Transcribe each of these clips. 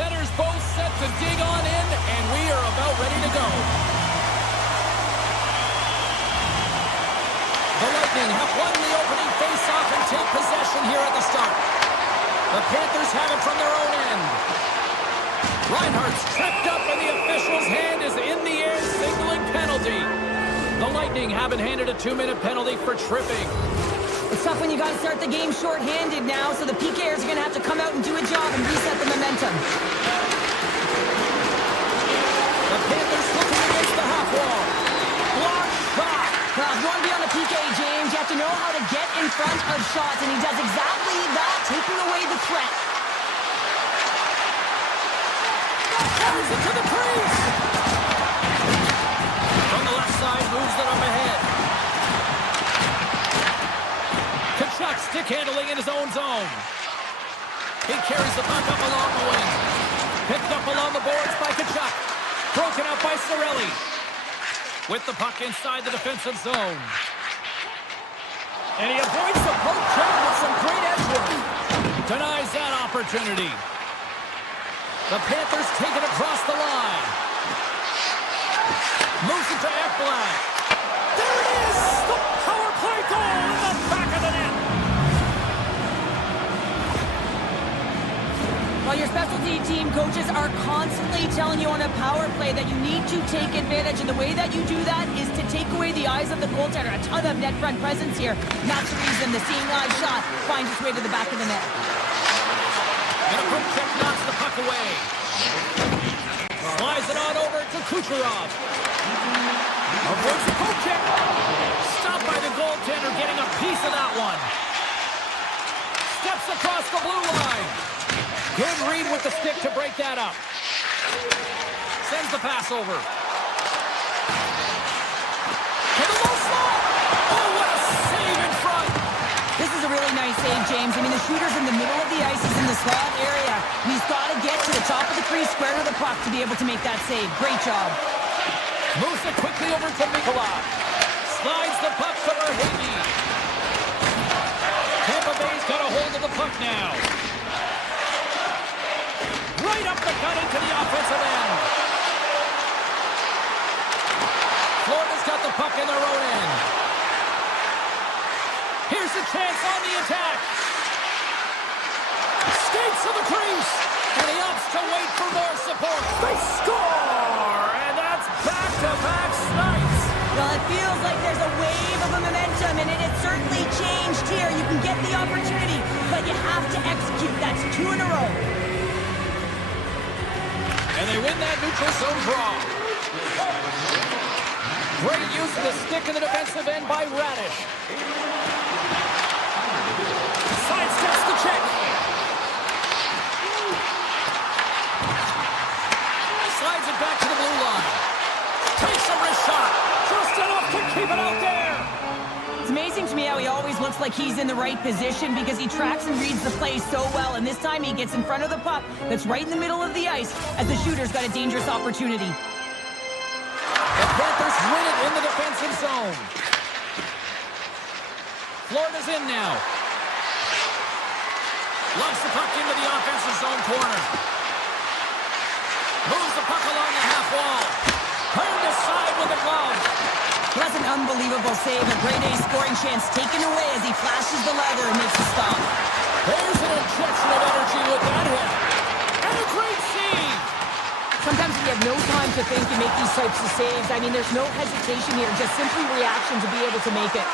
Centers both set to dig on in, and we are about ready to go. The Lightning have won the opening face-off and take possession here at the start. The Panthers have it from their own end. Reinhardt's tripped up, and the official's hand is in the air, signaling penalty. The Lightning have been handed a 2-minute penalty for tripping. It's tough when you got to start the game short-handed now, so the PKers are going to have to come out and do a job and reset the momentum. The Panthers looking against the half wall. Block shot. Well, if you want to be on the PK, James, you have to know how to get in front of shots, and he does exactly that, taking away the threat. Carries it to the crease. From the left side, moves it up ahead. Kachuk stick handling in his own zone. He carries the puck up along the wing. Picked up along the boards by Kachuk. Broken out by Cirelli. With the puck inside the defensive zone. And he avoids the poke check with some great edge work. Denies that opportunity. The Panthers take it across the line. Moves it to Ekblad. There it is! The power play goal in the back of the net. While your specialty team coaches are constantly telling you on a power play that you need to take advantage, and the way that you do that is to take away the eyes of the goaltender. A ton of net front presence here. And that's the reason the seeing eye shot finds its way to the back of the net. And a quick check knocks the puck away. Slides it on over to Kucherov. Avoids the poke check. Stopped by the goaltender, getting a piece of that one. Steps across the blue line. Good read with the stick to break that up. Sends the pass over. To the low slot. Oh, what a save in front. This is a really nice save, James. I mean, the shooter's in the middle of the ice. He's in the slot area. And he's got to get to the top of the crease, square to the puck to be able to make that save. Great job. Moves it quickly over to Nikolai. Slides the puck to Verhaeghe. Tampa Bay's got a hold of the puck now. Right up the gut into the offensive end. Florida's got the puck in their own end. Here's a chance on the attack. Skates to the crease. And he opts to wait for more support. They score! And that's back-to-back snipes. Well, it feels like there's a wave of a momentum, and it has certainly changed here. You can get the opportunity, but you have to execute. That's 2 in a row. And they win that neutral zone draw. Great use of the stick in the defensive end by Radish. Sidesteps the check. Slides it back to the blue line. Takes a wrist shot. Just enough to keep it out there. It's amazing to me how he always looks like he's in the right position because he tracks and reads the play so well. And this time he gets in front of the puck that's right in the middle of the ice as the shooter's got a dangerous opportunity. The Panthers win it in the defensive zone. Florida's in now. Lumps the puck into the offensive zone corner. Moves the puck along the half wall. Turned aside with a glove. Well, that's an unbelievable save. A grade A scoring chance taken away as he flashes the lever and makes the stop. There's an injection of energy with that hit. And a great save. Sometimes you have no time to think and make these types of saves. I mean, there's no hesitation here. Just simply reaction to be able to make it.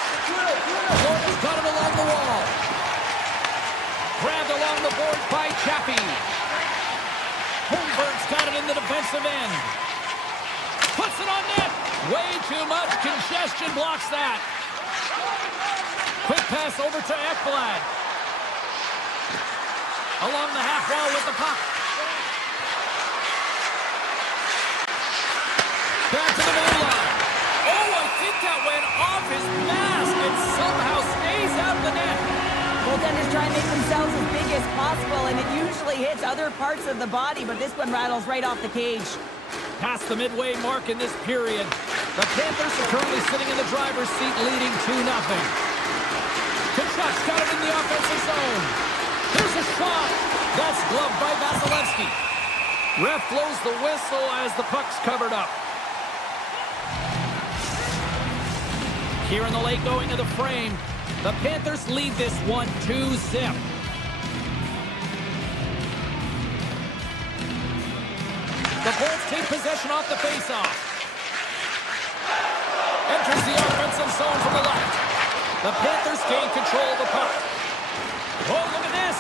Florida's got him along the wall. Grabbed along the board by Chappie. Holmberg's got it in the defensive end. Puts it on net. Way too much congestion blocks that. Quick pass over to Ekblad. Along the half wall with the puck. Back to the blue line. Oh, I think that went off his mask and somehow stays out of the net. Goaltenders try and make themselves as big as possible, and it usually hits other parts of the body, but this one rattles right off the cage. Past the midway mark in this period, the Panthers are currently sitting in the driver's seat, leading 2-0. Kachuk's got it in the offensive zone. Here's a shot. That's gloved by Vasilevsky. Ref blows the whistle as the puck's covered up. Here in the late going of the frame, the Panthers lead this one 2-0. The Bolts take possession off the faceoff. Enters the offensive zone from the left. The Panthers gain control of the puck. Oh, look at this.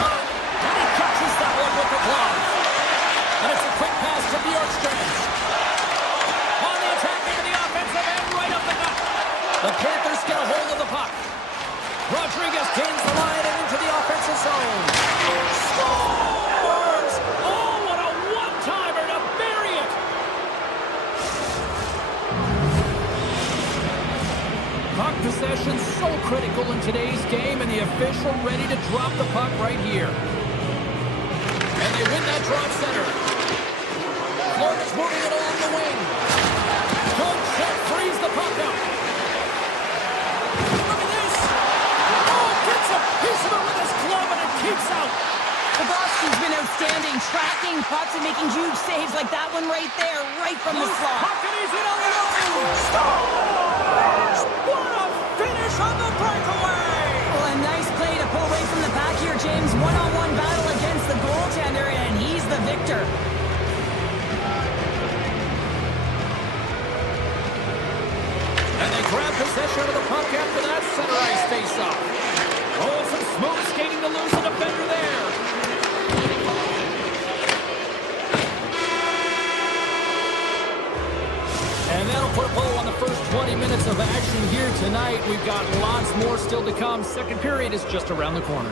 Shot. And he catches that one with the glove. And it's a quick pass to Bjorkstrand. On the attack into the offensive end, right up the gut. The Panthers get a hold of the puck. Rodriguez gains the line and into the offensive zone. Scores! Oh, what a one-timer to bury it! Puck possession so critical in today's game, and the official ready to drop the puck right here. And they win that drop center. Florida's moving it along the wing. Good check, frees the puck up. Look at this. Oh, gets a piece of it with his glove, and it keeps out. Bobrovsky's been outstanding, tracking pucks and making huge saves like that one right there, right from the slot. Puck, and he's in on the own. Scores! What a finish on the breakaway! Well, a nice play to pull away from the pack here, James. One-on-one battle against the goaltender, and he's the victor. And they grab possession of the puck after that center ice face-off. Oh, some smooth skating to lose the defender there. And that'll put a bow on the first 20 minutes of action here tonight. We've got lots more still to come. Second period is just around the corner.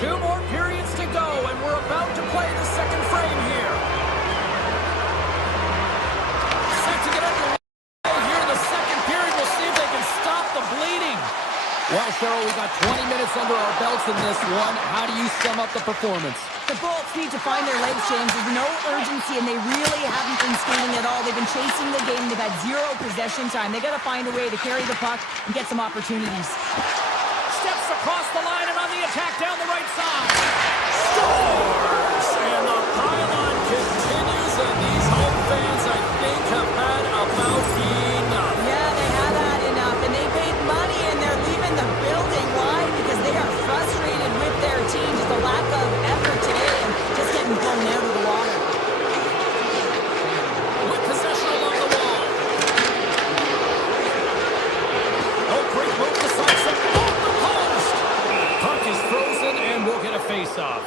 2 more periods to go, and we're about to play the second frame here. Set to get underway here in the second period. We'll see if they can stop the bleeding. Well, Cheryl, we got 20 minutes under our belts in this one. How do you sum up the performance? The Bolts need to find their legs, James. There's no urgency, and they really haven't been skating at all. They've been chasing the game. They've had 0 possession time. They got to find a way to carry the puck and get some opportunities. Steps across the line and on the attack down the right side. Scores! And the pylon continues, and these home fans, I think, have had about enough. Yeah, they have had enough, and they paid money, and they're leaving the building. Why? Because they are frustrated with their team. Just a lack of effort today and just getting blown out of the water. With possession along the wall. Oh, great move to side set. Off the post! Puck is frozen, and we'll get a face-off.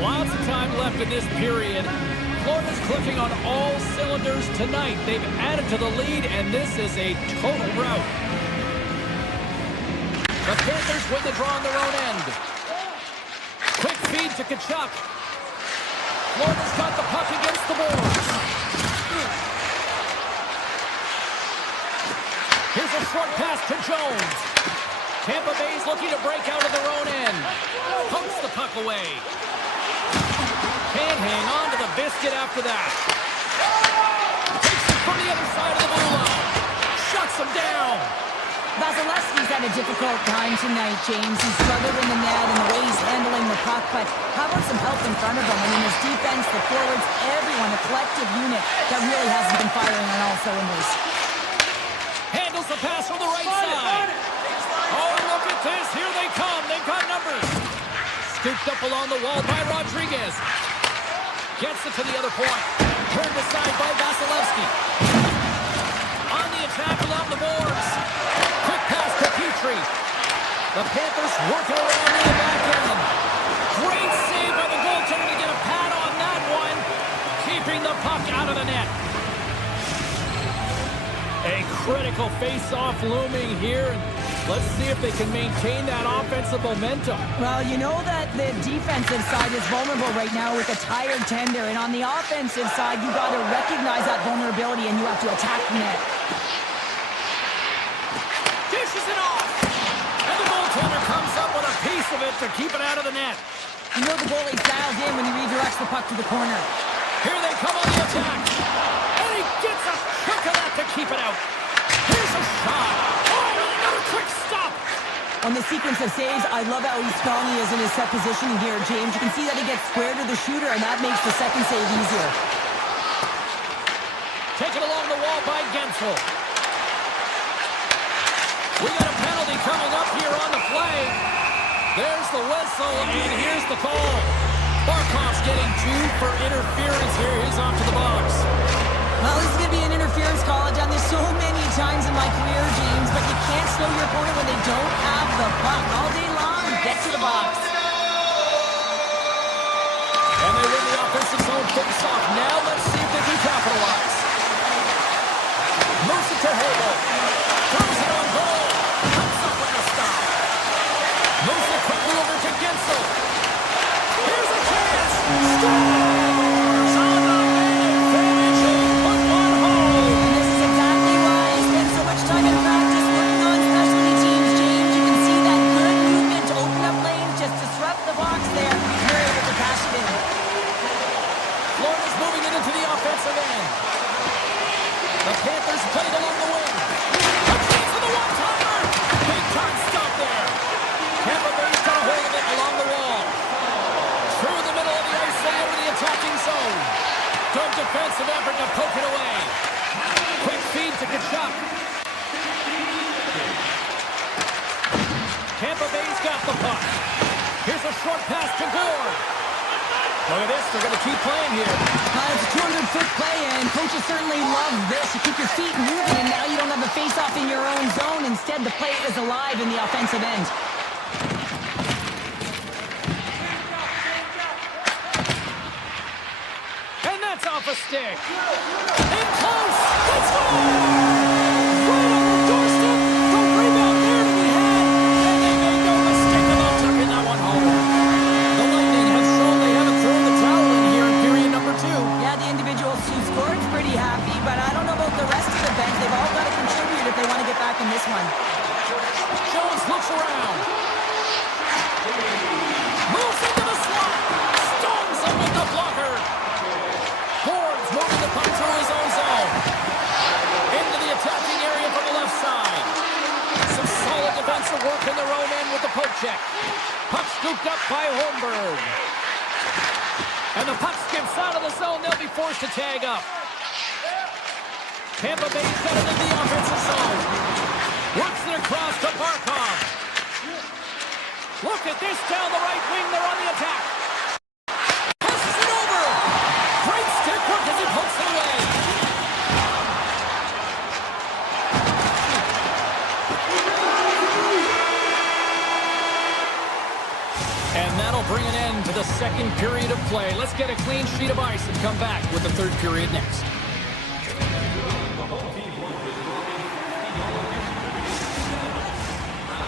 Lots of time left in this period. Florida's clicking on all cylinders tonight. They've added to the lead, and this is a total rout. The Panthers win the draw on their own end. Quick feed to Tkachuk. Florida's got the puck against the boards. Here's a short pass to Jones. Tampa Bay's looking to break out of their own end. Pumps the puck away. Can't hang on to the biscuit after that. Takes it from the other side of the blue line. Shuts him down. Vasilevsky's had a difficult time tonight, James. He's struggled in the net and the way he's handling the puck, but how about some help in front of him? I mean, his defense, the forwards, everyone, a collective unit that really hasn't been firing on all cylinders. Handles the pass from the right side. Oh, look at this. Here they come. They've got numbers. Scooped up along the wall by Rodriguez. Gets it to the other point. Turned aside by Vasilevsky. On the attack along the boards. Quick pass to Petrie. The Panthers working around in the back end. Great save by the goaltender to get a pad on that one. Keeping the puck out of the net. A critical face-off looming here. Let's see if they can maintain that offensive momentum. Well, you know that the defensive side is vulnerable right now with a tired tender, and on the offensive side, you got to recognize that vulnerability and you have to attack the net. Dishes it off, and the goaltender comes up with a piece of it to keep it out of the net. You know the goalie's dialed in when he redirects the puck to the corner. Here they come on the attack, and he gets a chunk of that to keep it out. Here's a shot. Oh, another quick stop. On the sequence of saves, I love how strong he is in his set positioning here, James. You can see that he gets square to the shooter, and that makes the second save easier. Taken along the wall by Gensel. We got a penalty coming up here on the play. There's the whistle, and here's the call. Barkov's getting 2 for interference here. He's off to the box. Well, this is going to be an interference call. I've done this so many times in my career, James, but you can't slow your opponent when they don't have the puck. All day long, get to the box. And they win the offensive zone face-off. Now let's see if they can capitalize. Moves it to Hagel. Throws it on goal. Comes up with a stop. Moves it quickly over to Gensel. Here's a chance. Scores on the main advantage. He'll put one home. And this is exactly why I spend so much time in practice working on specialty teams, James. You can see that good movement to open up lanes, just disrupt the box there. You're able to cash it in. Florida's moving it into the offensive end. The Panthers played along the wing. A chance for the one-timer. Big time stop there. Tampa Bay's got a hold of it along the wall. Through the middle of the ice, they over the attacking zone. Good defensive effort to poke it away. Quick feed to Kachuk. Tampa Bay's got the puck. Here's a short pass to Gore. Look at this, they're going to keep playing here. It's a 200-foot play, and coaches certainly love this. You keep your feet moving, and now you don't have a face-off in your own zone. Instead, the play is alive in the offensive end. And that's off a stick. In close. Let's go! Right on the doorstep. The rebound there to be had. And they made no mistake about tucking that one home. The Lightning have shown they haven't thrown the towel in here in period number 2. Yeah, the individuals who scored pretty happy, but I don't know about the rest of the bench. They've all got to contribute if they want to get back in this one. Jones looks around. Moves into the slot. Stones him with the blocker. Ford's moving the puck through his own zone. Into the attacking area from the left side. Some solid defensive work in their own end with the poke check. Puck scooped up by Holmberg. And the puck skips out of the zone. They'll be forced to tag up. Tampa Bay's got it in the offensive zone. Works it across to Barkov. Look at this down the right wing. They're on the attack. Passes it over. Great stick work as he pokes it away. And that'll bring an end to the second period of play. Let's get a clean sheet of ice and come back with the third period next.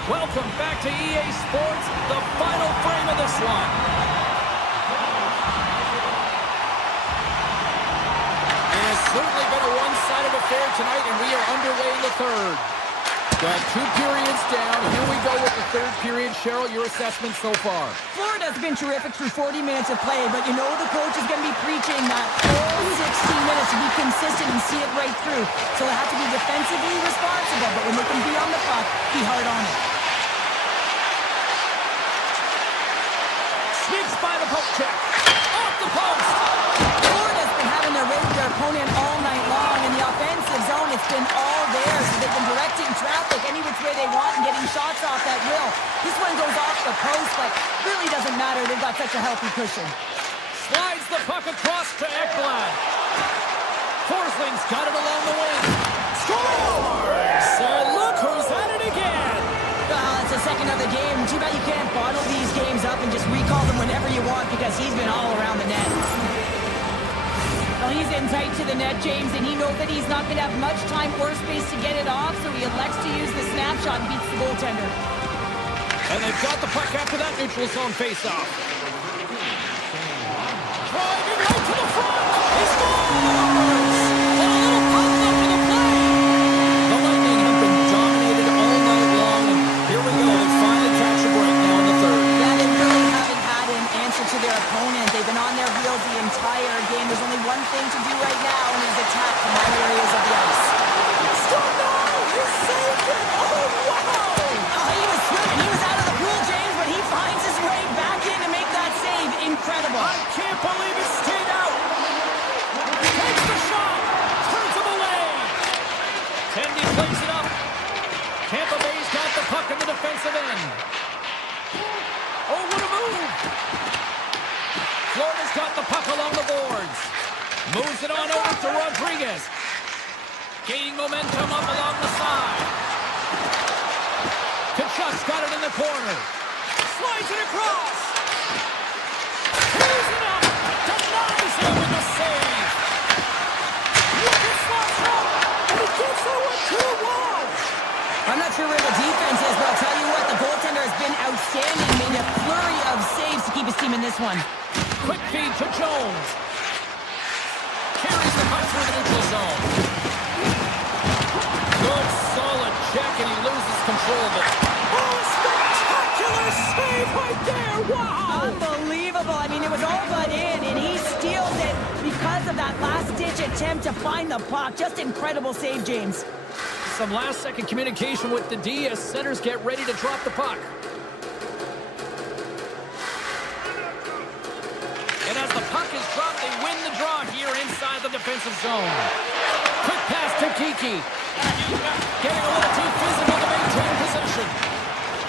Welcome back to EA Sports, the final frame of this one. It has certainly been a one-sided affair tonight, and we are underway in the third. Got 2 periods down. Here we go with the third period. Cheryl, your assessment so far? Florida's been terrific through 40 minutes of play, but you know the coach is going to be preaching that all 16 minutes to be consistent and see it right through. So they have to be defensively responsible, but when they can be on the puck, be hard on it. Sneaks by the poke check. Off the post. Florida's been having their way with their opponent all night long. In the offensive zone, it's been all there. So they've been directing traffic any which way they want and getting shots off at will. This one goes off the post, but really doesn't matter. They've got such a healthy cushion. Slides the puck across to Ekblad. Forsling's got it along the wing. Scores! And look who's at it again. It's the second of the game. Too bad you can't bottle these games up and just recall them whenever you want because he's been all around the net. Well, he's in tight to the net, James, and he knows that he's not going to have much time or space to get it off, so he elects to use the snapshot and beats the goaltender. And they've got the puck after that neutral zone faceoff. Driving right to the front. He scores! And a little pop up to the play. The Lightning have been dominated all night long, and here we go. They finally catch a break now in the third. Yeah, they really haven't had an answer to their opponent. They've been on their heels the entire game. There's only one thing to do right now, and it's attack from all areas of the ice. Stop now! He saved it! Oh, wow! Oh, he was swimming. He incredible. I can't believe it stayed out. Takes the shot. Turns him away. Tendy plays it up. Tampa Bay's got the puck in the defensive end. Oh, what a move. Florida's got the puck along the boards. Moves it on over to Rodriguez. Gaining momentum up along the side. Kachuk's got it in the corner. Slides it across. Here's it up. Denies him with the save. Look at Slotro. And he gets it with 2 walls. I'm not sure where the defense is, but I'll tell you what, the goaltender has been outstanding. Made a flurry of saves to keep his team in this one. Quick feed to Jones. Carries the puck through the neutral zone. Good, solid check, and he loses control of it. Oh, spectacular save right there! Wow! Unbelievable. I mean, it was all but in, and he steals it because of that last-ditch attempt to find the puck. Just incredible save, James. Some last-second communication with the D as centers get ready to drop the puck. And as the puck is dropped, they win the draw here inside the defensive zone. Quick pass to Kiki. Getting a little too physical to maintain possession.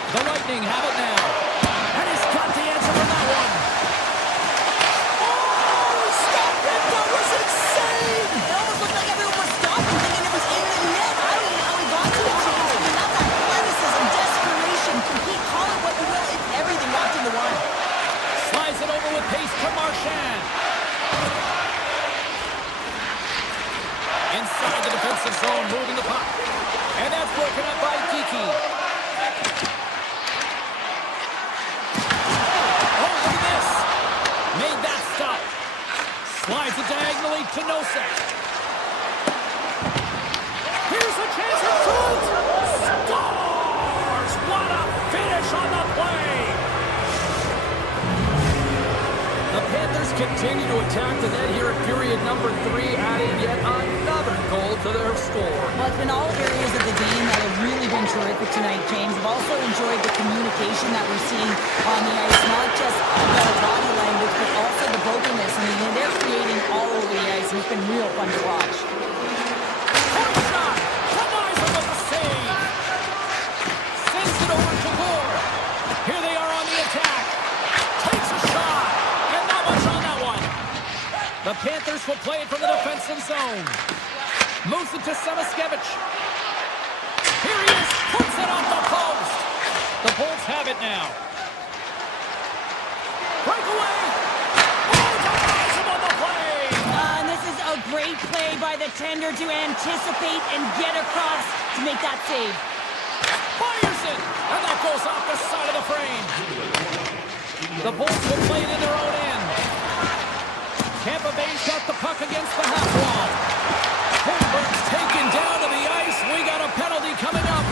The Lightning have it now. And he's got the answer for that one. Oh, he stopped it. That was insane. It almost looked like everyone was stopping, thinking it was in the net. I don't even know how he got to it, James. I mean, that's athleticism, desperation, complete, call it what you will. It's everything wrapped into one. Slides it over with pace to Marchand. Inside the defensive zone, moving the puck. And that's broken up by Kiki. Oh, look at this. Made that stop. Slides it diagonally to Nosek. Here's a chance for Trout. Scores! What a finish on the play. The Panthers continue to attack the net here at period number 3, adding yet another goal to their score. Well, it's been all areas of the game that have really been terrific tonight, James. I've also enjoyed the communication that we're seeing on the ice, not just the body language, but also the brokenness. I mean, they're creating all over the ice, and it's been real fun to watch. Point shot! Denies him with the save! Sends it over to Gore. Here they are on the attack. Takes a shot! And not much on that one. The Panthers will play it from the defensive zone. Moves it to Samaskevich. Here he is. Puts it off the post. The Bolts have it now. Breakaway. Oh, denies him on the play. And this is a great play by the tender to anticipate and get across to make that save. Fires it. And that goes off the side of the frame. The Bolts will play it in their own end. Tampa Bay's got the puck against the half wall. Holmberg's taken down to the ice. We got a penalty coming up.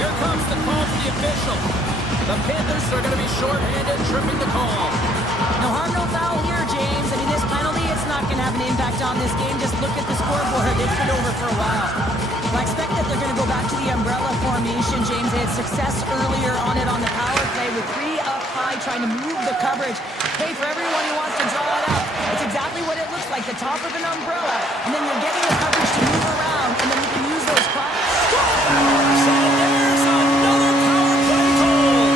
Here comes the call to the official. The Panthers are going to be shorthanded, tripping the call. No harm, no foul here, James. I mean, this penalty, it's not going to have an impact on this game. Just look at the scoreboard. It's been over for a while. I expect that they're going to go back to the umbrella formation, James. They had success earlier on it on the power play with 3 up high trying to move the coverage. Hey, for everyone who wants to draw it up, it's exactly what it looks like, the top of an umbrella. And then you're getting the coverage to move around, and then you can use those crops. Scores! And there's another power play goal!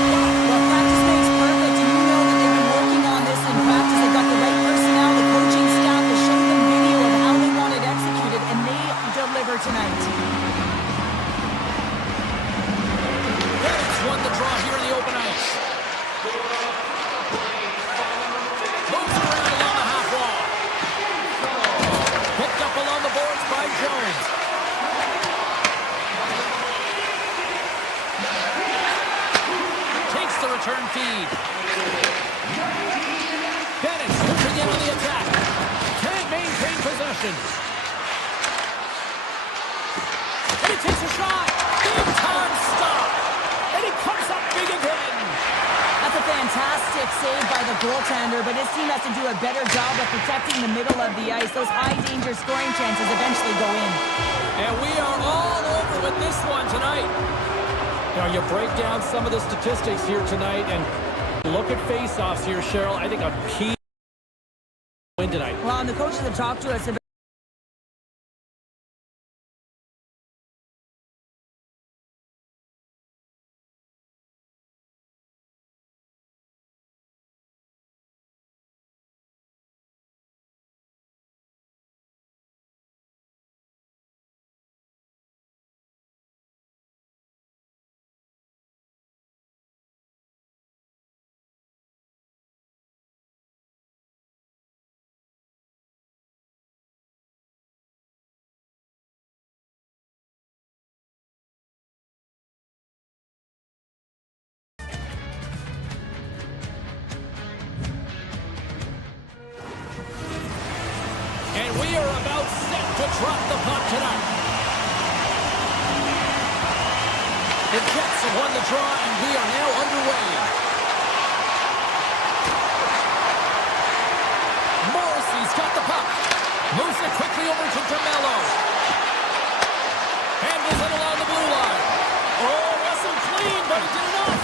Well, practice makes perfect, and you know that they've been working on this in practice. They've got the right personnel, the coaching staff has shown them video of how they want it executed, and they deliver tonight. Won the draw here in the open ice. Moves around along the half wall. Picked up along the boards by Jones. Takes the return feed. Bennett switching in on the attack. Can't maintain possession. And he takes a shot. Big time stop. And he comes up big again. That's a fantastic save by the goaltender, but his team has to do a better job of protecting the middle of the ice. Those high-danger scoring chances eventually go in. And we are all over with this one tonight. Now, you break down some of the statistics here tonight, and Look at face-offs here, Cheryl. I think a key win tonight. Well, and the coaches have talked to us about And we are about set to drop the puck tonight. The Jets have won the draw, and we are now underway. Morrissey's got the puck. Moves it quickly over to DeMello. Handles it along the blue line. Oh, wasn't clean, but he did enough.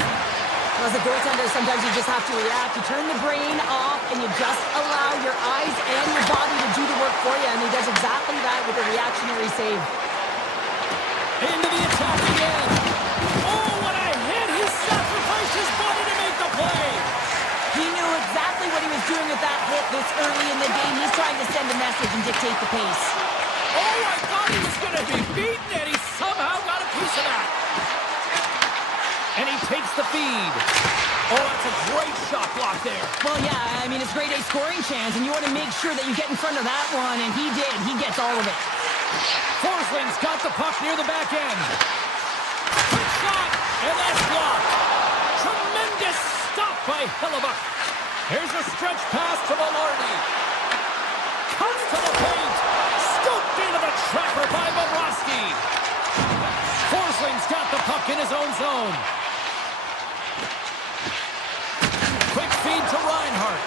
as a goaltender, sometimes you just have to react. You turn the brain off, and you just allow your eyes and your body to do the work for you, and he does exactly that with a reactionary save. Into the attack again. Oh, what a hit! He sacrificed his body to make the play. He knew exactly what he was doing with that hit this early in the game. He's trying to send a message and dictate the pace. Oh, I thought he was going to be beaten, and he somehow got a piece of that. And he takes the feed. Oh, that's a great shot block there. Well, yeah, I mean, it's grade A scoring chance, and you want to make sure that you get in front of that one, and he did. He gets all of it. Forsling's got the puck near the back end. Quick shot, and that's blocked. Tremendous stop by Hellebuck. Here's a stretch pass to Velarde. Cuts to the paint. Scooped into the trapper by Bobrovsky. Forsling's got the puck in his own zone. Quick feed to Reinhart.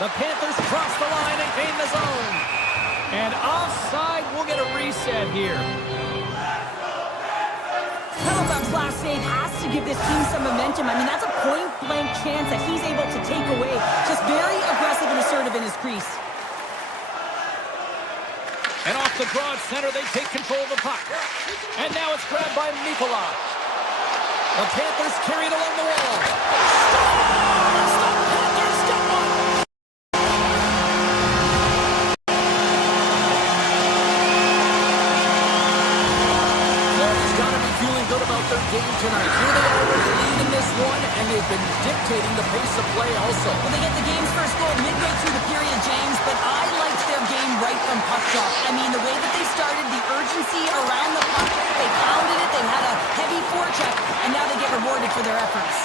The Panthers cross the line and gain the zone. And offside, we'll get a reset here. Hellebuck's last save has to give this team some momentum. I mean, that's a point-blank chance that he's able to take away. Just very aggressive and assertive in his crease. And off the draw at center, they take control of the puck. And now it's grabbed by Mikkola. The Panthers carry it along the wall. Scores! The Panthers get one! Florida's got to be feeling good about their game tonight. Here they are with the lead in this one, and they've been dictating the pace of play also. Well, they get the game's first goal midway through the period, James, but I liked their game right from puck drop. I mean, the way that they started, the urgency around the puck, they pounded it, they had a heavy forecheck, and now they get rewarded for their efforts.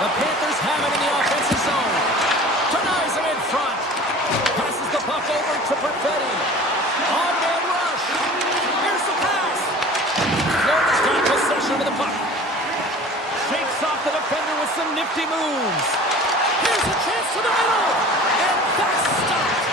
The Panthers have it in the offensive zone. Denies him in front. Passes the puck over to Perfetti. On-man rush. Here's the pass. Florida's got possession of the puck. Shakes off the defender with some nifty moves. Here's a chance to the middle. And that's stopped.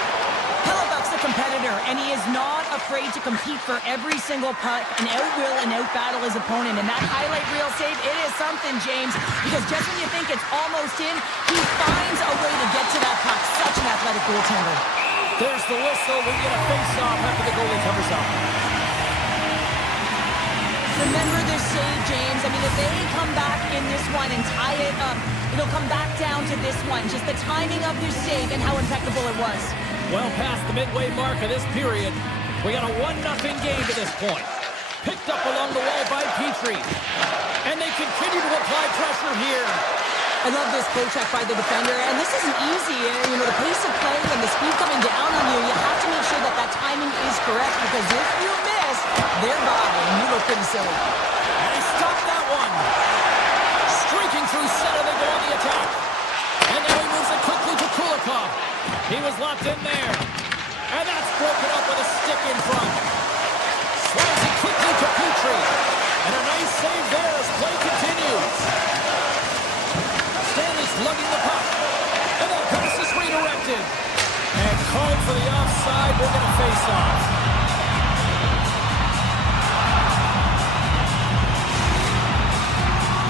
Hellebuck's a competitor, and he is not afraid to compete for every single puck and out-will and out-battle his opponent. And that highlight reel save, it is something, James, because just when you think it's almost in, he finds a way to get to that puck. Such an athletic goaltender. There's the whistle. We get a face-off after the goalie covers up. Remember this save, James. I mean, if they come back in this one and tie it up, it'll come back down to this one. Just the timing of this save and how impeccable it was. Well past the midway mark of this period. We got a 1-0 game to this point. Picked up along the wall by Petrie. And they continue to apply pressure here. I love this poke-check by the defender, and this isn't easy. You know, the pace of play and the speed coming down on you, you have to make sure that that timing is correct, because if you miss, they're by, and you look pretty silly. And he stopped that one. Streaking through center, they go on the attack. And now he moves it quickly to Kulikov. He was locked in there. And that's broken up with a stick in front. Slides it quickly to Petrie. And a nice save there as play continues. Stanley's lugging the puck. And that pass is redirected. And called for the offside. We're going to face off.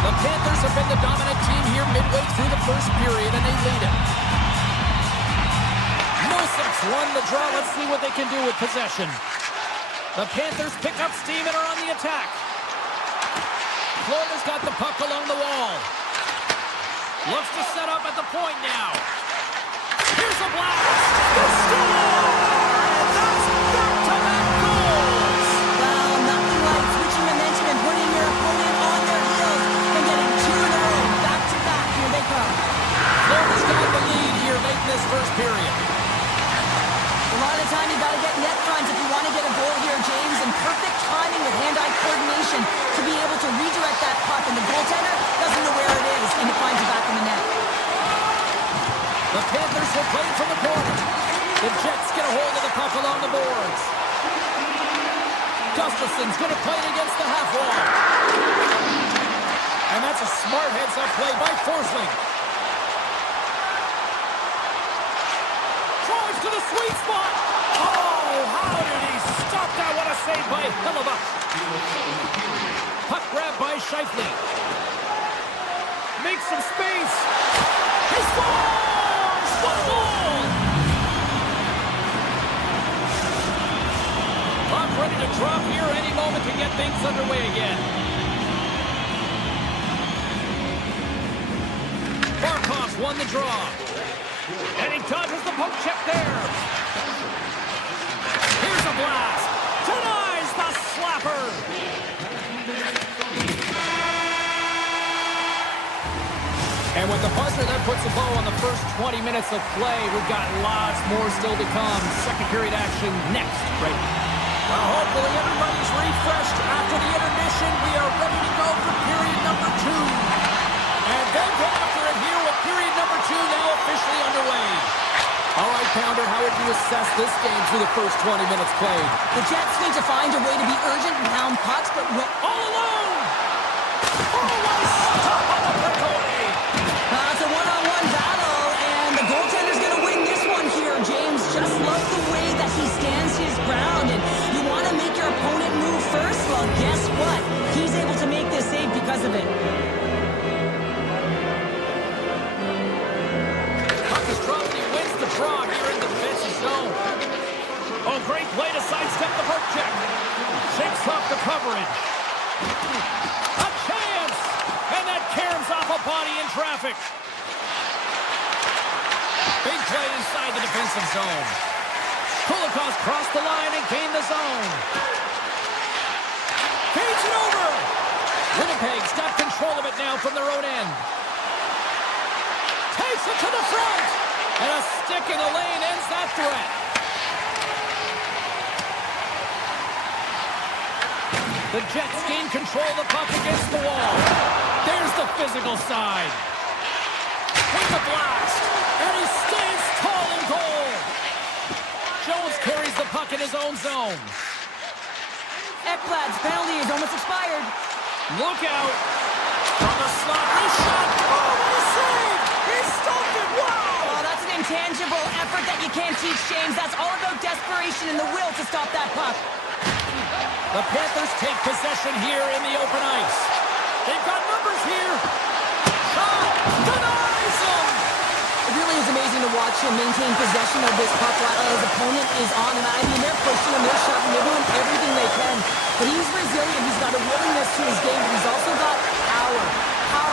The Panthers Panthers have been the dominant team here midway through the first period, and they lead it. Millsap's won the draw. Let's see what they can do with possession. The Panthers pick up steam and are on the attack. Florida's got the puck along the wall. Looks to set up at the point now. Here's a blast. The score! And that's back-to-back goals. Well, nothing like switching momentum and putting your opponent on their heels and getting two in a row. Back-to-back. Here they come. Florida's got the lead here late in this first period. A lot of the time, you got to get net front if you want to get a goal here, James, and perfect timing with hand-eye coordination to be able to redirect that puck, and the goaltender doesn't know where it is, and it finds it back in the net. The Panthers will play from the corner. The Jets get a hold of the puck along the boards. Gustafson's going to play it against the half wall. And that's a smart heads-up play by Forsling. Drives to the sweet spot. Oh, how did he stop that? What a save by Hellebuyck. Puck grab by Scheifele. Makes some space. He scores! What a goal! Puck ready to drop here any moment to get things underway again. Barkov's won the draw. And he dodges the poke check there. Here's a blast. Denies the slapper. And with the buzzer, that puts a bow on the first 20 minutes of play. We've got lots more still to come. Second period action next. Right. Well, hopefully everybody's refreshed after the intermission. We are ready to go for period number 2. And they'll go after it here with period number 2 now officially underway. All right, Pounder, how would you assess this game through the first 20 minutes played? The Jets need to find a way to be urgent and pound pucks, but all alone! Oh, what a stop on the breakaway! It's a one-on-one battle, and the goaltender's going to win this one here, James. Just love the way that he stands his ground, and you want to make your opponent move first? Well, guess what? He's able to make this save because of it. Draw here in the defensive zone. Oh, great play to sidestep the poke check. Shakes off the coverage. A chance! And that caroms off a body in traffic. Big play inside the defensive zone. Kulikov's crossed the line and gained the zone. Feeds it over. Winnipeg's got control of it now from their own end. Takes it to the front. And a stick in the lane ends that threat. The Jets gain control of the puck against the wall. There's the physical side. With the blast. And he stays tall in goal. Jones carries the puck in his own zone. Ekblad's penalty is almost expired. Look out. From the slot. Wrist shot. Oh, what a save. He stopped it. Wow. Intangible effort that you can't teach, James. That's all about desperation and the will to stop that puck. The Panthers take possession here in the open ice. They've got numbers here. Shot! Denies him! It really is amazing to watch him maintain possession of this puck while his opponent is on him. I mean, they're pushing him, they're shoving, they're doing everything they can. But he's resilient. He's got a willingness to his game, but he's also got power.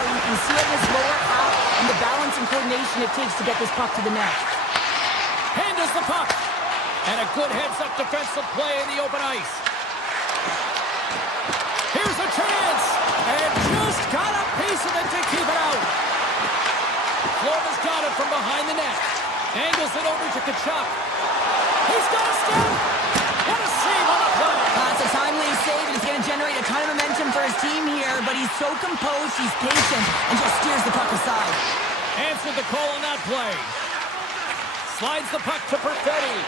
You can see it in his lower half and the balance and coordination it takes to get this puck to the net. Handles the puck. And a good heads-up defensive play in the open ice. Here's a chance. And just got a piece of it to keep it out. Florida's got it from behind the net. Angles it over to Tkachuk. He's got a step. What a save on the play. It's a timely save, and it's going to generate a ton of momentum for his team here, but he's so composed, he's patient, and just steers the puck aside. Answered the call on that play. Slides the puck to Perfetti.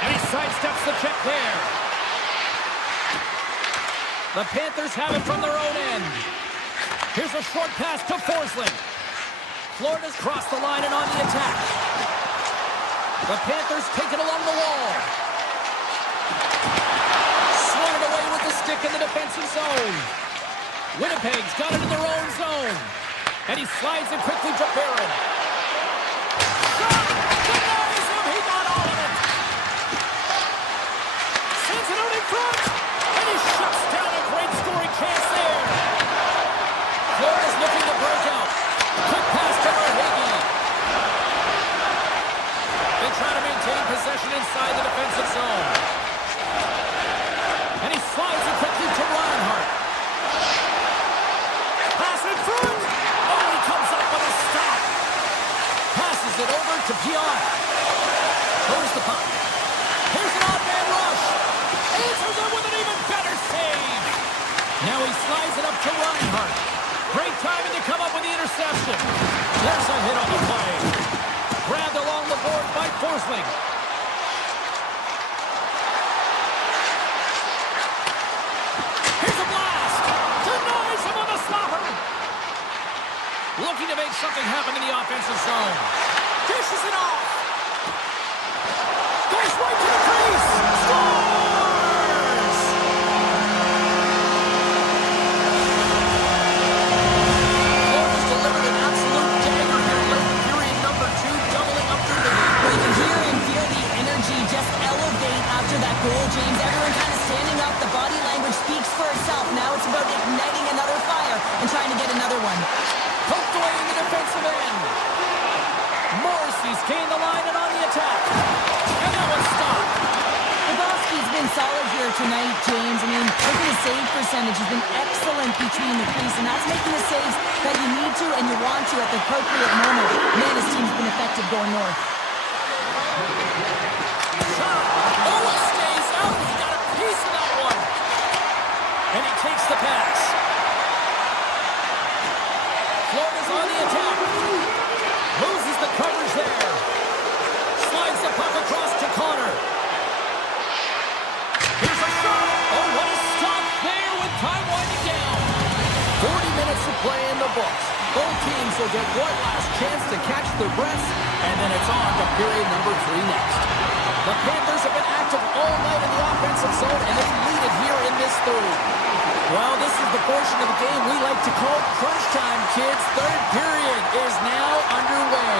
And he sidesteps the check there. The Panthers have it from their own end. Here's a short pass to Forsling. Florida's crossed the line and on the attack. The Panthers take it along the wall. Swung it away with the stick in the defensive zone. Winnipeg's got it in their own zone. And he slides it quickly to Barron. Shot! Denies him! He got all of it! Sends it out in front! And he shuts down a great scoring chance there. Florida's looking to break out. Quick pass to Verhage. They try to maintain possession inside the defensive zone. And he slides it quickly to Reinhart. Pass in front! Oh, he comes up with a stop. Passes it over to Pion. Throws the puck. Here's an odd man rush. Answers it with an even better save. Now he slides it up to Reinhart. Great timing to come up with the interception. There's a hit on the play. Grabbed along the board by Forsling. Here's a blast. Denies him on the stopper. Looking to make something happen in the offensive zone. Dishes it off. Goes right to the crease. Scores! Florida's delivered an absolute dagger here late in period number 2, doubling up their lead. Well, you can hear and feel the energy just elevate after that goal, James. Everyone kind of standing up. The body language speaks for itself. Now it's about igniting another fire and trying to get another one. Poked away in the defensive end. Morrissey's gained the line and on the attack. And that one's stopped. Bobrovsky's been solid here tonight, James. I mean, look at his save percentage. He's been excellent between the crease, and that's making the saves that you need to and you want to at the appropriate moment. Man, his team's been effective going north. Shot. Oh, it stays out. He got a piece of that one. And he takes the pass. Florida's on the attack. Loses the coverage there. Slides the puck across to Connor. Here's a shot. Oh, what a stop there with time winding down. 40 minutes to play in the books. Both teams will get one last chance to catch their breaths, and then it's on to period number 3 next. The Panthers have been active all night in the offensive zone, and they lead it here in this third. Well, this is the portion of the game we like to call crunch time, kids. Third period is now underway.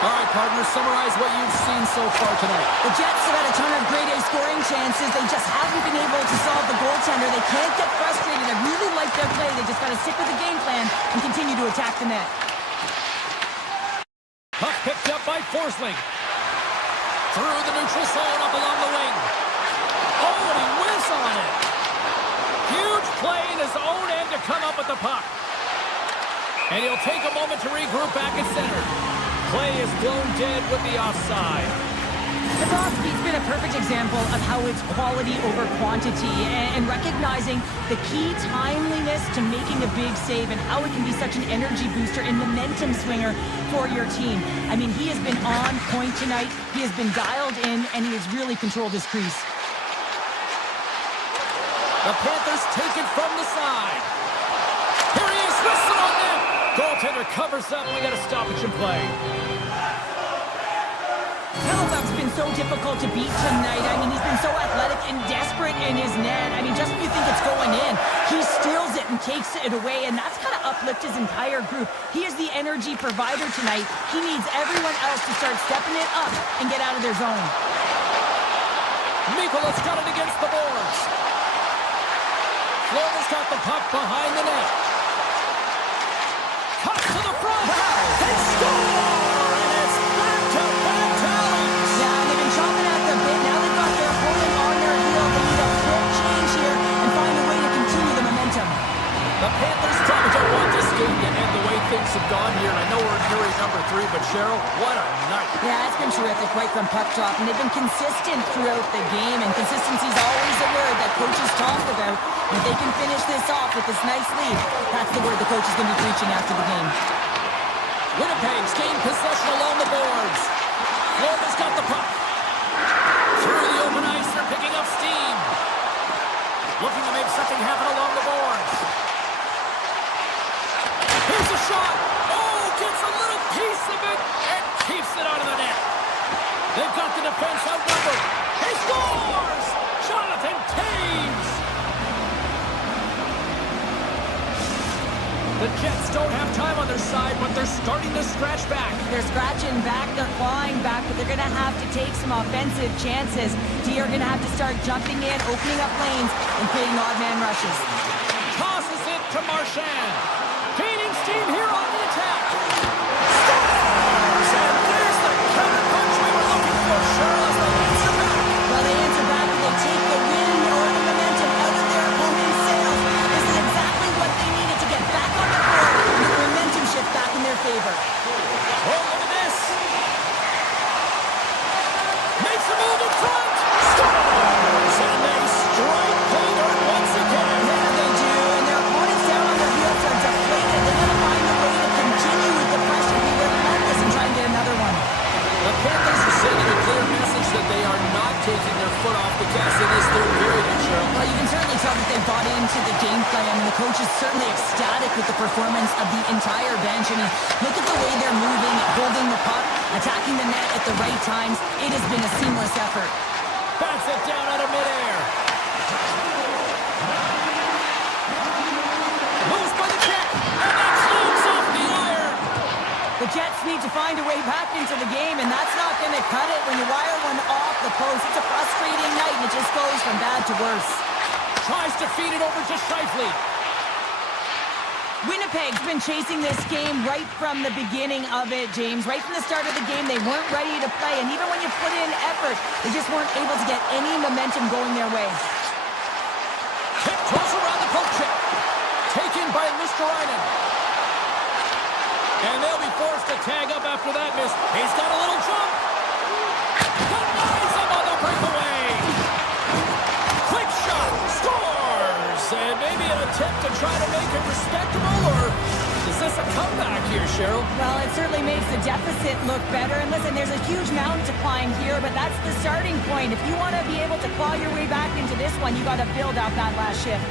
All right, partners, summarize what you've seen so far tonight. The Jets have had a ton of grade A scoring chances. They just haven't been able to solve the goaltender. They can't get frustrated. I really like their play. They just got to stick with the game plan and continue to attack the net. Puck picked up by Forsling. Through the neutral zone up along the wing. Oh, and he whiffs on it. Huge play in his own end to come up with the puck. And he'll take a moment to regroup back at center. Play is blown dead with the offside. Bobrovsky's been a perfect example of how it's quality over quantity and recognizing the key timeliness to making a big save and how it can be such an energy booster and momentum swinger for your team. I mean, he has been on point tonight. He has been dialed in, and he has really controlled his crease. The Panthers take it from the side. Here he is, whistle on net. Goaltender covers up. We got a stoppage in play. Hellebuyck's been so difficult to beat tonight. I mean, he's been so athletic and desperate in his net. I mean, just when you think it's going in, he steals it and takes it away, and that's kind of uplifted his entire group. He is the energy provider tonight. He needs everyone else to start stepping it up and get out of their zone. Mikola's got it against the boards. Florida's got the puck behind the net. Cut to the front. They score! And it's back-to-back tallies. Yeah, and they've been chomping at the bit. Now they've got their opponent on their heel. They need a quick change here and find a way to continue the momentum. The Panthers probably don't want this game to end the way things have gone here. I know we're in period number 3, but Cheryl, what a night. Yeah, it's been terrific right from puck drop, and they've been consistent throughout the game, and consistency is always a word that coaches talk about. And if they can finish this off with this nice lead, that's the word the coach is going to be preaching after the game. Winnipeg's gained possession along the boards. Florida's got the puck. Through the open ice, they're picking up steam. Looking to make something happen along the boards. Here's a shot. Oh, gets a little piece of it and keeps it out of the net. They've got the defense outnumbered. He scores! Jonathan Taves! Panthers starting to scratch back. They're scratching back, they're clawing back, but they're going to have to take some offensive chances. D are going to have to start jumping in, opening up lanes, and creating odd man rushes. Tosses it to Marchand. Gaining steam here on the attack. Scores! And there's the counter punch we were looking for, Cheryl, as they answer back. Well, they answer back and they take the wind or the momentum out of their opponent's sails. This is exactly what they needed to get back on the board and get the momentum shift back in their favor. Oh, look at this. Makes a move in front. Scores! And they strike Calder once again. Yeah, they do. And their opponents down on their heels are deflated. They got to find a way to continue with the pressure, be relentless, and try and get another one. The Panthers are sending a clear message that they are not taking their foot off the gas in this third period, Cheryl. Well, you can certainly tell that they bought into the game plan. I mean, the coach is certainly ecstatic with the performance of the entire bench. I mean, look at the way they're moving, holding the puck, attacking the net at the right times. It has been a seamless effort. Bats it down out of midair. Moves by the Jet, and that climbs off the iron. The Jets need to find a way back into the game, and that's not going to cut it when you wire one off the post. It's a frustrating night, and it just goes from bad to worse. Tries to feed it over to Scheifele. Winnipeg's been chasing this game right from the beginning of it, James. Right from the start of the game, they weren't ready to play, and even when you put in effort, they just weren't able to get any momentum going their way. Kick goes around the poke check. Taken by Listerainen. And they'll be forced to tag up after that miss. He's got a little jump. Denies him on the breakaway. Quick shot. Scores. And maybe an attempt to try to make it respectable, or is this a comeback here, Cheryl? Well, it certainly makes the deficit look better. And listen, there's a huge mountain to climb here, but that's the starting point. If you want to be able to claw your way back into this one, you got to build out that last shift.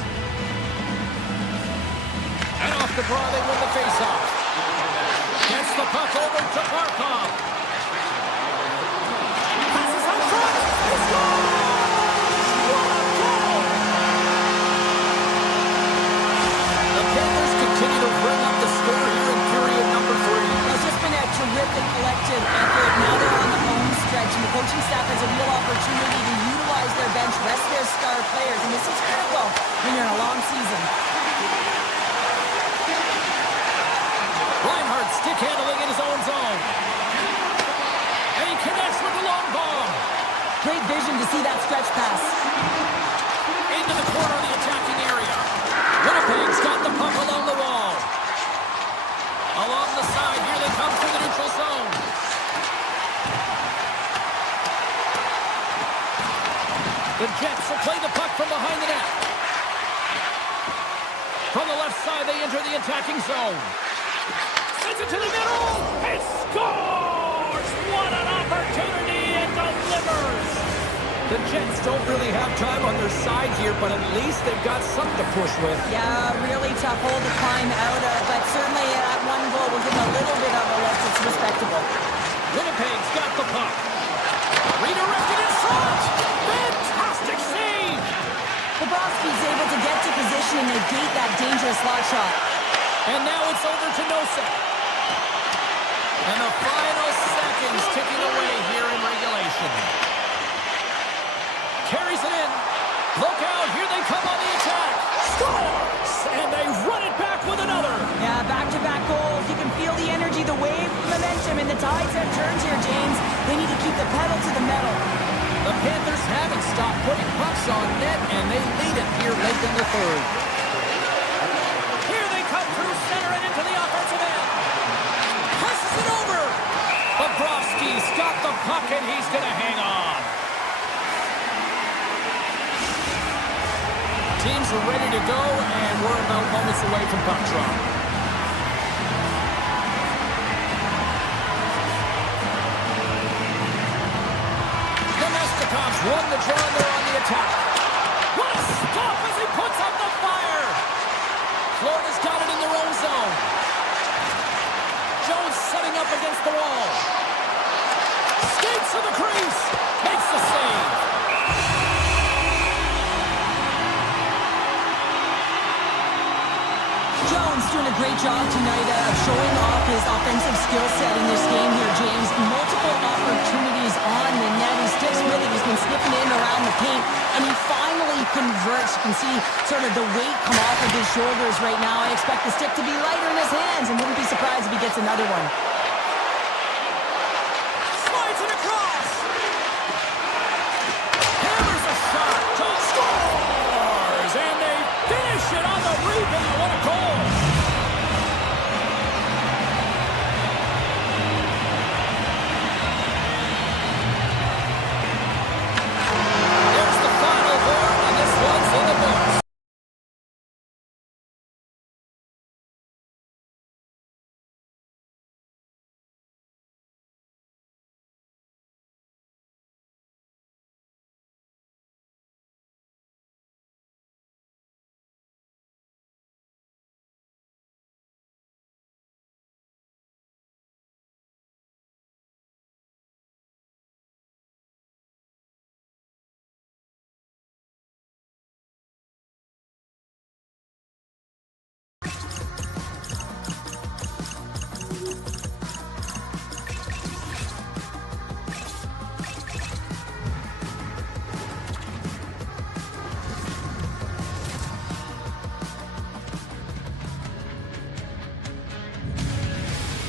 And off the draw, they win the faceoff. Gets the puck over to Barkov. Passes out front. He scores! What a goal! The Panthers continue to bring up the score here in period number 3. It's just been a terrific collective effort. Now they're on the home stretch, and the coaching staff has a real opportunity to utilize their bench, rest their star players, and this is critical when you're in a long season. Reinhardt stick handling in his own zone. And he connects with the long bomb. Great vision to see that stretch pass. Into the corner of the attacking area. Winnipeg's got the puck along the wall. Along the side, here they come through the neutral zone. The Jets will play the puck from behind the net. From the left side, they enter the attacking zone. Sends it to the middle. It scores! What an opportunity! It delivers! The Jets don't really have time on their side here, but at least they've got something to push with. Yeah, really tough hole to climb out of, but certainly that one goal will give them a little bit of a lift. It's respectable. Winnipeg's got the puck. Redirected in front. Fantastic save! Bobrovsky's able to get to position and negate that dangerous slot shot. And now it's over to Nosek. And the final seconds ticking away here in regulation. Carries it in. Look out, here they come on the attack. Scores! And they run it back with another. Yeah, back-to-back goals. You can feel the energy, the wave, the momentum, and the tides have turned here, James. They need to keep the pedal to the metal. The Panthers haven't stopped putting pucks on net, and they lead it here late in the third. Here they come through center and into the offensive end. Passes it over. Bobrovsky's got the puck, and he's going to hang on. Teams are ready to go, and we're about moments away from puck drop. Domestikov's won the draw, and they're on the attack. What a stop as he puts up the fire! Florida's got it in their own zone. Jones setting up against the wall. Skates to the crease. Makes the save. Jones doing a great great job tonight of showing off his offensive skill set in this game here, James. Multiple opportunities on the net. He sticks with it. He's been sniffing in around the paint, and he finally converts. You can see sort of the weight come off of his shoulders right now. I expect the stick to be lighter in his hands, and wouldn't be surprised if he gets another one. Slides it across. Hammers a shot. John scores, and they finish it on the rebound. What a goal! There's the final horn, and this one's in the books.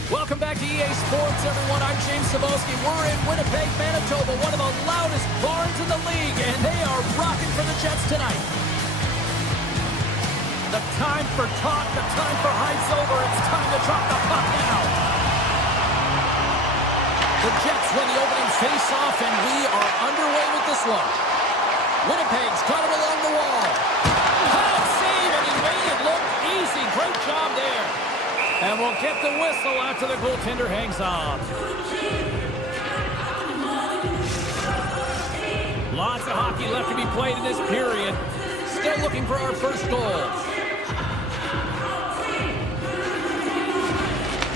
Welcome back to EA Sports, everyone. I'm James Cebulski. We're in Winnipeg, Manitoba, one of the loudest barns in the league, and they are rocking for the Jets tonight. The time for talk, the time for hype's over. It's time to drop the puck now. The Jets win the opening face-off, and we are underway with this one. Winnipeg's got it along the wall. Hot save, and he made it look easy. Great job there. And we'll get the whistle after the goaltender hangs on. Lots of hockey left to be played in this period. Still looking for our first goal.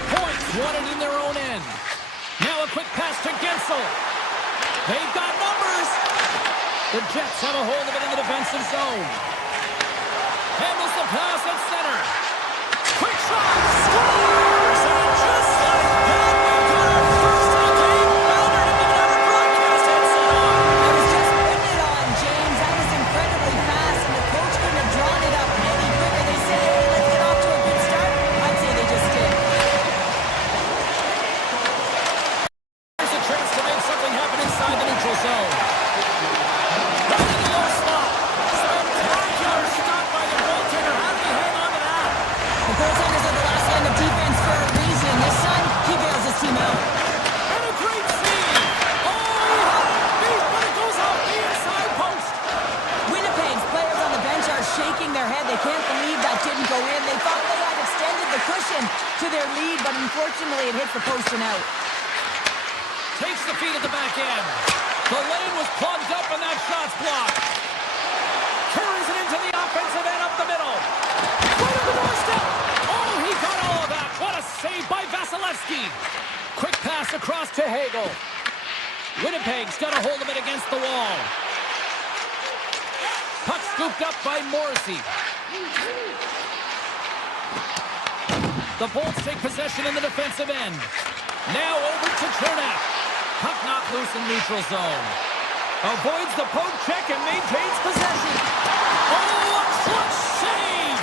Points wanted in their own end. Now a quick pass to Gensel. They've got numbers. The Jets have a hold of it in the defensive zone. Handles the pass at center. Quick shot! Scores! And just like that, we've got our first game rounder to give it out a broadcast headset on. I was just putting it on, James. That was incredibly fast, and the coach couldn't have drawn it up any quicker. They say, hey, let's get off to a good start. I'd say they just did. There's a chance to make something happen inside the neutral zone. Right in the low slot. Spectacular stop by the goaltender. How did he hang on to that? The goaltenders are the last line of defense for a reason. This time, he bails his team out. And a great save. Oh, he had it beat, but it goes off the inside post. Winnipeg's players on the bench are shaking their head. They can't believe that didn't go in. They thought they had extended the cushion to their lead, but unfortunately it hit the post and out. Takes the feed at the back end. The lane was plugged up and that shot's blocked. Carries it into the offensive end up the middle. Right on the doorstep. Oh, he got all of that. What a save by Vasilevsky. Quick pass across to Hagel. Winnipeg's got a hold of it against the wall. Puck scooped up by Morrissey. The Bolts take possession in the defensive end. Now over to Chernak. Puck knocked loose in neutral zone. Avoids the poke check and maintains possession. Oh, a clutch save!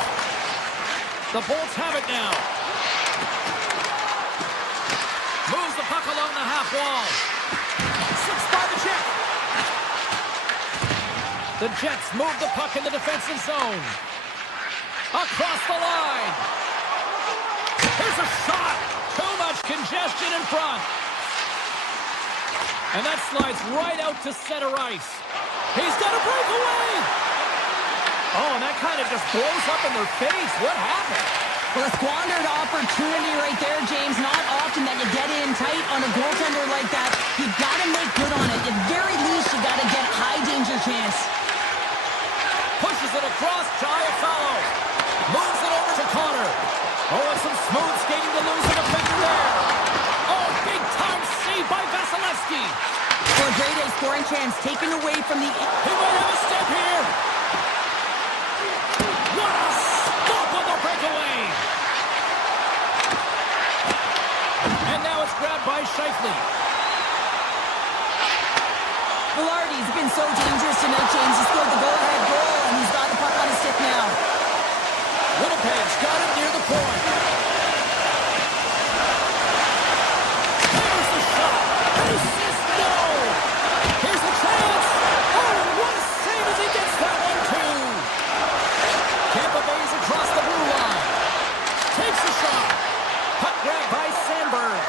The Bolts have it now. Moves the puck along the half wall. Slips by the check. The Jets move the puck in the defensive zone. Across the line. Here's a shot. Too much congestion in front. And that slides right out to center ice. He's got a breakaway. Oh, and that kind of just blows up in their face. What happened? Well, a squandered opportunity right there, James. Not often that you get in tight on a goaltender like that. You got to make good on it. At very least, you got to get a high danger chance. Pushes it across to Iafallo. Moves it over to Connor. Oh, and some smooth skating to lose a defender there. Oh, big time save by Vasilevsky. For a grade A scoring chance taken away from the... He might have a step here. What a stop on the breakaway. And now it's grabbed by Scheifele. Velarde's been so dangerous tonight, James. He scored the go-ahead goal, and he's got the puck on his stick now. Winnipeg's got it near the point. Here's the shot. He says no. Here's the chance. Oh, what a save as he gets that one, too. Tampa Bay's across the blue line. Takes the shot. Puck grab by Sandberg.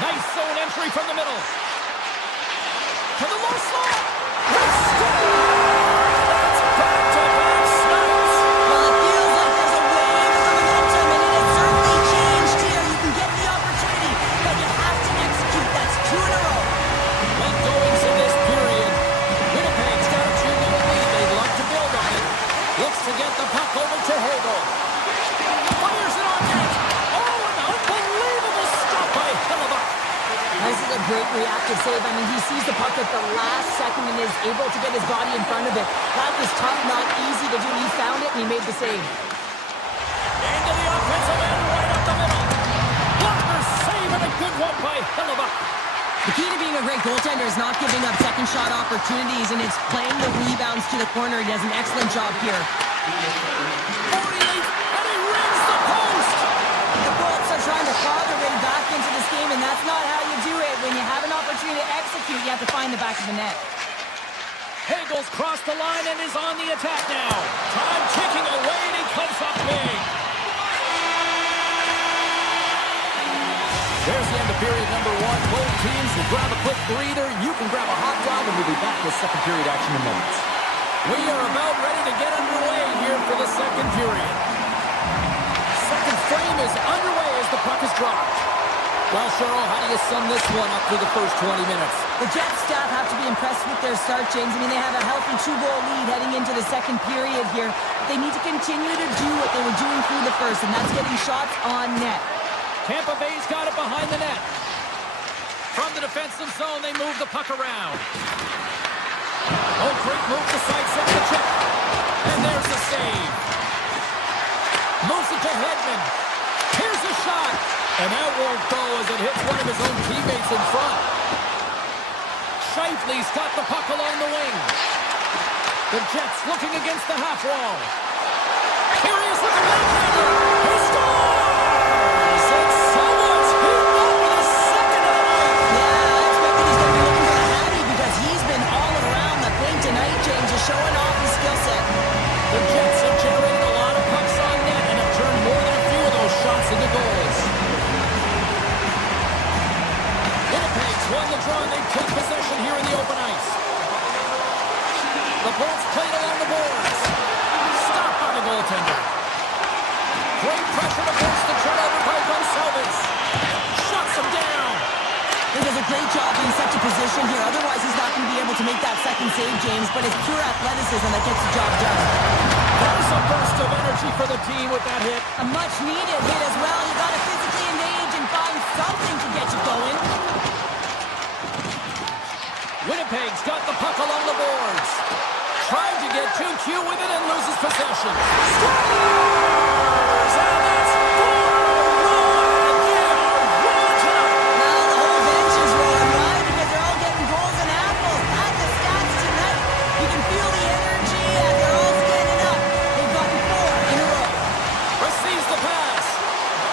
Nice zone entry from the middle. To the low slot. Let's go. That's back-to-back snaps. Well, it feels like there's a wave of momentum, and it has certainly changed here. You can get the opportunity, but you have to execute. That's 2 in a row. Late goings in this period. Winnipeg's got a 2-goal lead. They'd love to build on it. Looks to get the puck over to Hagel. Fires it on net. Oh, an unbelievable stop by Hellebuck. This is a great reactive save. I mean, he sees the puck at the last second and is able to get his body in front of it. That was tough, not easy to do. He found it, and he made the save. Into the offensive end, right up the middle. Blocker save, and a good one by Hellebuck. The key to being a great goaltender is not giving up second shot opportunities, and it's playing the rebounds to the corner. He does an excellent job here. 48, and he rings the post. The Bolts are trying to claw their way back into this game, and that's not how you do it. When you have an opportunity to execute, you have to find the back of the net. Hagel's crossed the line and is on the attack now. Time ticking away, and he comes up big. There's the end of period number 1. Both teams will grab a quick breather. You can grab a hot dog, and we'll be back with second period action in moments. We are about ready to get underway here for the second period. Second frame is underway as the puck is dropped. Well, Cheryl, how do you sum this one up through the first 20 minutes? The Jets staff have to be impressed with their start, James. I mean, they have a healthy 2-goal lead heading into the second period here. They need to continue to do what they were doing through the first, and that's getting shots on net. Tampa Bay's got it behind the net. From the defensive zone, they move the puck around. Oh, great move to sidestep the check. And there's the save. Moves it to Hedman. Here's the shot. And that won't go as it hits one of his own teammates in front. Scheifele's got the puck along the wing. The Jets looking against the half wall. Here he is with the backhander. He scores! And someone's heating up with a second of the night. Yeah, I expect that he's going to be looking for the Hattie because he's been all around the paint tonight, James, just showing off his skill set. The Jets have generated a lot of pucks on net and have turned more than a few of those shots into goals. Winnipeg's won the draw and they take possession here in the open ice. The Bolts played along the boards. Stopped by the goaltender. Great pressure to force the turnover by Gonsalves. Shuts him down. He does a great job being such a position here. Otherwise, he's not going to be able to make that second save, James, but it's pure athleticism that gets the job done. There's a burst of energy for the team with that hit. A much-needed hit as well. You got to physically engage and find something to get you going. Winnipeg's got the puck along the boards. Trying to get too cute with it and loses possession. Scores! And that's 4-1! They are rolling tonight. Now the whole bench is rolling, right? Because they're all getting goals and apples. That's the stats tonight. You can feel the energy as they're all standing up. They've gotten 4 in a row. Receives the pass.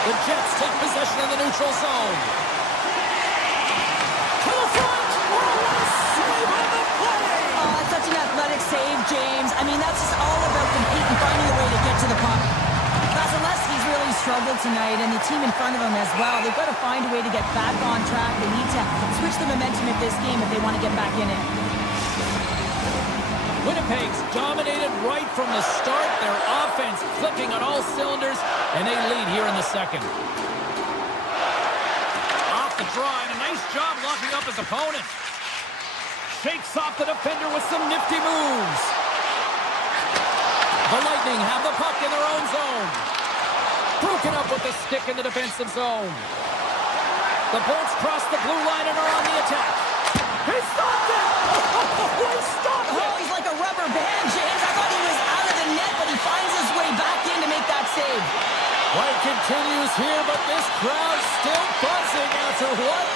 The Jets take possession in the neutral zone. To the front. Oh, what a save on the play. Oh, it's such an athletic save, James. I mean, that's just all about competing, finding a way to get to the puck. Vasilevsky's really struggled tonight, and the team in front of him as well. They've got to find a way to get back on track. They need to switch the momentum of this game if they want to get back in it. Winnipeg's dominated right from the start. Their offense clicking on all cylinders, and they lead here in the second. Off the draw, and a nice job locking up his opponent. Shakes off the defender with some nifty moves. The Lightning have the puck in their own zone. Broken up with the stick in the defensive zone. The Bolts cross the blue line and are on the attack. He stopped it! Oh, he stopped it! Oh, he's like a rubber band, James. I thought he was out of the net, but he finds his way back in to make that save. Play continues here, but this crowd still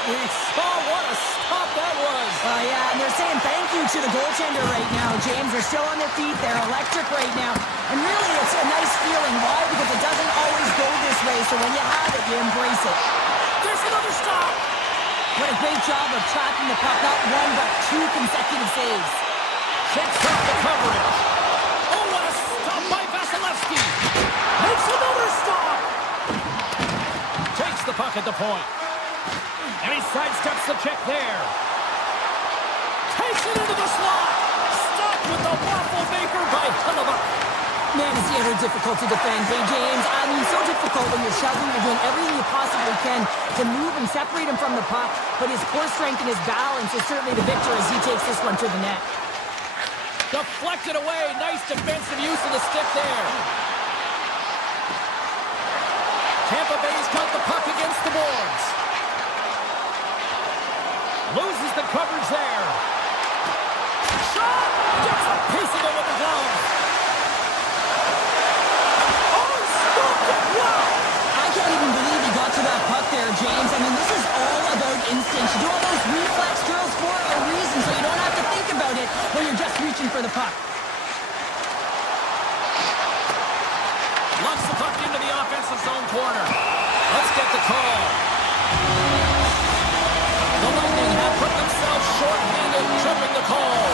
We saw what a stop that was. Yeah, and they're saying thank you to the goaltender right now, James. They're still on their feet. They're electric right now. And really, it's a nice feeling. Why? Because it doesn't always go this way. So when you have it, you embrace it. There's another stop. What a great job of tracking the puck. Not one, but two consecutive saves. Shakes off the coverage. Oh, what a stop by Vasilevsky. Makes another stop. Takes the puck at the point. And he sidesteps the check there. Takes it into the slot. Stopped with the waffle maker by Hellebuyck. Man, is he ever difficult to defend. Hey, James, I mean, so difficult when you're shoving. You're doing everything you possibly can to move and separate him from the puck. But his core strength and his balance is certainly the victor as he takes this one to the net. Deflected away. Nice defensive use of the stick there. Tampa Bay's got the puck against the boards. Loses the coverage there. Shot! Gets a piece of it with the glove. Oh, stopped it! Wow! I can't even believe he got to that puck there, James. I mean, this is all about instinct. You do all those reflex drills for a reason, so you don't have to think about it when you're just reaching for the puck. Lunks the puck into the offensive zone corner. Let's get the call. The Lightning have put themselves short-handed, tripping the call.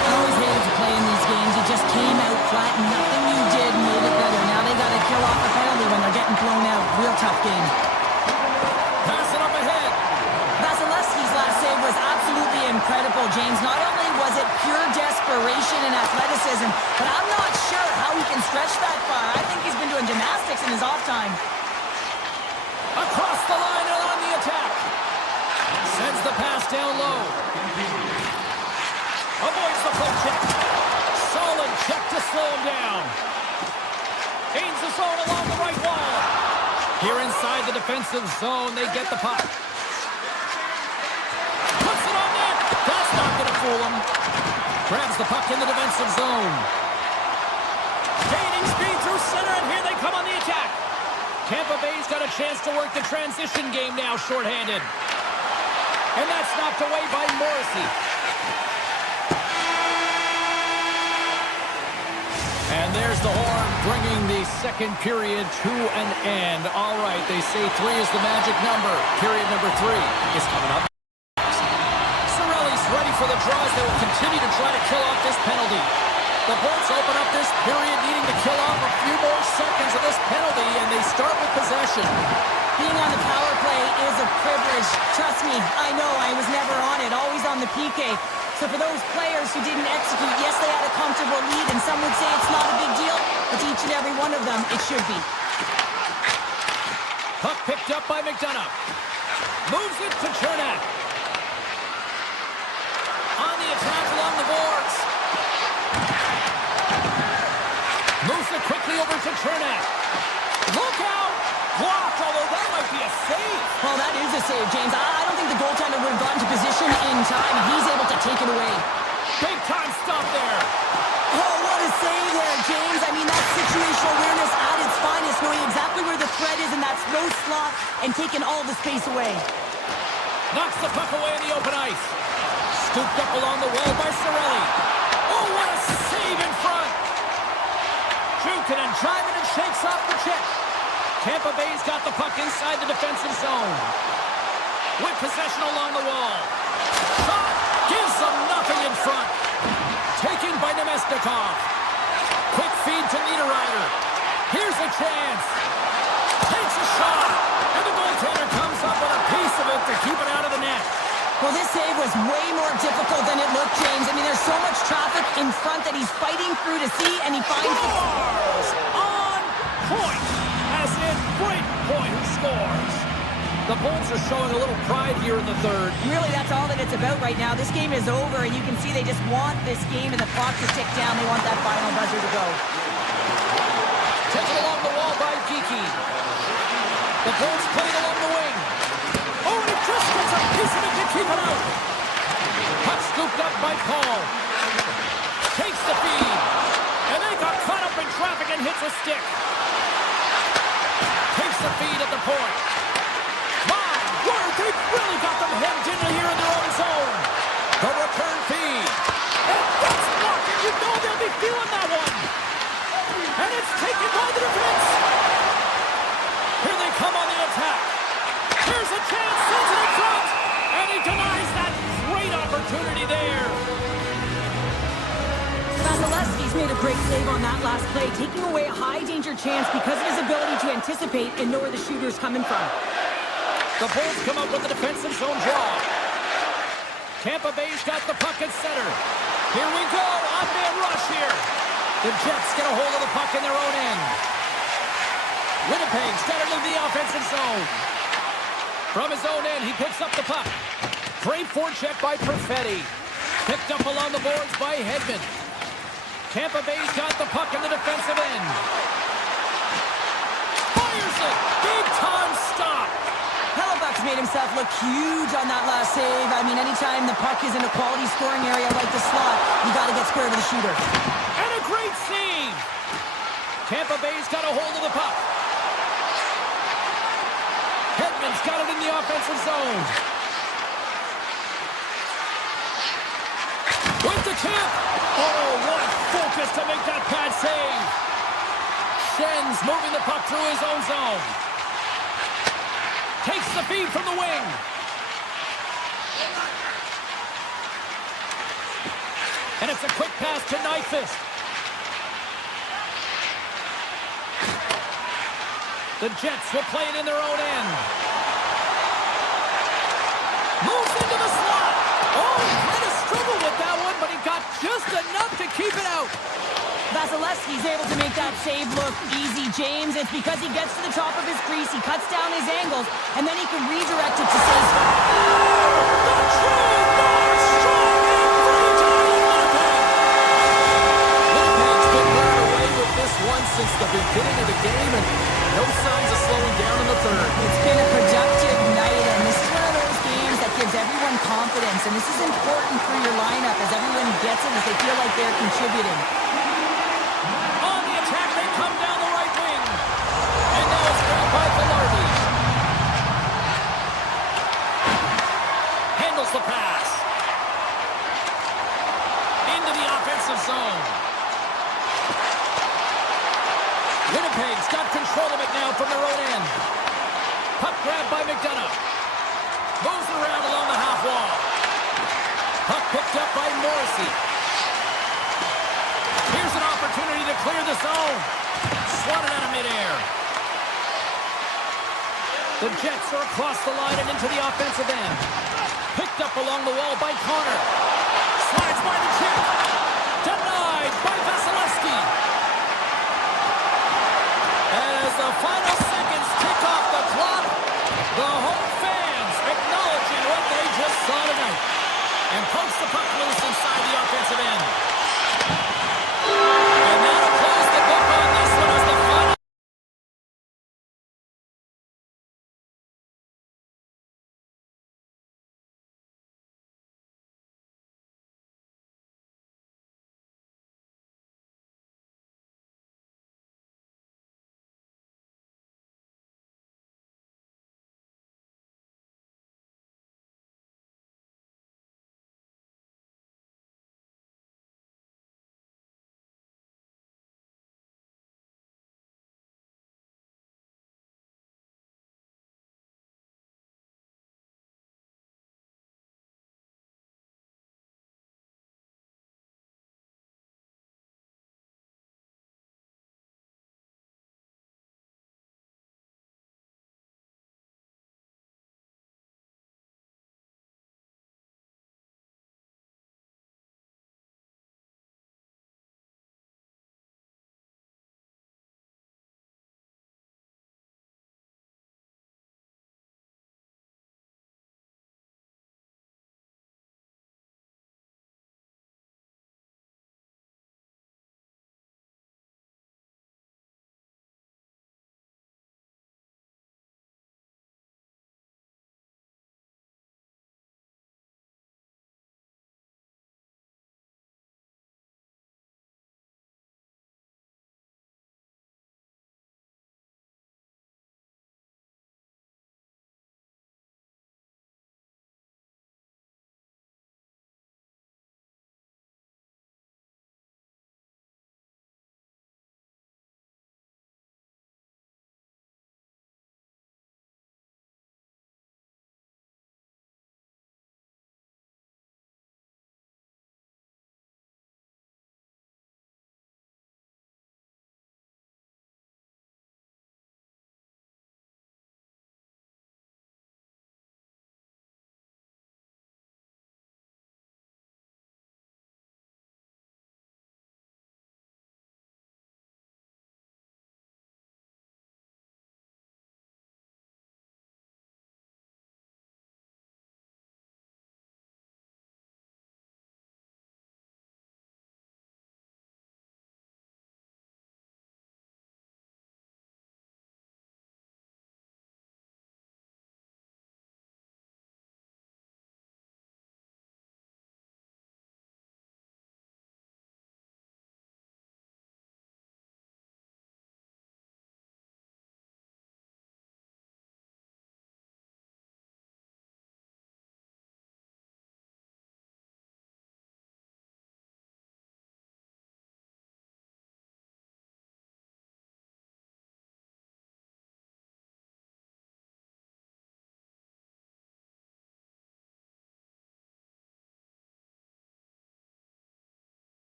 I always hated to play in these games. You just came out flat and nothing you did made it better. Now they got to kill off a penalty when they're getting blown out. Real tough game. Pass it up ahead. Vasilevsky's last save was absolutely incredible, James. Not only was it pure desperation and athleticism, but I'm not sure how he can stretch that far. I think he's been doing gymnastics in his off time. Across the line and on the attack. Sends the pass down low. Avoids the poke check. Solid check to slow him down. Gains the zone along the right wall. Here inside the defensive zone, they get the puck. Puts it on net. That's not going to fool him. Grabs the puck in the defensive zone. Gaining speed through center, and here they come on the attack. Tampa Bay's got a chance to work the transition game now, shorthanded. And that's knocked away by Morrissey. And there's the horn, bringing the second period to an end. All right, they say 3 is the magic number. Period number 3 is coming up. Cirelli's ready for the draws. They will continue to try to kill off this penalty. The Bolts open up this period needing to kill off a few more seconds of this penalty, and they start with possession. Being on the power play is a privilege. Trust me, I know I was never on it, always on the PK. So for those players who didn't execute, yes, they had a comfortable lead, and some would say it's not a big deal, but to each and every one of them, it should be. Puck picked up by McDonough. Moves it to Chernak. On the attack along the boards. Moves it quickly over to Chernak. Look out! Blocked, although that might be a save. Well, that is a save, James. I don't think the goaltender would have gotten to position in time, and he's able to take it away. Big time stop there. Oh, what a save there, James. I mean, that's situational awareness at its finest, knowing exactly where the threat is in that slow slot and taking all the space away. Knocks the puck away in the open ice. Scooped up along the wall by Cirelli. Oh, what a save in front. Jukin and driving and shakes off the check. Tampa Bay's got the puck inside the defensive zone. With possession along the wall. Shot gives them nothing in front. Taken by Nemesnikov. Quick feed to Niederreiter. Here's a chance. Takes a shot. And the goaltender comes up with a piece of it to keep it out of the net. Well, this save was way more difficult than it looked, James. I mean, there's so much traffic in front that he's fighting through to see, and he finds it. Scores! On point! As in, great point who scores. The Bolts are showing a little pride here in the third. Really, that's all that it's about right now. This game is over, and you can see they just want this game and the clock to tick down. They want that final buzzer to go. Taken along the wall by Geekie. The Bolts played along the wing. Oh, and he just gets a piece of it to keep it out. Puck scooped up by Paul. Takes the feed. And they got caught up in traffic and hits a stick. Takes the feed at the point. My word, they really Finally got them hemmed in here in their own zone. The return feed. And that's blocked, and you know they'll be feeling that one. And it's taken by the defense. Here they come on the attack. Here's a chance, sends it in front. And he denies that great opportunity there. Vasilevsky's made a great save on that last play, taking away a high-danger chance because of his ability to anticipate and know where the shooter's coming from. The Bulls come up with the defensive zone draw. Tampa Bay's got the puck at center. Here we go, on-man rush here. The Jets get a hold of the puck in their own end. Winnipeg's got it in the offensive zone. From his own end, he picks up the puck. Great forecheck by Perfetti. Picked up along the boards by Hedman. Tampa Bay's got the puck in the defensive end. Fires it! Big-time stop! Hellebuyck's made himself look huge on that last save. I mean, anytime the puck is in a quality scoring area like the slot, you got to get square to the shooter. And a great save! Tampa Bay's got a hold of the puck. Hedman's got it in the offensive zone. With the tip! Oh, what focus to make that pad save! Schen's moving the puck through his own zone. Takes the feed from the wing. And it's a quick pass to Nyquist. The Jets will play it in their own end. Moves into the slot. Oh, he kind of struggled with that one, but he got just enough to keep it out. Vasilevsky's able to make that save look easy, James. It's because he gets to the top of his crease, he cuts down his angles, and then he can redirect it to save. The true North strong and free time in Winnipeg. Winnipeg's been running away with this one since the beginning of the game, and no signs of slowing down in the third. It's been a productive night, and this is one of those games that gives everyone confidence, and this is important for your lineup as everyone gets it, as they feel like they're contributing. Come down the right wing. And now it's grabbed by Velarde. Handles the pass. Into the offensive zone. Winnipeg's got control of it now from their own end. Puck grabbed by McDonough. Moves it around along the half wall. Puck picked up by Morrissey. Here's an opportunity to clear the zone. Swatted out of midair. The Jets are across the line and into the offensive end. Picked up along the wall by Connor. Slides by the check. Denied by Vasilevsky. As the final seconds tick off the clock, the home fans acknowledging what they just saw tonight. And pokes the puck loose inside the offensive end.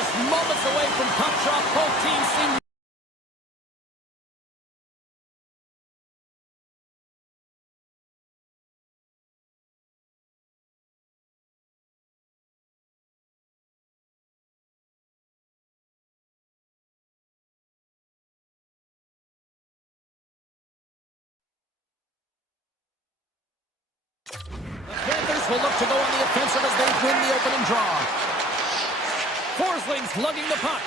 Just moments away from puck drop. Both teams seem... The Panthers will look to go on the offensive as they win the opening draw. Forsling's lugging the puck.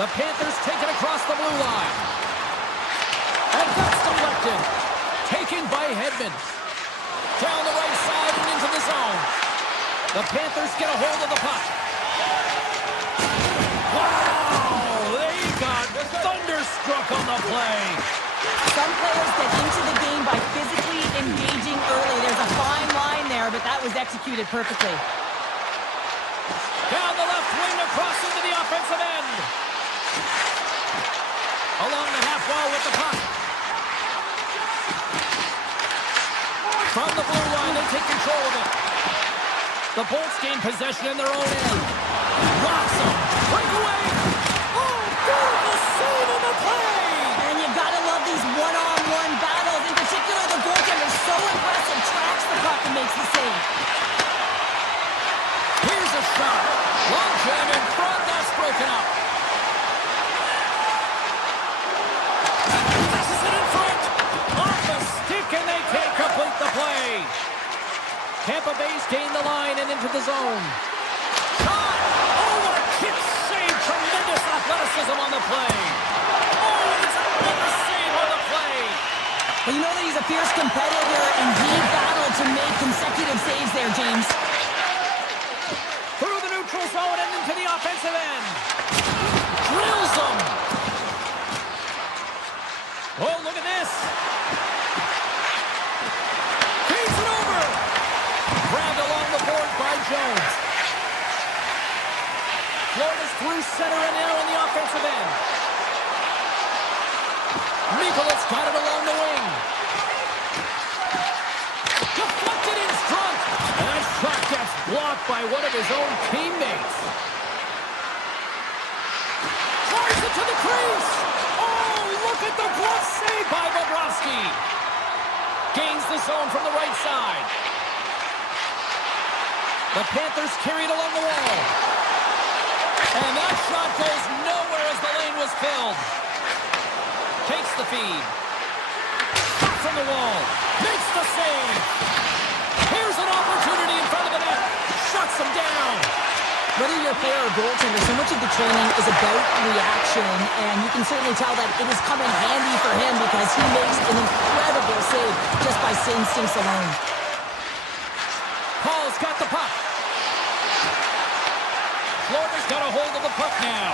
The Panthers take it across the blue line. And that's deflected. Taken by Hedman. Down the right side and into the zone. The Panthers get a hold of the puck. Wow! They got thunderstruck on the play. Some players get into the game by physically engaging early. There's a fine line there, but that was executed perfectly. Down the left wing across into the offensive end. Along the half wall with the puck. From the blue line, they take control of it. The Bolts gain possession in their own end. Rocks them. Breakaway. Oh, beautiful save on the play. And you gotta love these one-on-one battles. In particular, the goaltender is so impressive. Tracks the puck and makes the save. Here's a shot. Long jam in front. That's broken up. This is it in front. Off the stick, and they can't complete the play. Tampa Bay's gained the line and into the zone. Shot. Oh, what a kick save. Tremendous athleticism on the play. Oh, and it's another save on the play. Well, you know that he's a fierce competitor, and he battled to make consecutive saves there, James. Through the neutral zone and into the offensive end. Drills them. Oh, look at this. Feeds it over. Grabbed along the board by Jones. Florida's through center and now in the offensive end. Nicholas got it along the wing. Deflected in front. And that shot gets blocked by one of his own teammates. Fires it to the crease. Oh, look at the glove save by Bobrovsky. Gains the zone from the right side. The Panthers carry it along the wall. And that shot goes nowhere as the lane was filled. Takes the feed. Shot from the wall. Makes the save. Here's an opportunity in front of the net. Shuts them down. Whether you're a player or goaltender, so much of the training is about reaction, and you can certainly tell that it is coming handy for him because he makes an incredible save just by instincts alone. Paul's got the puck. Florida's got a hold of the puck now.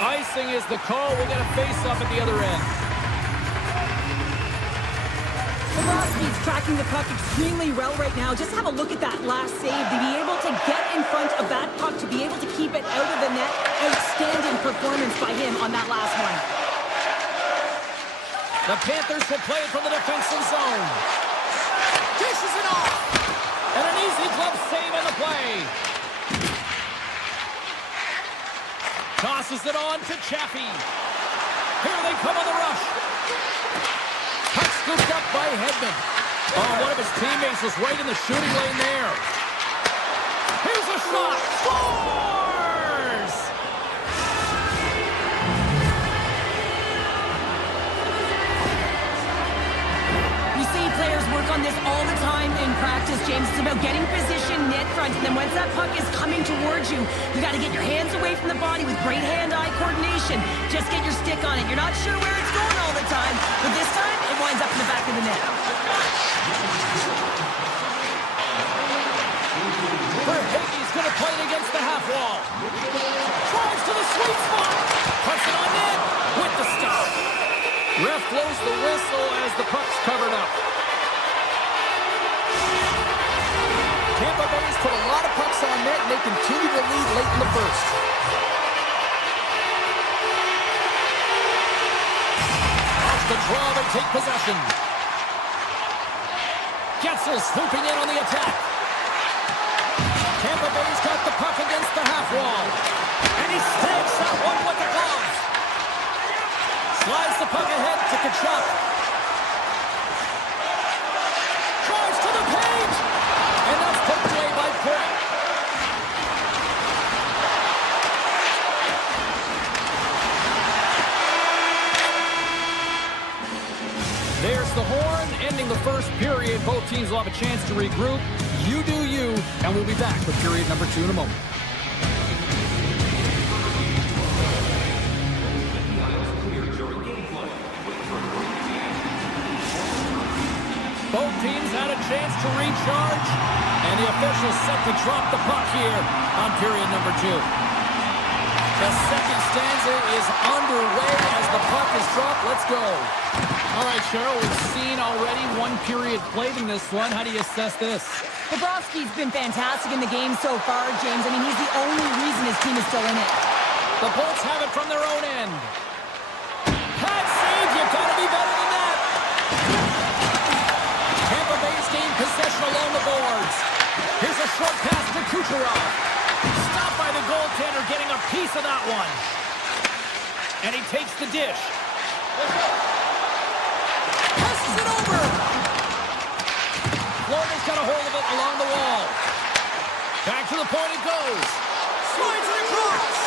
Icing is the call. We'll get a face-up at the other end. Frostbite's tracking the puck extremely well right now. Just have a look at that last save. To be able to get in front of that puck, to be able to keep it out of the net, outstanding performance by him on that last one. The Panthers will play it from the defensive zone. Dishes it off. And an easy glove save on the play. Tosses it on to Chaffee. Here they come on the rush. Puck scooped up by Hedman. Oh, one of his teammates was right in the shooting lane there. Here's a shot. Scores! You see players work on this all the time in practice, James. It's about getting position net front, and then once that puck is coming towards you, you got to get your hands away from the body with great hand-eye coordination. Just get your stick on it. You're not sure where it's going all the time, but this time it winds up in the back of the net. Verhaeghe's going to play it against the half wall. Drives to the sweet spot. Puts it on net with the stop. Ref blows the whistle as the puck's covered up. Tampa Bay's put a lot of pucks on net, and they continue to lead late in the first. Off the draw, they take possession. Getzel swooping in on the attack. Tampa Bay's got the puck against the half wall. And he stabs that one with the gloves. Slides the puck ahead to Kachuk. Drives to the paint. And that's put away by Point. There's the horn, ending the first period. Both teams will have a chance to regroup. You do you, and we'll be back with period number 2 in a moment. Both teams had a chance to recharge, and the officials set to drop the puck here on period number 2. The second stanza is underway as the puck is dropped. Let's go. All right, Cheryl, we've seen already one period played in this one. How do you assess this? Bobrovsky's been fantastic in the game so far, James. I mean, he's the only reason his team is still in it. The Bolts have it from their own end. Pat save, you've got to be better than that. Tampa Bay's gained possession along the boards. Here's a short pass to Kucherov. Stopped by the goaltender, getting a piece of that one. And he takes the dish. Passes it over. Florida's got a hold of it along the wall. Back to the point it goes. Slides it across.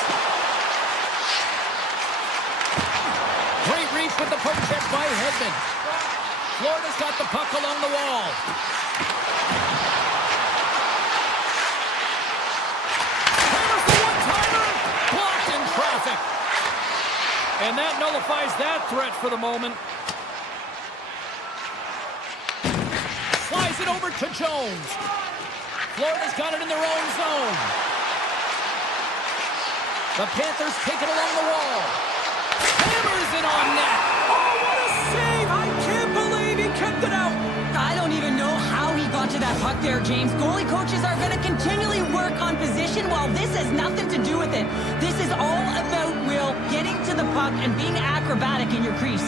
Great reach with the poke check by Hedman. Florida's got the puck along the wall. Hammers the one-timer. Blocked in traffic. And that nullifies that threat for the moment. Slides it over to Jones. Florida's got it in their own zone. The Panthers take it along the wall. Hammers it on net. Oh, what a save! I can't believe he kept it out. I don't even know how he got to that puck there, James. Goalie coaches are going to continually work on position while this has nothing to do with it. This is all about, Will, getting to the puck and being acrobatic in your crease.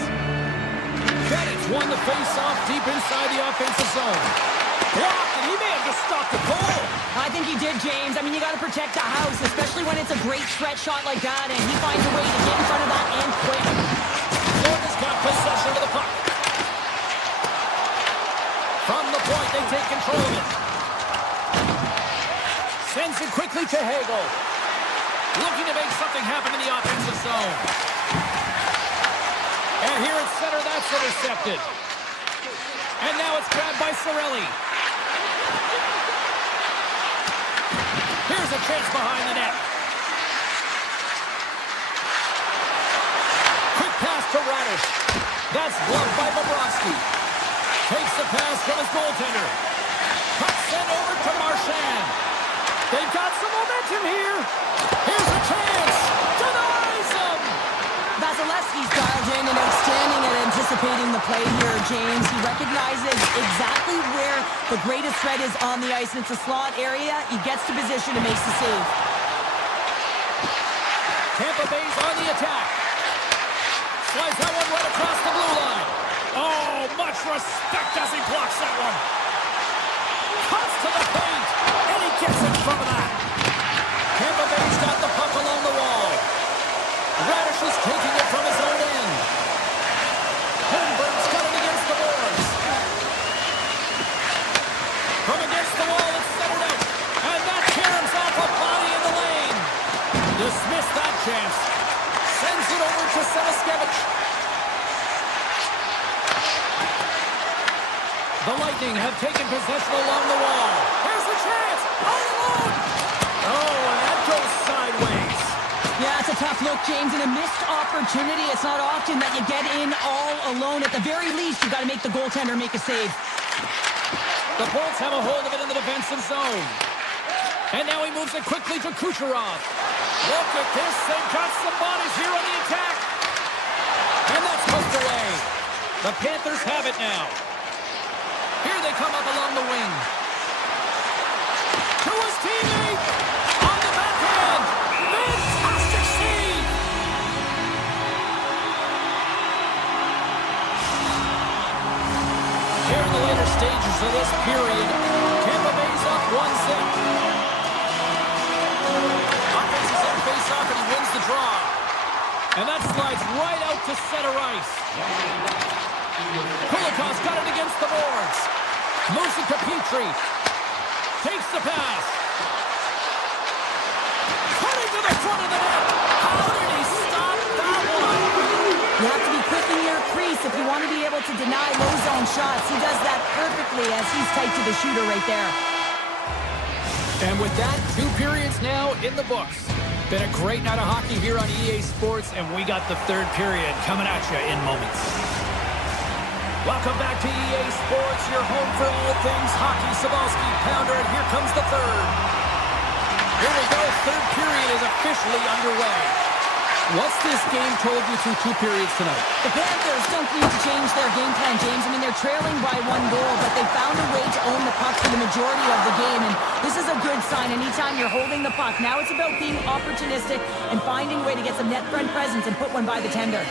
Bennett's won the face-off deep inside the offensive zone. Blocked, and he may have just stopped the goal. I think he did, James. I mean, you got to protect the house, especially when it's a great stretch shot like that, and he finds a way to get in front of that and quick. Florida's got possession of the puck. From the point, they take control of it. Sends it quickly to Hagel. Looking to make something happen in the offensive zone. And here at center, that's intercepted. And now it's grabbed by Cirelli. Here's a chance behind the net. Quick pass to Radish. That's blocked by Bobrovsky. Takes the pass from his goaltender. Puck sent over to Marchand. They've got some momentum here. Here's a chance. Denies him. Vasilevsky's dialed in and outstanding at anticipating the play here, James. He recognizes exactly where the greatest threat is on the ice, and it's a slot area. He gets to position and makes the save. Tampa Bay's on the attack. Slides that one right across the blue line. Oh, much respect as he blocks that one. Cuts to the paint, and he gets in front of that. Tampa Bay's got the puck along the wall. Radish is taking it from his own end. Holmberg's got it against the boards. From against the wall, it's centered out. And that caroms off a body in the lane. Dismissed that chance. Sends it over to Selaskevich. The Lightning have taken possession along the wall. Here's the chance. All alone. Oh, and that goes sideways. Yeah, it's a tough look, James, and a missed opportunity. It's not often that you get in all alone. At the very least, you've got to make the goaltender make a save. The Bolts have a hold of it in the defensive zone. And now he moves it quickly to Kucherov. Look at this. They've got some bodies here on the attack. And that's poked away. The Panthers have it now. Here they come up along the wing. To his teammate. On the backhand. Fantastic save. Here in the later stages of this period. Tampa Bay's up 1-0. Offense is in face-off, and he wins the draw. And that slides right out to center ice. Kulikov's got it against the boards. Moves it to Petrie. Takes the pass. Cutting to the front of the net. How did he stop that one? You have to be quick in your crease if you want to be able to deny low zone shots. He does that perfectly as he's tight to the shooter right there. And with that, 2 periods now in the books. Been a great night of hockey here on EA Sports, and we got the 3rd period coming at you in moments. Welcome back to EA Sports, your home for all things hockey. Sabalski, Pounder, and here comes the 3rd. Here we go, 3rd period is officially underway. What's this game told you through 2 periods tonight? The Panthers don't need to change their game plan, James. I mean, they're trailing by 1 goal, but they found a way to own the puck for the majority of the game, and this is a good sign anytime you're holding the puck. Now it's about being opportunistic and finding a way to get some net front presence and put one by the tender.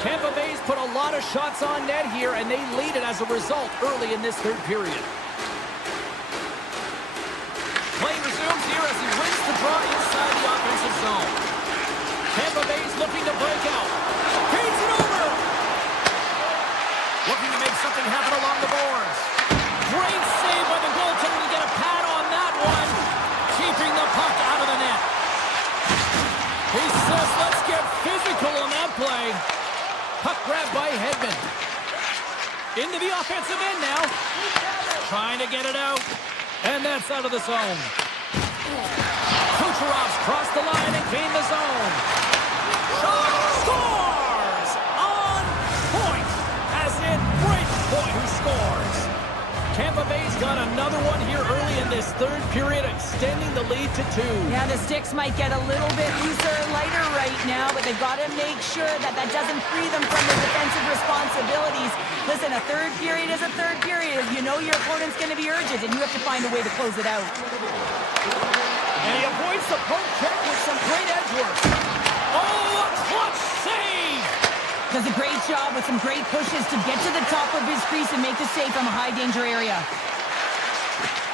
Tampa Bay's put a lot of shots on net here, and they lead it as a result early in this 3rd period. Play resumes here as he wins the draw inside the offensive zone. Tampa Bay's looking to break out. Feeds it over. Looking to make something happen along the boards. Great save by the goaltender to get a pad on that one. Keeping the puck out of the net. He says, let's get physical on that play. Puck grabbed by Hedman. Into the offensive end now. Trying to get it out. And that's out of the zone. Kucherov's crossed the line and gained the zone. Scores! On point! As in Breakpoint who scores. Tampa Bay's got another one here early in this 3rd period, extending the lead to 2. Yeah, the sticks might get a little bit looser and lighter right now, but they've got to make sure that that doesn't free them from their defensive responsibilities. Listen, a 3rd period is a 3rd period. You know your opponent's going to be urgent, and you have to find a way to close it out. And he avoids the poke check with some great edge work. Oh, a clutch save! Does a great job with some great pushes to get to the top of his crease and make the save from a high-danger area.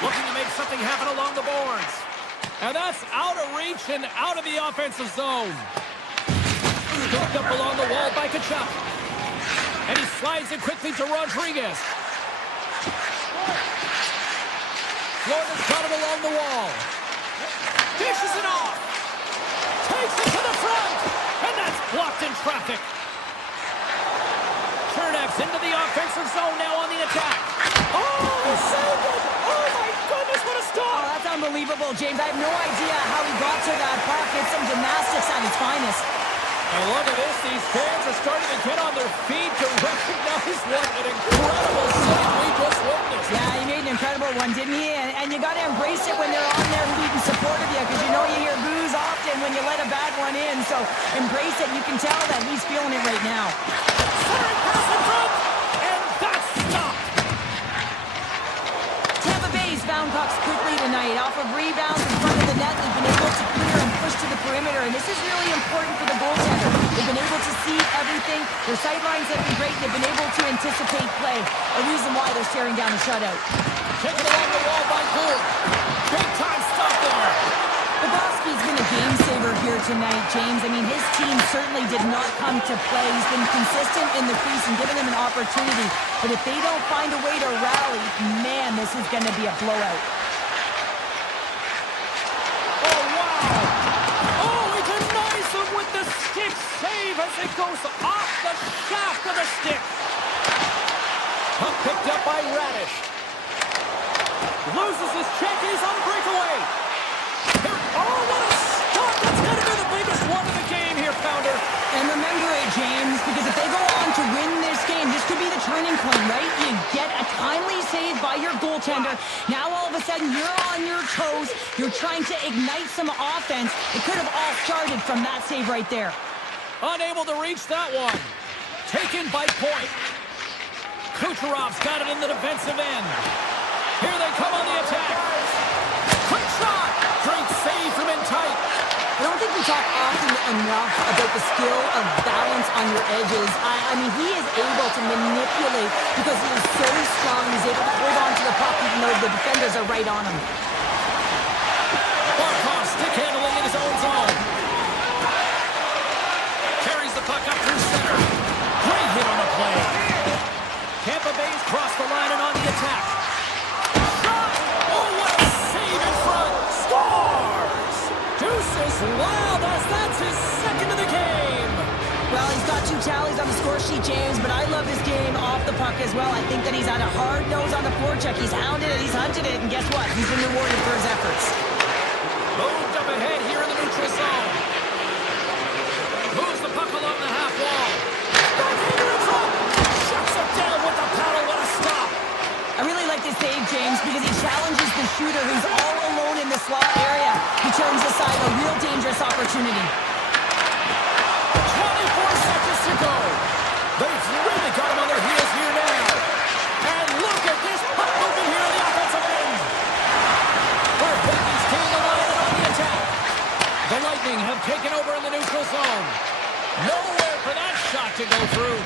Looking to make something happen along the boards. And that's out of reach and out of the offensive zone. Picked up along the wall by Kachuk. And he slides it quickly to Rodriguez. Florida's got it along the wall. Dishes it off. Takes it to the front. And that's blocked in traffic. Chernak's into the offensive zone now on the attack. Oh, saved it! Oh, my goodness, what a stop! Oh, that's unbelievable, James. I have no idea how he got to that puck. It's some gymnastics at its finest. And look at this. These fans are starting to get on their feet to recognize what an incredible save we just witnessed. Yeah, he made an incredible one, didn't he? And you got to embrace it when they're on there rooting support of you, because you know you hear boos often when you let a bad one in. So embrace it. You can tell that he's feeling it right now. Sorry, pass in front, and that's stopped. Tampa Bay's found pucks quickly tonight. Off of rebounds in front of the net, they've been able to clear and push to the perimeter, and this is really important for the goaltender. They've been able to see everything. Their sidelines have been great. They've been able to anticipate play. A reason why they're staring down the shutout. Taken along the wall by Gould. Big time stop there. Boboski's been a game saver here tonight, James. I mean, his team certainly did not come to play. He's been consistent in the crease and giving them an opportunity. But if they don't find a way to rally, man, this is going to be a blowout. Oh, wow. Oh, he denies them with the stick save as it goes off the shaft of the stick. Puck picked up by Radish. Loses his check and he's on the breakaway. Oh, what a stop! That's going to be the biggest one of the game here, Pounder. And remember it, James, because if they go on to win this game, this could be the turning point, right? You get a timely save by your goaltender. Now all of a sudden you're on your toes. You're trying to ignite some offense. It could have all started from that save right there. Unable to reach that one. Taken by Point. Kucherov's got it in the defensive end. Here they come on the attack. Quick shot. Great save from in tight. I don't think we don't talk often enough about the skill of balance on your edges. I mean, he is able to manipulate because he is so strong. He's able to hold on to the puck even though the defenders are right on him. Barkov stick handling in his own zone. Carries the puck up through center. Great hit on the play. Tampa Bay's crossed the line and on the attack. Shot! Oh, what a save in front! Scores! Deuces Wild as that's his second of the game. Well, he's got 2 tallies on the score sheet, James, but I love his game off the puck as well. I think that he's had a hard nose on the forecheck. He's hounded it, he's hunted it, and guess what? He's been rewarded for his efforts. Moved up ahead here in the neutral zone. Moves the puck along the half wall. Backhander in front. Shuts it down with the paddle. What a stop. I really like this save, James, because he challenges the shooter who's all alone in the slot area. He turns aside a real dangerous opportunity. 24 seconds to go. They've really got him on their heels here now. And look at this puck moving here in the offensive end. Our Bucky's taking the line and on the attack. The Lightning have taken over in the neutral zone. Nowhere for that shot to go through.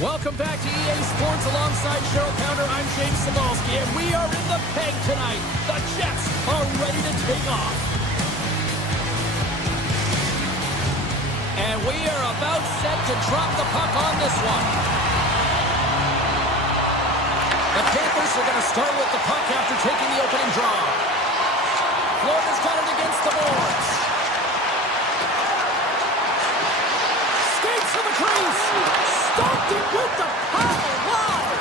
Welcome back to EA Sports alongside Cheryl Pounder. I'm James Cebulski, and we are in the peg tonight. The Jets are ready to take off. And we are about set to drop the puck on this one. The Panthers are going to start with the puck after taking the opening draw. Florida's got it against the boards. Skates to the crease. Stopped it with the power wide.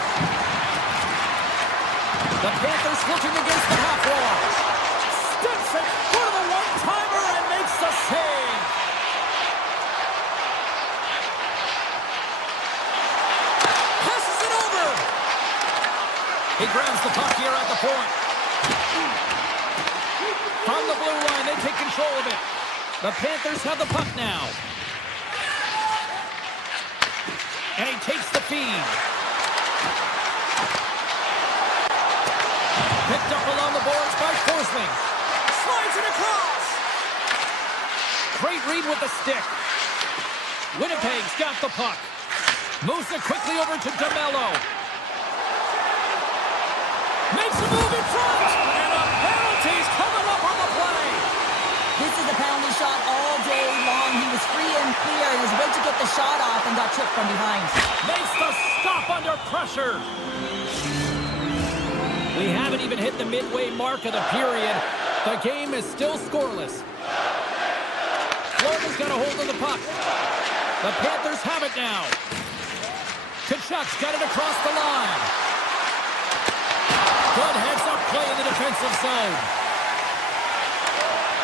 The Panthers looking against the half wall. Steps it for the one-timer and makes the save. Passes it over. He grabs the puck here at the point. From the blue line, they take control of it. The Panthers have the puck now. And he takes the feed. Picked up along the boards by Forsling. Slides it across. Great read with the stick. Winnipeg's got the puck. Moves it quickly over to DeMello. Makes a move in front. And a penalty's coming up on the play. This is a penalty shot all day long. He was free and clear and was about to get the shot off and got tripped from behind. Makes the stop under pressure. We haven't even hit the midway mark of the period. The game is still scoreless. Florida's got a hold of the puck. The Panthers have it now. Kachuk's got it across the line. Good heads-up play in the defensive zone.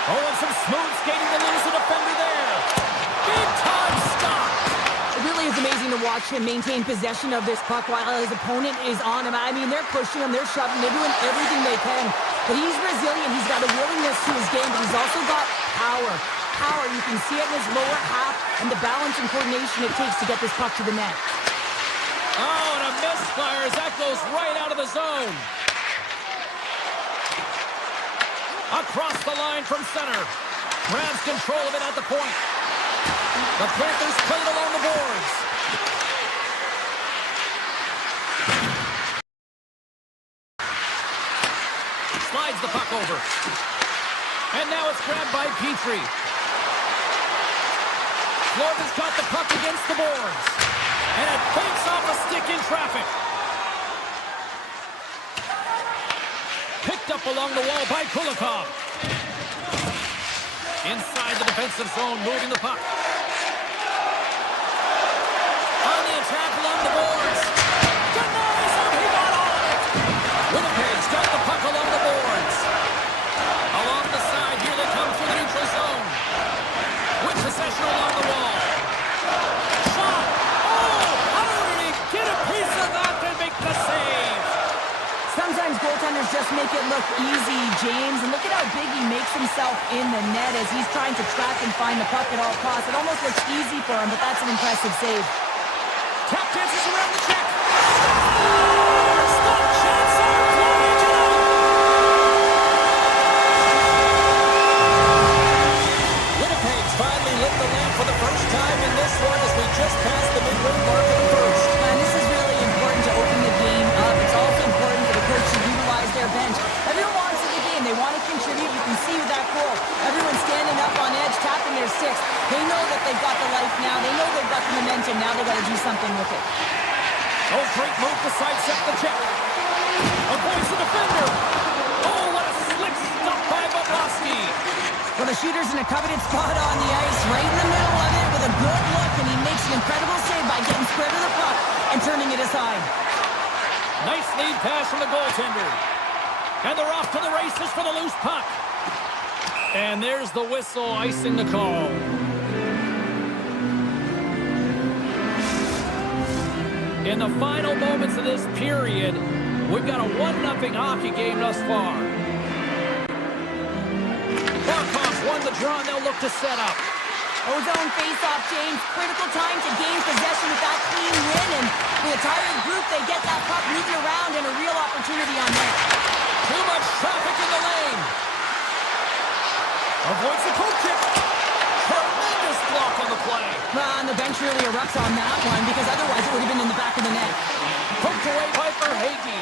Oh, and some smooth skating to lose a defender there. Big-time stop. It really is amazing to watch him maintain possession of this puck while his opponent is on him. I mean, they're pushing him, they're shoving, they're doing everything they can. But he's resilient. He's got a willingness to his game, but he's also got power. Power, you can see it in his lower half and the balance and coordination it takes to get this puck to the net. Oh, and a misfire as that goes right out of the zone. Across the line from center. Grabs control of it at the point. The Panthers play it along the boards. Slides the puck over. And now it's grabbed by Petrie. Florida's got the puck against the boards. And it fakes off a stick in traffic. Picked up along the wall by Kulikov. Inside the defensive zone, moving the puck. On the attack along the boards. Denies him, he got all of it. Winnipeg's got the puck along the boards. Along the side, here they come through the neutral zone. With possession along the wall. Shot. Oh, how did he get a piece of that to make the save? Sometimes goaltenders just make it look easy, James. And look at how big he makes himself in the net as he's trying to track and find the puck at all costs. It almost looks easy for him, but that's an impressive save. Tap dances around the check. Stop chance on Florida tonight. Winnipeg's finally lit the lamp for the first time in this one as we just passed the midway mark of the first. And this is really important to open the game up. It's also important for the coach to utilize their bench. Everyone wants in the game. They want to contribute. You can see with that goal. Everyone's standing up on edge, tapping their sticks. They know that they've got the life now. They know they've got the momentum. Now they've got to do something with it. Oh, great move to sidestep the check. Avoids the defender. Oh, what a slick stop by Bobrovsky. Well, the shooter's in a coveted spot on the ice, right in the middle of it with a good look, and he makes an incredible save by getting square to the puck and turning it aside. Nice lead pass from the goaltender. And they're off to the races for the loose puck. And there's the whistle icing the call. In the final moments of this period, we've got a 1-0 hockey game thus far. Barkov's won the draw, and they'll look to set up. Ozone face-off, James. Critical time to gain possession with that clean win, and with a tired group, they get that puck moving around and a real opportunity on net. Too much traffic in the lane. Avoids the poke check. Tremendous block on the play. Well, and the bench really erupts on that one, because otherwise it would have been in the back away by Verhaeghe.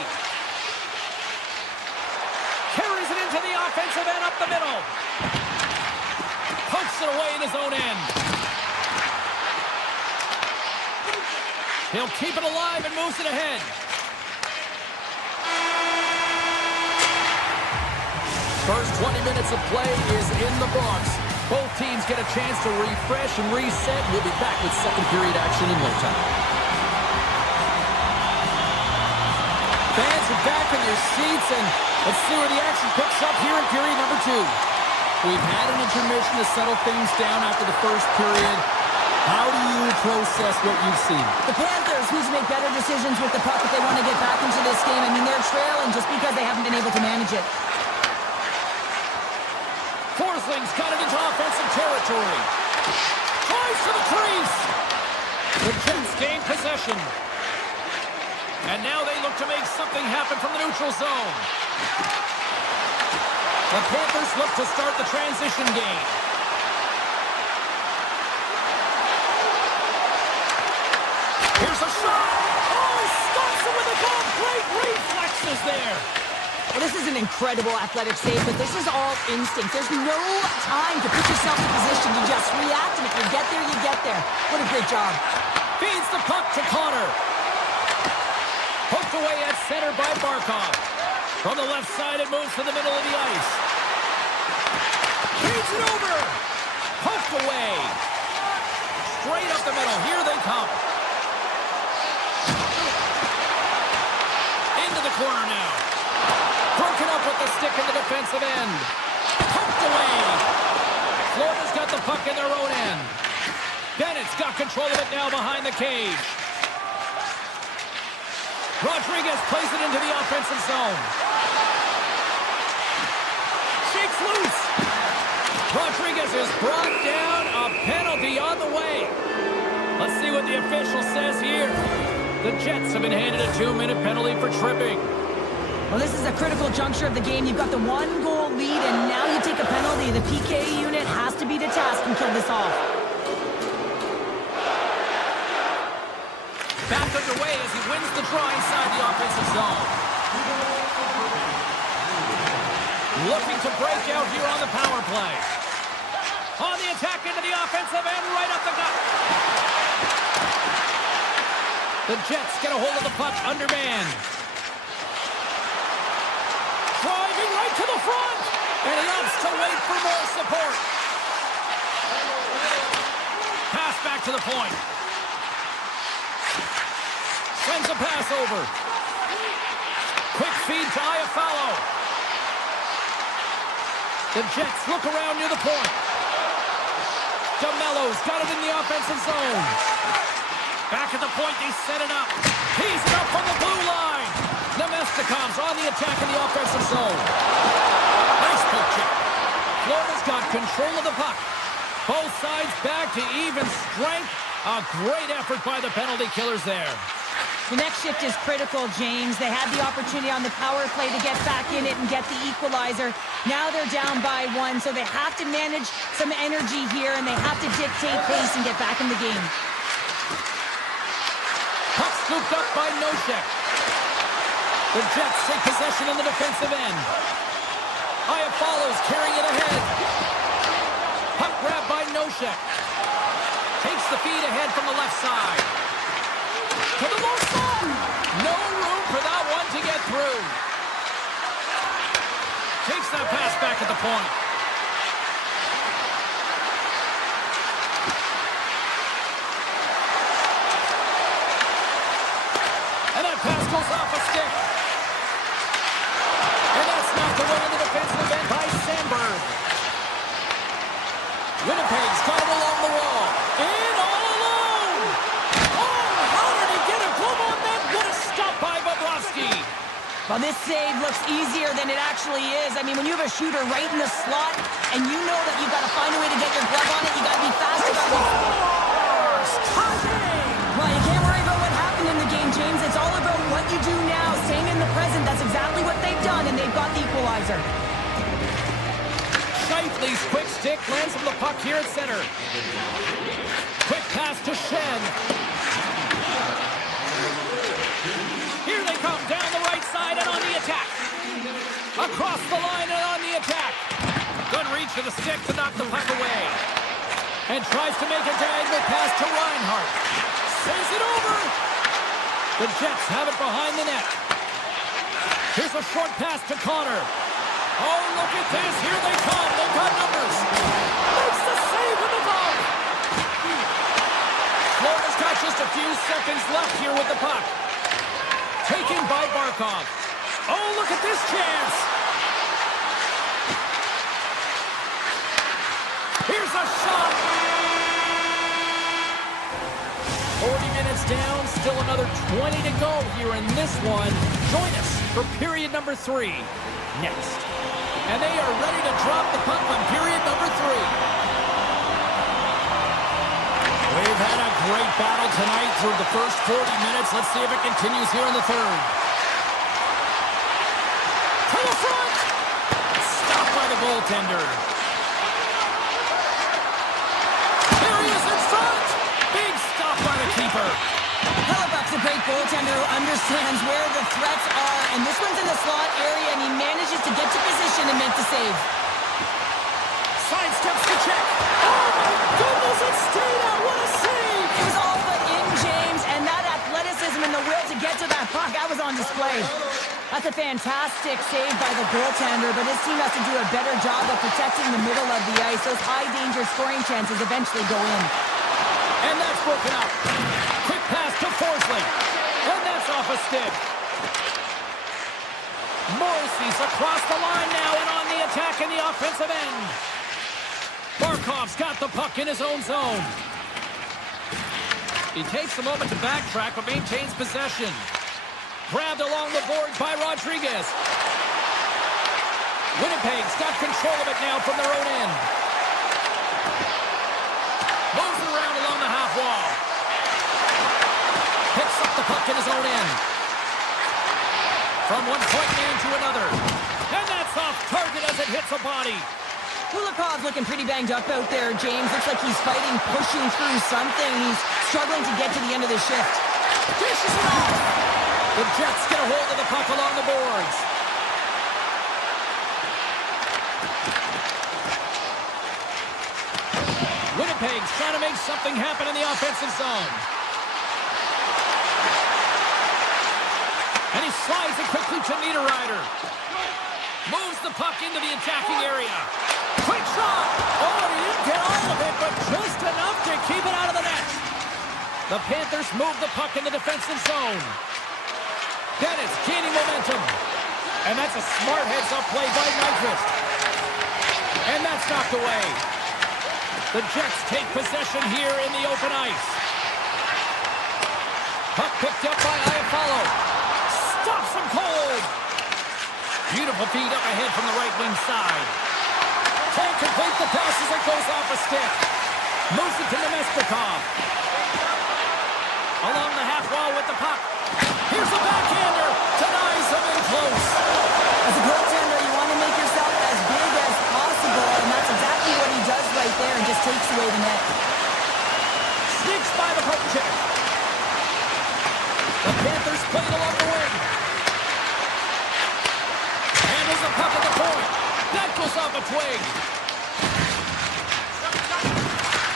Carries it into the offensive end up the middle. Pokes it away in his own end. He'll keep it alive and moves it ahead. First 20 minutes of play is in the books. Both teams get a chance to refresh and reset. We'll be back with second period action in no time. Fans are back in their seats, and let's see where the action picks up here in period number 2. We've had an intermission to settle things down after the first period. How do you process what you've seen? The Panthers need to make better decisions with the puck if they want to get back into this game. I mean, they're trailing just because they haven't been able to manage it. Forsling's got it into offensive territory. Tries to the crease. The Jets gain possession. And now they look to make something happen from the neutral zone. The Panthers look to start the transition game. Here's a shot. Oh, he stops it with a glove. Great reflexes there. Well, this is an incredible athletic save, but this is all instinct. There's no time to put yourself in position. You just react, and if you get there, you get there. What a great job. Feeds the puck to Connor. Poked away at center by Barkov. From the left side, it moves to the middle of the ice. Feeds it over. Poked away. Straight up the middle. Here they come. Into the corner now. Broken up with the stick in the defensive end. Poked away. Florida's got the puck in their own end. Bennett's got control of it now behind the cage. Rodriguez plays it into the offensive zone. Shakes loose. Rodriguez is brought down. A penalty on the way. Let's see what the official says here. The Jets have been handed a 2-minute penalty for tripping. Well, this is a critical juncture of the game. You've got the 1-goal lead, and now you take a penalty. The PK unit has to be to task and kill this off. Back underway as he wins the draw inside the offensive zone. Looking to break out here on the power play. On the attack into the offensive end, right up the gut. The Jets get a hold of the puck, undermanned. Driving right to the front. And he opts to wait for more support. Pass back to the point. Sends a pass over. Quick feed to Iafallo. The Jets look around near the point. DeMello's got it in the offensive zone. Back at the point, they set it up. He's it up from the blue line. Nemestikov's on the attack in the offensive zone. Nice poke check. Florida's got control of the puck. Both sides back to even strength. A great effort by the penalty killers there. The next shift is critical, James. They had the opportunity on the power play to get back in it and get the equalizer. Now they're down by 1, so they have to manage some energy here, and they have to dictate pace and get back in the game. Puck scooped up by Nosek. The Jets take possession in the defensive end. Iafallo's carrying it ahead. Puck grab by Nosek. Takes the feed ahead from the left side. To the low side. No room for that one to get through. Takes that pass back at the point. And that pass goes off a stick. And that's knocked away in the defensive end by Sandberg. Winnipeg's got it along the wall. In all alone. Oh, how did he get a glove on that? What a stop by Bobrovsky. Well, this save looks easier than it actually is. I mean, when you have a shooter right in the slot, and you know that you've got to find a way to get your glove on it, you got to be fast about it. Well, you can't worry about what happened in the game, James. It's all about what you do now, staying in the present. That's exactly what they've done, and they've got the equalizer. Shifley's quick stick lands from the puck here at center. Quick pass to Shen. Here's the stick to knock the puck away. And tries to make a diagonal pass to Reinhart. Sends it over. The Jets have it behind the net. Here's a short pass to Connor. Oh, look at this. Here they come. They've got numbers. Makes the save with the glove. Florida's got just a few seconds left here with the puck. Taken by Barkov. Oh, look at this chance. Here's a shot. 40 minutes down, still another 20 to go here in this one. Join us for period number 3 next. And they are ready to drop the puck on period number 3. We've had a great battle tonight through the first 40 minutes. Let's see if it continues here in the third. To the front. Stopped by the goaltender. There he is in front. Big stop by the keeper. Hellebuck's a great goaltender who understands where the threats are, and this one's in the slot area, and he manages to get to position and make the save. Sidesteps the check. Oh, my goodness, it stayed out. What a save. It was all but in, James, and that athleticism and the will to get to that puck, that was on display. That's a fantastic save by the goaltender, but his team has to do a better job of protecting the middle of the ice. Those high-danger scoring chances eventually go in. And that's broken up. Quick pass to Forsling. And that's off a stick. Morrissey's across the line now and on the attack in the offensive end. Barkov's got the puck in his own zone. He takes a moment to backtrack but maintains possession. Grabbed along the boards by Rodriguez. Winnipeg's got control of it now from their own end. Moves around along the half wall. Picks up the puck in his own end. From one point man to another. And that's off target as it hits a body. Kulikov's looking pretty banged up out there, James. Looks like he's fighting, pushing through something. He's struggling to get to the end of the shift. Dishes it off. The Jets get a hold of the puck along the boards. Winnipeg's trying to make something happen in the offensive zone. And he slides it quickly to Niederreiter. Moves the puck into the attacking area. Quick shot! Oh, he didn't get all of it, but just enough to keep it out of the net. The Panthers move the puck in the defensive zone. Dennis gaining momentum. And that's a smart heads-up play by Nyquist. And that's knocked away. The Jets take possession here in the open ice. Puck picked up by Iafallo. Stops him cold. Beautiful feed up ahead from the right wing side. Can't complete the pass as it goes off a stick. Moves it to Nemestikov. Along the half wall with the puck. Here's a backhander. Denies him in close. As a goaltender, you want to make yourself as big as possible, and that's exactly what he does right there and just takes away the net. Sneaks by the poke check. The Panthers played along the wing. Handles the puck at the point. That goes off a twig.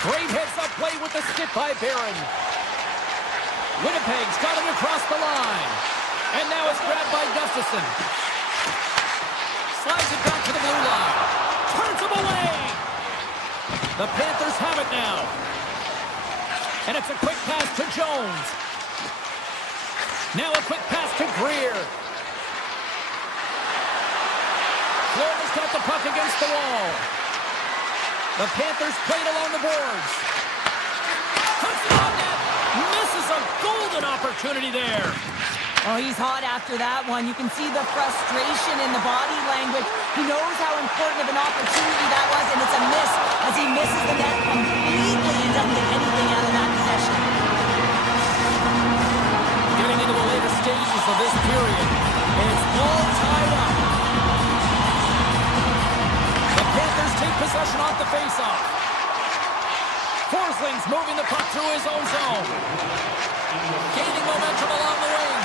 Great heads-up play with the stick by Barron. Winnipeg's got it across the line. And now it's grabbed by Gustafsson. Slides it back to the blue line. Turns him away. The Panthers have it now. And it's a quick pass to Jones. Now a quick pass to Greer. Florida's got the puck against the wall. The Panthers played along the boards. Puts it on net. Misses a golden opportunity there. Oh, he's hot after that one. You can see the frustration in the body language. He knows how important of an opportunity that was, and it's a miss as he misses the net completely and doesn't get anything out of that possession. Getting into the later stages of this period, and it's all tied up. The Panthers take possession off the faceoff. Forsling's moving the puck through his own zone. Gaining momentum along the wing.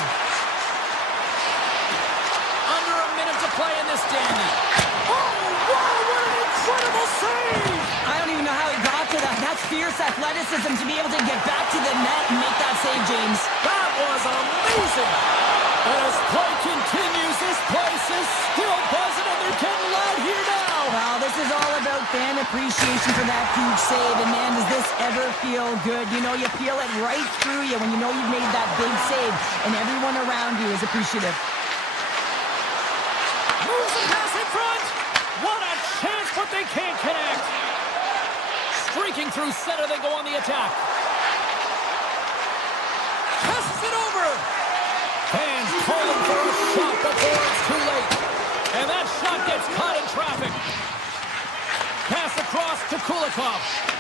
Under a minute to play in this dandy. Oh, wow, what an incredible athleticism to be able to get back to the net and make that save, James. That was amazing! And as play continues, this place is still buzzing, and they're getting loud here now! Well, this is all about fan appreciation for that huge save, and man, does this ever feel good. You know, you feel it right through you when you know you've made that big save, and everyone around you is appreciative. Moves the pass in front! What a chance, but they can't connect! Streaking through center, they go on the attack. Passes it over! Fans calling for a shot before it's too late. And that shot gets caught in traffic. Pass across to Kulikov.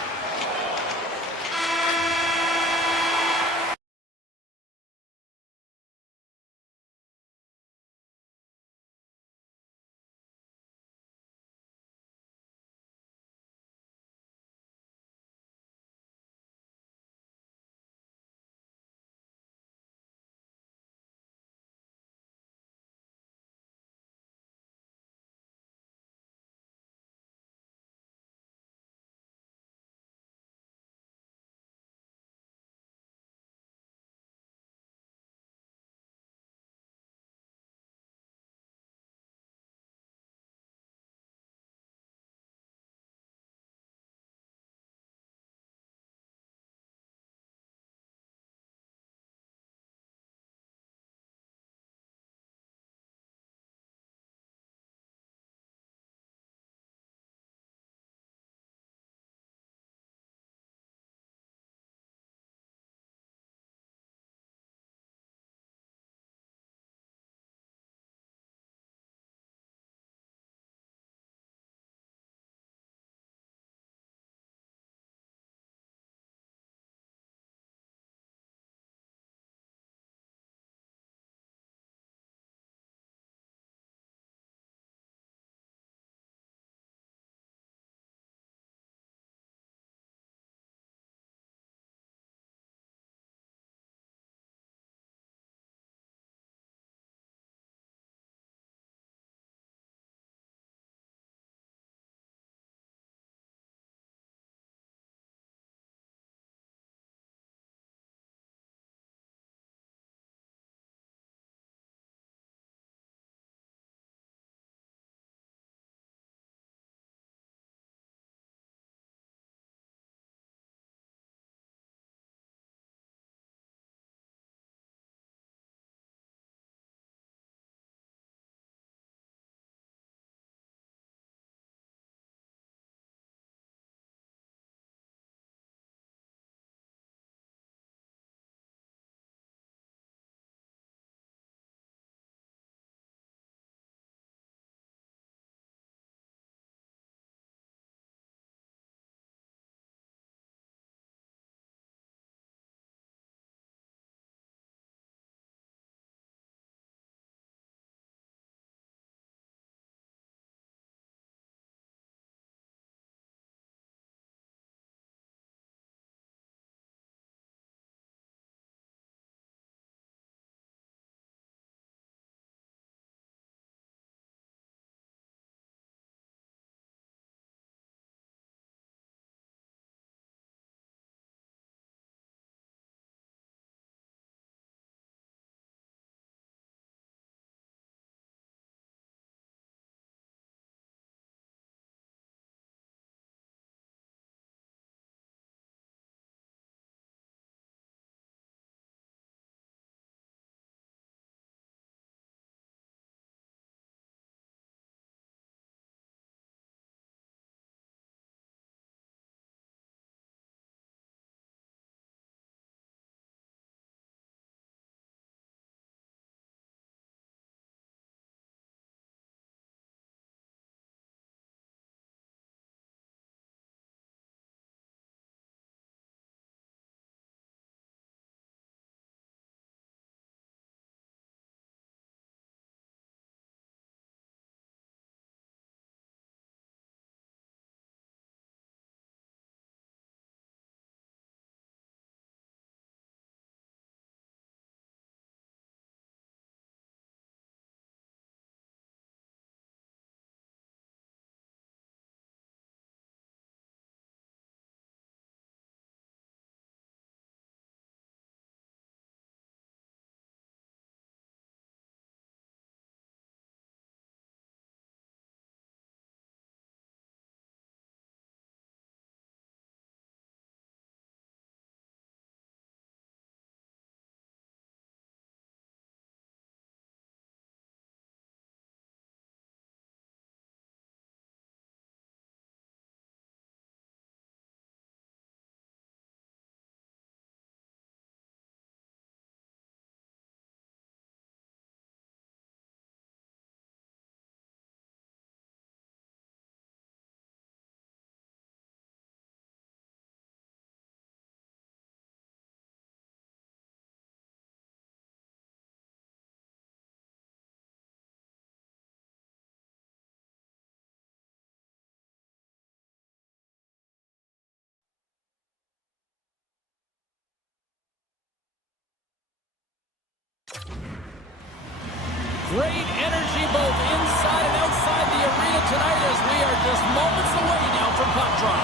Great energy both inside and outside the arena tonight as we are just moments away now from puck drop.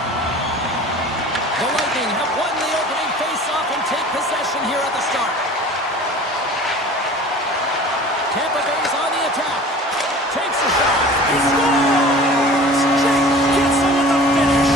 The Lightning have won the opening face-off and take possession here at the start. Tampa Bay's on the attack. Takes a shot. He scores! Jake gets him with the finish.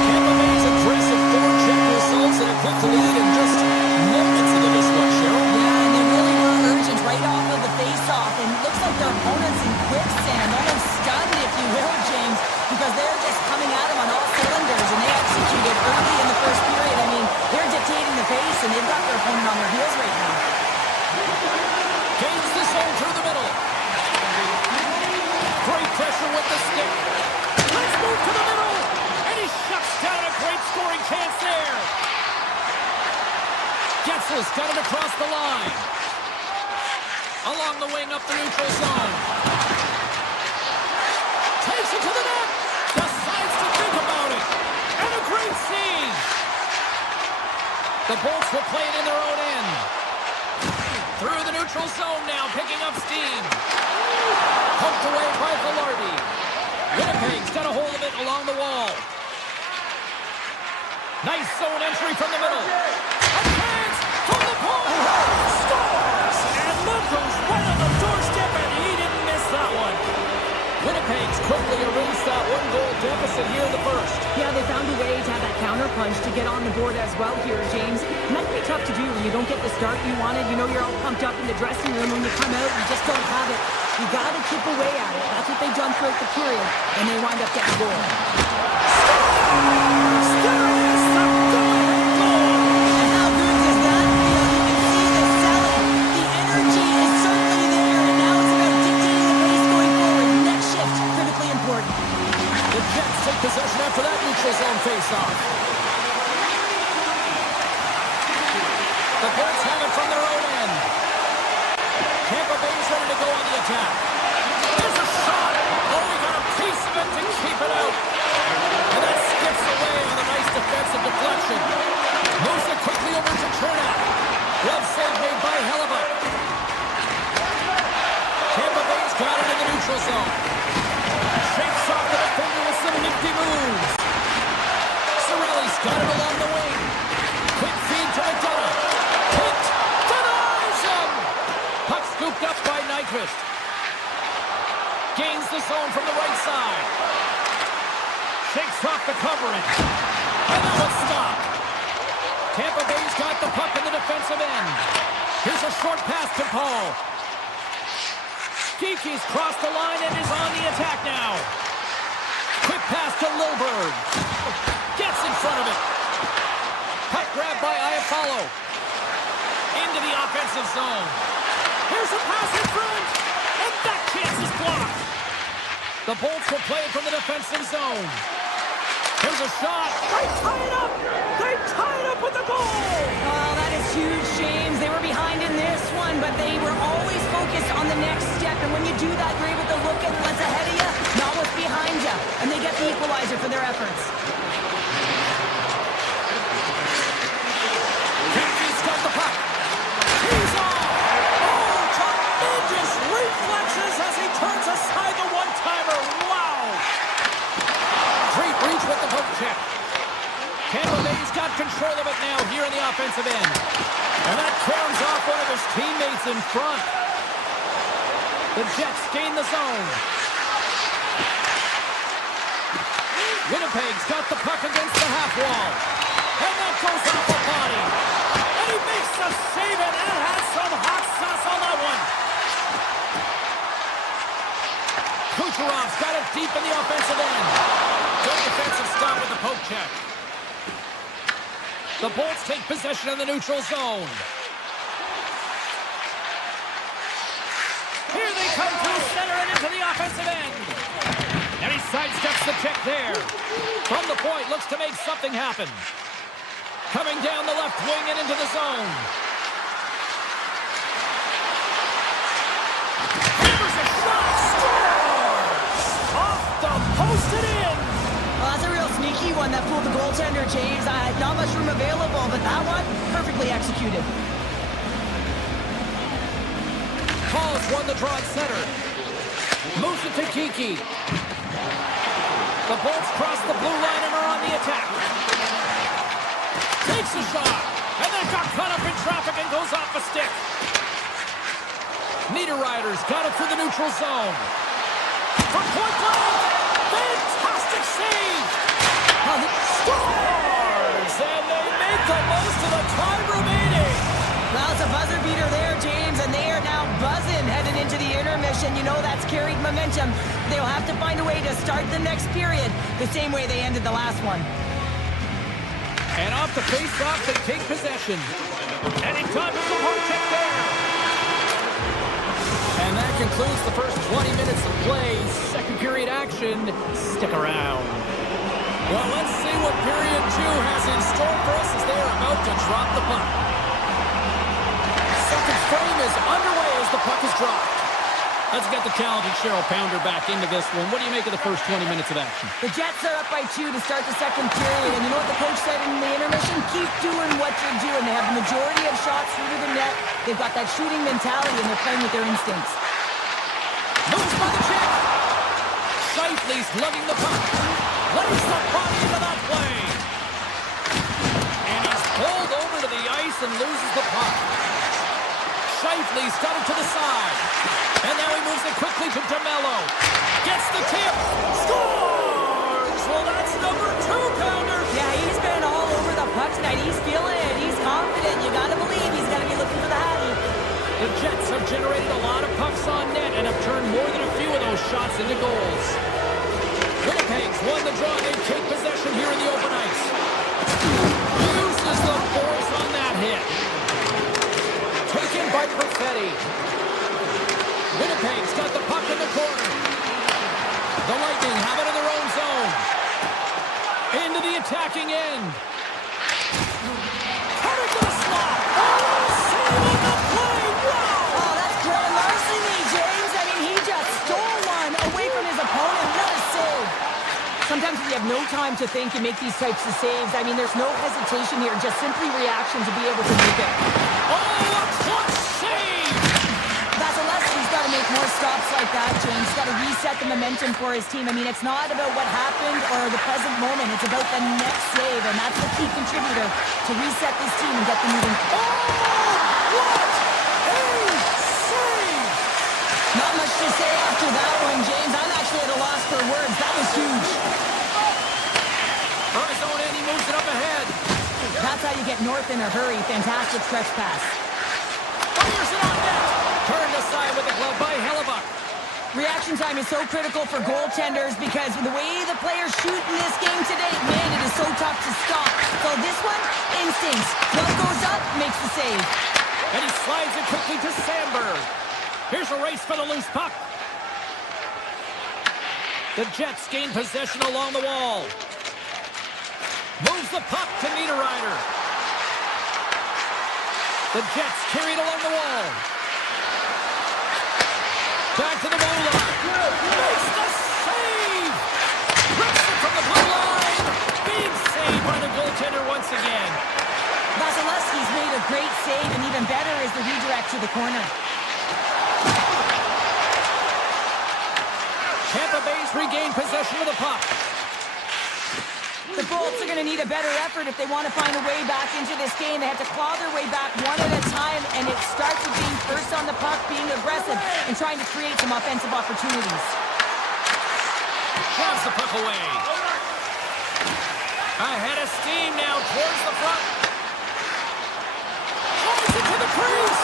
Tampa Bay's aggressive forecheck results in a quick lead in just moments into this one, Cheryl. Yeah, and they really were urgent right off of the face-off. And it looks like their opponents in quicksand, almost stunned, if you will, James, because they're just coming at them on all cylinders, and they executed early in the first period. I mean, they're dictating the pace, and they've got their opponent on their heels right now. Gains the zone through the middle. Great pressure with the stick. Let's move to the middle. And he shuts down a great scoring chance there. Getzel's got it across the line. Along the wing up the neutral zone. Takes it to the net. Decides to think about it. And a great save. The Bolts will play it in their own end. Through the neutral zone now, picking up steam. Poked away by Velarde. Winnipeg's got a hold of it along the wall. Nice zone entry from the middle. A chance from the point. Scores! And Luko's right on the doorstep, and he didn't miss that one. Winnipeg's quickly erased that one-goal deficit here in the first. Yeah, they found a way to have that counter-punch to get on the board as well here, James. And that can be tough to do when you don't get the start you wanted. You know you're all pumped up in the dressing room. When you come out, you just don't have it. You got to chip away at it. That's what they've done throughout the period, and they wind up getting a goal. Possession after that neutral zone face-off. The Bolts have it from their own end. Tampa Bay's ready to go on the attack. There's a shot. Oh, we got a piece of it to keep it out. And that skips away on a nice defensive deflection. Moves it quickly over to Chernak. Glove save made by Hellebuck. Tampa Bay's got it in the neutral zone. Shakes off the defender with some nifty moves. Cirelli's got it along the wing. Quick feed to McDonough. Picked. Denies him. Puck scooped up by Nyquist. Gains the zone from the right side. Shakes off the covering. And that one's stopped. Tampa Bay's got the puck in the defensive end. Here's a short pass to Paul. Geeky's crossed the line and is on the attack now. Quick pass to Lilburg. Gets in front of it. Puck grab by Iafallo. Into the offensive zone. Here's a pass in front. And that chance is blocked. The Bolts will play it from the defensive zone. Here's a shot. They tie it up. They tie it up with the goal. Oh, that is huge, James. They were behind in this one, but they were always focused on the next step. And when you do that, you're able to look at what's ahead of you, not what's behind you. And they get the equalizer for their efforts. He's got the puck. He's on. Oh, tremendous reflexes as he turns aside the one-timer. Wow. Great reach with the poke check. Tampa Bay's got control of it now here in the offensive end. And that turns off one of his teammates in front. The Jets gain the zone. Winnipeg's got the puck against the half wall. And that goes off the body. And he makes the save, and that has some hot sauce on that one. Kucherov's got it deep in the offensive end. Good defensive stop with the poke check. The Bolts take possession in the neutral zone. Here they come through center and into the offensive end. And he sidesteps the check there. From the point, looks to make something happen. Coming down the left wing and into the zone. Hammers a shot. Scores! Off the post and in. Well, that's a real sneaky one that fooled the goaltender, James. Not much room available, but that one, perfectly executed. Paul Bell's won the draw at center. Moves it to Kiki. The Bolts cross the blue line and are on the attack. Takes a shot. And then got caught up in traffic and goes off a stick. Niederreiter's got it through the neutral zone. From point blank. Fantastic save. Scores! And they make the most of the time remaining. Well, it's a buzzer beater there, James, and they are now buzzing heading into the intermission. You know that's carried momentum. They'll have to find a way to start the next period the same way they ended the last one. And off the face-off, they take possession. And in time, it's a hard check there. And that concludes the first 20 minutes of play. Second period action. Stick around. Well, let's see what period 2 has in store for us as they are about to drop the puck. Second frame is underway as the puck is dropped. Let's get the talented Cheryl Pounder back into this one. What do you make of the first 20 minutes of action? The Jets are up by 2 to start the second period, and you know what the coach said in the intermission? Keep doing what you're doing. They have the majority of shots through the net. They've got that shooting mentality, and they're playing with their instincts. Moves by the check. Shifley's lugging the puck. Lays the body into that play. And he's pulled over to the ice and loses the puck. Shifley's got it to the side. And now he moves it quickly to DeMello. Gets the tip. Scores! Well, that's number 2, Pounder. Yeah, he's been all over the puck tonight. He's feeling it. He's confident. You got to believe he's going to be looking for the Hattie. The Jets have generated a lot of pucks on net and have turned more than a few of those shots into goals. Winnipeg's won the draw. They take possession here in the open ice. Uses the force on that hit. Taken by Perfetti. Winnipeg's got the puck in the corner. The Lightning have it in their own zone. Into the attacking end. Coming to the slot. Oh, save on the play. Wow! Oh, that's grand larceny, James. I mean, he just stole one away from his opponent. What a save. Sometimes when you have no time to think, you make these types of saves. I mean, there's no hesitation here, just simply reaction to be able to make it. Oh, a clutch save! Vasilevsky's got to make more stops like that, James. He's got to reset the momentum for his team. I mean, it's not about what happened or the present moment. It's about the next save, and that's the key contributor to reset this team and get them moving. Oh, what a save! Not much to say after that one, James. I'm actually at a loss for words. That was huge. From his own end, he moves it up ahead. That's how you get north in a hurry. Fantastic stretch pass. Fires it on net. Turned aside with the glove by Hellebuck. Reaction time is so critical for goaltenders because the way the players shoot in this game today, man, it is so tough to stop. So this one, instincts. Glove goes up, makes the save. And he slides it quickly to Sandberg. Here's a race for the loose puck. The Jets gain possession along the wall. Moves the puck to Niederreiter. The Jets carry it along the wall. Back to the blue line. Makes the save! Rips it from the blue line. Big save by the goaltender once again. Vasilevsky's made a great save, and even better is the redirect to the corner. Tampa Bay's regained possession of the puck. The Bolts are going to need a better effort if they want to find a way back into this game. They have to claw their way back one at a time, and it starts with being first on the puck, being aggressive, and trying to create some offensive opportunities. Shoves the puck away. Ahead of steam now towards the front. Drives it to the crease.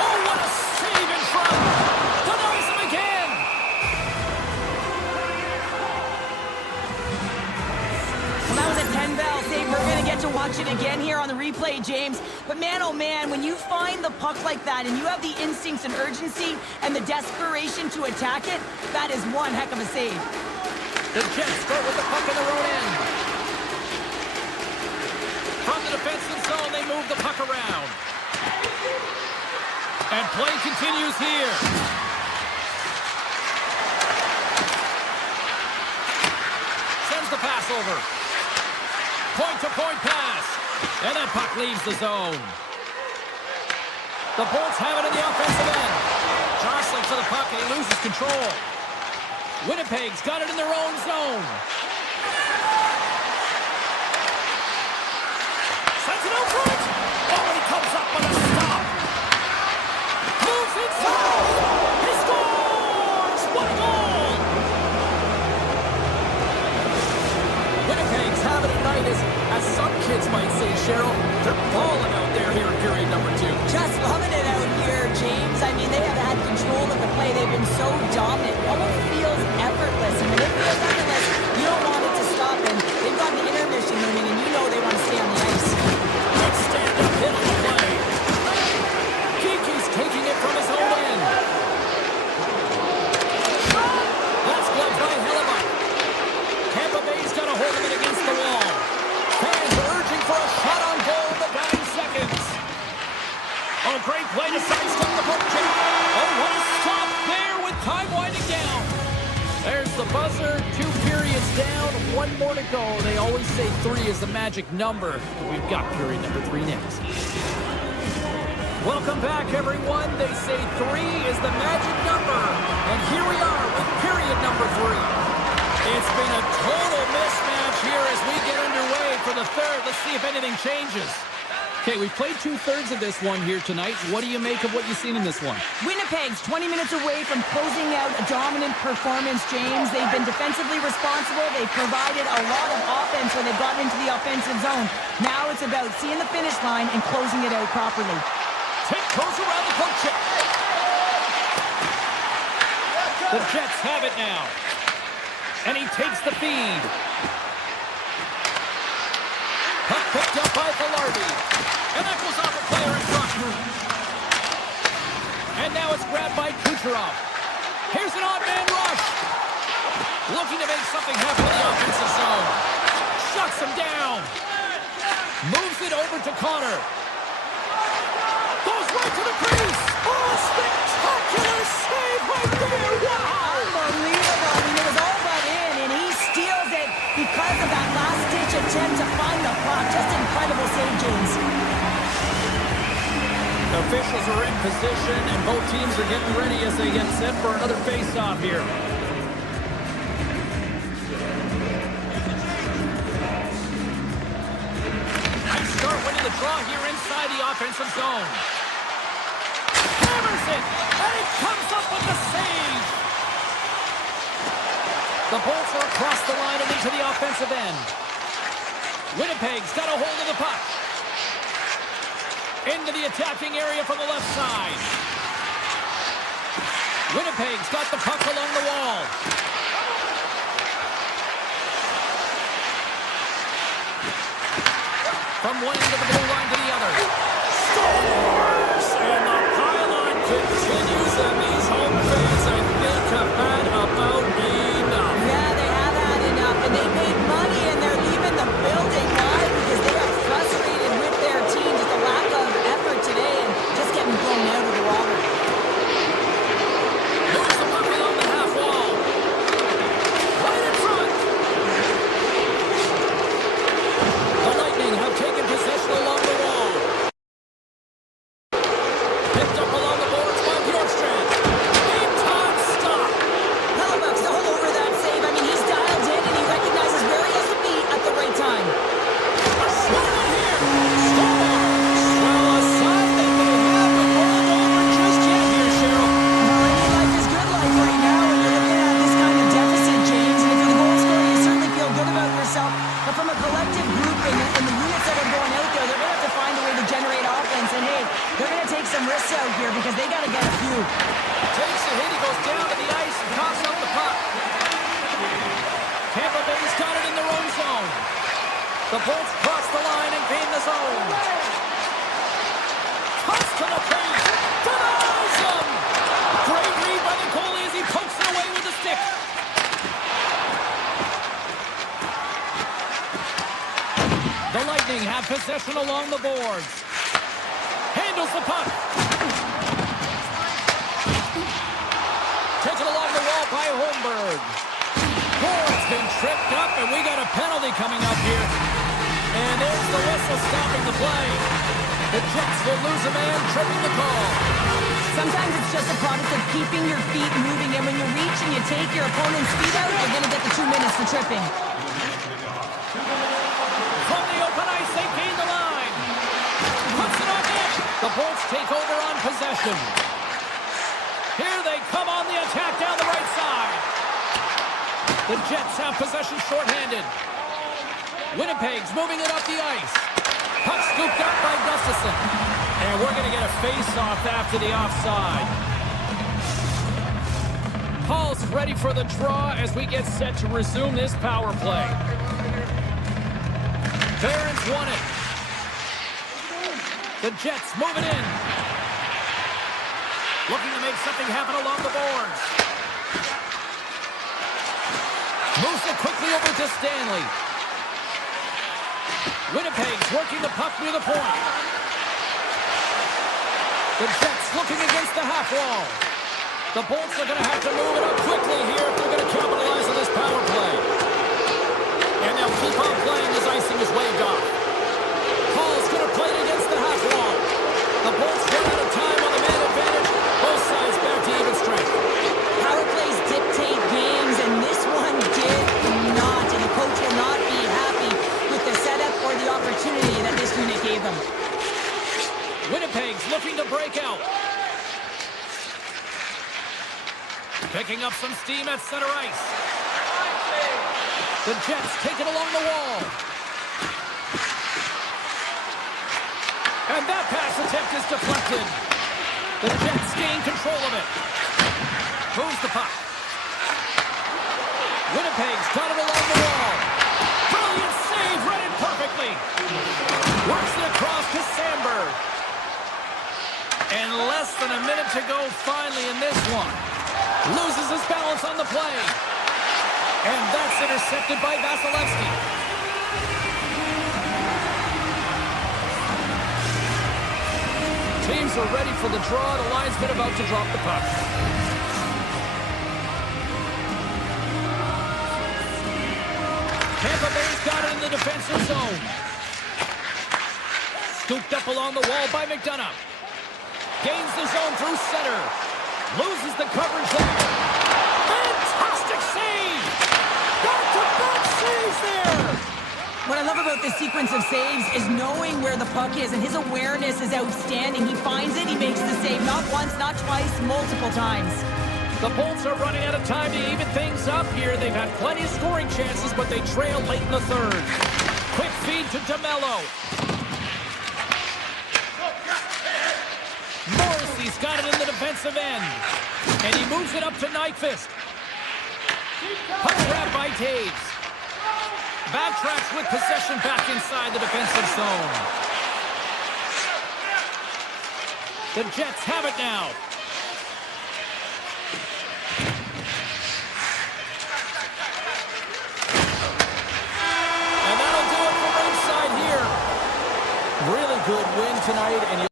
Oh, what a save in front. Denies him again. Well, that was a 10-bell save. We're going to get to watch it again here on the replay, James. But man, oh man, when you find the puck like that and you have the instincts and urgency and the desperation to attack it, that is one heck of a save. The Jets start with the puck in their own end. From the defensive zone, they move the puck around. And play continues here. Sends the pass over. Point-to-point pass. And that puck leaves the zone. The Bolts have it in the offensive end. Jostling puck and he loses control. Winnipeg's got it in their own zone. Sends it out front. Oh, he comes up with a stop. Moves inside. He scores! What a goal! Winnipeg's having a night, as some kids might say, Cheryl. They're balling out there here in period number 2. Just loving it out here, James. I mean, they have had control of the play. They've been so dominant. It almost feels effortless. And when it feels effortless, you don't want it to stop. And they've got an intermission looming, and you know they want to stay on the ice. Good stand-up hit on the play. Kiki's taking it from his own end. That's gloved by Hellebuck. Tampa Bay's got a hold of it against the wall. Fans are urging for a shot on goal in the dying seconds. Oh, great play to sidestep the poke check. Oh, what a stop there with time winding down. There's the buzzer. 2 periods down. 1 more to go. They always say 3 is the magic number. We've got period number 3 next. Welcome back, everyone. They say 3 is the magic number. And here we are with period number 3. It's been a total mismatch here as we get underway for the third. Let's see if anything changes. Okay, we played 2/3 of this one here tonight. What do you make of what you've seen in this one? Winnipeg's 20 minutes away from closing out a dominant performance, James. They've been defensively responsible. They've provided a lot of offense when they've gotten into the offensive zone. Now it's about seeing the finish line and closing it out properly. Tip goes around the poke check. The Jets have it now. And he takes the feed. Puck picked up by Velarde. And that goes off a player in front. And now it's grabbed by Kucherov. Here's an odd man rush. Looking to make something happen in the offensive zone. Shuts him down. Moves it over to Connor. Goes right to the crease. Oh, spectacular save right there. Wow. Unbelievable. I mean, it was all but in, and he steals it because of that last-ditch attempt to find the puck. Just incredible save, James. Officials are in position, and both teams are getting ready as they get set for another face-off here. Nice start winning the draw here inside the offensive zone. Hammers it, and it comes up with the save. The Bolts are across the line and into the offensive end. Winnipeg's got a hold of the puck. Into the attacking area from the left side. Winnipeg's got the puck along the wall. From one end of the blue line to the other. Scores! And the pylon continues, and these home fans, I think, have had about enough. Yeah, they have had enough, and they paid money, and they're leaving the building. Why? Because they are frustrated with their team. Just a lack of effort today and just getting blown out of the water. Moves the puck along the half wall. Right in front. The Lightning have taken possession along the wall. Picked up along the boards by Bjorkstrand. Big-time stop. Hellebuck's all over that save. I mean, he's dialed in, and he recognizes where he has to be at the right time. A shot in here. Scores. Well, a sign that they haven't rolled over just yet here, Cheryl. Well, I mean, life is good life right now, and you're looking at this kind of deficit, James. And if you're the goal scorer, you certainly feel good about yourself. But from a collective group and the units that are going out there, they're going to have to find a way to generate offense. And, hey, they're going to take some risks out here because they got to get a few. Takes a hit. He goes down to the ice and coughs up the puck. Tampa Bay's got it in their own zone. The Bolts cross the line and gain the zone. Cuts to the paint. Denies him. Great read by the goalie as he pokes it away with the stick. The Lightning have possession along the boards. Handles the puck. Taken along the wall by Holmberg. Board's been tripped up, and we got a penalty coming up here. And there's the whistle stopping the play. The Jets will lose a man, tripping the call. Sometimes it's It's just a product of keeping your feet moving, and when you reach and you take your opponent's feet out, you're going to get the 2 minutes for tripping. From the open ice, they gain the line. Puts it on net. The Bolts take over on possession. Here they come on the attack down the right side. The Jets have possession shorthanded. Winnipeg's moving it up the ice. Puck scooped up by Gustafson. And we're going to get a face-off after the offside. Hall's ready for the draw as we get set to resume this power play. Barron's won it. The Jets move it in. Looking to make something happen along the boards. Moves it quickly over to Stanley. Winnipeg's working the puck near the point. The Jets looking against the half wall. The Bolts are going to have to move it up quickly here if they're going to capitalize on this power play. And they'll keep on playing as icing is waved off. Hall's going to play it against the half wall. The Bolts run out of time on the man advantage. Both sides back to even strength. Power plays dictate games, and this one did not. And the coach will not be happy with the setup or the opportunity that this unit gave them. Winnipeg's looking to break out. Picking up some steam at center ice. The Jets take it along the wall. And that pass attempt is deflected. The Jets gain control of it. Moves the puck. Winnipeg's got it along the wall. Brilliant save, read it perfectly. Works it across to Sandberg. And less than a minute to go finally in this one. Loses his balance on the play. And that's intercepted by Vasilevsky. Teams are ready for the draw. The linesman about to drop the puck. Tampa Bay's got it in the defensive zone. Scooped up along the wall by McDonough. Gains the zone through center. Loses the coverage there. Fantastic save! Back-to-back saves there! What I love about this sequence of saves is knowing where the puck is, and his awareness is outstanding. He finds it, he makes the save. Not once, not twice, multiple times. The Bolts are running out of time to even things up here. They've had plenty of scoring chances, but they trail late in the third. Quick feed to DeMello. Morrissey's got it in the defensive end. And he moves it up to Nyquist. Puck grab by Taves. Backtracks with possession back inside the defensive zone. The Jets have it now. And that'll do it for ringside here. Really good win tonight, and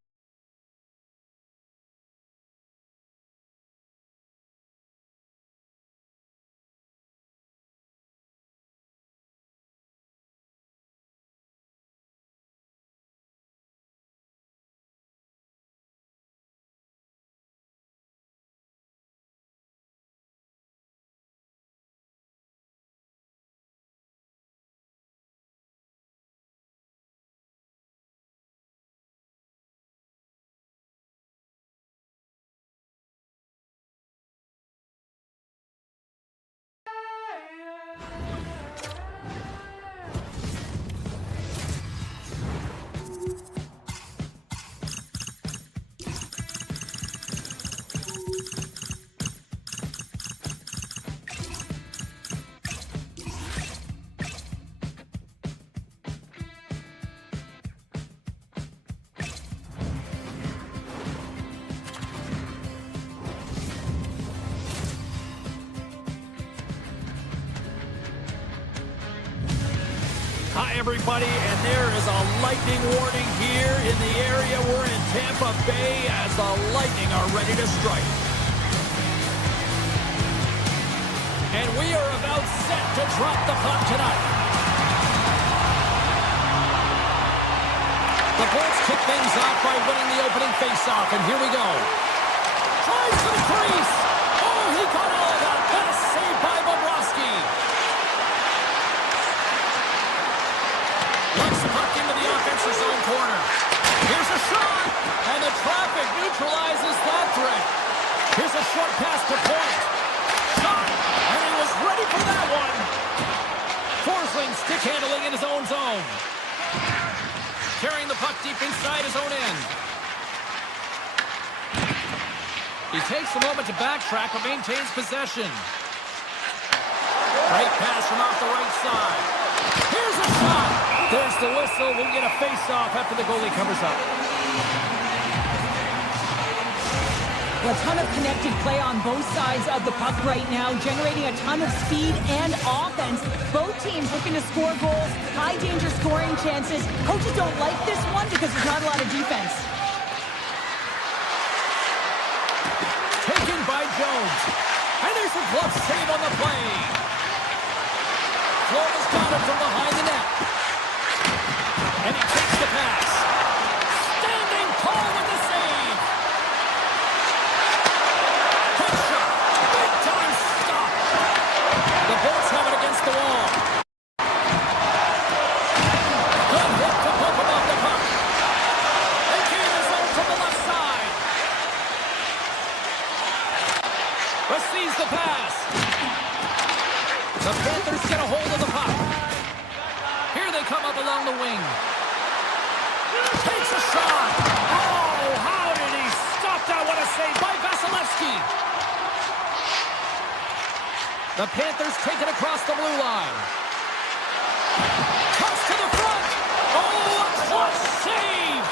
hi, everybody, and there is a lightning warning here in the area. We're in Tampa Bay as the Lightning are ready to strike. And we are about set to drop the puck tonight. The Bolts kick things off by winning the opening faceoff, and here we go. Tries showing stick handling in his own zone. Carrying the puck deep inside his own end. He takes a moment to backtrack but maintains possession. Great pass from off the right side. Here's a shot. There's the whistle. We'll get a face-off after the goalie covers up. A ton of connected play on both sides of the puck right now, generating a ton of speed and offense. Both teams looking to score goals, high-danger scoring chances. Coaches don't like this one because there's not a lot of defense. Taken by Jones. And there's a glove save on the play. Florida's got it from behind the net. And he takes the pass. Standing tall with the save. Quick shot. Big time stop. The Bolts have it against the wall. Good hit to pump him off the puck. They gain his own from the left side. Receives the pass. The Panthers get a hold of the puck. Here they come up along the wing. Takes a shot. Oh, how did he stop that? What a save by Vasilevsky. The Panthers take it across the blue line. Toss to the front. Oh, a clutch save.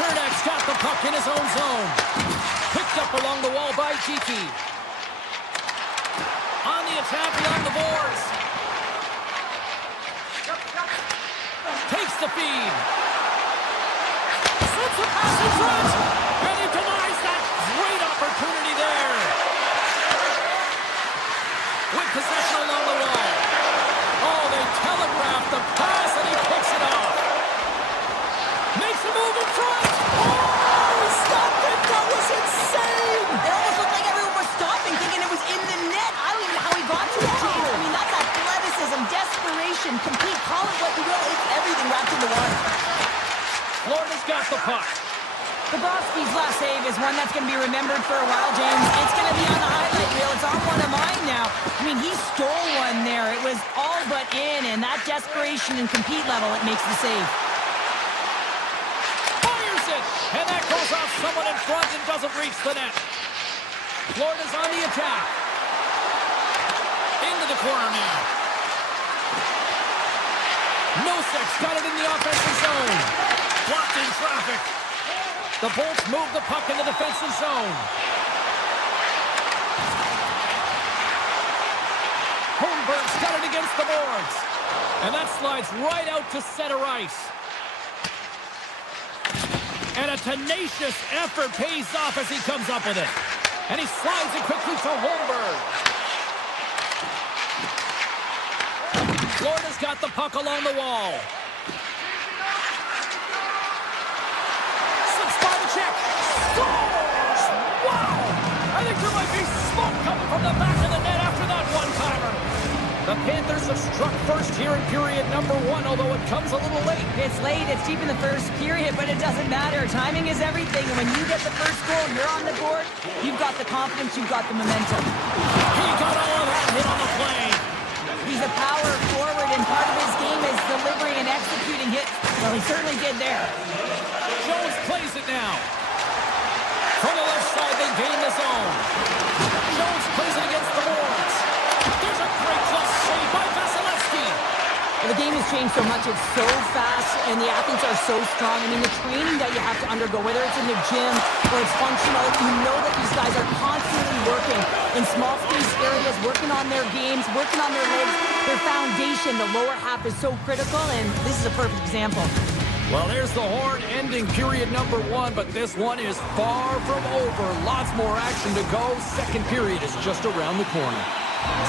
Chernak's got the puck in his own zone. Picked up along the wall by Tiki. On the attack along the boards. Takes the feed. Sends a pass in front. And he denies that great opportunity there. With possession along the wall. Oh, they telegraph the pass and he picks it off. Makes a move in front. Oh, he stopped it. That was insane. It almost looked like everyone was stopping, thinking it was in the net. I don't even know how he got to it, James. I mean, that's athleticism, desperation, complete, call it what you will. It's everything wrapped into one. Florida's got the puck. Bobrovsky's last save is one that's going to be remembered for a while, James. It's going to be on the highlight reel. It's on one of mine now. I mean, he stole one there. It was all but in, and that desperation and compete level, it makes the save. Fires it, and that goes off someone in front and doesn't reach the net. Florida's on the attack. Into the corner now. Nosek's got it in the offensive zone. Blocked in traffic. The Bolts move the puck in the defensive zone. Holmberg's got it against the boards. And that slides right out to center ice. And a tenacious effort pays off as he comes up with it. And he slides it quickly to Holmberg. Florida's got the puck along the wall. Check. Scores! Wow! I think there might be smoke coming from the back of the net after that one-timer. The Panthers have struck first here in period number 1, although it comes a little late. It's late. It's deep in the first period, but it doesn't matter. Timing is everything. And when you get the first goal, you're on the board. You've got the confidence. You've got the momentum. He got all of that hit on the play. He's a power forward, and part of his game is delivering and executing hits. Well, he certainly did there. Jones plays it now. From the left side, they gain the zone. Jones plays it against the boards. There's a great clutch save by Vasilevsky. Well, the game has changed so much. It's so fast, and the athletes are so strong. I mean, the training that you have to undergo, whether it's in the gym or it's functional, you know that these guys are constantly working in small space areas, working on their games, working on their legs. Their foundation, the lower half, is so critical, and this is a perfect example. Well, there's the horn ending period number 1, but this one is far from over. Lots more action to go. Second period is just around the corner.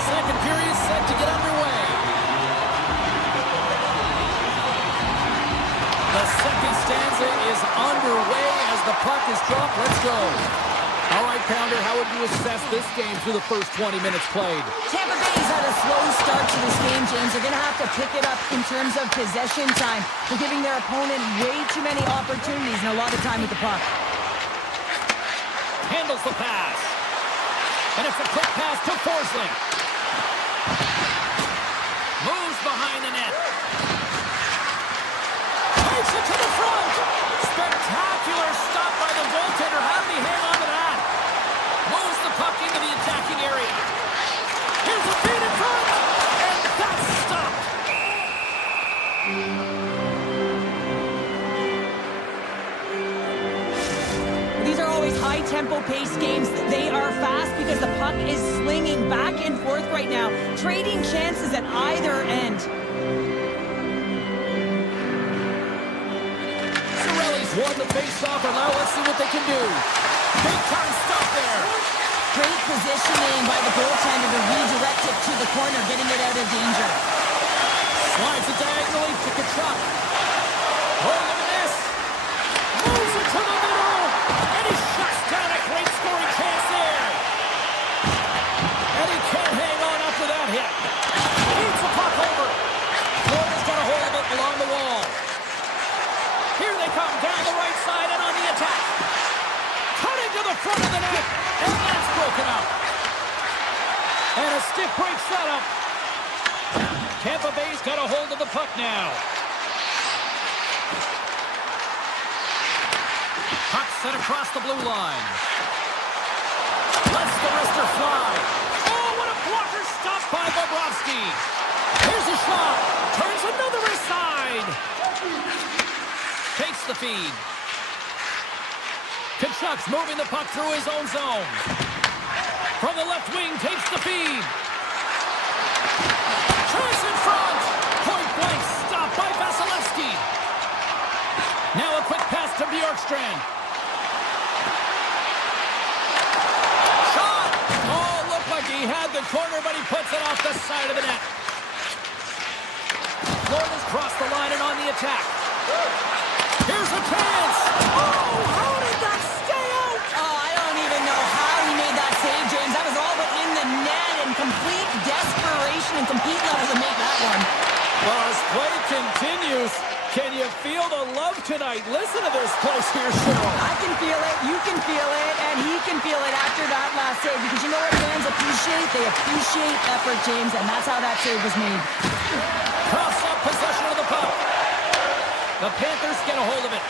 Second period set to get underway. The second stanza is underway as the puck is dropped. Let's go. All right, Pounder, how would you assess this game through the first 20 minutes played? Tampa Bay's had a slow start to this game, James. They're going to have to pick it up in terms of possession time. They're giving their opponent way too many opportunities and a lot of time with the puck. Handles the pass. And it's a quick pass to Forsling. Moves behind the net. Takes it to the front. Spectacular stop by the goaltender. How did he hang on to that? Moves the puck into the attacking area. Here's a feed in front. And that's stopped. These are always high-tempo pace games. They are fast because the puck is slinging back and forth right now, trading chances at either end. Cirelli's won the face-off, and now let's see what they can do. Big-time stop there. Great positioning by the goaltender to redirect it to the corner, getting it out of danger. Slides it diagonally to Kachuk. Oh, look at this. Moves it to the middle. And he shuts down a great scoring chance there. And he can't hang on after that hit. Beats the puck over. Florida's got a hold of it along the wall. Here they come down the right side and on the attack. Cutting to the front of the net. And that's broken up. And a stick breaks that up. Tampa Bay's got a hold of the puck now. Puck set across the blue line. Lets the wrister fly. Oh, what a blocker stop by Bobrovsky. Here's a shot. Turns another aside. Takes the feed. Kachuk's moving the puck through his own zone. From the left wing, takes the feed. Choice in front. Point blank stop by Vasilevsky. Now a quick pass to Bjorkstrand. Shot. Oh, looked like he had the corner, but he puts it off the side of the net. Florida's crossed the line and on the attack. Here's a chance. Oh, how did that stay out? Oh, I don't even know how he made that save, James. That was all but in the net and complete desperation and compete level to make that one. Well, as play continues, can you feel the love tonight? Listen to this place here, Cheryl. I can feel it, you can feel it, and he can feel it after that last save. Because you know what fans appreciate? They appreciate effort, James, and that's how that save was made. Cross-up possession of the puck. The Panthers get a hold of it.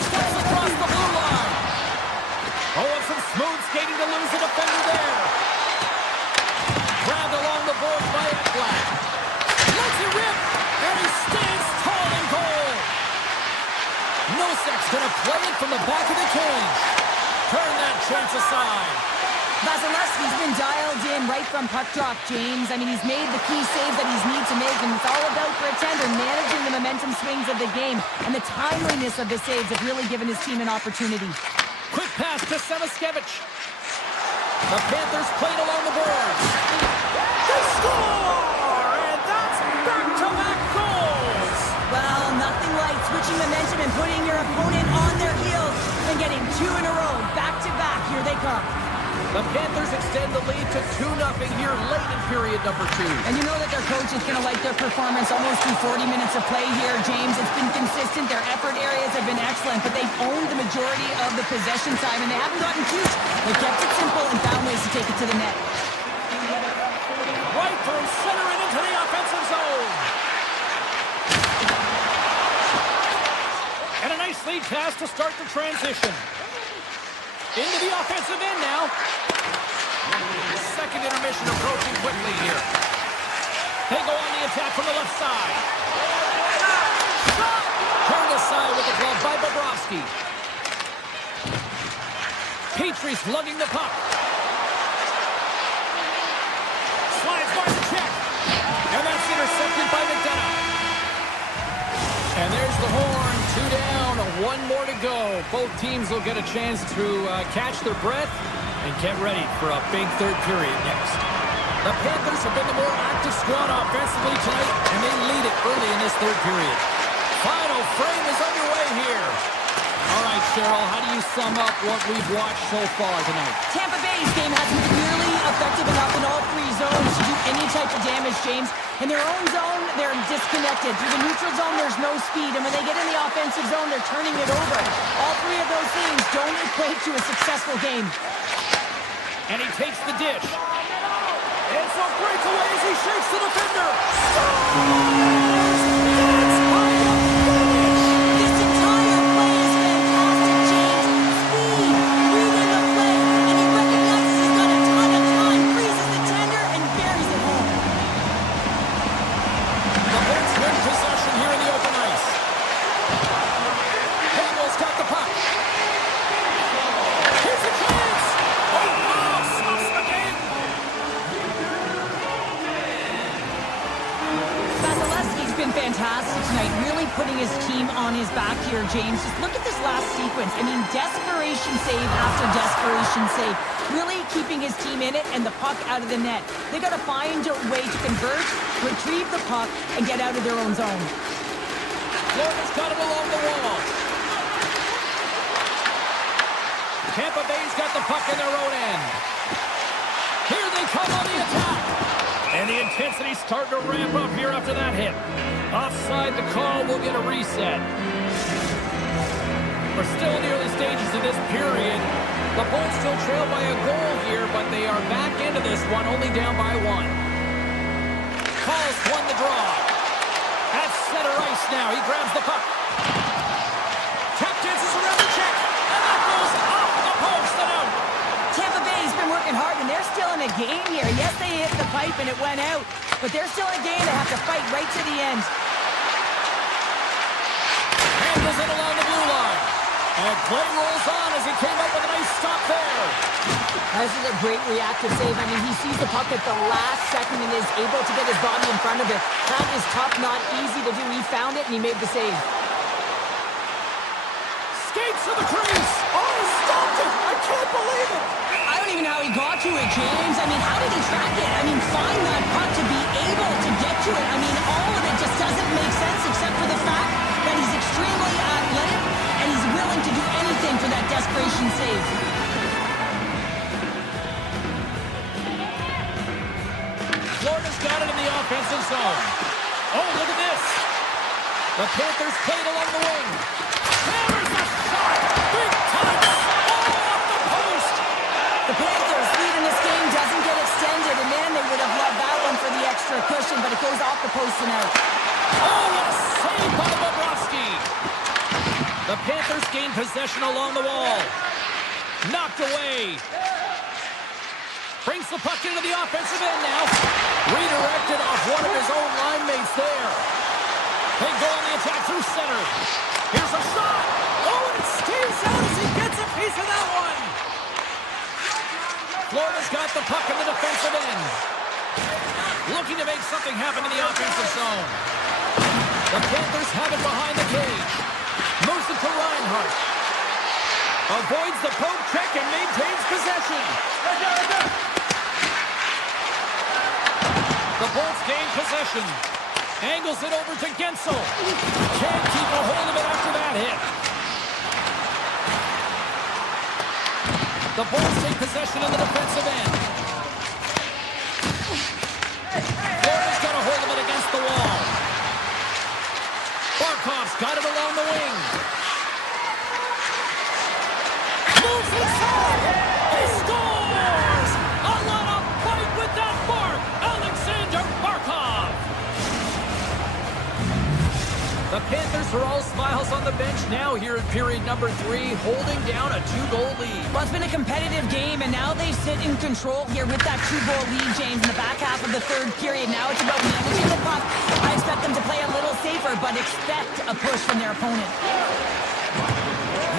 Steps across the blue line. Oh, and some smooth skating to lose the defender there. Grabbed along the boards by Ekblad. Lets it rip, and he stands tall in goal. Nosek's going to play it from the back of the cage. Turn that chance aside. Vasilevsky's been dialed in right from puck drop, James. I mean, he's made the key saves that he's need to make, and it's all about for a tender managing the momentum swings of the game, and the timeliness of the saves have really given his team an opportunity. Quick pass to Samaskevich. The Panthers played along the boards. They score! And that's back-to-back goals! Well, nothing like switching momentum and putting your opponent on their heels and getting two in a row, back-to-back. Here they come. The Panthers extend the lead to 2-0 here late in period number 2. And you know that their coach is going to like their performance almost through 40 minutes of play here, James. It's been consistent. Their effort areas have been excellent, but they've owned the majority of the possession time, and they haven't gotten cute. They kept it simple and found ways to take it to the net. Right from center and into the offensive zone. And a nice lead pass to start the transition. Into the offensive end now. Second intermission approaching quickly here. They go on the attack from the left side. Shot! Turned aside with the glove by Bobrovsky. Petrie's lugging the puck. Slides by the check. And that's intercepted by McDonough. And there's the horn. 2 down, 1 more to go. Both teams will get a chance to catch their breath and get ready for a big third period next. The Panthers have been the more active squad offensively tonight, and they lead it early in this third period. Final frame is underway here. All right, Cheryl, how do you sum up what we've watched so far tonight? Tampa Bay's game hasn't been nearly effective enough in all three zones to do any type of damage, James. In their own zone, they're disconnected. Through the neutral zone, there's no speed. And when they get in the offensive zone, they're turning it over. All three of those things don't equate to a successful game. And he takes the dish. It's a breakaway as he shakes the defender. Scores! That's how you finish! This entire play is fantastic, James. Speed, reading the play, and he recognizes he's got a ton of time, freezes the tender, and buries it home. The Bolts win possession here in the open ice. Bengals got the puck. Here's a chance! Oh, wow! Stops the game! Vasilevsky's been fantastic tonight, really putting his team on his back here, James. Just look at this last sequence. I mean, desperation save after desperation save. Really keeping his team in it and the puck out of the net. They got to find a way to convert, retrieve the puck, and get out of their own zone. Florida's got it along the wall. Tampa Bay's got the puck in their own end. Here they come on the attack. And the intensity's starting to ramp up here after that hit. Offside the call, will get a reset. We're still in the early stages of this period. The Bolts still trail by a goal here, but they are back into this one, only down by one. Calls won the draw. At center ice now, he grabs the puck. Tap dances around the check, and that goes off the post and out. Tampa Bay's been working hard, and they're still in a game here. Yes, they hit the pipe and it went out, but they're still in a game. They have to fight right to the end. Handles it along the blue line. And play rolls on as he came up with a nice stop there. This is a great reactive save. I mean, he sees the puck at the last second and is able to get his body in front of it. That is tough, not easy to do. He found it, and he made the save. Skates to the crease. Oh, he stopped it. I can't believe it. I don't even know how he got to it, James. I mean, how did he track it? I mean, find that puck to be able to get to it. I mean, all of it just doesn't make sense except for the fact that he's extremely athletic and he's willing to do anything for that desperation save. Florida's got it in the offensive zone. Oh, look at this. The Panthers played along the wing. Hammers the shot. Big touch. Oh, off the post. The Panthers' lead in this game doesn't get extended, and man, they would have loved that one for the extra cushion, but it goes off the post and out. Oh, what a save by Bobrovsky. The Panthers gain possession along the wall. Knocked away. Brings the puck into the offensive end now. Redirected off one of his own line mates there. They go on the attack through center. Here's a shot. Oh, and it stays out as he gets a piece of that one. Florida's got the puck in the defensive end. Looking to make something happen in the offensive zone. The Panthers have it behind the cage. Moves it to Reinhart. Avoids the poke check and maintains possession. The Bolts gain possession. Angles it over to Gensel. Can't keep a hold of it after that hit. The Bolts take possession in the defensive end. Florida's got a hold of it against the wall. Barkov's got it along the wing. Moves inside. He scores! A lot of fight with that mark. Alexander Barkov. The Panthers are all smiles on the bench now here in period number 3, holding down a 2-goal lead. Well, it's been a competitive game, and now they sit in control here with that 2-goal lead, James, in the back half of the third period. Now it's about managing the puck. I expect them to play a little safer, but expect a push from their opponent.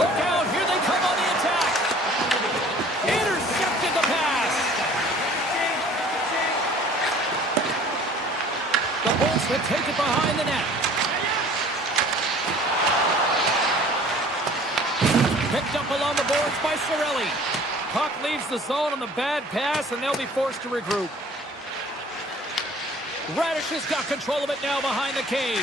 Look out, here they come on the attack. Intercepted the pass. The Bolts would take it behind the net. Picked up along the boards by Cirelli. Puck leaves the zone on the bad pass, and they'll be forced to regroup. Radish has got control of it now behind the cage.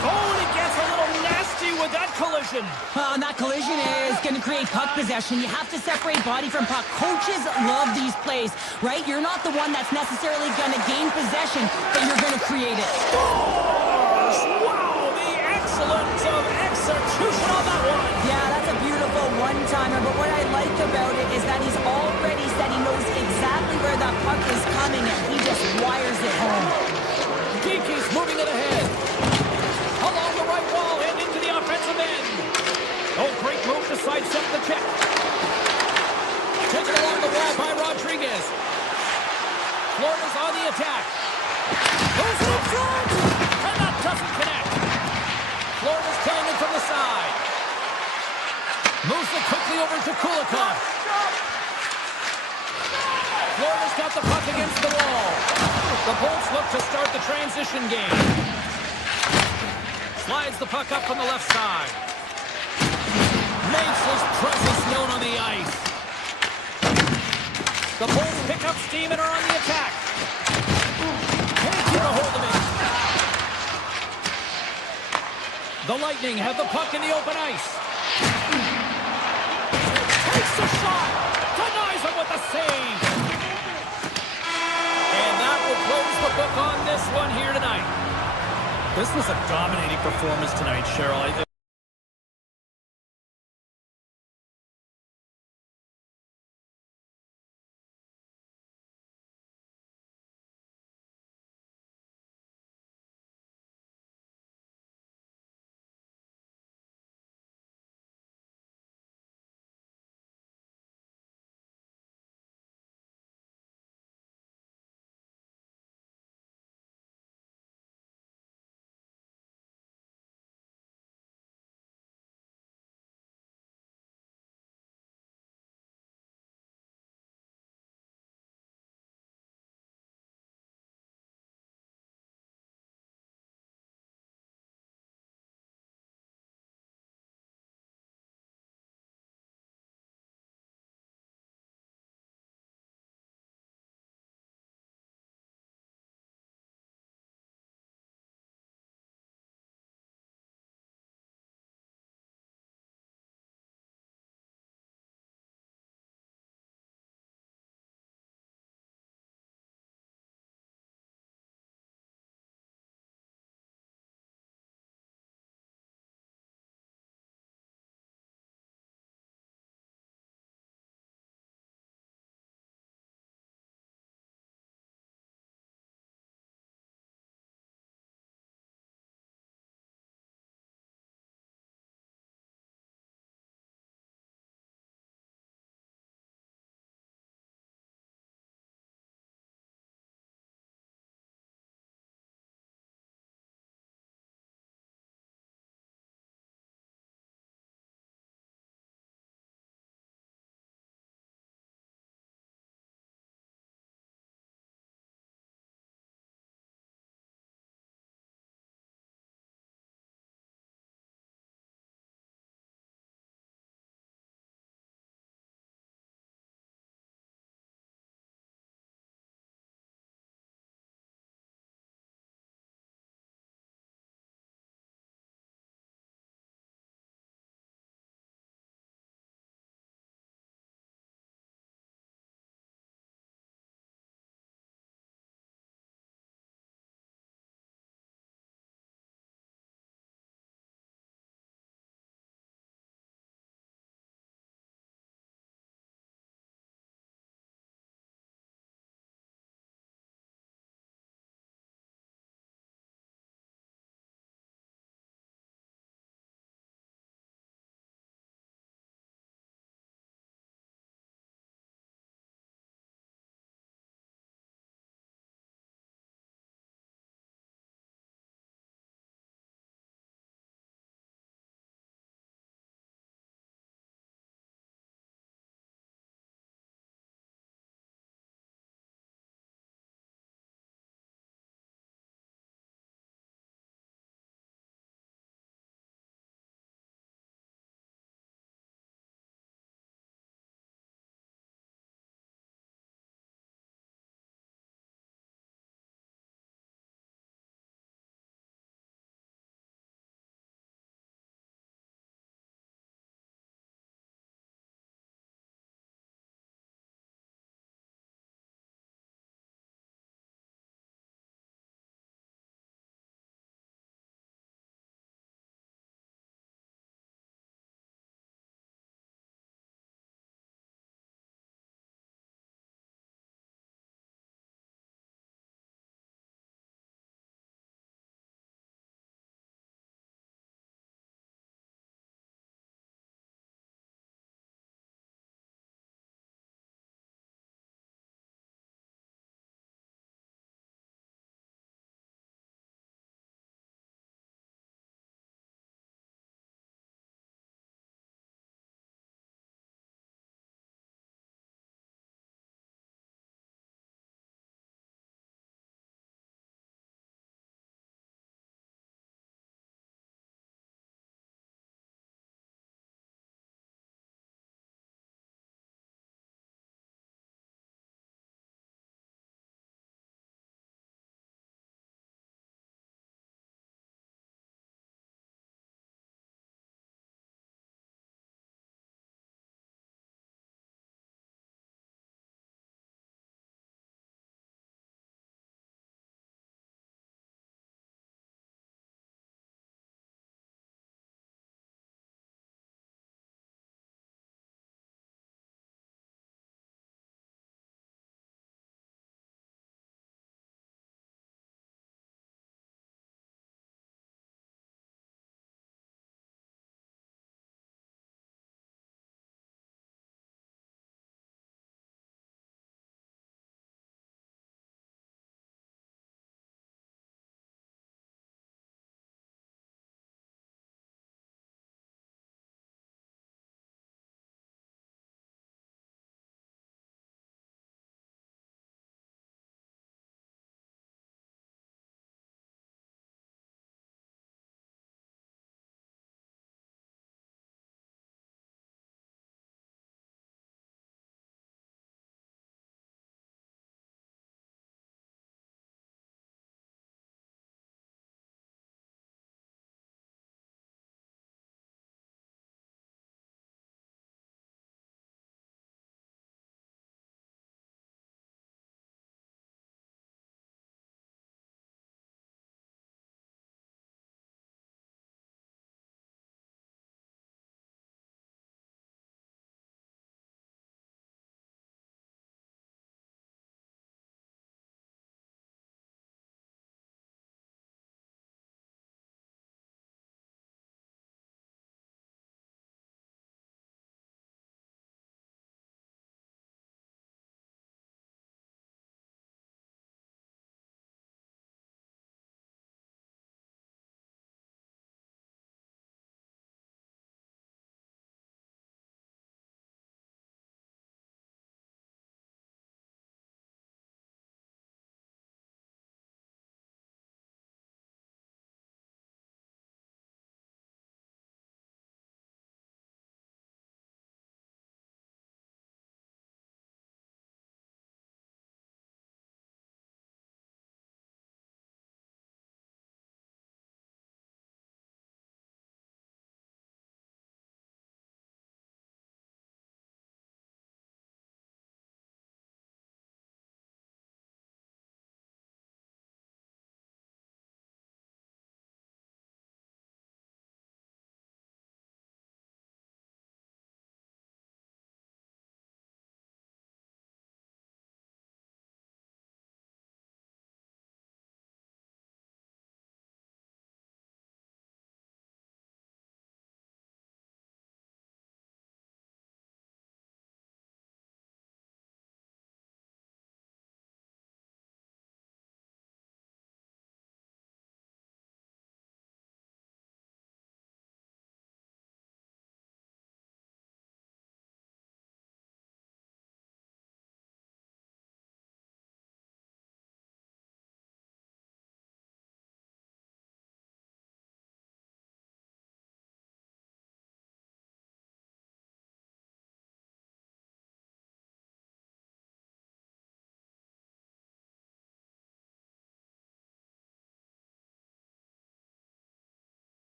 Oh, and he gets a little nasty with that collision. And that collision is going to create puck possession. You have to separate body from puck. Coaches love these plays, right? You're not the one that's necessarily going to gain possession, but you're going to create it. Scores! Wow, the excellence of execution on that one. Yeah, that's a beautiful one-timer, but what I like about it is that he's already said he knows exactly where that puck is coming and Rodriguez. Florida's on the attack. Goes in front! And that doesn't connect. Florida's playing it from the side. Moves it quickly over to Kulikov. Florida's got the puck against the wall. The Bolts look to start the transition game. Slides the puck up from the left side. Makes his presence known on the ice. The Bolts pick up steam and are on the attack. Can't keep a hold of it. The Lightning have the puck in the open ice. Takes the shot. Denies him with the save. And that will close the book on this one here tonight. This was a dominating performance tonight, Cheryl.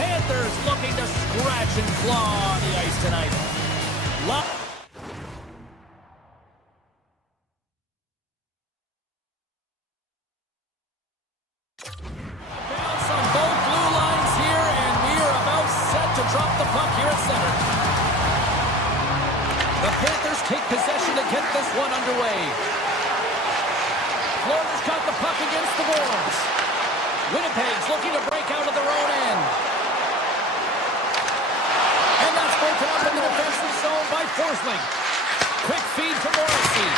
Panthers looking to scratch and claw on the ice tonight. Bounce on both blue lines here, and we are about set to drop the puck here at center. The Panthers take possession to get this one underway. Florida's got the puck against the boards. Winnipeg's looking to break out of their own end. And that's broken up in the defensive zone by Forsling. Quick feed to Morrissey.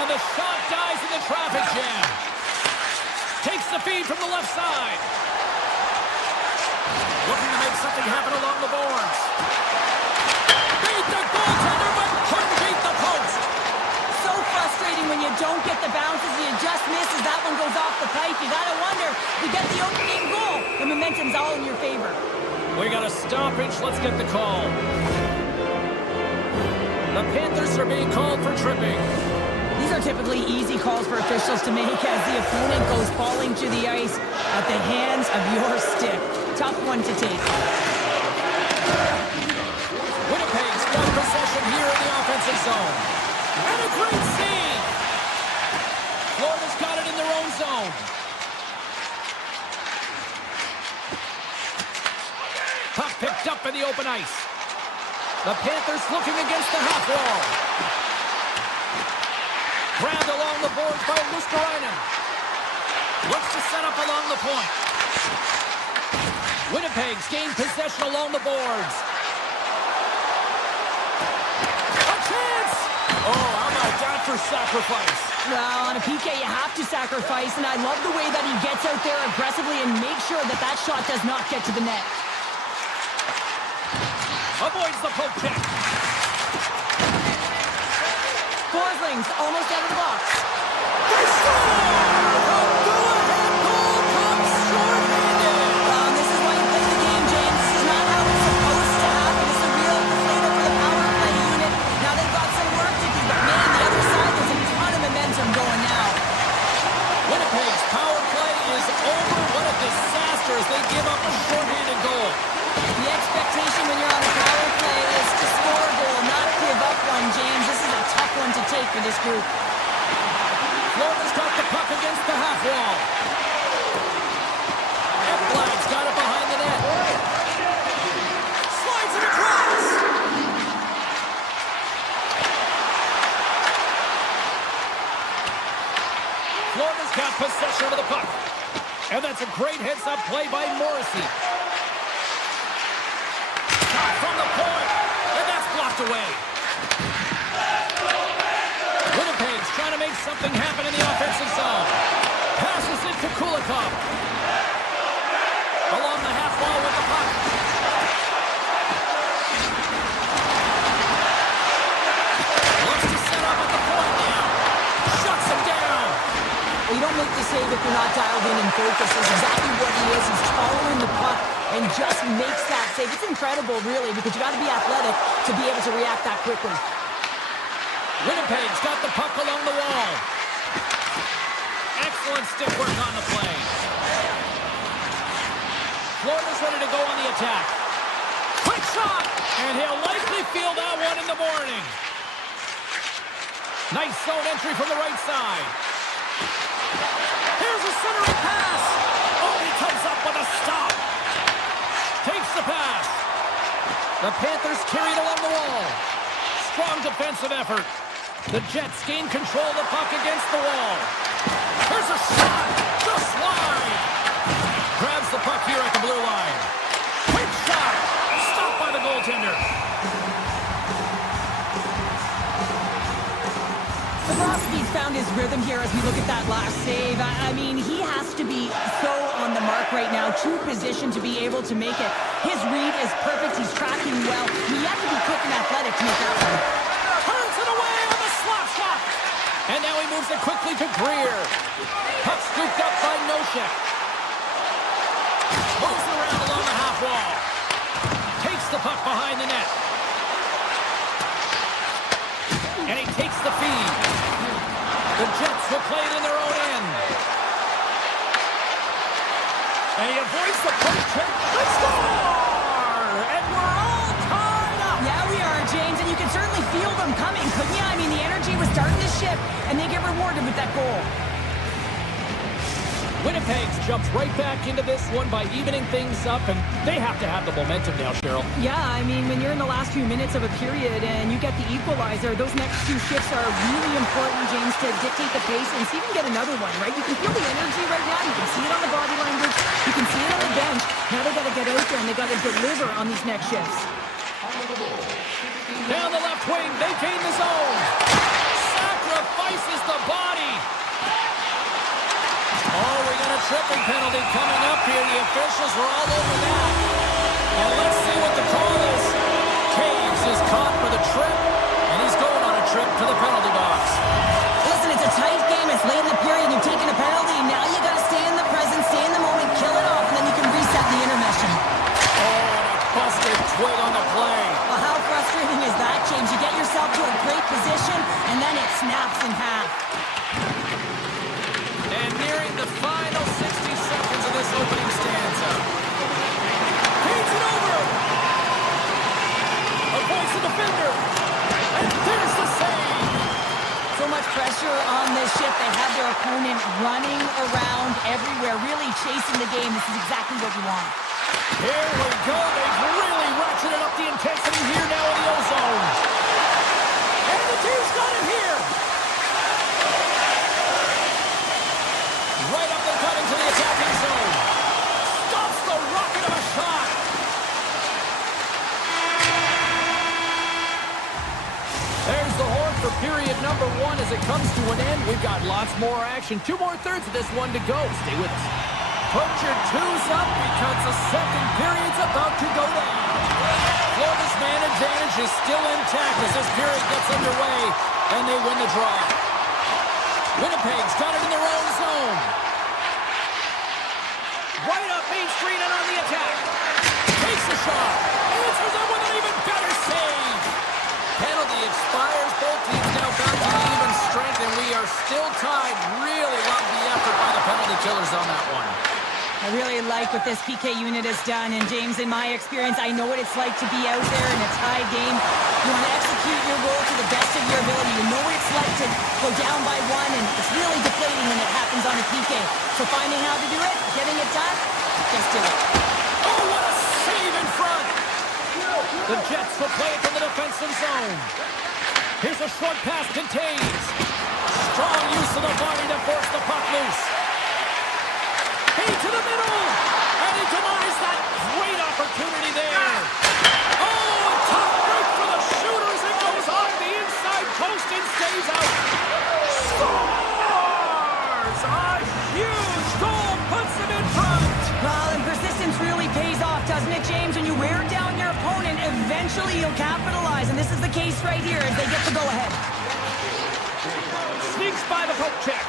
And the shot dies in the traffic jam. Takes the feed from the left side. Looking to make something happen along the boards. Beat the goaltender, but couldn't beat the post. So frustrating when you don't get the bounces and you just miss as that one goes off the pipe. You gotta wonder, if you get the opening goal, the momentum's all in your favor. We got a stoppage. Let's get the call. The Panthers are being called for tripping. These are typically easy calls for officials to make as the opponent goes falling to the ice at the hands of your stick. Tough one to take. Winnipeg's got possession here in the offensive zone. And a great save! Florida's got it in their own zone. Puck picked up in the open ice. The Panthers looking against the half wall. Grabbed along the boards by Luskarainen. Looks to set up along the point. Winnipeg's gained possession along the boards. A chance! Oh, how about that for sacrifice? Well, on a PK, you have to sacrifice, and I love the way that he gets out there aggressively and makes sure that that shot does not get to the net. Avoids the poke check. Forsling's almost out of the box. They score! The go-ahead goal comes short-handed. This is why you play the game, James. This is not how it's supposed to happen. It's a real deflator for the power play unit. Now they've got some work to do, but man, the other side, there's a ton of momentum going now. Winnipeg's power play is over. What a disaster as they give up a short-handed goal. The expectation when you're on a power play is to score a goal, not give up one, James. This is a tough one to take for this group. Florida's got the puck against the half wall. Ekblad's got it behind the net. Slides it across. Florida's got possession of the puck. And that's a great heads-up play by Morrissey. From the point, and that's blocked away. Winnipeg's trying to make something happen in the offensive zone. Passes it to Kulikov. Along the half wall with the puck. Looks to set up at the point now. Shuts him down. Well, you don't make the save if you're not dialed in and focused. That's exactly what he is. He's following the puck and just makes that save. It's incredible, really, because you got to be athletic to be able to react that quickly. Winnipeg's got the puck along the wall. Excellent stick work on the play. Florida's ready to go on the attack. Quick shot! And he'll likely feel that one in the morning. Nice zone entry from the right side. Here's a centering pass. Oh, he comes up with a stop. Takes the pass. The Panthers carried along the wall. Strong defensive effort. The Jets gain control of the puck against the wall. There's a shot. Just wide. Grabs the puck here at the blue line. Quick shot. Stopped by the goaltender. Frostbite's found his rhythm here as we look at that last save. I mean, he has to be so on the mark right now, true position to be able to make it. His read is perfect. He's tracking well. He had to be quick and athletic to make that one. Turns it away on the slap shot. And now he moves it quickly to Greer. Puck scooped up by Nosek. Moves it around along the half wall. Takes the puck behind the net. And he takes the feed. The Jets will play it in their own end. And he avoids the poke check. They score! And we're all tied up. Yeah, we are, James, and you can certainly feel them coming, couldn't you? I mean, the energy was starting to shift, and they get rewarded with that goal. Winnipeg jumps right back into this one by evening things up, and they have to have the momentum now, Cheryl. Yeah, I mean, when you're in the last few minutes of a period and you get the equalizer, those next two shifts are really important, James, to dictate the pace and see if you can get another one, right? You can feel the energy right now. You can see it on the body language. You can see it on the bench. Now they got to get out there and they got to deliver on these next shifts. Down the left wing, they gain the zone. Sacrifices the body. Oh, we got a tripping penalty coming up here. The officials were all over that. And let's see what the call is. Caves is caught for the trip, and he's going on a trip to the penalty box. Listen, it's a tight game. It's late in the period. You've taken a penalty. Now you got to stay in the present, stay in the moment, kill it off, and then you can reset the intermission. Oh, and a busted twig on the play. Well, how frustrating is that, James? You get yourself to a great position, and then it snaps in half. And nearing the final 60 seconds of this opening stanza. Feeds it over. Avoids the defender. And there's the save. So much pressure on this shift. They have their opponent running around everywhere, really chasing the game. This is exactly what you want. Here we go. They've really ratcheted up the intensity here now in the O-zone. And the team's got it here. Right up the cut into the attacking zone. Stops the rocket of a shot. There's the horn for period number 1 as it comes to an end. We've got lots more action. 2 more thirds of this one to go. Stay with us. Poacher 2's up because the second period's about to go down. Florida's man advantage is still intact as this period gets underway, and they win the draw. Winnipeg's got it in their own zone. Right up Main Street and on the attack. Takes a shot. Answers it with an even better save. Penalty expires. Both teams now back to even strength, and we are still tied. Really love the effort by the penalty killers on that one. I really like what this PK unit has done, and James, in my experience, I know what it's like to be out there in a tie game. You want to execute your role to the best of your ability. You know what it's like to go down by 1, and it's really deflating when it happens on a PK. So finding how to do it, getting it done, just do it. Oh, what a save in front! The Jets will play it from the defensive zone. Here's a short pass contains. Strong use of the body to force the puck loose. Hey, to the middle! And he denies that great opportunity there. Oh, a tough break for the shooters. It goes on the inside post and stays out. Scores! A huge goal puts them in front. Well, and persistence really pays off, doesn't it, James? When you wear down your opponent, eventually you'll capitalize. And this is the case right here as they get the go-ahead. Sneaks by the poke check.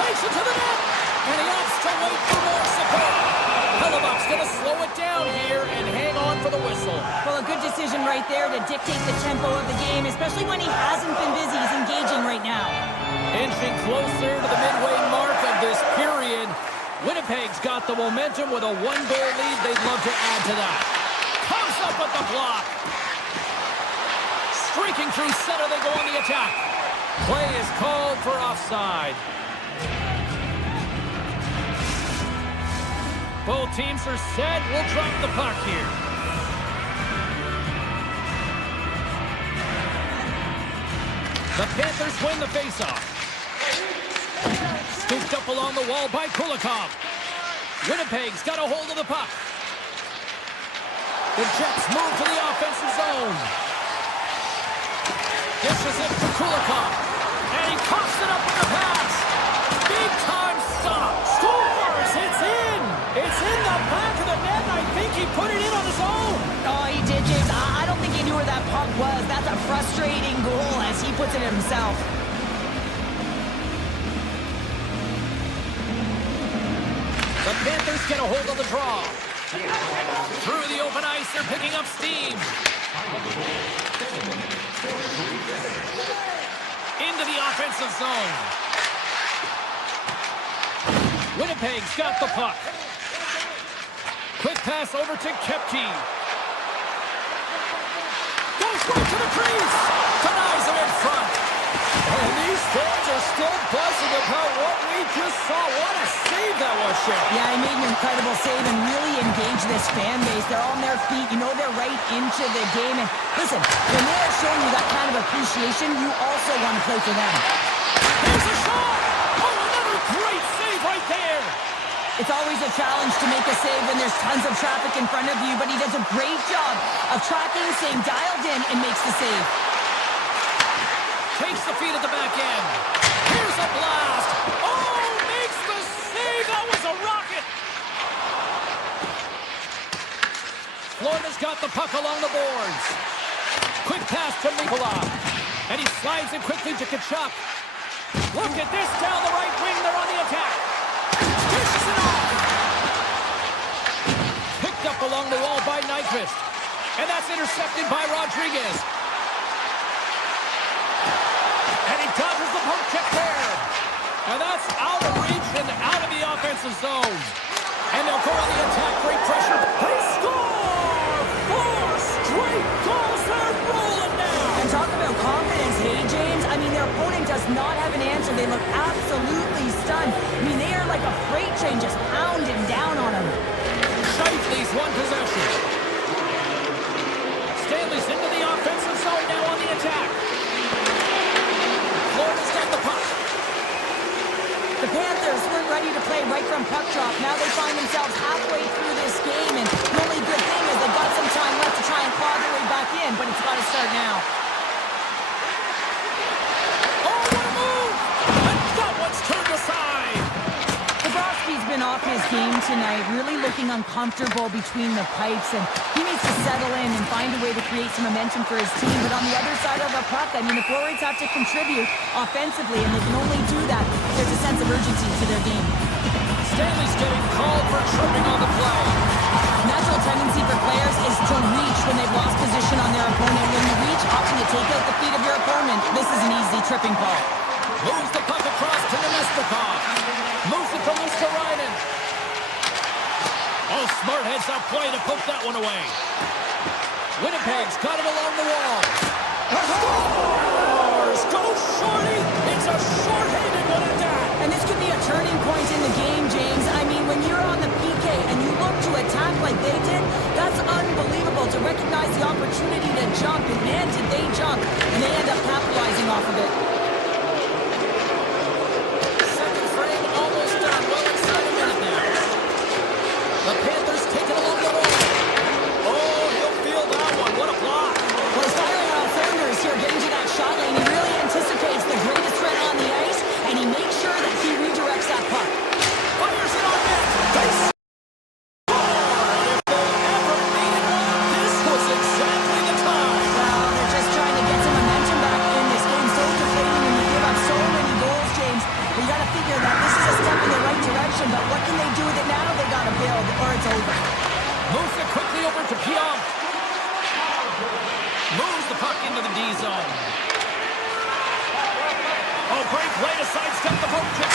Takes it to the net. And he opts to wait for more support. Hellebuck's going to slow it down here and hang on for the whistle. Well, a good decision right there to dictate the tempo of the game, especially when he hasn't been busy. He's engaging right now. Inching closer to the midway mark of this period. Winnipeg's got the momentum with a 1-goal lead. They'd love to add to that. Comes up with the block. Streaking through center, they go on the attack. Play is called for offside. Both teams are set. We'll drop the puck here. The Panthers win the faceoff. Scooped up along the wall by Kulikov. Winnipeg's got a hold of the puck. The Jets move to the offensive zone. Dishes it to Kulikov. And he coughs it up with the pass. Big time stop. Scores! It's in! It's in the back of the net. I think he put it in on his own. Oh, he did, James. I don't think he knew where that puck was. That's a frustrating goal as he puts it himself. The Panthers get a hold of the draw. Through the open ice, they're picking up steam. Into the offensive zone. Winnipeg's got the puck. Quick pass over to Kepke. Goes right to the crease. Denies him in front. And these fans are still buzzing about what we just saw. What a save that was, Shane. Yeah, he made an incredible save and really engaged this fan base. They're on their feet. You know they're right into the game. And listen, when they're showing you that kind of appreciation, you also want to play for them. Here's a shot. Oh, another great save right there. It's always a challenge to make a save when there's tons of traffic in front of you, but he does a great job of tracking, staying dialed in, and makes the save. Takes the feed at the back end. Here's a blast. Oh, makes the save. That was a rocket. Florida's got the puck along the boards. Quick pass to Nikolai. And he slides it quickly to Tkachuk. Look at this down the right wing. They're on the attack. Dishes it off. Picked up along the wall by Nyquist. And that's intercepted by Rodriguez. And he dodges the poke check there. And that's out of reach and out of the offensive zone. And they'll go on the attack. Great pressure. They score! 4 straight goals. They're rolling now. And talk about confidence, hey, James? I mean, their opponent does not have an answer. They look absolutely stunned. I mean, they are like a freight train just pounding down on them. Shifley's one possession. Stanley's into the offensive zone now on the attack. Florida's got the puck. The Panthers weren't ready to play right from puck drop. Now they find themselves halfway through this game, and the only good thing is they've got some time left to try and claw their way back in, but it's got to start now. Oh, what a move! And that one's turned aside. Bobrovsky's been off his game tonight, really looking uncomfortable between the pipes, and he needs to settle in and find a way to create some momentum for his team. But on the other side of the puck, I mean, the forwards have to contribute offensively, and they can only do that if there's a sense of urgency to their game. Stanley's getting called for tripping on the play. Natural tendency for players is to reach when they've lost position on their opponent. When you reach, opting to take out the feet of your opponent, this is an easy tripping call. Moves the puck across to Nemestikov. Moves it to Luskarainen. Oh, smart heads-up play to poke that one away. Winnipeg's got it along the wall. Scores! Go Shorty! It's a short-handed one at that. And this could be a turning point in the game, James. I mean, when you're on the PK and you look to attack like they did, that's unbelievable to recognize the opportunity to jump. And man, did they jump. And they end up capitalizing off of it. Second frame almost done. Well inside a minute now. The Panthers take it along the wall. Oh, he'll feel that one. What a block. Well, he's firing on cylinders here, getting to that shot lane. He really anticipates the greatest threat on the ice, and he makes sure that he redirects that puck. Fires it on net. They score! And if they ever needed one, this was exactly the time. Well, they're just trying to get some momentum back in this game. So deflating when you give up so many goals, James. But you got to figure that this is a step in the right direction, but what can they do with it now? They got to build, or it's over. Moves it quickly over to Pionk. Moves the puck into the D zone. Oh, great play to sidestep the poke check.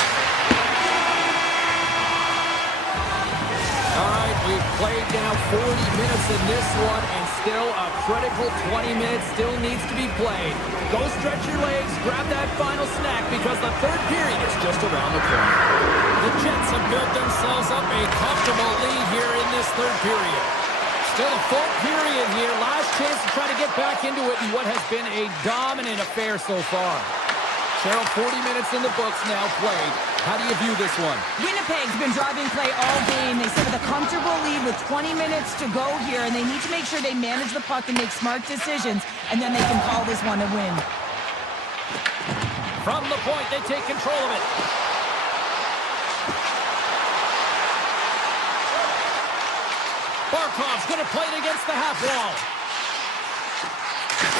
All right, we've played now 40 minutes in this one, and still a critical 20 minutes still needs to be played. Go stretch your legs, grab that final snack, because the third period is just around the corner. The Jets have built themselves up a comfortable lead here in this third period. Still a full period here. Last chance to try to get back into it in what has been a dominant affair so far. Cheryl, 40 minutes in the books now played. How do you view this one? Winnipeg's been driving play all game. They sit with a comfortable lead with 20 minutes to go here, and they need to make sure they manage the puck and make smart decisions, and then they can call this one a win. From the point, they take control of it. Barkov's going to play it against the half wall.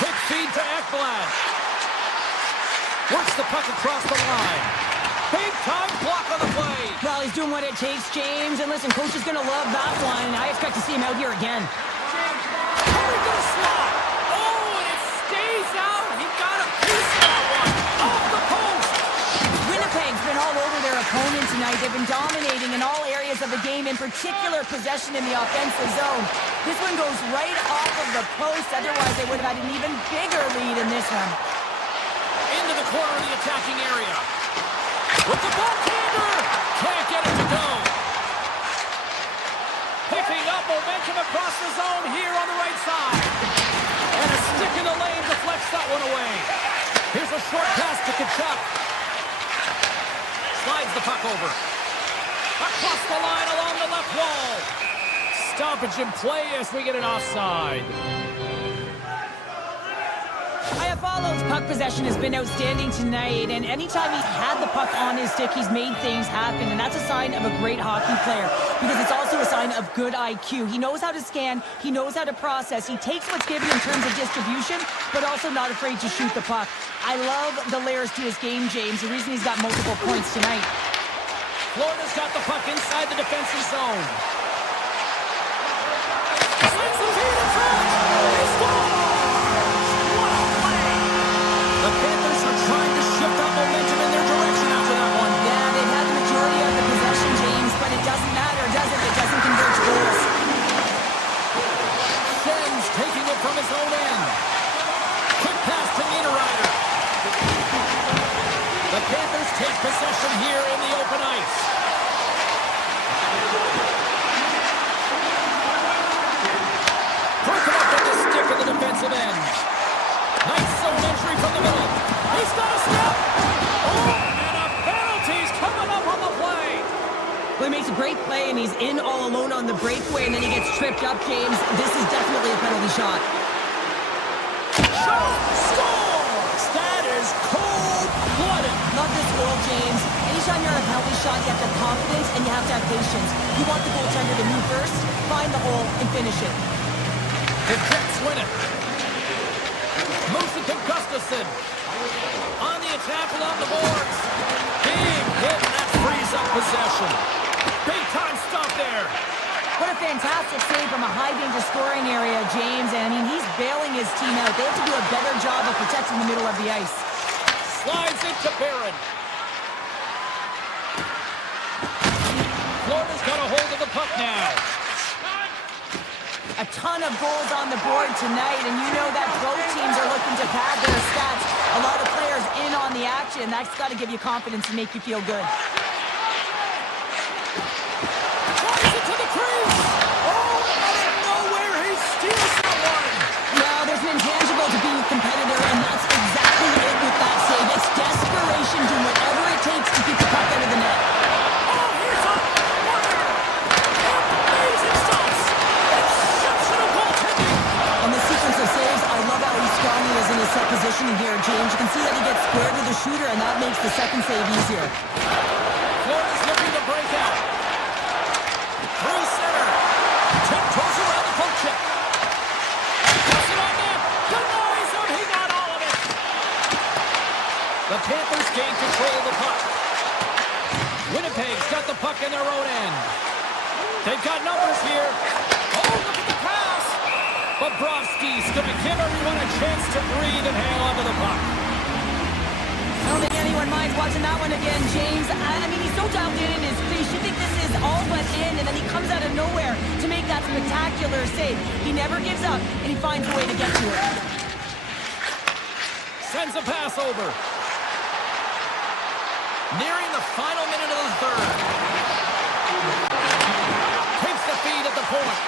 Quick feed to Ekblad. Works the puck across the line. Big time block on the play. Well, he's doing what it takes, James. And listen, coach is going to love that one. I expect to see him out here again. Hurry to the slot. Oh, and it stays out. He got a piece of that one. Off the post. Winnipeg's been all over their opponent tonight. They've been dominating in all areas of the game, in particular possession in the offensive zone. This one goes right off of the post. Otherwise, they would have had an even bigger lead in this one. Into the corner of the attacking area. With the backhander! Can't get it to go. Picking up momentum across the zone here on the right side. And a stick in the lane deflects that one away. Here's a short pass to Kachuk. Slides the puck over. Across the line along the left wall. Stoppage in play as we get an offside. Iafalo's puck possession has been outstanding tonight, and anytime he's had the puck on his stick, he's made things happen, and that's a sign of a great hockey player, because it's also a sign of good IQ. He knows how to scan, he knows how to process, he takes what's given in terms of distribution, but also not afraid to shoot the puck. I love the layers to his game, James, the reason he's got multiple points tonight. Florida's got the puck inside the defensive zone. Sends the feed in front! He scores! The Panthers are trying to shift that momentum in their direction after that one. Yeah, they've had the majority of the possession, James, but it doesn't matter, does it? It doesn't convert to goals. Shen's taking it from his own end. Quick pass to Niederreiter. The Panthers take possession here in the open ice. Broken up with the stick of the defensive end. Nice zone entry from the middle. He's got a step. Oh, and a penalty's coming up on the play. Well, he makes a great play, and he's in all alone on the breakaway, and then he gets tripped up, James. This is definitely a penalty shot. Shot! Scores! That is cold-blooded. Love this goal, James. Anytime you're on a penalty shot, you have to have confidence, and you have to have patience. You want the goaltender to move first, find the hole, and finish it. The Jets win it. Moves it to Gustafsson. On the attack along the boards. Big hit, and that frees up possession. Big time stop there. What a fantastic save from a high-danger scoring area, James. And, I mean, he's bailing his team out. They have to do a better job of protecting the middle of the ice. Slides into Barron. Florida's got a hold of the puck now. A ton of goals on the board tonight, and you know that both teams are looking to pad their stats. A lot of players in on the action. That's got to give you confidence and make you feel good. Tries it to the crease. Oh, out of nowhere, he steals that one. Now, there's an intangible to being a competitor, and that's exactly it with that save. It's desperation, doing whatever it takes to keep the puck out of the net. Oh, here's a fire. Amazing stops. Exceptional goaltending. On the sequence of saves, I love how strong he is in his set positioning here, James. You can see that he gets squared with the shooter, and that makes the second save easier. Florida's looking to break out. Through center. Tiptoes around the poke check. Puts it on net. Denies him. He got all of it. The Panthers gain control of the puck. Winnipeg's got the puck in their own end. They've got numbers here. Oh, look at the pass. Bobrovsky's going to give everyone a chance to breathe and hang on to the puck. I don't think anyone minds watching that one again, James. I mean, he's so dialed in his crease. You think this is all but in, and then he comes out of nowhere to make that spectacular save. He never gives up, and he finds a way to get to it. Sends a pass over. Nearing the final minute of the third. Takes the feed at the point.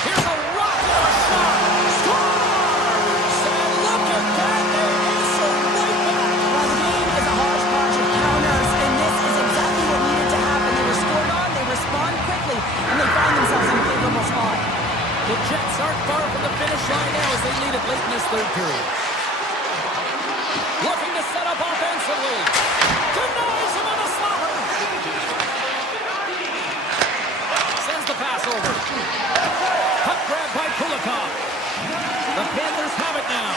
Here's a rocket of a shot. Scores! And look at that. They answer right back. Well, the game is a hodgepodge of counters, and this is exactly what needed to happen. They were scored on, they respond quickly, and they find themselves in a favorable spot. The Jets aren't far from the finish line now as they lead it late in this third period. Looking to set up offensively. Denies him on the slapper. Sends the pass over. Puck grab by Kulikov. The Panthers have it now.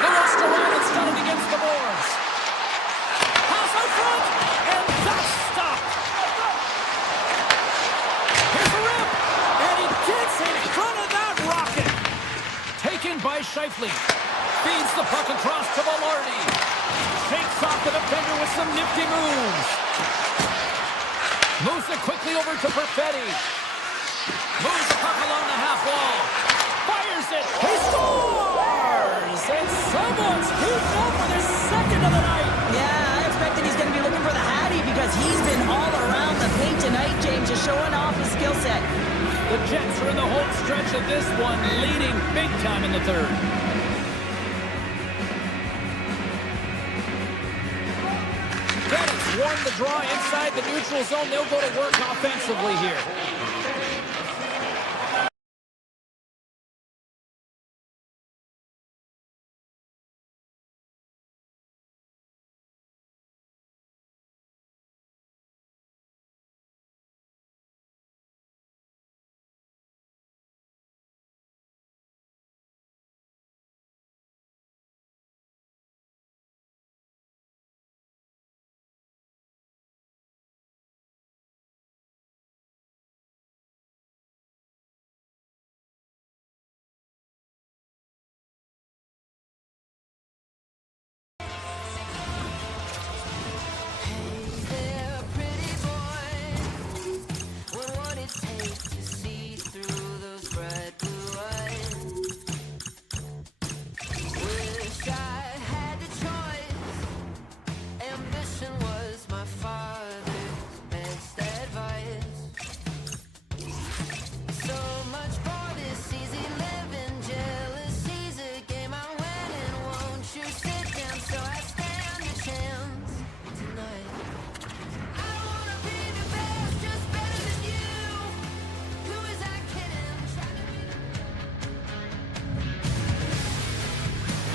The Rostorovic got it against the boards. Pass out front, and that's stopped. Here's the rip, and he gets in front of that rocket. Taken by Scheifele. Feeds the puck across to Velarde. Shakes off the defender with some nifty moves. Moves it quickly over to Perfetti. Moves the puck along the half wall. Fires it. He scores! And someone's heating up for their second of the night. Yeah, I expected he's going to be looking for the Hattie because he's been all around the paint tonight, James, just showing off his skill set. The Jets are in the home stretch of this one, leading big time in the third. Bennett's warned the draw inside the neutral zone. They'll go to work offensively here.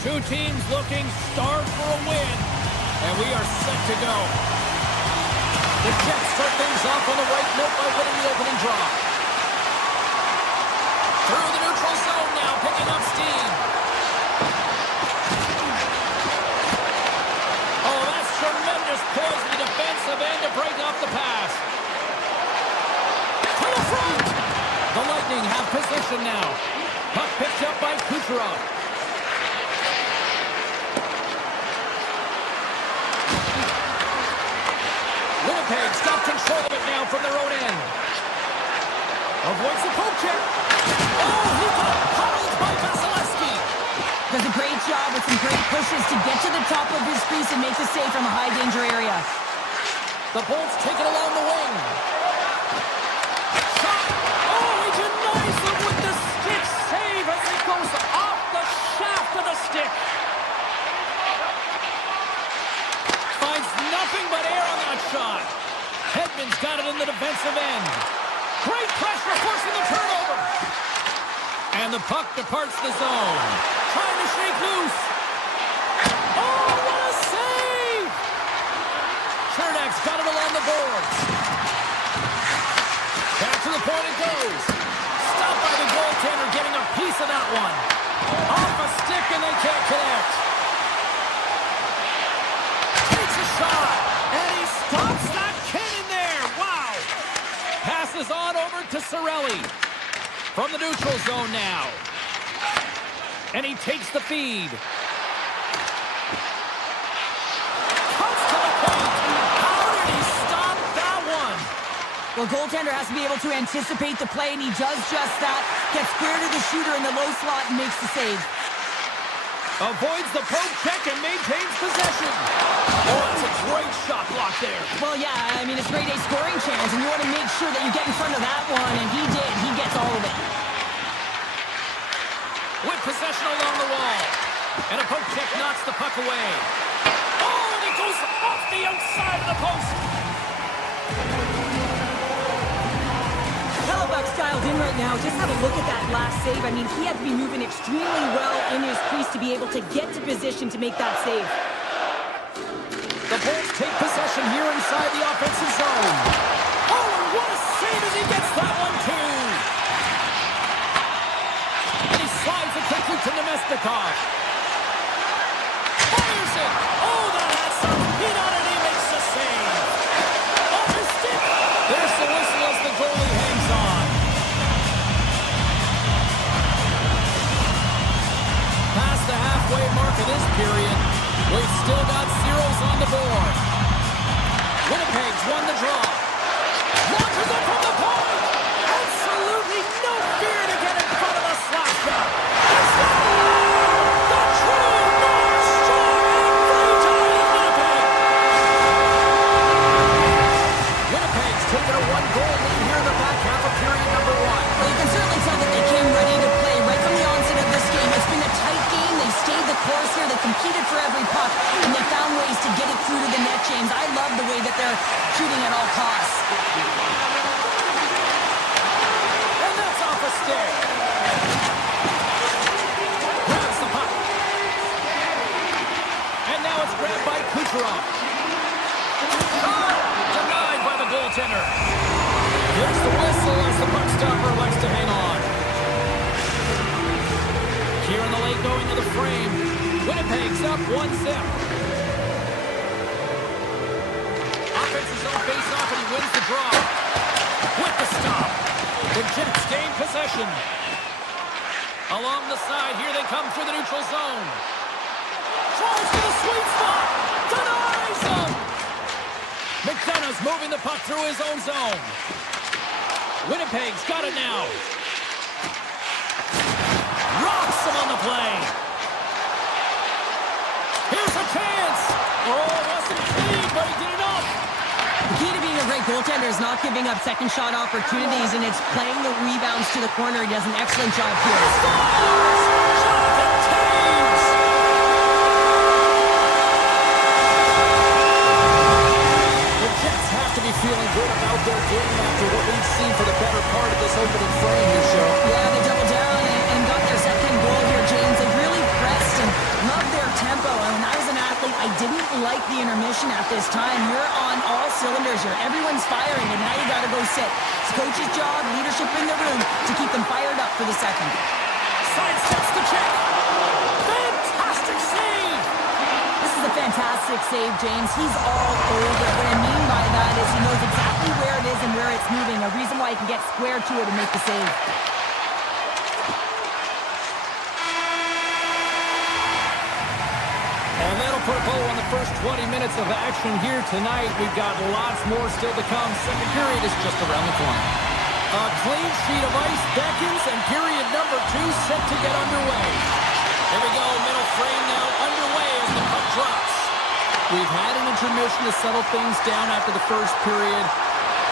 Two teams looking starved for a win, and we are set to go. The Jets start things off on the right note by winning the opening draw. Through the neutral zone now, picking up steam. Oh, that's tremendous poise in the defensive end to break off the pass. To the front! The Lightning have possession now. Puck picked up by Kucherov. Winnipeg's got control of it now from their own end. Avoids the poke check. Oh, he got huddled by Vasilevsky. Does a great job with some great pushes to get to the top of his crease and makes a save from a high-danger area. The Bolts take it along the wing. Shot. Oh, he denies him with the stick save as it goes off the shaft of the stick. Finds nothing but air on that shot. Hedman's got it in the defensive end. Great pressure, forcing the turnover. And the puck departs the zone. Trying to shake loose. Oh, what a save! Chernak's got it along the boards. Back to the point it goes. Stopped by the goaltender, getting a piece of that one. Off a stick, and they can't connect. Takes a shot, and he stops that cannon there. Wow! Passes on over to Cirelli. From the neutral zone now. And he takes the feed. Comes to the point. How did he stop that one? Well, goaltender has to be able to anticipate the play, and he does just that. Gets square to the shooter in the low slot and makes the save. Avoids the poke check and maintains possession. Oh, that's a great shot block there. Well, yeah, I mean, it's grade A scoring chance, and you want to make sure that you get in front of that one, and he did. He gets all of it. With possession along the wall. And a poke check knocks the puck away. Oh, and it goes off the outside of the post. Hellebuck's dialed in right now. Just have a look at that last save. I mean, he had to be moving extremely well in his crease to be able to get to position to make that save. The Bolts take possession here inside the offensive zone. Oh, and what a save as he gets that one, too. And he slides it quickly to Nemestikov. Fires it. Oh, that has some heat on it. He makes the save. Off his stick. There's the whistle as the goalie hangs on. Past the halfway halfway mark of this period. We've still got zeros on the board. Winnipeg's won the draw. Launches it from the point. Absolutely no fear to get in front of the slap shot. The true North Strong and free-time Winnipeg. Winnipeg's taken a one-goal lead here in the back half of period number one. Well, you can certainly tell that they came ready to play right from the onset of this game. It's been a tight game. They stayed the course here. They competed for every puck, and they found ways to get it through to the net, James. I love the way that they're shooting at all costs. And that's off a stick. Grabs the puck. And now it's grabbed by Kucherov. Shot! Denied by the goaltender. Here's the whistle as the puck stopper likes to hang on. Here in the late going to the frame. Winnipeg's up 1-0. Offense is on face-off and he wins the draw. With the stop. The Jets gain possession. Along the side, here they come through the neutral zone. Tries to the sweet spot. Denies him. McDonough's moving the puck through his own zone. Winnipeg's got it now. Rocks him on the play. Here's a chance. Oh, wasn't clean, but he did enough. The key to being a great goaltender is not giving up second shot opportunities, and it's playing the rebounds to the corner. He does an excellent job here. Jonathan Taves. The Jets have to be feeling good about their game after what we've seen for the better part of this opening frame here, Cheryl. Yeah, they doubled down and got their second goal here, James. They really pressed and loved their tempo. And when I was an athlete, I didn't like the intermission at this time. You're on all cylinders here. Everyone's firing, and now you got to go sit. It's coach's job, leadership in the room to keep them fired up for the second. Sidesteps the check. Fantastic save. This is a fantastic save, James. He's all over it. What I mean by that is he knows exactly where it is and where it's moving. A reason why he can get square to it and make the save. And that'll put a bow on the first 20 minutes of action here tonight. We've got lots more still to come. Second period is just around the corner. A clean sheet of ice beckons, and period number 2 set to get underway. Here we go, middle frame now underway as the puck drops. We've had an intermission to settle things down after the first period.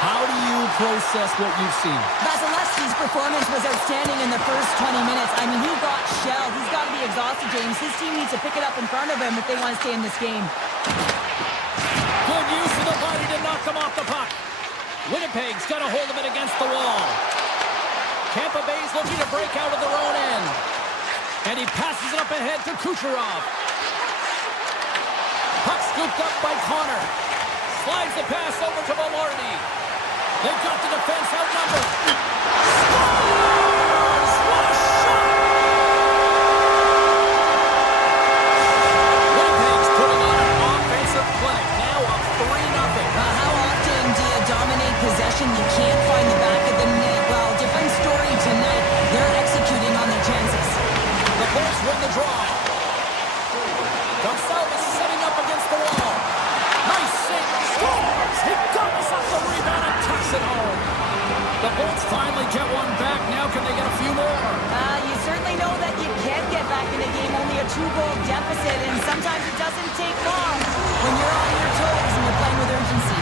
How do you process what you've seen? Vasilevsky's performance was outstanding in the first 20 minutes. I mean, he got shelled. He's got to be exhausted, James. His team needs to pick it up in front of him if they want to stay in this game. Good use of the body to knock them off the puck. Winnipeg's got a hold of it against the wall. Tampa Bay's looking to break out of their own end. And he passes it up ahead to Kucherov. Puck scooped up by Connor. Slides the pass over to Velarde. They've got the defense outnumbered. Scores! What a shot! Winnipeg's putting on an offensive play. Now up 3-0. How often do you dominate possession? You can't find the back of the net. Well, different story tonight. They're executing on their chances. The Bolts win the draw. Gonsalves setting up against the wall. Nice save. Scores! He gobbles up the rebound and tucks it home. The Bolts finally get one back. Now can they get a few more? You certainly know that you can get back in a game, only a 2-goal deficit, and sometimes it doesn't take long when you're on your toes and you're playing with urgency.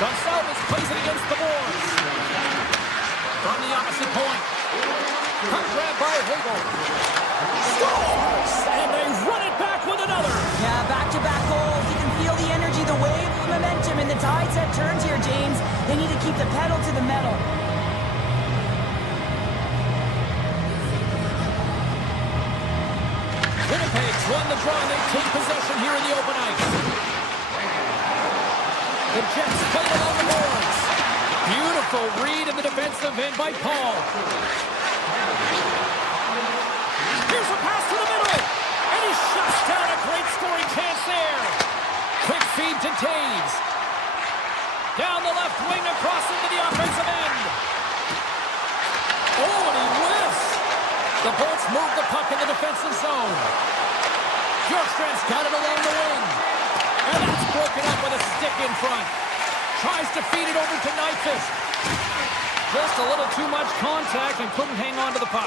Gonsalves plays it against the boards. From the opposite point. Puck grab by Hagel. Scores! And they run it back with another. Yeah, back-to-back goals. You can feel the energy, the wave, the momentum, and the tides have turned here, James. They need to keep the pedal to the metal. Winnipeg's won the draw, and they take possession here in the open ice. The Jets play it on the boards. Beautiful read in the defensive end by Paul. Here's a pass to the middle. And he shuts down a great scoring chance there. Quick feed to Taves. Down the left wing across into the offensive end. Oh, and he whiffs. The Bolts move the puck in the defensive zone. Bjorkstrand's got it along the wing. And that's broken up with a stick in front. Tries to feed it over to Nyquist. Just a little too much contact and couldn't hang on to the puck.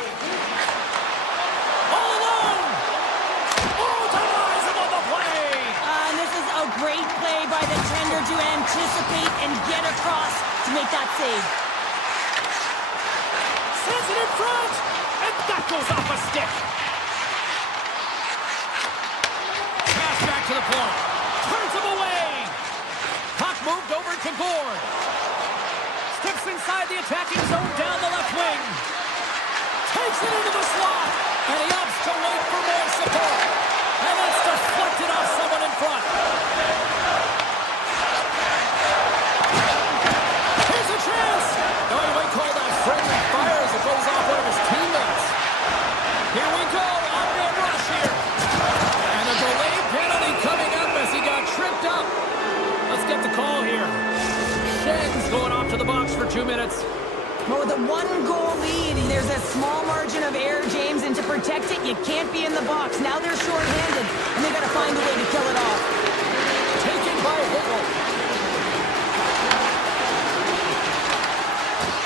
All alone! Oh, denies him on the play! And this is a great play by the tender to anticipate and get across to make that save. Sends it in front! And that goes off a stick. Pass back to the point. Turns him away. Puck moved over to Gord. Steps inside the attacking zone down the left wing. Takes it into the slot. And he opts to wait for more support. And that's deflected off someone in front. Here's a chance. Oh, you might call that friendly fire as it goes off one of his teammates. Here we go. On-man rush here. And a delayed penalty coming up as he got tripped up. Let's get the call here. Schen's going off to the box for 2 minutes. Well, with a one-goal lead, there's a small margin of error, James, and to protect it, you can't be in the box. Now they're short-handed, and they got to find a way to kill it off. Taken by Hagel.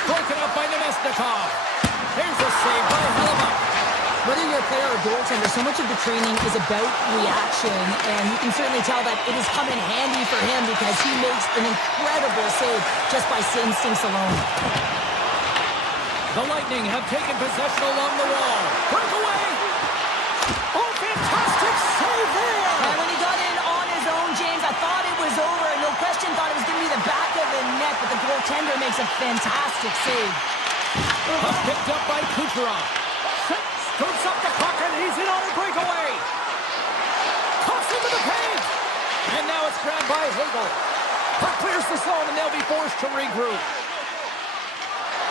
Broken up by Nemesnikov. Here's a save by Hellebuck. Whether you're a player or goaltender, so much of the training is about reaction, and you can certainly tell that it has come in handy for him because he makes an incredible save just by instincts alone. The Lightning have taken possession along the wall. Breakaway! Oh, fantastic save there! And when he got in on his own, James, I thought it was over. No question, thought it was going to be the back of the net, but the goaltender makes a fantastic save. Puck picked up by Kucherov. Scoops up the puck, and he's in on a breakaway. Cuts into the paint. And now it's grabbed by Hagel. Puck clears the zone, and they'll be forced to regroup.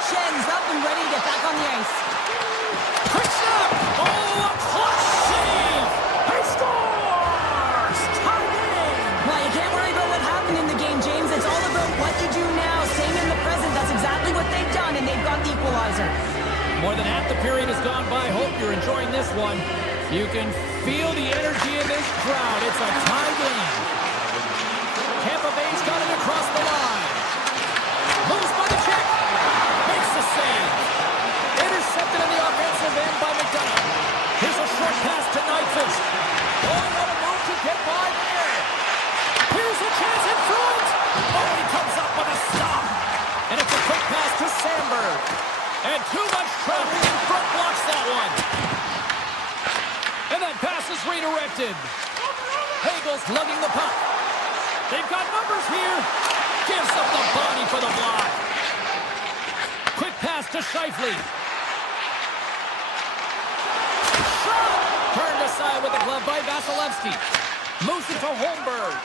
Schen's up and ready to get back on the ice. Quick snap! Oh, a clutch save! He scores! Tied in! Well, you can't worry about what happened in the game, James. It's all about what you do now. Staying in the present, that's exactly what they've done, and they've got the equalizer. More than half the period has gone by. Hope you're enjoying this one. You can feel the energy in this crowd. It's a tie game. Tampa Bay's got it across the line. Moves by the check. Makes the save. Intercepted in the offensive end by McDonough. Here's a short pass to Nyquist. Oh, what a move to get by there. Here's a chance in front. Oh, he comes up with a stop. And it's a quick pass to Sandberg. And too much traffic in front blocks that one. And that pass is redirected. Hagel's lugging the puck. They've got numbers here. Gives up the body for the block. Quick pass to Scheifele. Shot! Turned aside with the glove by Vasilevsky. Moves it to Holmberg.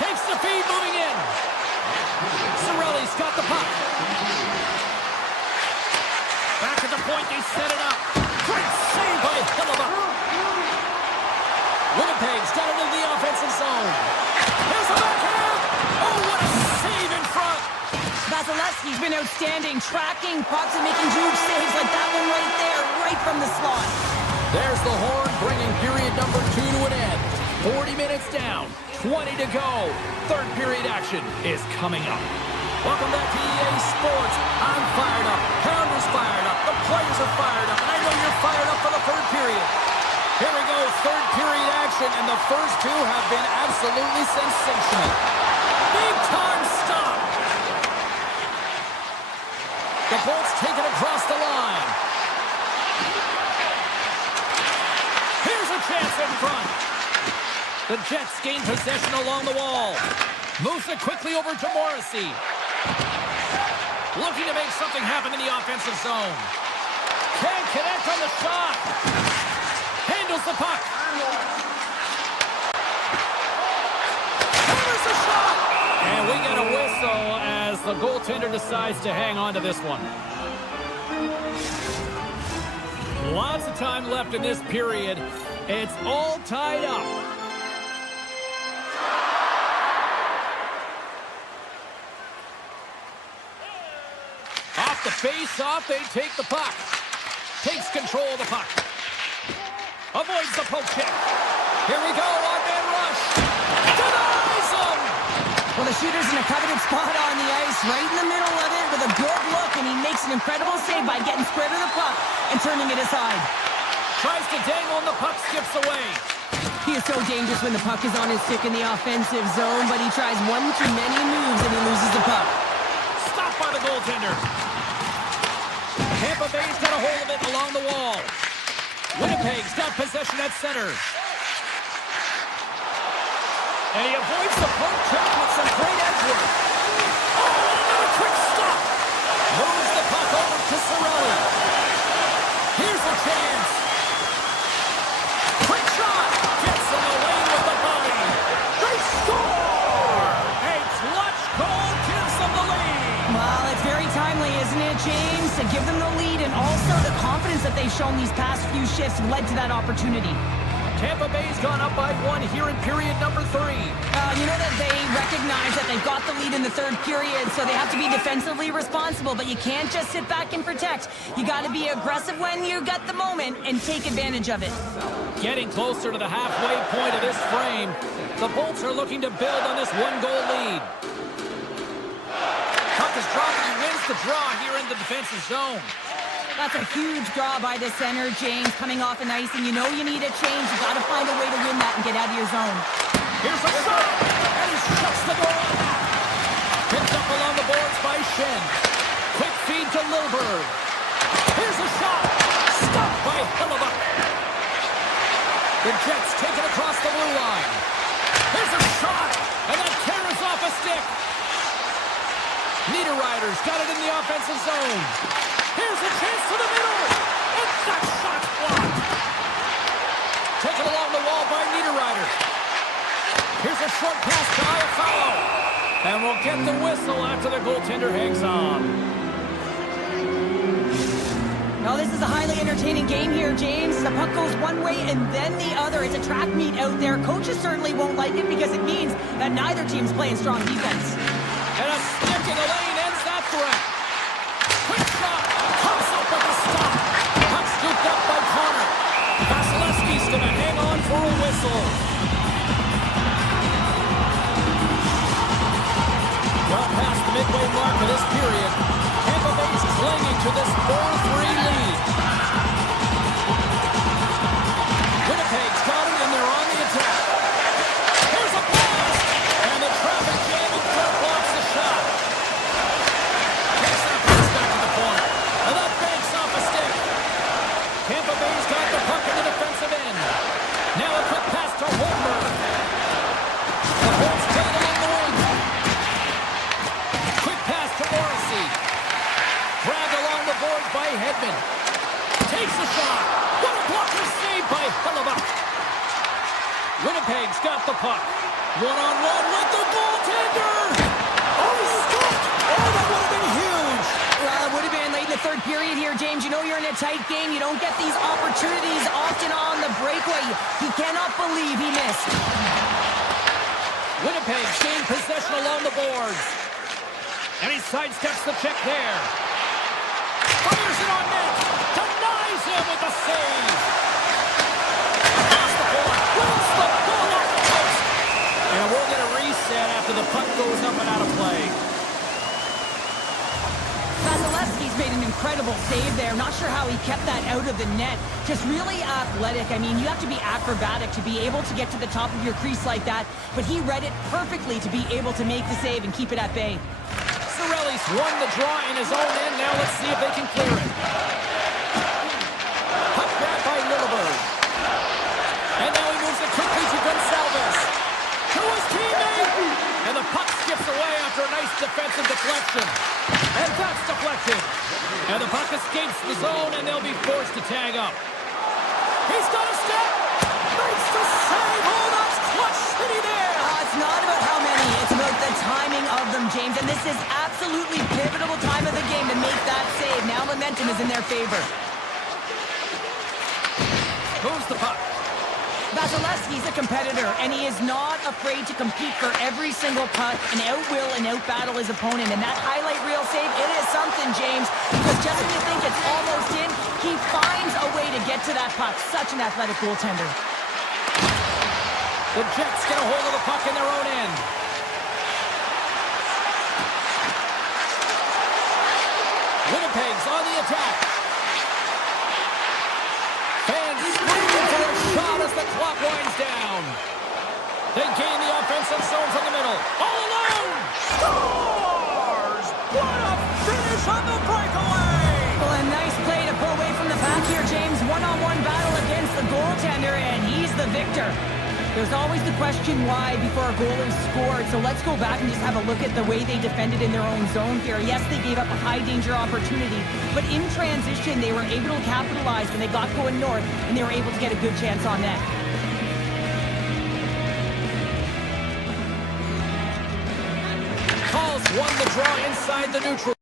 Takes the feed, moving in. Cirelli's got the puck. Back at the point, they set it up. Great save by Hellebuck. Winnipeg's got it in the offensive zone. Here's a backhand. Oh, what a save in front. Vasilevsky's been outstanding, tracking pucks and making huge saves like that one right there, right from the slot. There's the horn, bringing period number 2 to an end. 40 minutes down, 20 to go. Third period action is coming up. Welcome back to EA Sports. I'm fired up. Pounder's fired up. The players are fired up. And I know you're fired up for the third period. Here we go, third period action, and the first two have been absolutely sensational. Big time stop. The Bolts take it across the line. Here's a chance in front. The Jets gain possession along the wall. Moves it quickly over to Morrissey. Looking to make something happen in the offensive zone. Can't connect on the shot. Handles the puck. Hammers the shot. And we get a whistle as the goaltender decides to hang on to this one. Lots of time left in this period. It's all tied up. Off the face-off, they take the puck. Takes control of the puck. Avoids the poke check. Here we go, one-man rush. Denies him! Well, the shooter's in a coveted spot on the ice, right in the middle of it with a good look, and he makes an incredible save by getting square to the puck and turning it aside. Tries to dangle and the puck skips away. He is so dangerous when the puck is on his stick in the offensive zone, but he tries one too many moves and he loses the puck. Stopped by the goaltender. Tampa Bay's got a hold of it along the wall. Winnipeg's got possession at center. And he avoids the poke check with some great edge work. Oh, another quick stop. Moves the puck over to Cirelli. Here's a chance. Quick shot. Gets in the lane with the body. They score! A clutch goal gives them the lead. Well, it's very timely, isn't it, James? To give them the lead, and also the confidence that they've shown these past few shifts led to that opportunity. Tampa Bay's gone up by 1 here in period number 3. You know that they recognize that they've got the lead in the third period, so they have to be defensively responsible, but you can't just sit back and protect. You got to be aggressive when you got the moment and take advantage of it. Getting closer to the halfway point of this frame, the Bolts are looking to build on this one-goal lead. Puck is dropped and he wins the draw here in the defensive zone. That's a huge draw by the center, James, coming off an ice, and you know you need a change. You got to find a way to win that and get out of your zone. Here's a shot, and he shuts the door on that. Picked up along the boards by Shen. Quick feed to Lilberg. Here's a shot, stopped by Hellebuyck. The Jets take it across the blue line. Here's a shot, and that tears off a stick. Niederreiter's got it in the offensive zone. Here's a chance to the middle. And that shot's blocked. Taken along the wall by Niederreiter. Here's a short pass to Iafallo. And we'll get the whistle after the goaltender hangs on. Now, this is a highly entertaining game here, James. The puck goes one way and then the other. It's a track meet out there. Coaches certainly won't like it because it means that neither team's playing strong defense. And a stick in the lane ends that threat. Quick shot. Comes up with a stop. Puck scooped up by Connor. Vasilevsky's going to hang on for a whistle. Well past the midway mark of this period, Tampa Bay's clinging to this 4-3 lead. Winnipeg's got it and they're on the attack. Here's a blast! And the traffic jam in front blocks the shot. Takes that pass back to the corner. And that banks off a stick. Tampa Bay's got the puck in the defensive end. Now a quick pass to Holmberg. The Bolts take it along the wing. Quick pass to Morrissey. Grabbed along the boards by Hedman. Takes a shot. What a blocker save by Hellebuyck. Winnipeg's got the puck. One-on-one with the goaltender. Oh, he stopped. Oh, that would have been huge. Well, it would have been late in the third period here, James. You know you're in a tight game. You don't get these opportunities often on the breakaway. He cannot believe he missed. Winnipeg's gained possession along the boards. And he sidesteps the check there. Fires it on net. Denies him with the save. Across the board. Wins the goal off the post. And we'll get a reset after the puck goes up and out of play. Vasilevsky's made an incredible save there. Not sure how he kept that out of the net. Just really athletic. I mean, you have to be acrobatic to be able to get to the top of your crease like that. But he read it perfectly to be able to make the save and keep it at bay. Cirelli's won the draw in his own end. Now let's see if they can clear it. Puck grabbed by Lilleberg. And now he moves it quickly to Gonsalves. To his teammate! And the puck skips away after a nice defensive deflection. And that's deflected. And the puck escapes the zone and they'll be forced to tag up. He's got a step! Makes the save! Oh, that's clutch city there! It's not about how many, it's about the timing of them, James. And this is absolutely pivotal time of the game to make that save. Now momentum is in their favor. Moves the puck. Vasilevsky's a competitor, and he is not afraid to compete for every single puck and outwill and outbattle his opponent. And that highlight reel save, it is something, James, because just when you think it's almost in, he finds a way to get to that puck. Such an athletic goaltender. The Jets get a hold of the puck in their own end. Winnipeg's on the attack. Fans screaming for a shot as the clock winds down. They gain the offensive zone from the middle. All alone! Scores! What a finish on the breakaway! Well, a nice play to pull away from the pack here, James. One-on-one battle against the goaltender, and he's the victor. There's always the question why before a goal is scored, so let's go back and just have a look at the way they defended in their own zone here. Yes, they gave up a high-danger opportunity, but in transition, they were able to capitalize when they got going north, and they were able to get a good chance on net. Calls won the draw inside the neutral.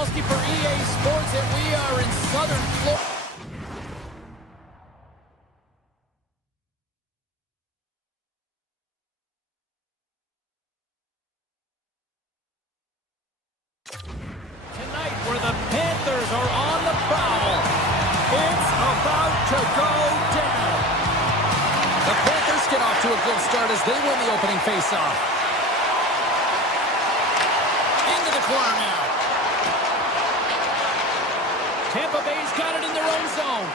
For EA Sports, and we are in Southern Florida. Tonight, where the Panthers are on the prowl, it's about to go down. The Panthers get off to a good start as they win the opening faceoff. Into the corner now. Tampa Bay's got it in their own zone.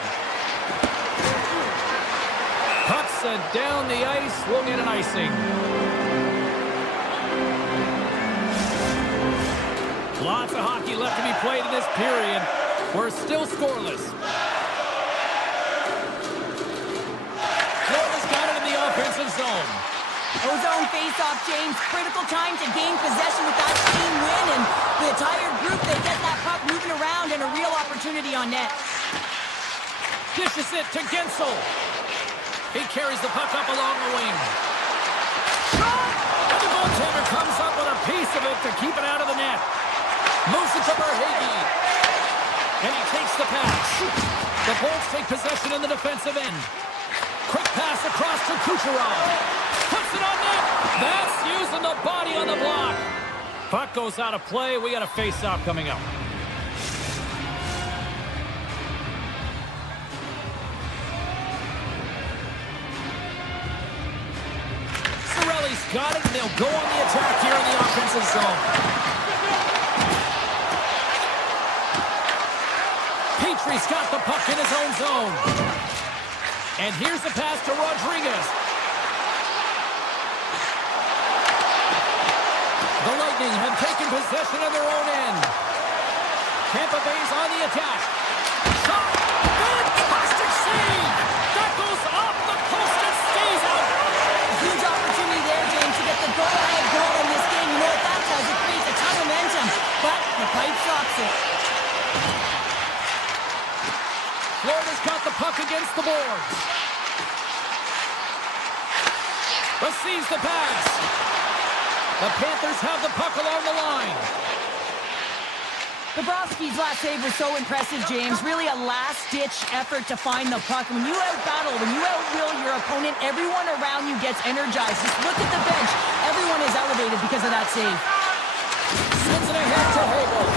Puck sent down the ice. We'll get an icing. Lots of hockey left to be played in this period. We're still scoreless. Florida's got it in the offensive zone. Ozone face-off, James. Critical time to gain possession with that team win, and the entire group, they get that puck moving around and a real opportunity on net. Dishes it to Gensel. He carries the puck up along the wing. Shot! And the goaltender comes up with a piece of it to keep it out of the net. Moves it to Verhaeghe. And he takes the pass. The Bolts take possession in the defensive end. Quick pass across to Kucherov. Puts it on net. That's using the body on the block. Puck goes out of play. We got a face-off coming up. Cirelli's got it, and they'll go on the attack here in the offensive zone. Petrie's got the puck in his own zone. And here's the pass to Rodriguez. The Lightning have taken possession of their own end. Tampa Bay's on the attack. Shot! Fantastic save! That goes off the post and stays out. A huge opportunity there, James, to get the goal-ahead goal in this game. You know what that does? It creates a ton of momentum. But the pipe stops it. Florida's got the puck against the boards. Receives the pass. The Panthers have the puck along the line. Bobrovsky's last save was so impressive, James. Really a last-ditch effort to find the puck. When you out-battle, when you out-will your opponent, everyone around you gets energized. Just look at the bench. Everyone one is elevated because of that save. Sends it ahead to Hagel.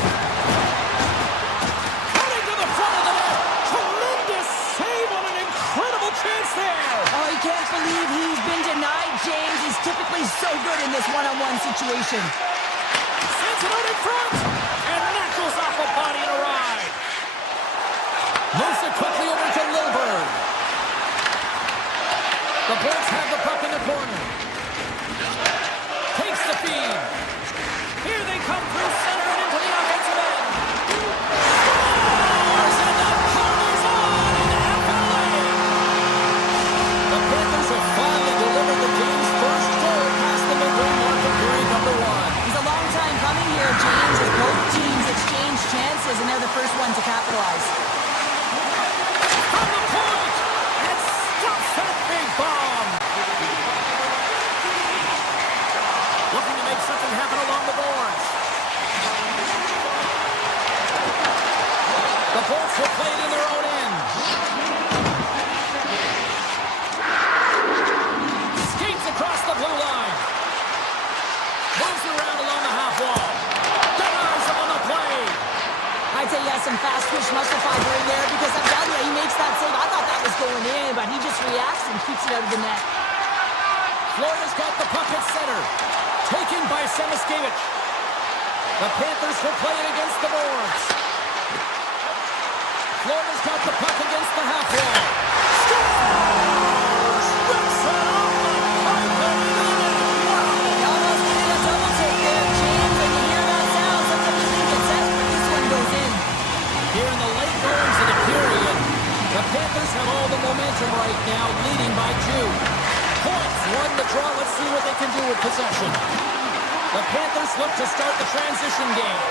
Cutting to the front of the net. Tremendous save on an incredible chance there. Oh, I can't believe he's been denied, James. He's typically so good in this one-on-one situation. Sends it out in front. And that goes off a body and a ride. Moves it quickly over to Lilburn. The Bolts have the puck in the corner. Takes the feed. Here they come through center and into the offensive end. Scores! And the corner's on in FLA. The Panthers have finally delivered the game's first goal past the midway mark of period number 1. It's a long time coming here, James, as both teams exchange chances, and they're the first one to capitalize. From the point, and stuffs that big bomb. Looking to make something happen along the boards. The Bolts will play it in their own end. Skates across the blue line. Moves around along the half wall. Denies him on the play. I'd say he has some fast twitch muscle fiber in there because I'm telling you, he makes that save. I thought that was going in, but he just reacts and keeps it out of the net. Florida's got the puck at center. Taken by Semiskevich. The Panthers will play it against the boards. Florida's got the puck against the half wall. Scores! Rips it off the pipe and into the net. He almost did a double take there, James. When you hear that sound, sometimes you think it's set, but this one goes in. Here in the late goings of the period, the Panthers have all the momentum right now, leading by 2. Points, 1 to draw. Let's see what they can do with possession. The Panthers look to start the transition game.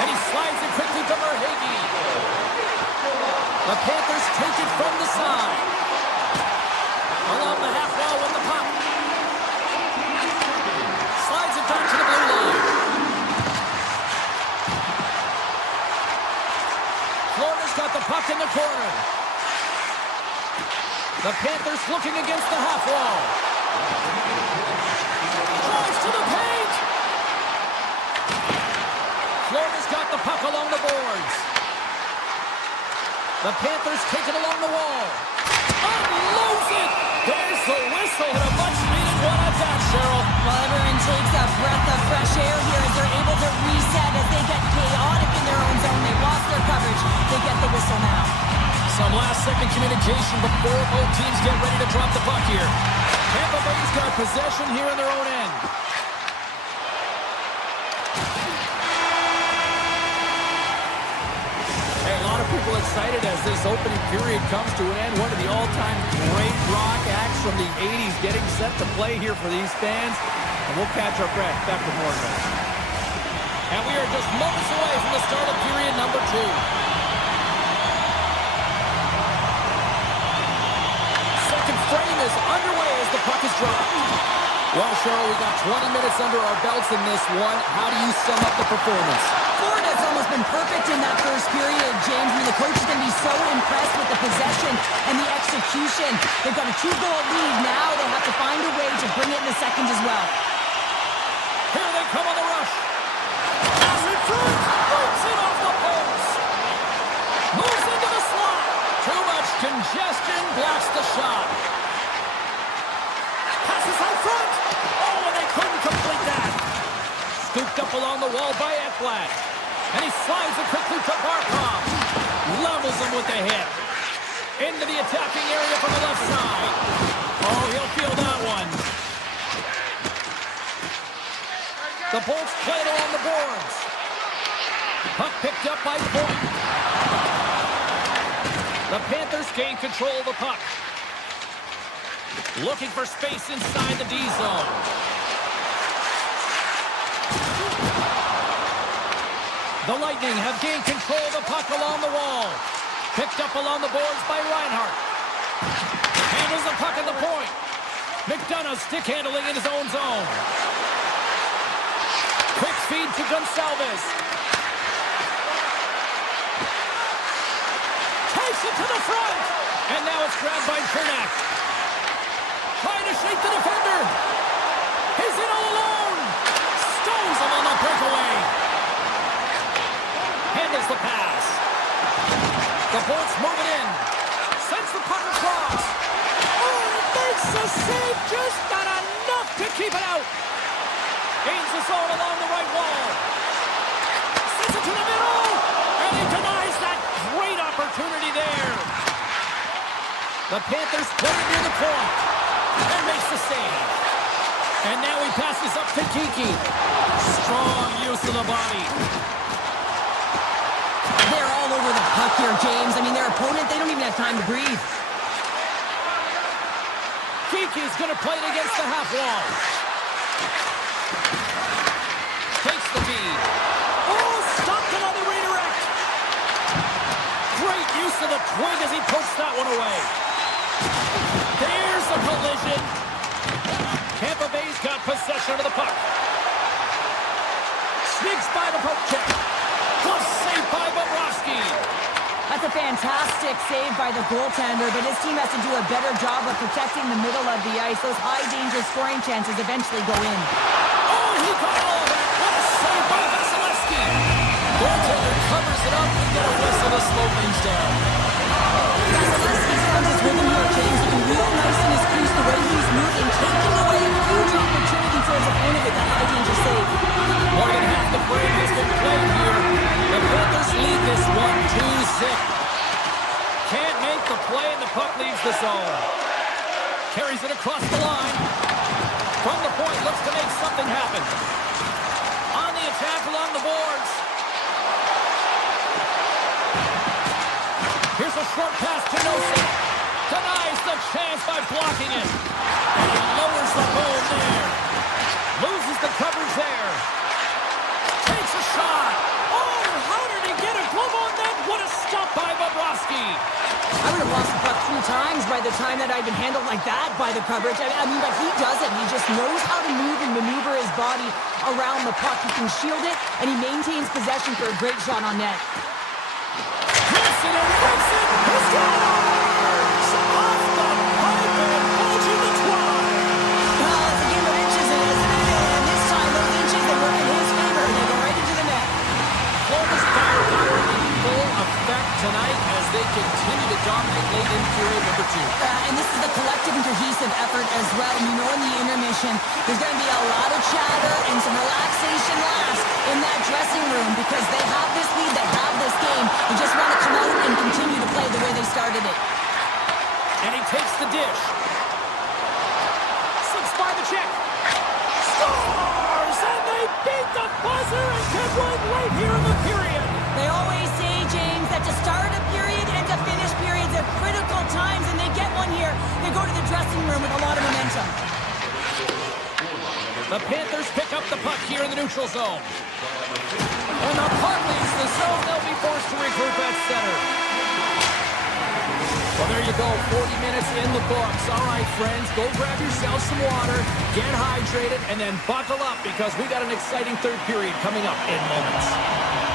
And he slides it quickly to Verhaeghe. The Panthers take it from the side. Along the half wall with the puck. Slides it down to the blue line. Florida's got the puck in the corner. The Panthers looking against the half wall. Drives to the paint. Florida's got the puck along the boards. The Panthers take it along the wall. Unloads it. There's the whistle and a much-needed one at that, Cheryl. Well, everyone takes a breath of fresh air here as they're able to reset as they get chaotic in their own zone. They lost their coverage. They get the whistle now. Some last-second communication before both teams get ready to drop the puck here. Tampa Bay's got possession here in their own end. Hey, a lot of people excited as this opening period comes to an end. One of the all-time great rock acts from the 80s getting set to play here for these fans. And we'll catch our breath. Back with more of this. And we are just moments away from the start of period number 2. Frame is underway as the puck is dropped. Well, Cheryl, we got 20 minutes under our belts in this one. How do you sum up the performance? Florida's almost been perfect in that first period, James. I mean, the coaches can be so impressed with the possession and the execution. They've got a 2-goal lead now. They have to find a way to bring it in the second as well. Here they come on the rush. Pass in front. Moves it off the post. Moves into the slot. Too much congestion. Blocks the shot. Passes out front. Oh, and they couldn't complete that. Scooped up along the wall by Ekblad. And he slides it quickly to Barkov. Levels him with the hit. Into the attacking area from the left side. Oh, he'll feel that one. The Bolts played along the boards. Puck picked up by Point. The Panthers gain control of the puck. Looking for space inside the D zone. The Lightning have gained control of the puck along the wall. Picked up along the boards by Reinhart. Handles the puck at the point. McDonough stick handling in his own zone. Quick feed to Gonsalves. Takes it to the front. And now it's grabbed by Cernak. trying to shake the defender. He's in all alone. Stones him on the breakaway. Handles the pass. The Bolts moving in. Sends the puck across. Oh, makes the save. Just not enough to keep it out. Gains the zone along the right wall. Sends it to the middle. And he denies that great opportunity there. The Panthers play it near the point. And makes the save. And now he passes up to Kiki. Strong use of the body. They're all over the puck here, James. I mean, their opponent, they don't even have time to breathe. Kiki's going to play it against the half wall. Takes the feed. Oh, stopped it on the redirect. Great use of the twig as he pokes that one away. There's a collision. Tampa Bay's got possession of the puck. Sneaks by the poke check. Plus save by Bobrovsky. That's a fantastic save by the goaltender, but his team has to do a better job of protecting the middle of the ice. Those high-danger scoring chances eventually go in. Oh, he got all of that. What a save by Vasilevsky. Goaltender covers it up and get a whistle to slow things down. Vasilevsky's found his rhythm here, James. Looking real nice in his crease, the way he's moving, taking away a huge opportunity for his opponent with that high-danger save. More than half the frame has been played here. The Panthers lead this one 2-0. Can't make the play and the puck leaves the zone. Carries it across the line. From the point, looks to make something happen. On the attack along the boards. Here's a short pass to Nosa. Denies the chance by blocking it. And he lowers the boom there. Loses the coverage there. Takes a shot. Oh, how did he get a glove on that? What a stop by Bobrovsky. I would have lost the puck 3 times by the time that I'd been handled like that by the coverage. I mean, but he doesn't. He just knows how to move and maneuver his body around the puck. He can shield it, and he maintains possession for a great shot on net. Wilson and Wilson, he scores! Off the pipe and bulging the twine. Well, it's a game of inches, isn't it? And this time, those inches, they work in his favor, and they go right into the net. Florida's firepower in full effect tonight as they continue to dominate late in period number 2. And this is the collective and cohesive effort as well. And you know in the intermission, there's going to be a lot of chatter and some relaxation last in that dressing room because they have this lead, they have this game. They just want to come out and continue to play the way they started it. And he takes the dish. Slips by the check. Scores! And they beat the buzzer and get one right here in the period. They always say, James, that to start a period and to finish periods are critical times, and they get one here. They go to the dressing room with a lot of momentum. The Panthers pick up the puck here in the neutral zone. When the puck leaves the zone, they'll be forced to regroup at center. Well, there you go, 40 minutes in the books. All right, friends, go grab yourself some water, get hydrated, and then buckle up because we got an exciting third period coming up in moments.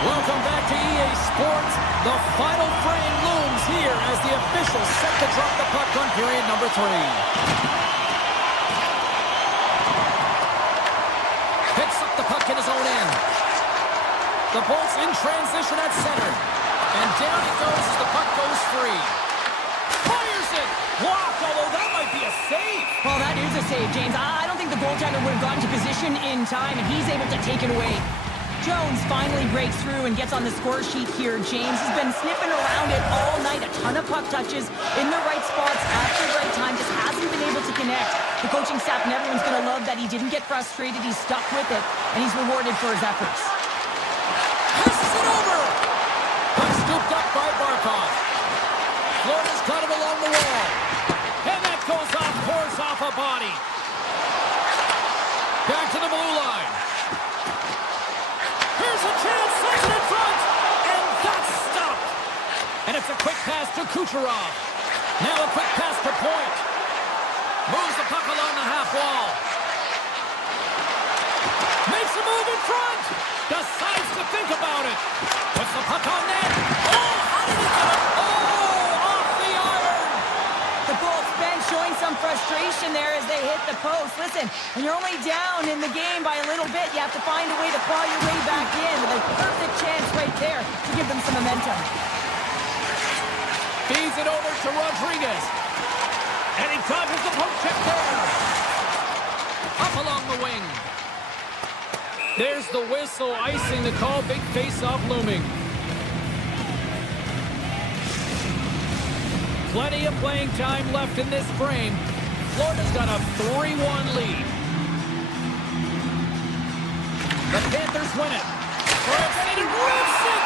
Welcome back to EA Sports. The final frame looms here as the officials set to drop the puck on period number 3. Picks up the puck in his own end. The Bolts in transition at center. And down it goes as the puck goes free. Fires it! Blocked, although that might be a save. Well, that is a save, James. I don't think the goaltender would have gotten to position in time, and he's able to take it away. Jones finally breaks through and gets on the score sheet here. James has been sniffing around it all night. A ton of puck touches in the right spots at the right time. Just hasn't been able to connect. The coaching staff and everyone's going to love that he didn't get frustrated. He stuck with it, and he's rewarded for his efforts. Passes it over. Puck scooped up by Barkov. Florida's cut it along the wall. And that goes off, pours off a body. Back to the blue line. Here's a chance, sends it in front. And that's stopped. And it's a quick pass to Kucherov. Now a quick pass to Point. Moves the puck along the half wall. Makes a move in front. Decides to think about it. Puts the puck on net. Oh, how did he get it? Oh, off the iron. The Bolts bench showing some frustration celebration there as they hit the post. Listen, when you're only down in the game by a little bit, you have to find a way to claw your way back in with a perfect chance right there to give them some momentum. Feeds it over to Rodriguez. And he dodges the poke check there. Up along the wing. There's the whistle, icing the call. Big face-off looming. Plenty of playing time left in this frame. Florida's got a 3-1 lead. The Panthers win it. And it rips it!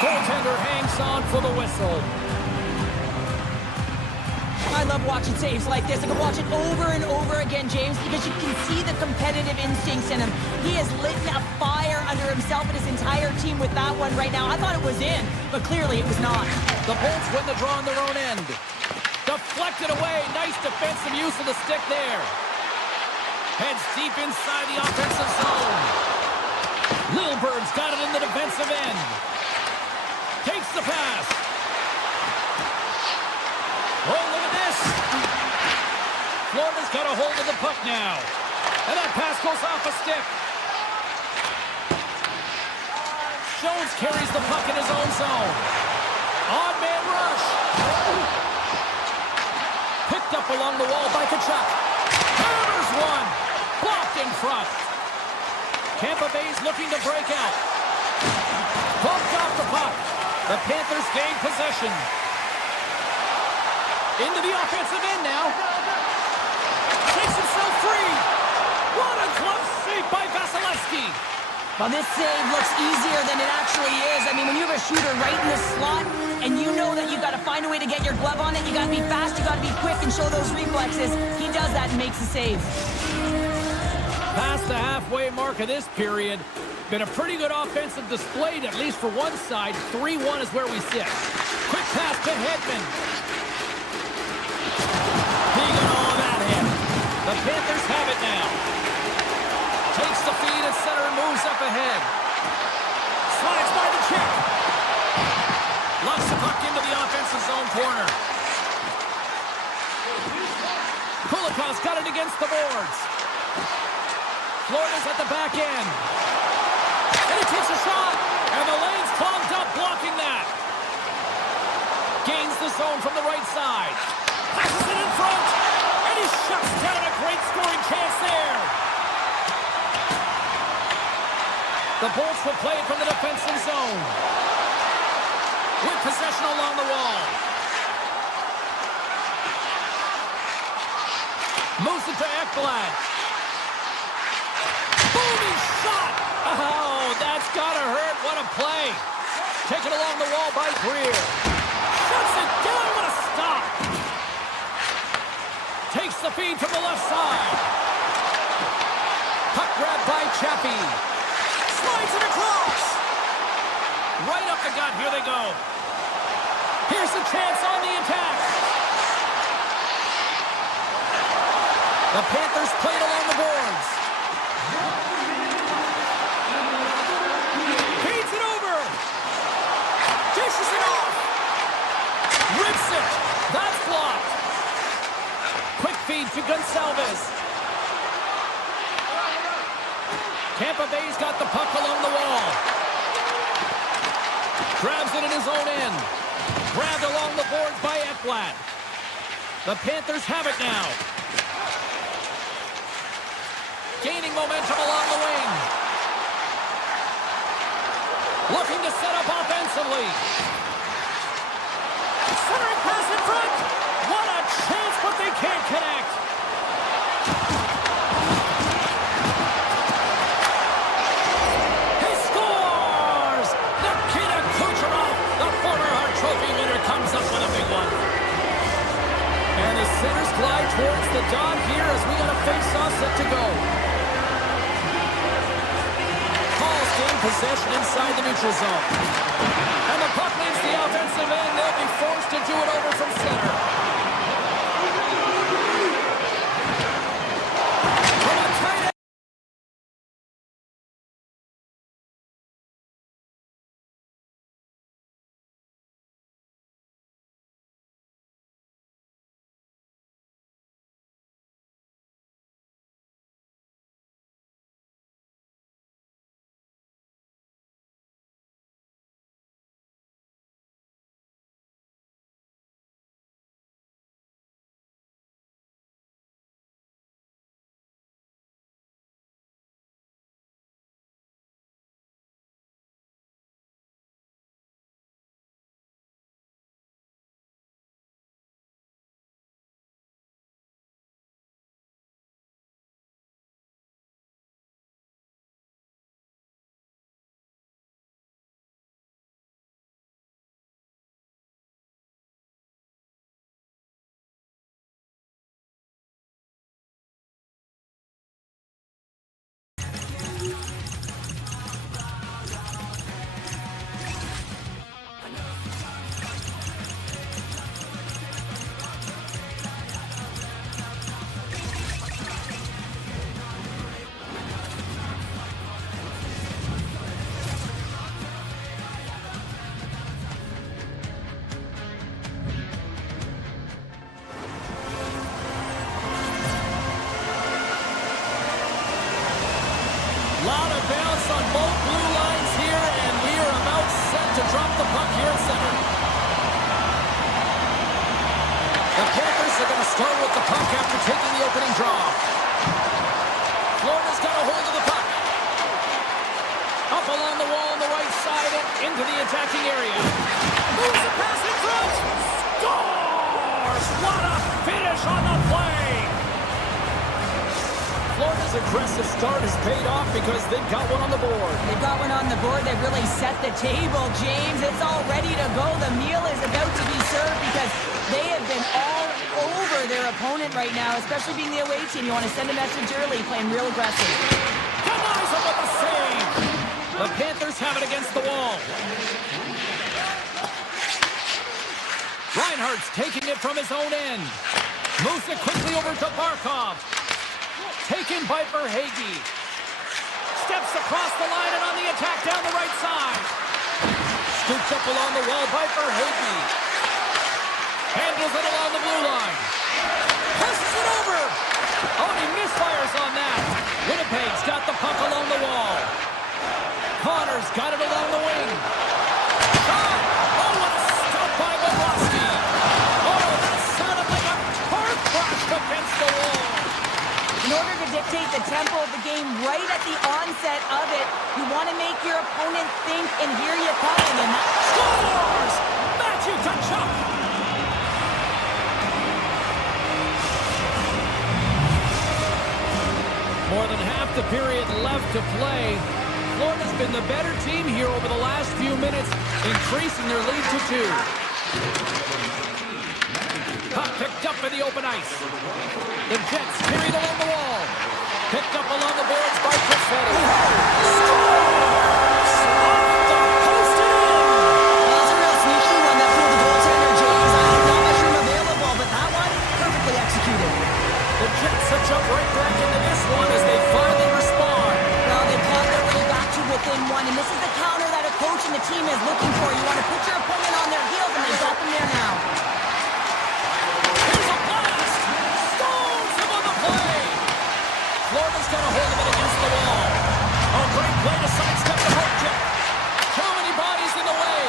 Goaltender hangs on for the whistle. I love watching saves like this. I can watch it over and over again, James, because you can see the competitive instincts in him. He has lit a fire under himself and his entire team with that one right now. I thought it was in, but clearly it was not. The Bolts win the draw on their own end. Deflected away. Nice defensive use of the stick there. Heads deep inside the offensive zone. Lilburn's got it in the defensive end. Takes the pass. Oh, look at this. Florida's got a hold of the puck now. And that pass goes off a stick. Jones carries the puck in his own zone. Odd man rush. Picked up along the wall by Kachuk. Hammers one. Blocked in front. Tampa Bay's looking to break out. Bumped off the puck. The Panthers gain possession. Into the offensive end now. Takes himself free. What a glove save by Vasilevsky. Well, this save looks easier than it actually is. I mean, when you have a shooter right in the slot and you know that you've got to find a way to get your glove on it, you got to be fast, you got to be quick and show those reflexes. He does that and makes the save. Past the halfway mark of this period. Been a pretty good offensive display, at least for one side. 3-1 is where we sit. Quick pass to Hedman. He got all of that in. The Panthers have it now. Takes the feed at center and moves up ahead. Slides by the check. Lofts the puck into the offensive zone corner. Kulikov's got it against the boards. Florida's at the back end. And he takes a shot. And the lane's clogged up, blocking that. Gains the zone from the right side. Passes it in front. And he shuts down a great scoring chance there. The Bolts will play it from the defensive zone. With possession along the wall. Moves it to Ekblad. Booming shot! Oh, that's gotta hurt. What a play. Taken along the wall by Greer. Shuts it down. What a stop. Takes the feed from the left side. Puck grabbed by Chappie. Slides it across. Right up the gut. Here they go. Here's the chance on the attack. The Panthers played along the boards. Feeds it over. Dishes it off. Rips it. That's blocked. Quick feed to Gonçalves. Tampa Bay's got the puck along the wall. Grabs it in his own end. Grabbed along the boards by Ekblad. The Panthers have it now. Gaining momentum along the wing. Looking to set up offensively. Centering pass in front. What a chance, but they can't connect. He scores! Nikita Kucherov, the former Hart Trophy winner, comes up with a big one. And the centers glide towards the dot here as we got a face-off set to go. Possession inside the neutral zone. And the puck leaves the offensive end. They'll be forced to do it over from center. Lot of bounce on both blue lines here, and we are about set to drop the puck here at center. The Panthers are going to start with the puck after taking the opening draw. Florida's got a hold of the puck. Up along the wall on the right side and into the attacking area. Moves the pass in front. Scores! What a finish on the play! Florida's aggressive start has paid off because they've got one on the board. They've got one on the board. They've really set the table, James. It's all ready to go. The meal is about to be served because they have been all over their opponent right now, especially being the away team. You want to send a message early, playing real aggressive. Denies him with the save. The Panthers have it against the wall. Reinhardt's taking it from his own end. Moves it quickly over to Barkov. Taken by Verhaeghe. Steps across the line and on the attack down the right side. Scoops up along the wall by Verhaeghe. Handles it along the blue line. Passes it over. Oh, he misfires on that. Winnipeg's got the puck along the wall. Connor's got it along the wing. Shot! Oh, what a stop by Bobrovsky. Oh, that sounded like a car crash against the wall. In order to dictate the tempo of the game right at the onset of it, you want to make your opponent think and hear you coming. And that Scores! Matthew Tkachuk! More than half the period left to play. Florida's been the better team here over the last few minutes, increasing their lead to 2. Puck picked up in the open ice. The Jets carried along the wall. Picked up along the boards by Perfetti. Scores! Off the post in! Well, it's a real sneaky one that pulled the goaltender, James. Not much room available, but that one perfectly executed. The Jets have jumped right back into this one as they finally respond. Well, they clawed their way back to within one, and this is the counter that a coach and the team is looking for. You want to put your opponent on their heels, and they've got them there now. Here's a blast! Stones him on the play! Florida's got a hold of it against the wall. A great play to sidestep the hook check. Too many bodies in the way.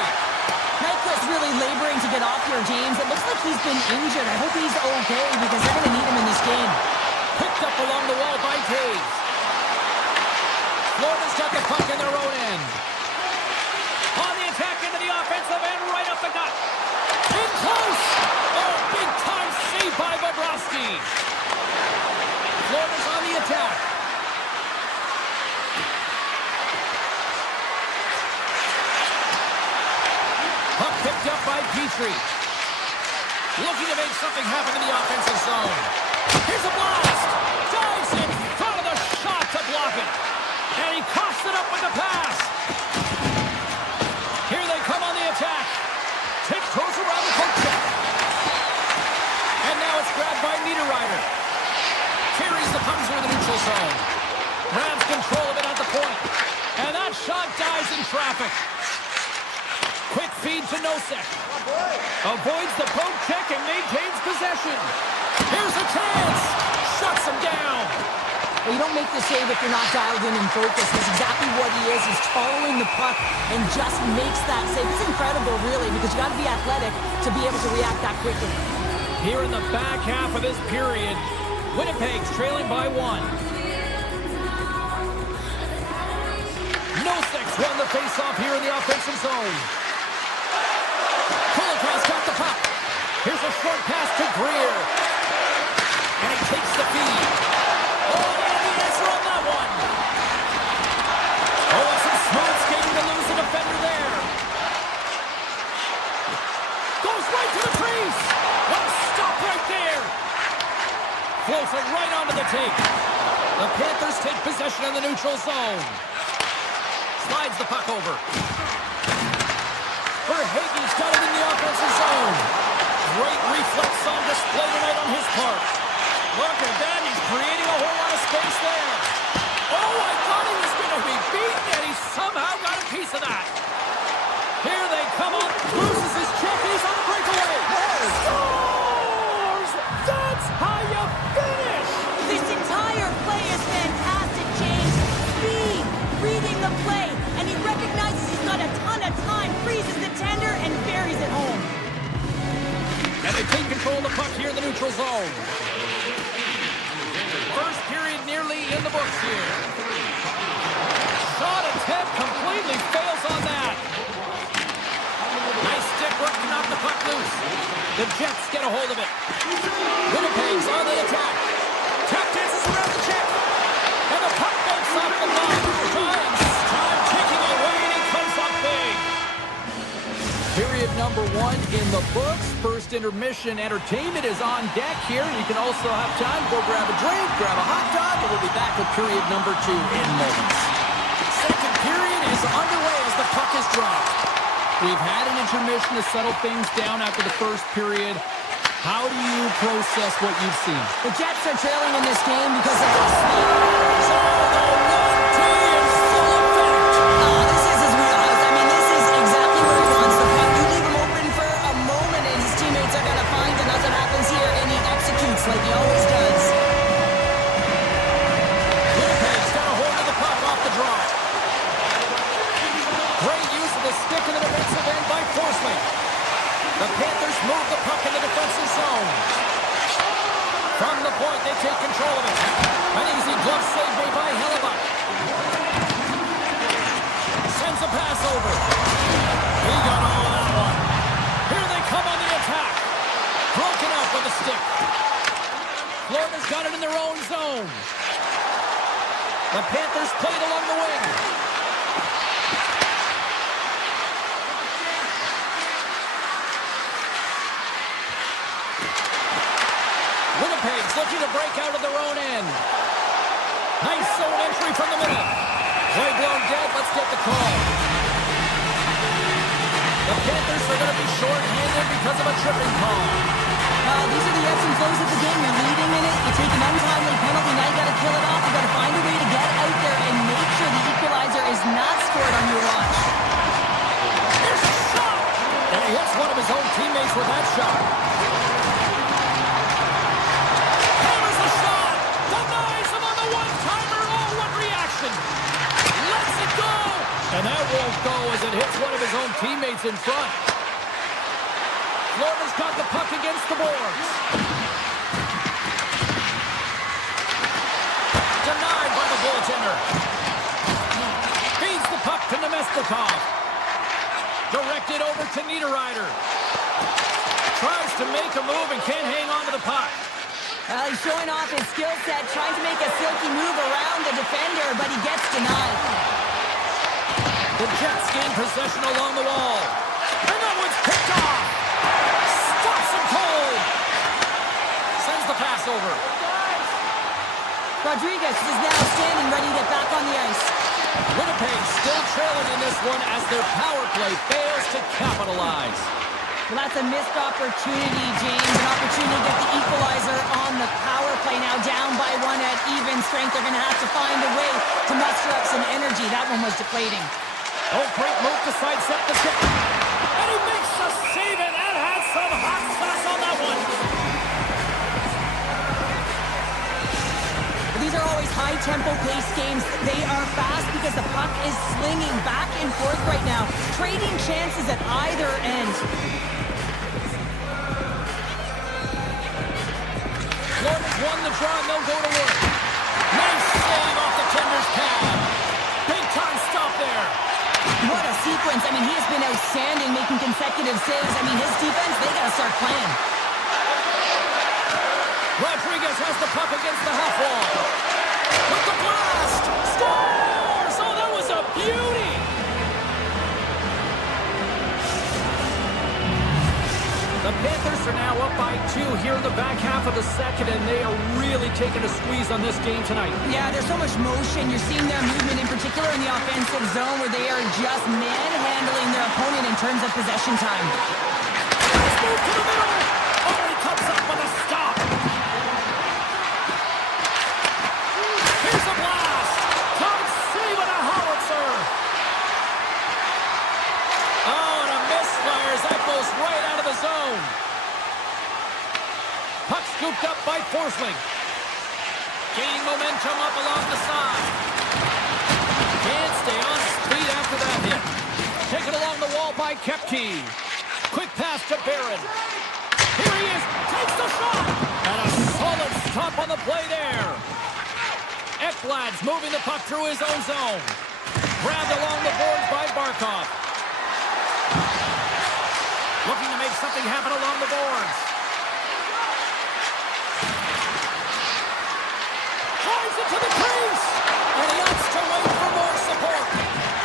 Nyquist's really laboring to get off here, James. It looks like he's been injured. I hope he's okay because they're going to need him in this game. Picked up along the wall by Taves. Florida's got the puck in their own end. On the attack into the offensive end, right up the gut. In close! Oh, big time save by Bobrovsky. Florida's on the attack. Puck picked up by Petrie. Looking to make something happen in the offensive zone. Here's a blast! Dives in front of the shot to block it. And he coughs it up with the pass. Here they come on the attack. Tiptoes around the poke check. And now it's grabbed by Niederreiter. Carries the puck through the neutral zone. Grabs control of it at the point. And that shot dives in traffic. Quick feed to Nosek. Avoids the poke check and maintains possession. Here's a chance. Shuts him down. Well, you don't make the save if you're not dialed in and focused. That's exactly what he is. He's following the puck and just makes that save. It's incredible, really, because you got to be athletic to be able to react that quickly. Here in the back half of this period, Winnipeg's trailing by 1. Nosek's won the faceoff here in the offensive zone. Kulikov's got the puck. Here's a short pass to Greer. And he takes the feed. Oh, the answer on that one. Oh, it's some smooth skating to lose the defender there. Goes right to the crease. What a stop right there. Floats it right onto the tape. The Panthers take possession in the neutral zone. Slides the puck over. Verhaeghe's got it in the offensive zone. Great reflex on display tonight on his part. Look at that, he's creating a whole lot of space there. Oh, I thought he was going to be beaten, and he somehow got a piece of that. Here they come up, loses his check, and he's on the breakaway. Scores! That's how you finish! This entire play is fantastic, James. Speed, the play, and he recognizes he's got a ton of time, freezes the tender, and buries it home. And they take control of the puck here in the neutral zone. First period nearly in the books here. Shot attempt completely fails on that. Nice stick work to knock the puck loose. The Jets get a hold of it. Winnipeg's on the attack. Tap dances around the check. And the puck makes off the line. Time ticking away, and he comes up big. Period number 1 in the books. First intermission entertainment is on deck here. You can also have time to go grab a drink, grab a hot dog, and we'll be back with period number 2 in moments. Second period is underway as the puck is dropped. We've had an intermission to settle things down after the first period. How do you process what you've seen? The Jets are trailing in this game because of this. So the 1-2 is full effect. This is his wheelhouse. I mean, this is exactly where he wants the puck. You leave him open for a moment, and his teammates are going to find him. That's what happens here, and he executes like he always does. Winnipeg's got a hold of the puck off the draw. Great use of the stick in the defensive end by Forsling. The Panthers move the puck in the defensive zone. From the point, they take control of it. An easy glove save made by Hellebuck. Sends a pass over. He got all of that one. Here they come on the attack. Broken up with a stick. Florida's got it in their own zone. The Panthers played along the wing. Winnipeg's looking to break out of their own end. Nice zone entry from the middle. Play blown dead. Let's get the call. The Panthers are going to be short-handed because of a tripping call. These are the ebbs and flows of the game. You're leading in it. You take an untimely penalty. Now you got to kill it off. You got to find a way to get out there and make sure the equalizer is not scored on your watch. There's a shot! And he hits one of his own teammates with that shot. Hammers the shot! Denies him on the one-timer. Oh, what reaction! Lets it go! And that won't go as it hits one of his own teammates in front. Florida's got the puck against the boards. Denied by the goaltender. Feeds the puck to Nemestikov. Directed over to Niederreiter. Tries to make a move and can't hang on to the puck. He's showing off his skill set, trying to make a silky move around the defender, but he gets denied. The Jets gain possession along the wall. And that one's picked off. Stops him cold. Sends the pass over. Rodriguez is now standing ready to get back on the ice. Winnipeg still trailing in this one as their power play fails to capitalize. Well, that's a missed opportunity, James. An opportunity to get the equalizer on the power play. Now down by 1 at even strength. They're going to have to find a way to muster up some energy. That one was deflating. Oh, great move to sidestep the tip. And he makes a save, and that has some hot sauce on that one. These are always high-tempo pace games. They are fast because the puck is slinging back and forth right now, trading chances at either end. Florida's won the draw, and they'll go to work. Nice save off the tender's pad. Big time stop there. What a sequence. I mean, he has been outstanding making consecutive saves. I mean, his defense, they got to start playing. Rodriguez has the puck against the half wall. With the blast! Scores! Oh, that was a beauty! The Panthers are now up by 2 here in the back half of the second, and they are really taking a squeeze on this game tonight. Yeah, there's so much motion. You're seeing their movement, in particular in the offensive zone, where they are just manhandling their opponent in terms of possession time. Let's move to the middle! Oh, he comes up with a stop! Here's a blast! Tom saving a howitzer! Oh, and a misfire as that goes right out of the zone. Puck scooped up by Forsling. Gaining momentum up along the side. Can't stay on Vlad's moving the puck through his own zone. Grabbed along the boards by Barkov. Looking to make something happen along the boards. Drives it to the crease. And he opts to wait for more support.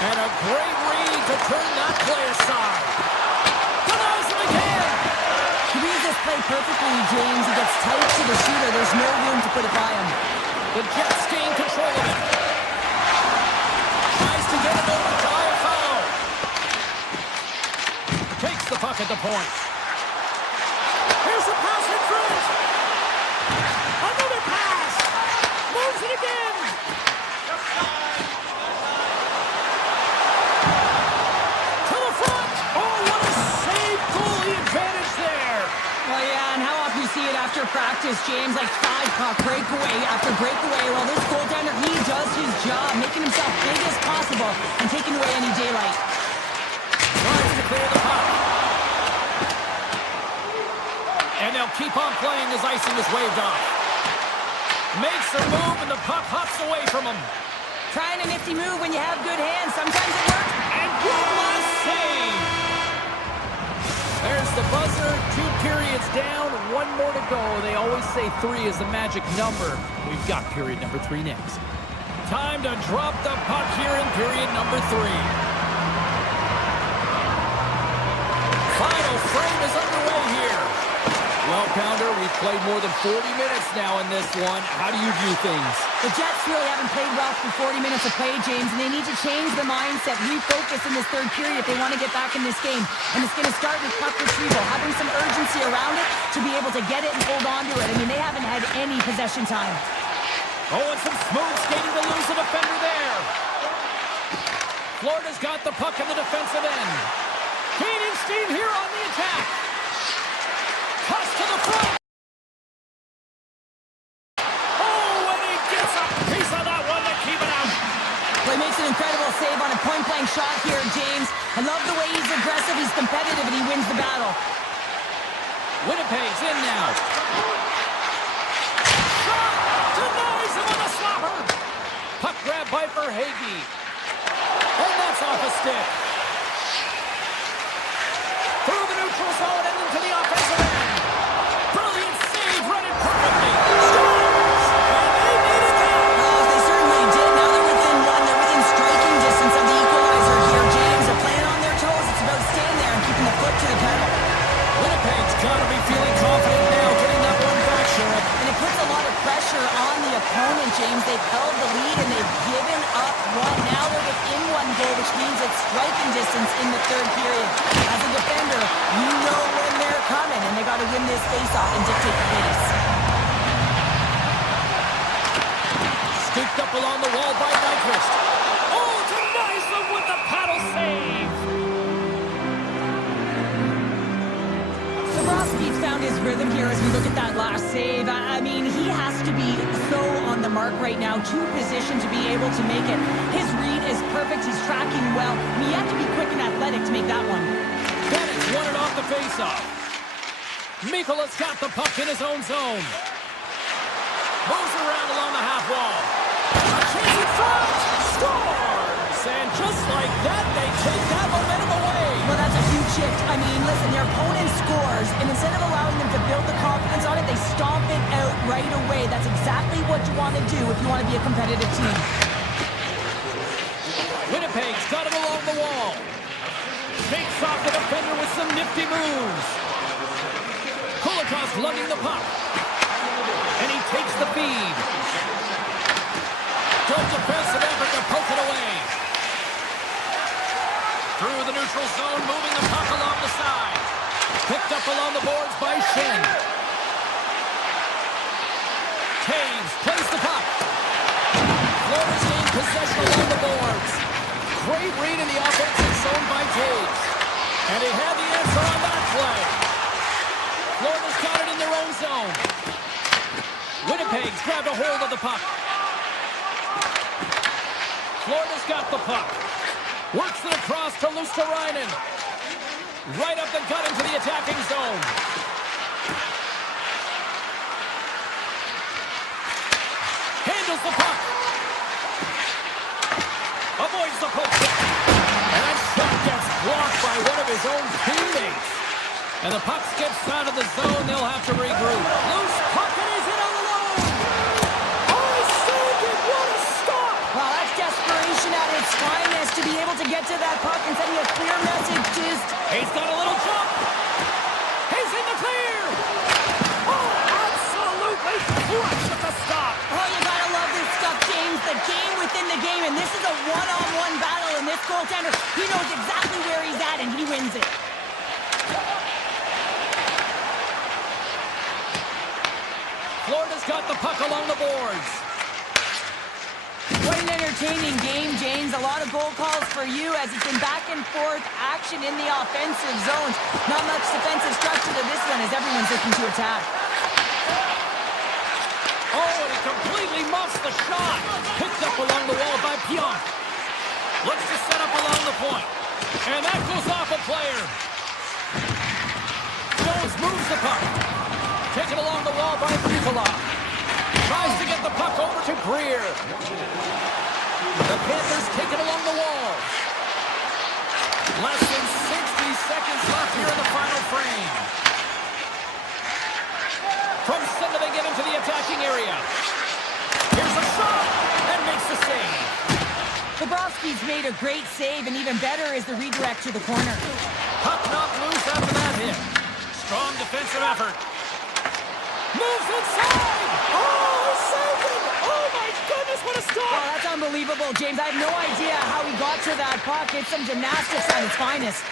And a great read to turn that play aside. Denies him again. He reads this play perfectly, James. He gets tight to the shooter. There's no room to put it by him. The Jets gain control of it. Tries to get it over to a foul. Takes the puck at the point. Here's a pass in front. Another pass. Moves it again. To the front. Oh, what a save. Goalie advantage there. Well, yeah, and how often you see it after practice, James, like 5-puck breakaway after breakaway. Well, this goaltender, he does his job, making himself big as possible and taking away any daylight. Tries to clear the puck. And they'll keep on playing as icing is waved off. Makes a move and the puck hops away from him. Trying a nifty move when you have good hands. Sometimes it works. And one last save. There's the buzzer. 2 periods down. 1 more to go. They always say 3 is the magic number. We've got period number 3 next. Time to drop the puck here in period number 3. Final frame is underway here. Well, Pounder, we've played more than 40 minutes now in this one. How do you view things? The Jets really haven't played well for 40 minutes of play, James, and they need to change the mindset, refocus in this third period if they want to get back in this game. And it's going to start with puck retrieval, having some urgency around it to be able to get it and hold on to it. I mean, they haven't had any possession time. Oh, and some smooth skating to lose a defender there. Florida's got the puck in the defensive end. Gaining steam here on the attack. Toss to the front. Oh, and he gets a piece of that one to keep it out. Well, he makes an incredible save on a point-blank shot here, James. I love the way he's aggressive, he's competitive, and he wins the battle. Winnipeg's in now. Shot! Denies him on a slapper. Puck grab by Verhaeghe. And that's off a stick. Through the neutral zone and into the offensive end. Brilliant save, run it perfectly. Scores! And they made it there. Oh, they certainly did. Now they're within 1. They're within striking distance of the equalizer here, James. They're playing on their toes. It's about staying there and keeping the foot to the pedal. Winnipeg's got to be feeling confident now, getting that one back, Sheriff. And it puts a lot of pressure on the opponent, James. They've held the lead and they've given up 1. Now they're within 1 goal, which means it's striking distance in the third period. As a defender, you know when they're coming, and they got to win this face-off and dictate the pace. Scooped up along the wall by Nyquist. Oh, denies them with the paddle save. So Frostbite's found his rhythm here as we look at that last save. I mean, he has to be so on the mark right now, to position to be able to make it. His read is perfect. He's tracking well. I mean, you have to be quick and athletic to make that one. Bennet's won it off the faceoff. Mikola's got the puck in his own zone. Moves around along the half wall. A chance in front. Scores! And just like that, they take that momentum away. Well, that's a huge shift. I mean, listen, their opponent scores, and instead of allowing them to build the confidence on it, they stomp it out right away. That's exactly what you want to do if you want to be a competitive team. Winnipeg's got it along the wall. Takes off the defender with some nifty moves. Kulikov's lugging the puck. And he takes the feed. Good defensive effort to poke it away. Through the neutral zone, moving the puck along the side. Picked up along the boards by Shen. Taves plays the puck. Florida's gained possession along the boards. Great read in the offensive zone by Taves. And he had the answer on that play. Florida's got it in their own zone. Winnipeg's grabbed a hold of the puck. Florida's got the puck. Works it across to Luosterainen. Right up the gut into the attacking zone. Handles the puck. his own teammates. And the puck skips out of the zone. They'll have to regroup. Loose puck, and he's in all alone. Oh, he saved it. What a stop. Well, that's desperation at its finest to be able to get to that puck and sending a clear message. He's got a little jump. He's in the clear. Oh, absolutely crushed at the stop. Oh, you gotta love this stuff, James. The game within the game, and this is a one-on-one battle, and this goaltender, he knows exactly where he's at, and he wins it. Florida's got the puck along the boards. What an entertaining game, James. A lot of goal calls for you as it's been back and forth action in the offensive zones. Not much defensive structure to this one as everyone's looking to attack. Oh, and he completely muffs the shot. Picked up along the wall by Pionk. Looks to set up along the point. And that goes off a player. Jones moves the puck. Taken along the wall by Nikolai. Tries to get the puck over to Greer. The Panthers take it along the wall. Less than 60 seconds left here in the final frame. From center they get into the attacking area. Here's a shot and makes the save. Bobrovsky's made a great save, and even better is the redirect to the corner. Puck knocked loose after that hit. Strong defensive effort. Moves inside! Oh, saved it! Oh, my goodness, what a stop! Oh, that's unbelievable, James. I have no idea how he got to that puck. It's some gymnastics at its finest.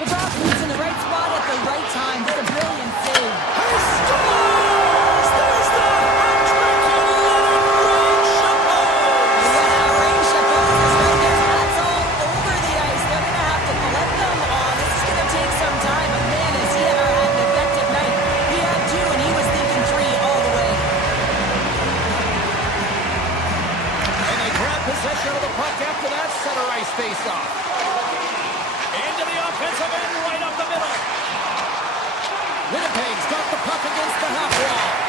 Bobrovsky's in the right spot at the right time. Just a brilliant save. He scores! There's the hat-trick and let it rain, Chapeau! Yeah, rain Chapeau is right there. That's all over the ice. They're going to have to collect them all. This is going to take some time. But man, has he ever had an effective night. He had two, and he was thinking three all the way. And they grab possession of the puck after that center ice face-off. Into the offensive end, right up the middle. Winnipeg's got the puck against the half wall.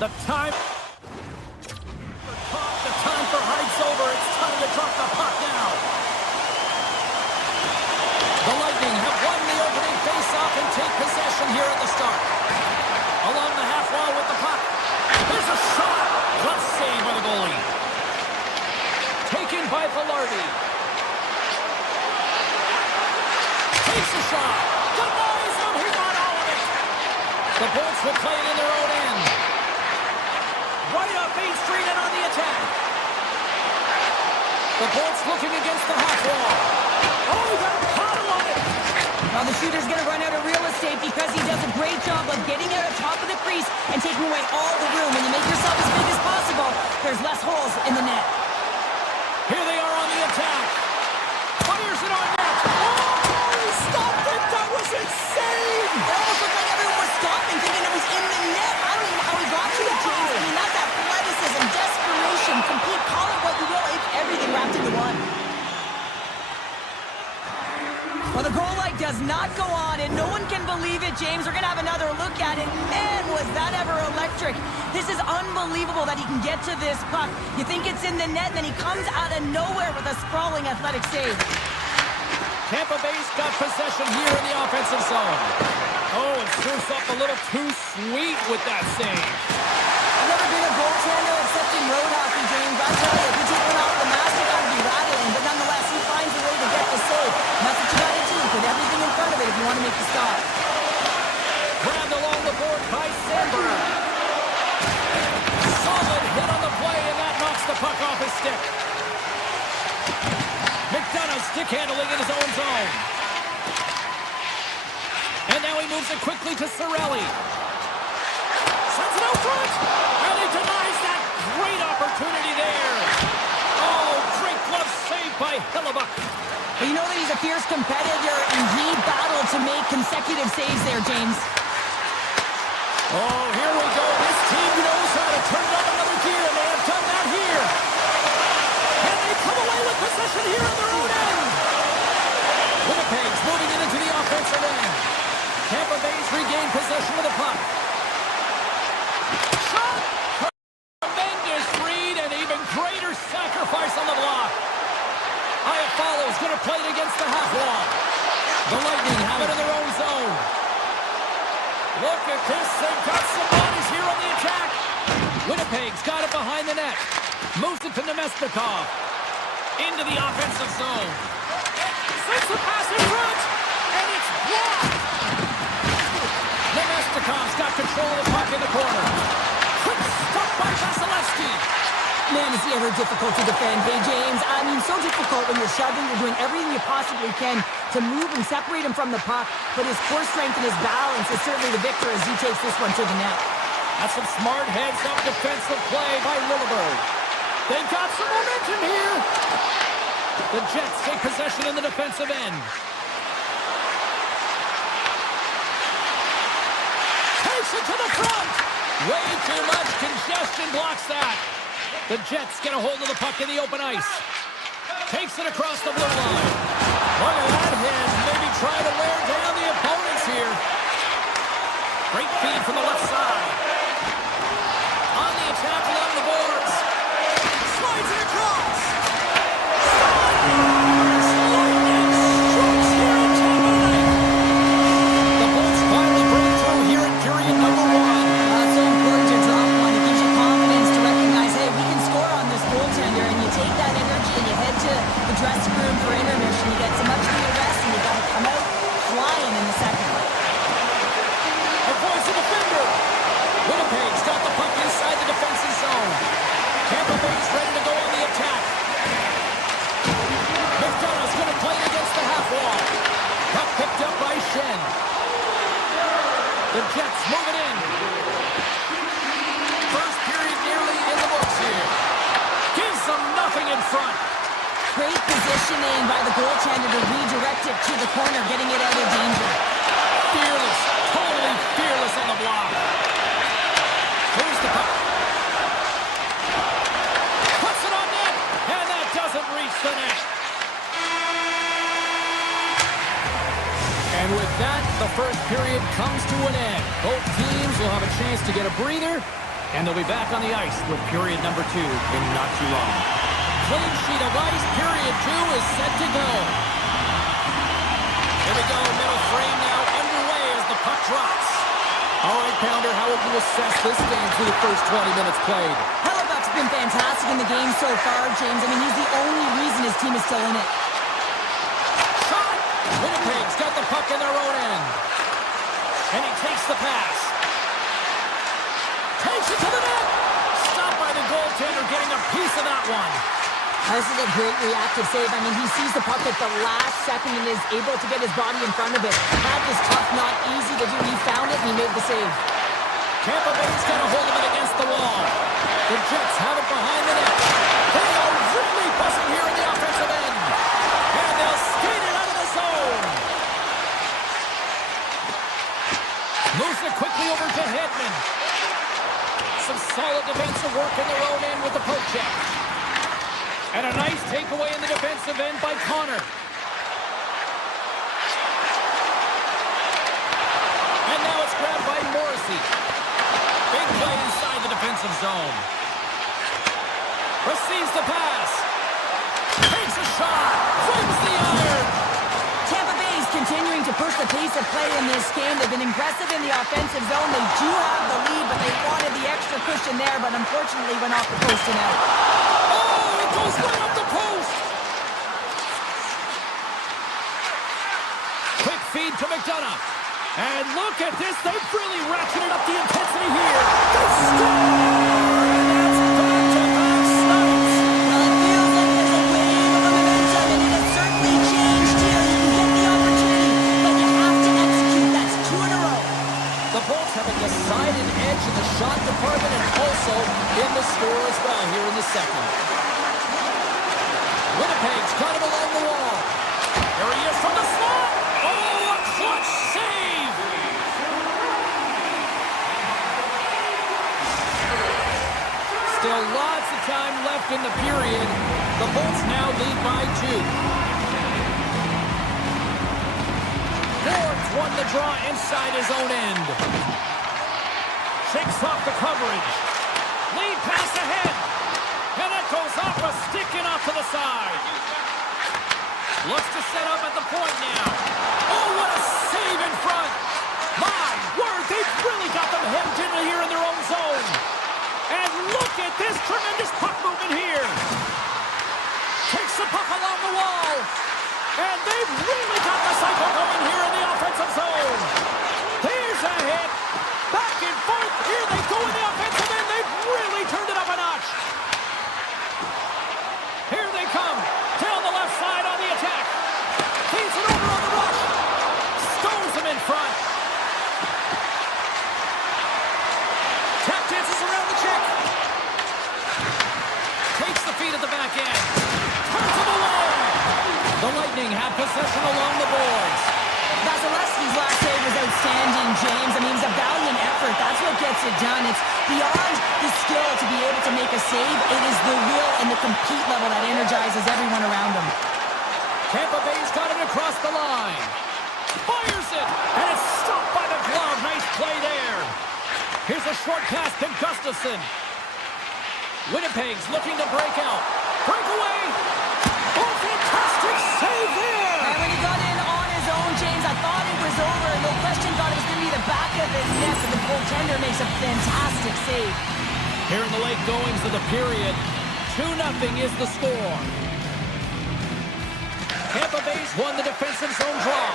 The time for Heights over. It's time to drop the puck now. The Lightning have won the opening face-off and take possession here at the start. Along the half wall with the puck. There's a shot. Glove save by the goalie. Taken by Velarde. Takes a shot. Denies him. He got all of it. The Bolts will play it in their own end. Right up Main Street and on the attack. The Bolts looking against the half wall. Oh, he got a paddle on it. Now the shooter's going to run out of real estate because he does a great job of getting out of top of the crease and taking away all the room. When you make yourself as big as possible, there's less holes in the net. Here they are on the attack. Fires it on net. Oh, he stopped it. That was insane. It almost looked like everyone was stopping, thinking it was in the net. I don't even know how he got to it, James. I mean, that's athleticism, desperation, compete, call it what you will. It's everything wrapped into one. Well, the goal light does not go on, and no one can believe it, James. We're going to have another look at it. Man, was that ever electric. This is unbelievable that he can get to this puck. You think it's in the net, and then he comes out of nowhere with a sprawling athletic save. Tampa Bay's got possession here in the offensive zone. Oh, and screws up a little too sweet with that save. I've never been a goaltender except in road hockey, James. I tell you, if you take one off the mask, you got to be rattling. But nonetheless, he finds a way to get the save. And that's what you got to do. Put everything in front of it if you want to make the stop. Grabbed along the board by Sandberg. Solid hit on the play, and that knocks the puck off his stick. McDonough stick handling in his own zone. And now he moves it quickly to Cirelli. Sends it out front. And he denies that great opportunity there. Oh, great glove save by Hellebuyck. Well, you know that he's a fierce competitor, and he battled to make consecutive saves there, James. Oh, here we go. This team knows how to turn it up another gear, and they have done that here. And they come away with possession here on their own end. Winnipeg's moving it into the offensive end. Tampa Bay's regained possession of the puck. Shot! Tremendous read and even greater sacrifice on the block. Iafallo's going to play it against the half wall. The Lightning have it in their own zone. Look at this. They've got some bodies here on the attack. Winnipeg's got it behind the net. Moves it to Nemestikov. Into the offensive zone. Sends the pass in front. And it's blocked. Nemestikov's got control of the puck in the corner. Quick stop by Vasilevsky. Man, is he ever difficult to defend. Hey, James, I mean, so difficult when you're shoving, you're doing everything you possibly can to move and separate him from the puck, but his core strength and his balance is certainly the victor as he takes this one to the net. That's some smart heads-up defensive play by Lilleberg. They've got some momentum here. The Jets take possession in the defensive end. Takes it to the front. Way too much congestion blocks that. The Jets get a hold of the puck in the open ice. Takes it across the blue line. Look at that hit. Maybe try to wear down the opponents here. Great feed from the left side. On the attack along the boards. Slides it across. Lightning strikes here in Tampa Bay. The Bolts finally break through here in period number 1. It's so important to drop one. It gives you confidence to recognize, hey, we can score on this goaltender, and you take that energy and you head to the dressing room for intermission. You get some much-needed rest, and you got to come out flying in the second. Avoids the defender. Winnipeg's got the puck inside the defensive zone. Tampa Bay's ready to go on the attack. McDonough's going to play it against the half wall. Puck picked up by Shen. The Jets move it in. First period nearly in the books here. Gives them nothing in front. Great positioning by the goaltender to redirect it to the corner, getting it out of danger. Fearless, totally fearless on the block. Here's the puck. Puts it on net, and that doesn't reach the net. And with that, the first period comes to an end. Both teams will have a chance to get a breather And they'll be back on the ice with period number 2 in not too long. Clean sheet of ice. Period 2 is set to go. Here we go. Middle frame now underway as the puck drops. All right, Pounder, how would you assess this game through the first 20 minutes played? Hellebuck's been fantastic in the game so far, James. I mean, he's the only reason his team is still in it. Shot! Winnipeg's got the puck in their own end. And he takes the pass. Takes it to the net. Stopped by the goaltender, getting a piece of that one. This is a great reactive save. I mean, he sees the puck at the last second and is able to get his body in front of it. That is tough, not easy to do. He found it and he made the save. Tampa Bay's got a hold of it against the wall. The Jets have it behind the net. They are really pushing here in the offensive end. And they'll skate it out of the zone. Moves it quickly over to Hedman. Some solid defensive work in their own end with the poke check. And a nice takeaway in the defensive end by Connor. And now it's grabbed by Morrissey. Big play inside the defensive zone. Receives the pass. Takes a shot. Flips the iron. Tampa Bay is continuing to push the pace of play in this game. They've been aggressive in the offensive zone. They do have the lead, but they wanted the extra cushion there, but unfortunately went off the post and out. Oh, it goes right up the post. Quick feed to McDonough. And look at this. They've really ratcheted up the intensity here. They score! And that's back-to-back snaps. Well, it feels like there's a wave of momentum, and it has certainly changed here. You can get the opportunity, but you have to execute. That's 2 in a row. The Bolts have a decided edge in the shot department and also in the score as well here in the second. Winnipeg's got him along the wall. There he is from the slot. Oh, a clutch save. Still lots of time left in the period. The Bolts now lead by 2. Ward's won the draw inside his own end. Shakes off the coverage. Lead pass ahead. And it goes off a stick and off to the side. Looks to set up at the point now. Oh, what a save in front. My word, they've really got them hemmed in here in their own zone. And look at this tremendous puck movement here. Takes the puck along the wall. And they've really got the cycle going here in the offensive zone. Here's a hit. Back and forth. Here they go in the offensive end. They've really turned it up a notch. Here they come. Down the left side on the attack. Feeds it over on the rush. Stones him in front. Tap dances around the check. Takes the feed at the back end. Turns him away. The Lightning have possession along the boards. Vasilevsky's last save was outstanding, James. I mean, it's a valiant effort. That's what gets it done. It's beyond the skill to be able to make a save. It is the will and the compete level that energizes everyone around him. Tampa Bay's got it across the line. Fires it, and it's stopped by the glove. Nice play there. Here's a short pass to Gustafsson. Winnipeg's looking to break out. Breakaway. Oh, fantastic save there. And when he got in on his own, James, I thought it was over. No question, thought it was going to be the back of the net, but the goaltender makes a fantastic save. Here in the late goings of the period, 2-0 is the score. Tampa Bay's won the defensive zone draw.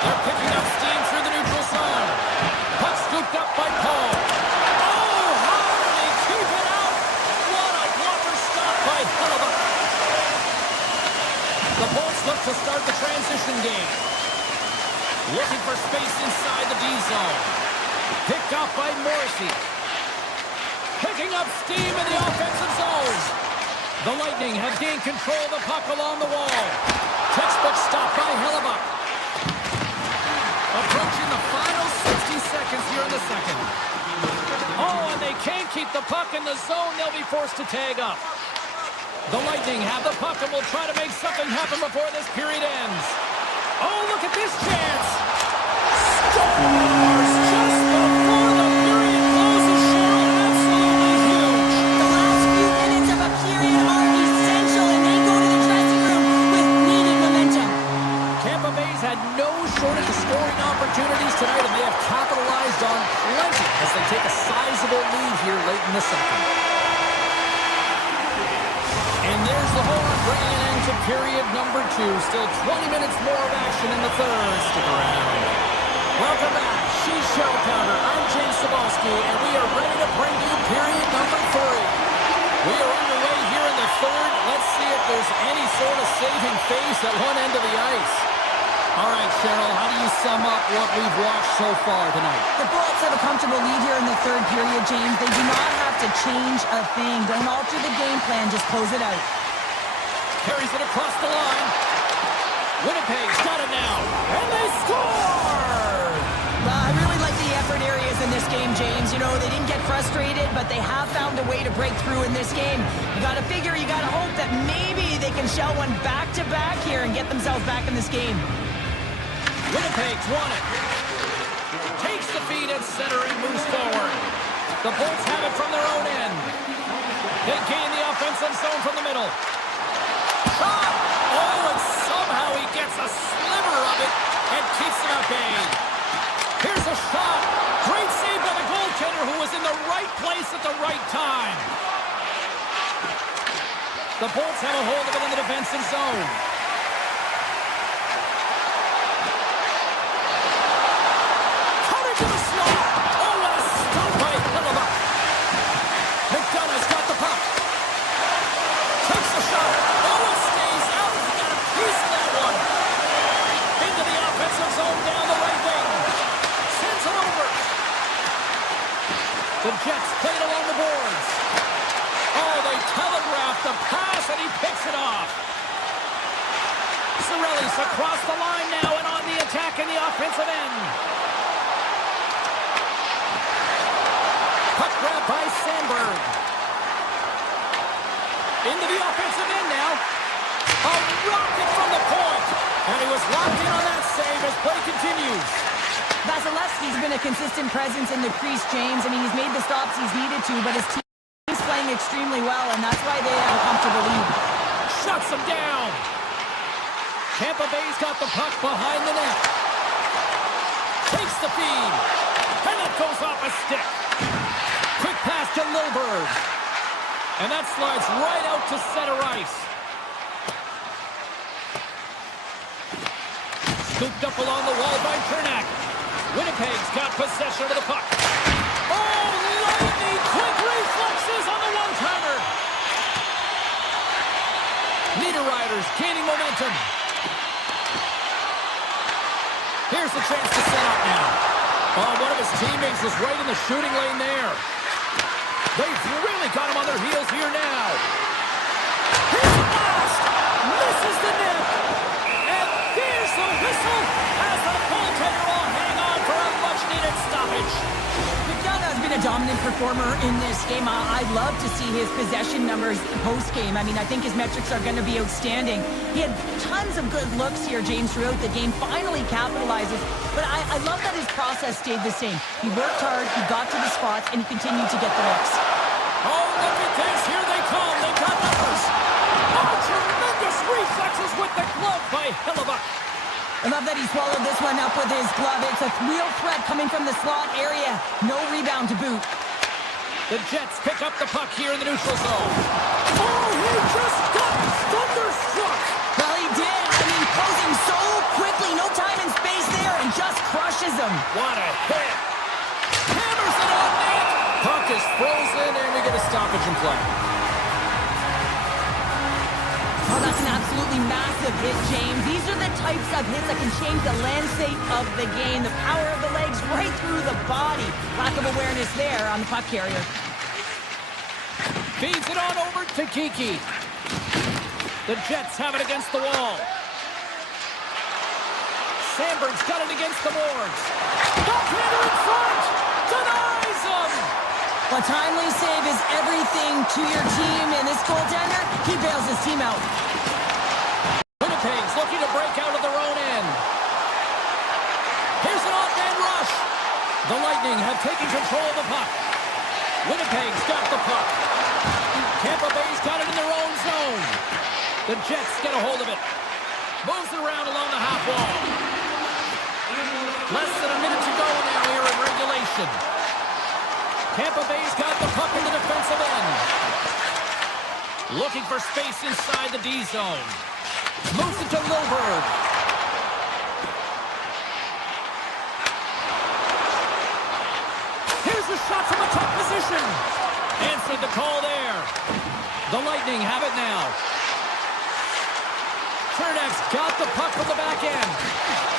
They're picking up steam through the neutral zone. Puck scooped up by Paul. Oh, how did he keep it out? What a blocker stop by Hellebuck. The Bolts look to start the transition game. Looking for space inside the D zone. Picked off by Morrissey. Picking up steam in the offensive zone. The Lightning have gained control of the puck along the wall. Textbook stop by Hellebuck. Approaching the final 60 seconds here in the second. Oh, and they can't keep the puck in the zone. They'll be forced to tag up. The Lightning have the puck and will try to make something happen before this period ends. Oh, look at this chance. Scores just before the period closes. as they take a sizable lead here late in the second. And there's the horn, bringing an end to period number 2. Still 20 minutes more of action in the third. Stick around. Welcome back. She's Show Counter. I'm James Cebulski, and we are ready to bring you period number 3. We are underway here in the third. Let's see if there's any sort of saving face at one end of the ice. All right, Cheryl, how do you sum up what we've watched so far tonight? The Bolts have a comfortable lead here in the third period, James. They do not have to change a thing. Don't alter the game plan. Just close it out. Carries it across the line. Winnipeg's got it now. And they score! I really like the effort areas in this game, James. You know, they didn't get frustrated, but they have found a way to break through in this game. You got to figure, you got to hope that maybe they can shell one back-to-back here and get themselves back in this game. Winnipeg's won it. Takes the feed at center and moves forward. The Bolts have it from their own end. They gain the offensive zone from the middle. Shot! Oh, and somehow he gets a sliver of it and keeps them at bay. Here's a shot. Great save by the goaltender who was in the right place at the right time. The Bolts have a hold of it in the defensive zone. To the slot. Oh, what a stop by Hillebuck. McDonough's got the puck. Takes the shot. Oh, it stays out. He got a piece of that one. Into the offensive zone down the right wing. Sends it over. The Jets play it along the boards. Oh, they telegraph the pass, and he picks it off. Cirelli's across the line now and on the attack in the offensive end. Puck grab by Sandberg. Into the offensive end now. A rocket from the point. And he was locked in on that save as play continues. Vasilevsky's been a consistent presence in the crease, James. I mean, he's made the stops he's needed to, but his team's playing extremely well, and that's why they have a comfortable lead. Shuts him down. Tampa Bay's got the puck behind the net. Takes the feed. And it goes off a stick. Quick pass to Lilberg. And that slides right out to center ice. Scooped up along the wall by Cernak. Winnipeg's got possession of the puck. Oh, lightning quick reflexes on the one-timer. Niederreiter's gaining momentum. Here's the chance to set up now. Oh, one of his teammates was right in the shooting lane there. They've really got him on their heels here now. Here's the blast. Misses the net. And there's the whistle as the goaltender will hang on for a much-needed stoppage. McDonough has been a dominant performer in this game. I'd love to see his possession numbers post-game. I mean, I think his metrics are going to be outstanding. He had tons of good looks here, James, throughout the game. Finally capitalizes. But I love that his process stayed the same. He worked hard, he got to the spots, and he continued to get the looks. Oh, look at this. Here they come. They've got numbers. Oh, tremendous reflexes with the glove by Hillebuck. I love that he swallowed this one up with his glove. It's a real threat coming from the slot area. No rebound to boot. The Jets pick up the puck here in the neutral zone. Oh, he just got thunderstruck. Well, he did. I mean, closing so quickly. No time and space there, and just crushes him. What a hit. Hammers it on net. Puck is frozen, and we get a stoppage in play. Oh, that's an absolutely massive hit, James. These are the types of hits that can change the landscape of the game. The power of the legs right through the body. Lack of awareness there on the puck carrier. Feeds it on over to Kiki. The Jets have it against the wall. Sandberg's got it against the boards. Backhander in front. Denies him. A timely save is everything to your team, and this goaltender, he bails his team out. Winnipeg's looking to break out of their own end. Here's an off-man rush. The Lightning have taken control of the puck. Winnipeg's got the puck. Tampa Bay's got it in their own zone. The Jets get a hold of it. Moves it around along the half wall. Less than a minute to go now here in regulation. Looking for space inside the D zone. Moves it to Lilberg. Here's the shot from a tough position. Answered the call there. The Lightning have it now. Chernak's got the puck from the back end.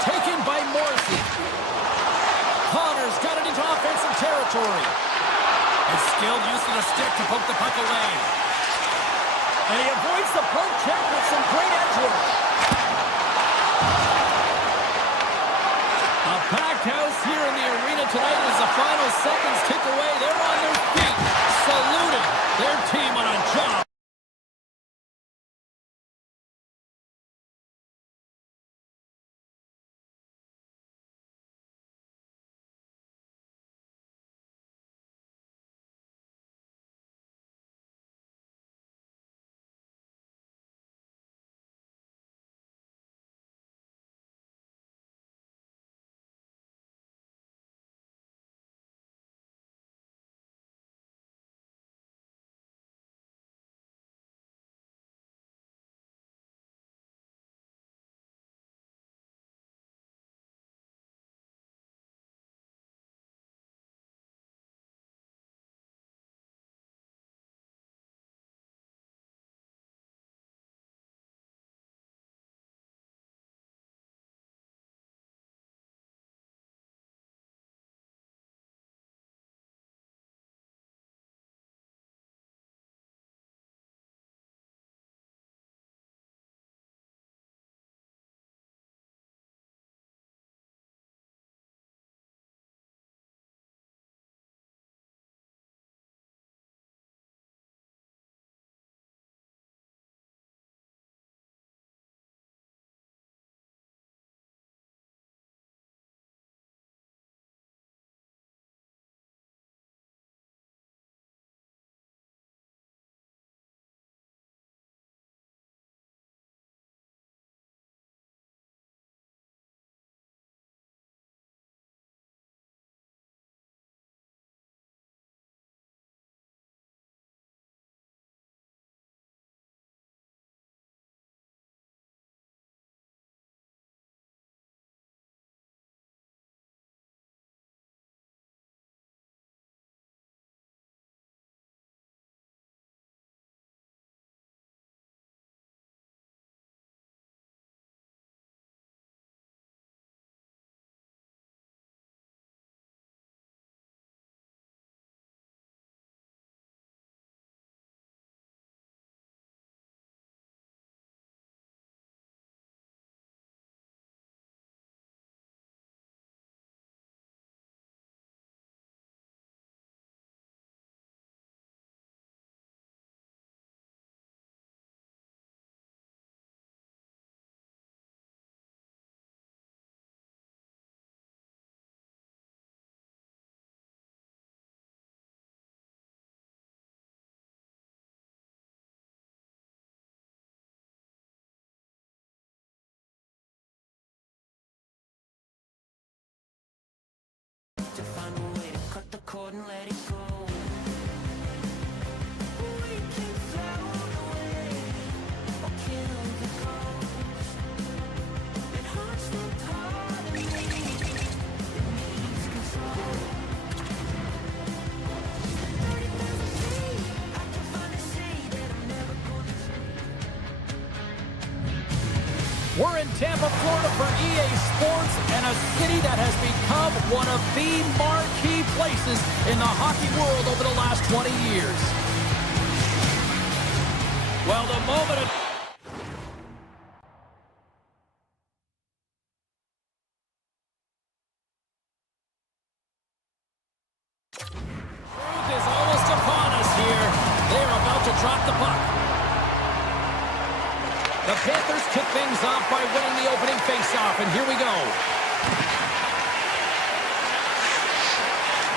Taken by Morrissey. Connor's got it into offensive territory. And skilled use of the stick to poke the puck away. And he avoids the poke check with some great edge work. A packed house here in the arena tonight as the final seconds tick away. They're on their feet, saluting their team on a job. To find a way to cut the cord and let it go. We can float away or kill the ghost. It hurts the part of me that needs control. 30,000 feet, I can finally say that I'm never gonna. We're in Tampa, Florida for EA Sports, and a city that has become one of the marquee places in the hockey world over the last 20 years. Well, the moment of... Truth is almost upon us here. They are about to drop the puck. The Panthers kick things off by winning the opening faceoff, and here we go.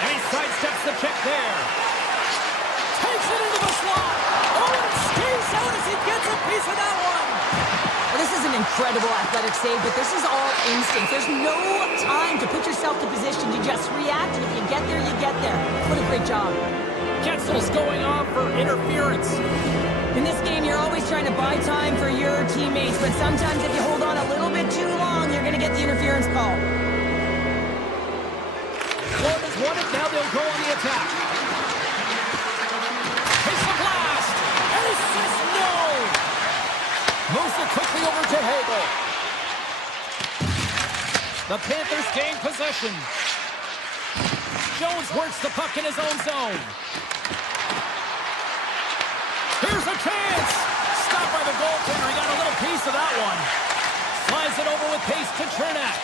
And he sidesteps the check there. Takes it into the slot. Oh, and skates out as he gets a piece of that one. Well, this is an incredible athletic save, but this is all instinct. There's no time to put yourself to position. You just react, and if you get there, you get there. What a great job. Getzel's going off for interference. In this game, you're always trying to buy time for your teammates, but sometimes if you hold on a little bit too long, you're going to get the interference call. Florida's won it, now they'll go on the attack. Takes the blast! Ace says no! Moves it quickly over to Hagel. The Panthers gain possession. Jones works the puck in his own zone. Here's a chance! Stopped by the goaltender. He got a little piece of that one. Slides it over with pace to Chernak.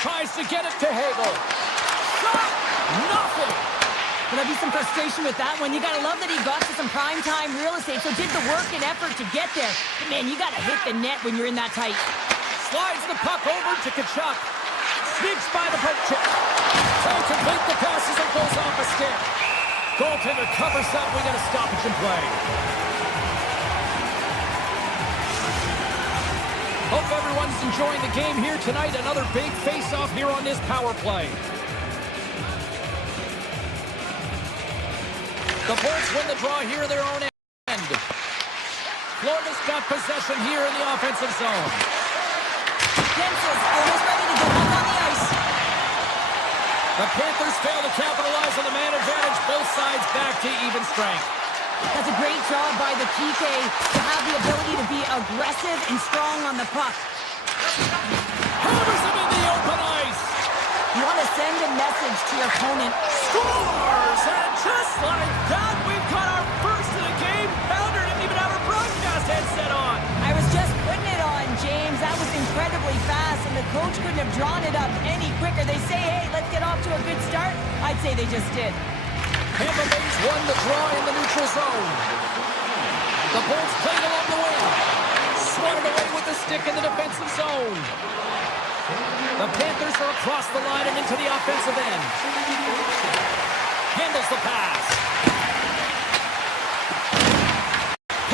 Tries to get it to Hagel. Shot! Nothing! There'll be some frustration with that one. You got to love that he got to some prime-time real estate, so did the work and effort to get there. But man, you got to hit the net when you're in that tight. Slides the puck over to Tkachuk. Sneaks by the poke check. Can't complete the passes and goes off a stick. Goaltender covers up. We got a stoppage in play. Hope everyone's enjoying the game here tonight. Another big face-off here on this power play. The Bolts win the draw here in their own end. Florida's got possession here in the offensive zone. Gensels almost ready to get up on the ice. The Panthers fail to capitalize on the man advantage. Both sides back to even strength. That's a great job by the PK to have the ability to be aggressive and strong on the puck. Hammers him in the open ice. You want to send a message to your opponent. Scores! And just like that, we've got our first of the game. Pounder didn't even have our broadcast headset on. I was just putting it on, James. That was incredibly fast, and the coach couldn't have drawn it up any quicker. They say, hey, let's get off to a good start. I'd say they just did. Tampa Bay's won the draw in the neutral zone. The Bolts played along the wing. Swatted away with the stick in the defensive zone. The Panthers are across the line and into the offensive end. Handles the pass.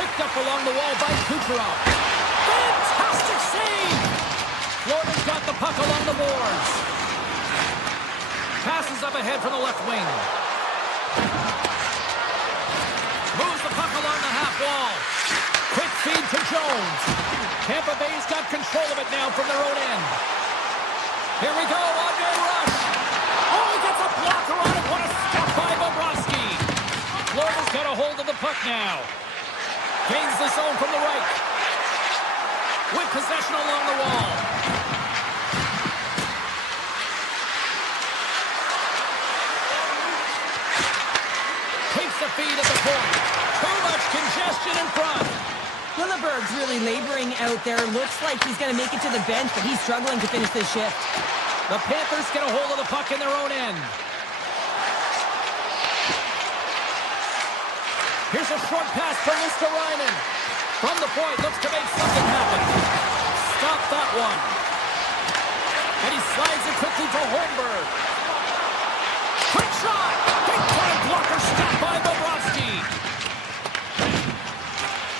Picked up along the wall by Kucherov. Fantastic save! Florida's got the puck along the boards. Passes up ahead from the left wing. Moves the puck along the half wall. Quick feed to Jones. Tampa Bay's got control of it now from their own end. Here we go, Andre Rush. Oh, he gets a blocker on it. What a stop by Bobrovsky. Florida's got a hold of the puck now. Gains the zone from the right. With possession along the wall. Takes the feed at the point. Too much congestion in front. Willeberg's really laboring out there. Looks like he's going to make it to the bench, but he's struggling to finish this shift. The Panthers get a hold of the puck in their own end. Here's a short pass from Ristolainen. From the point, looks to make something happen. Stop that one. And he slides it quickly to Holmberg. Quick shot! Big time blocker stopped by Bobrovsky.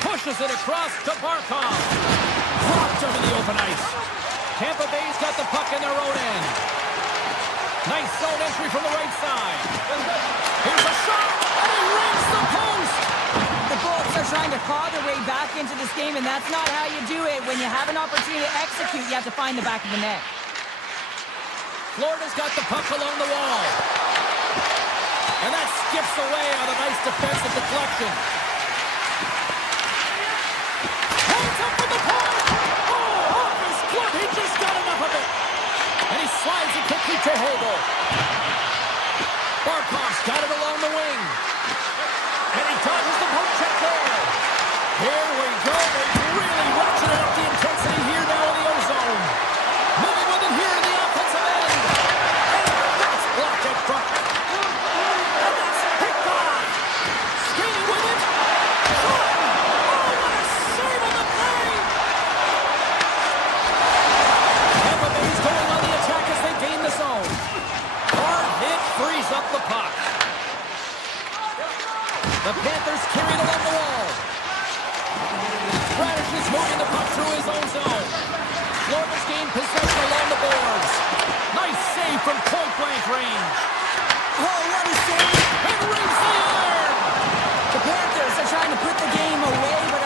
Pushes it across to Barkov. Dropped him in the open ice. Tampa Bay's got the puck in their own end. Nice zone entry from the right side. Here's a shot, and he rings the post. The Bolts are trying to claw their way back into this game, and that's not how you do it. When you have an opportunity to execute, you have to find the back of the net. Florida's got the puck along the wall. And that skips away on a nice defensive deflection. Holds up with the point. Oh, off his glove. He just got enough of it. And he slides it quickly to Hagel. Barkov's got it along the wing. And he dodges the poke check there. Here we go. They're really ratcheting up the intensity here now in the O-zone. Moving with it here in the offensive end. And that's blocked at front. And that's picked off. Skating with it. Shot. Oh, what a save on the play. Tampa Bay's going on the attack as they gain the zone. Hard hit frees up the puck. The Panthers carry it along the wall. Radish is moving the puck through his own zone. Florida's gained possession along the boards. Nice save from point-blank range. Oh, what a save! And rings the iron! The Panthers are trying to put the game away, but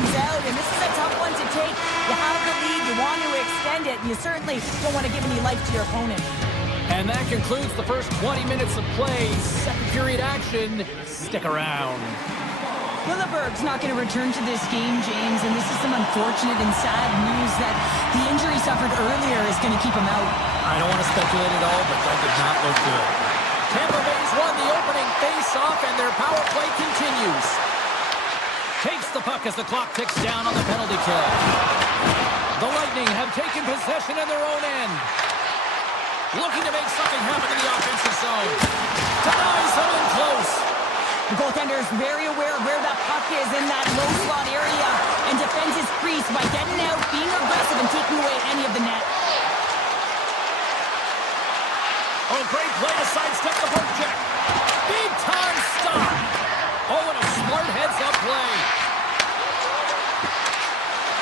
comes out, and this is a tough one to take. You have the lead, you want to extend it, and you certainly don't want to give any life to your opponent. And that concludes the first 20 minutes of play. Second period action. Stick around. Willeberg's not going to return to this game, James, and this is some unfortunate and sad news that the injury suffered earlier is going to keep him out. I don't want to speculate at all, but that did not look good. Tampa Bay's won the opening face-off, and their power play continues. Takes the puck as the clock ticks down on the penalty kill. The Lightning have taken possession in their own end. Looking to make something happen in the offensive zone. Denies them in close. The goaltender is very aware of where that puck is in that low slot area and defends his crease by getting out, being aggressive, and taking away any of the net. Oh, great play to sidestep the poke check. Big time stop. Oh, and a smart heads-up play.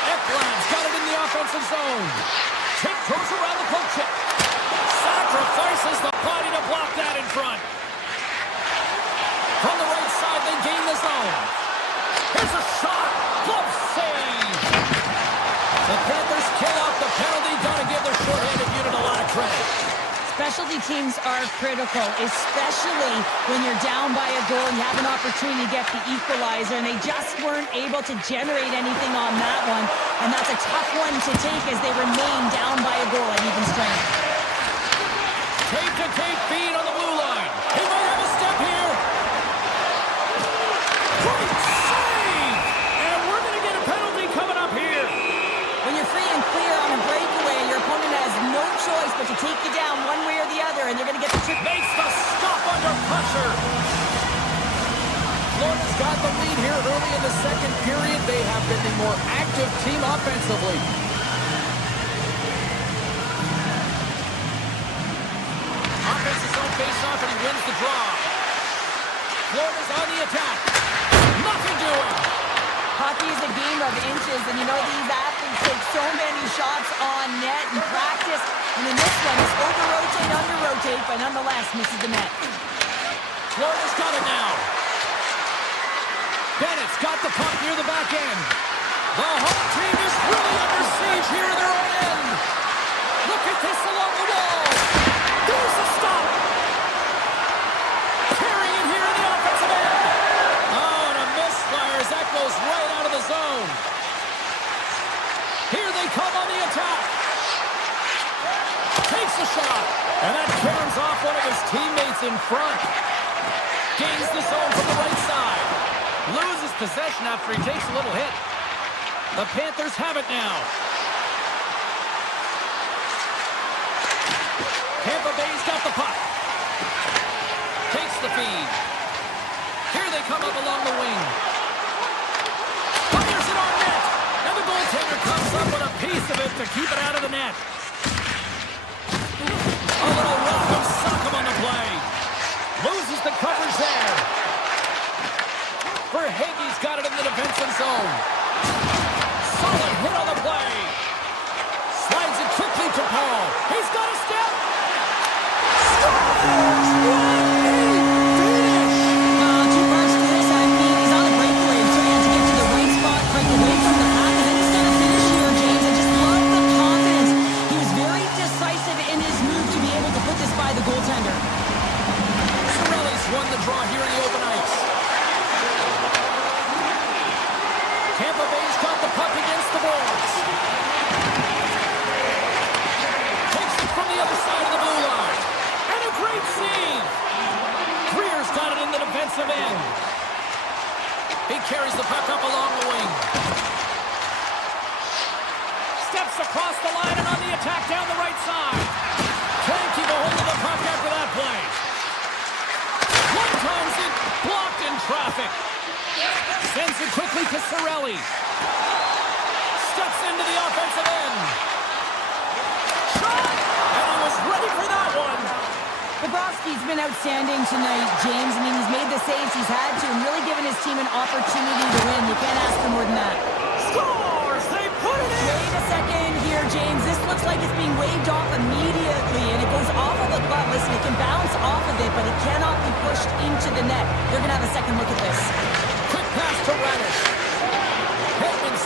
Ekland's got it in the offensive zone. Tiptoes around the poke check. Sacrifices the body to block that in front. From the right side, they gain the zone. Here's a shot. Glove save. The Panthers kill off the penalty. Gotta give their short-handed unit a lot of credit. Specialty teams are critical, especially when you're down by a goal and you have an opportunity to get the equalizer, and they just weren't able to generate anything on that one. And that's a tough one to take as they remain down by a goal at even strength. Tape-to-tape feed on the blue line. He might have a step here. Great save! And we're going to get a penalty coming up here. When you're free and clear on a breakaway, your opponent has no choice but to take you down one way or the other, and they're going to get the trick. Makes the stop under pressure. Florida's got the lead here early in the second period. They have been the more active team offensively. Offensive zone face-off, and he wins the draw. Florida's on the attack. Nothing doing. Hockey is a game of inches, and you know these athletes take so many shots on net in practice, and in this one, it's over-rotate, under-rotate, but nonetheless misses the net. Florida's got it now. Bennett's got the puck near the back end. The home team is really under siege here in their own end. Look at this along the wall. There's a stop. Carrying it here in the offensive end. Oh, and a misfire as that goes right out of the zone. Here they come on the attack. Takes a shot. And that caroms off one of his teammates in front. Gains the zone from the right side. Loses possession after he takes a little hit. The Panthers have it now. Tampa Bay's got the puck. Takes the feed. Here they come up along the wing. Fires it on net. And the goaltender comes up with a piece of it to keep it out of the net. A little welcome sock on the play. Loses the coverage there. Verhaeghe's got it in the defensive zone. Solid hit on the play. Slides it quickly to Paul. He's got a step. Scores! Two parts to this. I mean, he's on a breakaway, so he had to get to the right spot, break away from the pack, and then he's going to finish here, James. I just love the confidence. He was very decisive in his move to be able to put this by the goaltender. Cirelli's won the draw here in the open ice. Tampa Bay's got the puck against the boards. Takes it from the other side of the blue line. And a great save. Greer's got it in the defensive end. He carries the puck up along the wing. Steps across the line and on the attack down the right side. Can't keep a hold of the puck after that play. One times it blocked in traffic. Sends it quickly to Cirelli. Steps into the offensive end. Shot! And he was ready for that one. Bobrovsky's been outstanding tonight, James. I mean, he's made the saves he's had to and really given his team an opportunity to win. You can't ask for more than that. Scores! They put it in! Wait a second here, James. This looks like it's being waved off immediately, and it goes off of the glove. Listen, it can bounce off of it, but it cannot be pushed into the net. They're going to have a second look at this. Quick pass to Radish. Hedman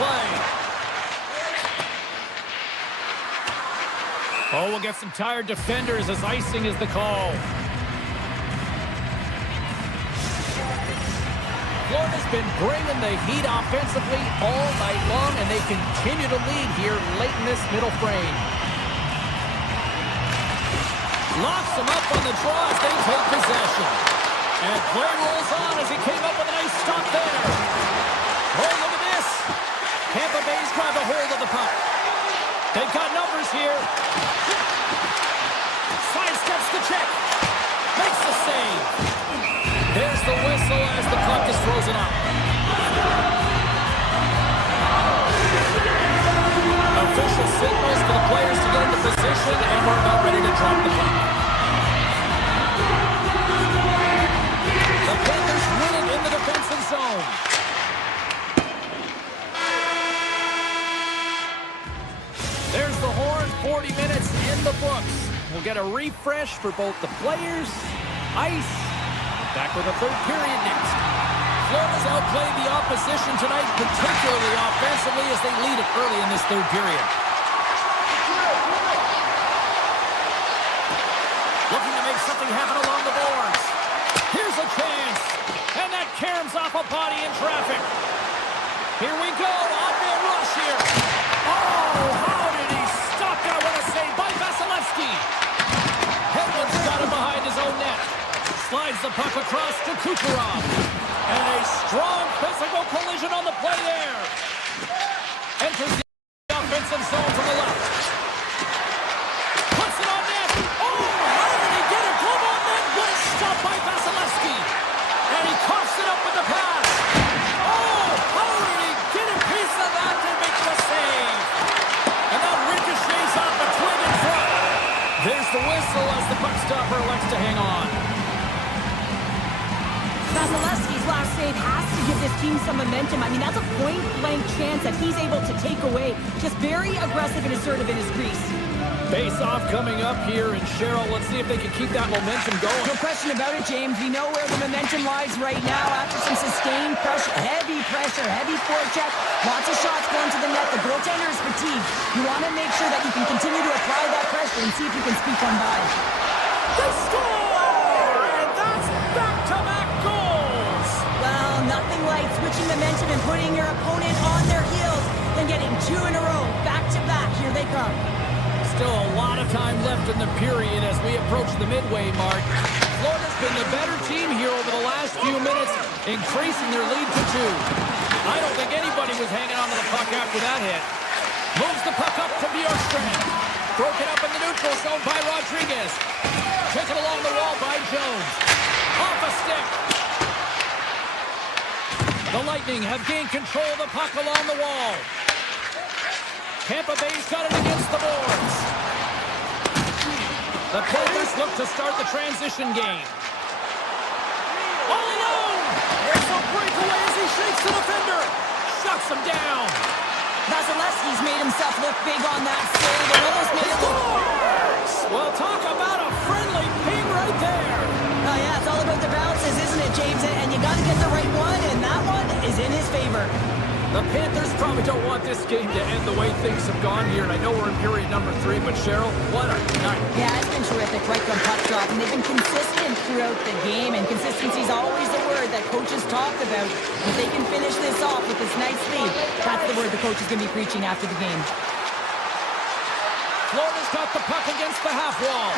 play. Oh, we'll get some tired defenders as icing is the call. Florida's been bringing the heat offensively all night long, and they continue to lead here late in this middle frame. Locks them up on the draw as they take possession. And play rolls on as he came up with a nice stop there. Oh, look at this. Tampa Bay's grabbed a hold of the puck. They've got numbers here. Sidesteps the check. Makes the save. There's the whistle as the puck is frozen up. Official signals for the players to get into position, and we're about ready to drop the puck. The Panthers win it in the defensive zone. There's the horn, 40 minutes in the books. We'll get a refresh for both the players, ice. Back with the third period next. Florida's outplayed the opposition tonight, particularly offensively, as they lead it early in this third period. Looking to make something happen along the boards. Here's a chance. And that caroms off a body in traffic. Here we go. Odd-man rush here. Oh, how did he stop that? What a save by Vasilevsky. Hedman's got him behind his own net. Slides the puck across to Kucherov. And a strong physical collision on the play there. Enters the offensive zone from the left. Puts it on net. Oh, how did he get it? Glove on net. What a stop by Vasilevsky. And he coughs it up with the pass. Oh, how did he get a piece of that to make the save? And that ricochets off the twig in front. There's the whistle as the puck stopper elects to hang on. Vasilevsky's last save has to give this team some momentum. I mean, that's a point-blank chance that he's able to take away. Just very aggressive and assertive in his crease. Face-off coming up here, and Cheryl, let's see if they can keep that momentum going. No question about it, James. We know where the momentum lies right now after some sustained pressure, heavy forecheck, lots of shots going to the net. The goaltender is fatigued. You want to make sure that you can continue to apply that pressure and see if you can squeak one by. They score! And that's back-to-back goals! Well, nothing like switching momentum and putting your opponent on their heels than getting two in a row, back-to-back. Here they come. Still a lot of time left in the period as we approach the midway mark. Florida's been the better team here over the last few minutes, increasing their lead to 2. I don't think anybody was hanging on to the puck after that hit. Moves the puck up to Bjorkstrand. Broken up in the neutral zone by Rodriguez. Taken along the wall by Jones. Off a stick. The Lightning have gained control of the puck along the wall. Tampa Bay's got it against the boards. The Panthers look to start the transition game. All alone! There's a breakaway as he shakes the defender. Shuts him down. Vasilevsky's made himself look big on that save and almost made it look... Well, talk about a friendly ping right there. Oh, yeah, it's all about the bounces, isn't it, James? And you got to get the right one, and that one is in his favor. The Panthers probably don't want this game to end the way things have gone here, and I know we're in period number 3, but Cheryl, what a night. Yeah, it's been terrific right from puck drop, and they've been consistent throughout the game, and consistency is always the word that coaches talk about. If they can finish this off with this nice lead, that's the word the coach is going to be preaching after the game. Florida's got the puck against the half wall.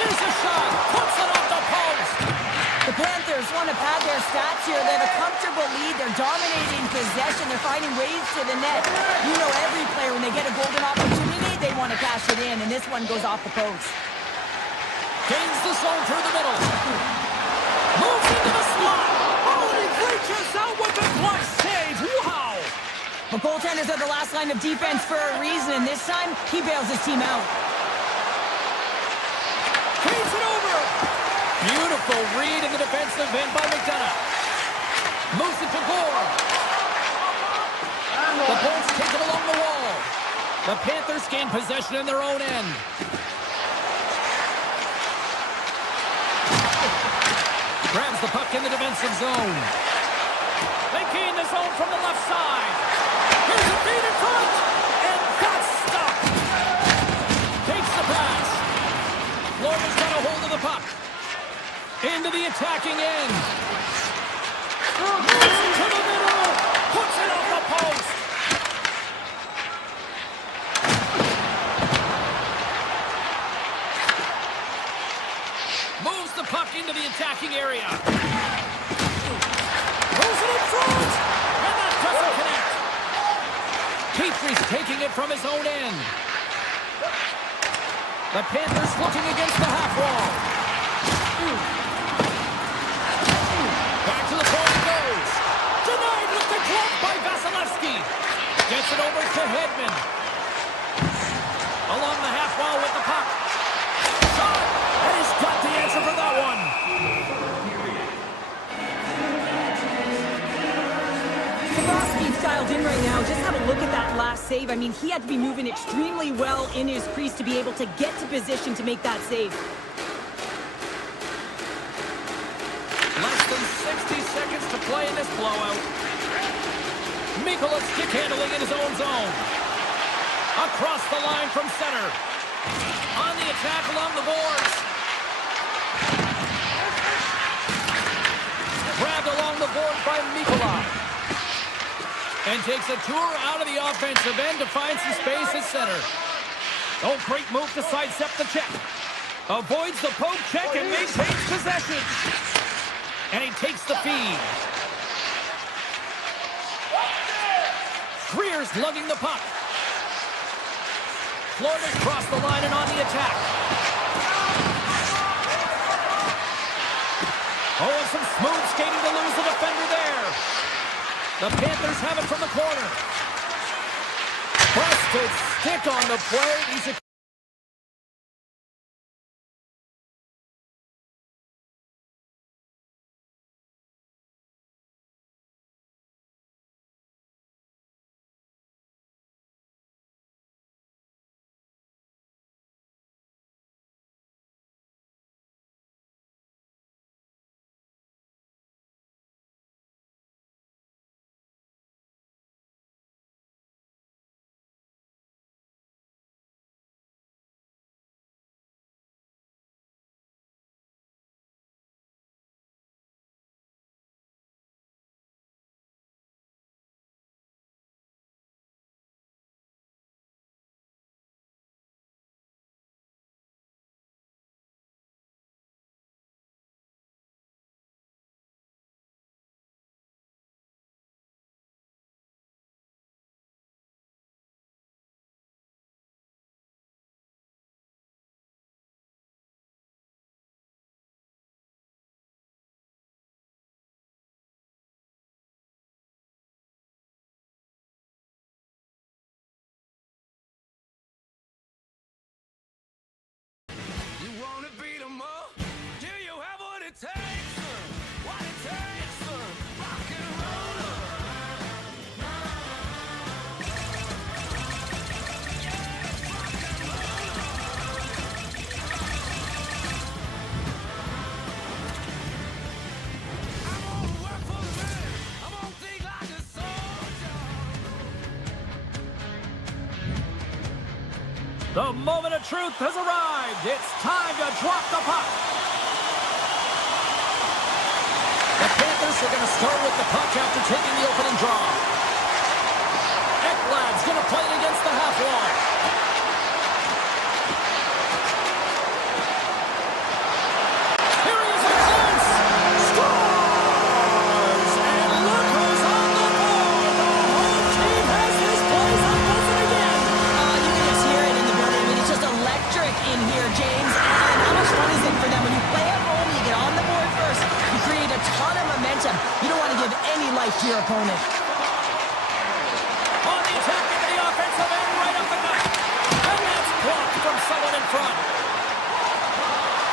Here's a shot. Puts it off the post. The Panthers want to pad their stats here. They have a comfortable lead. They're dominating possession. They're finding ways to the net. You know every player, when they get a golden opportunity, they want to cash it in, and this one goes off the post. Gains the zone through the middle. Moves into the slot. Oh, and he reaches out with a glove save. Wow. The goaltenders are the last line of defense for a reason, and this time, he bails his team out. Feeds it over. Beautiful read in the defensive end by McDonough. Moves it to Gore. The Bolts take it along the wall. The Panthers gain possession in their own end. Grabs the puck in the defensive zone. They gain the zone from the left side. Here's a feed in front. And that's stopped. Takes the pass. Florida's got a hold of the puck. Into the attacking end. Moves it to the middle. Puts it off the post. Moves the puck into the attacking area. Moves it in front. And that doesn't connect. Petrie's taking it from his own end. The Panthers looking against the half wall. Back to the point it goes. Denied with the glove by Vasilevsky. Gets it over to Hedman. Along the half wall with the puck. Shot. And he's got the answer for that one. Frostbite's dialed in right now. Just have a look at that last save. I mean, he had to be moving extremely well in his crease to be able to get to position to make that save. Less than 60 seconds to play in this blowout. Mikkola stick handling in his own zone. Across the line from center. On the attack along the boards. Grabbed along the boards by Mikkola. And takes a tour out of the offensive end to find some space at center. Oh, great move to sidestep the check. Avoids the poke check and maintains possession. And he takes the feed. Greer's lugging the puck. Florida's crossed the line and on the attack. Oh, and some smooth skating to lose the defender there. The Panthers have it from the corner. Busted stick on the play. He's a The moment of truth has arrived. It's time to drop the puck. The Panthers are going to start with the puck after taking the opening draw. Ekblad's going to play it against the half wall. Here he is up close. Scores! And look who's on the board. The home team has this place on buzzing again. You can just hear it in the building. I mean, it's just electric in here, James. And how much fun is it for them? When you play at home, you get on the board first. You create a ton of momentum. You don't want to give any life to your opponent. On the attack into the offensive end, right up the gut. And that's blocked from someone in front.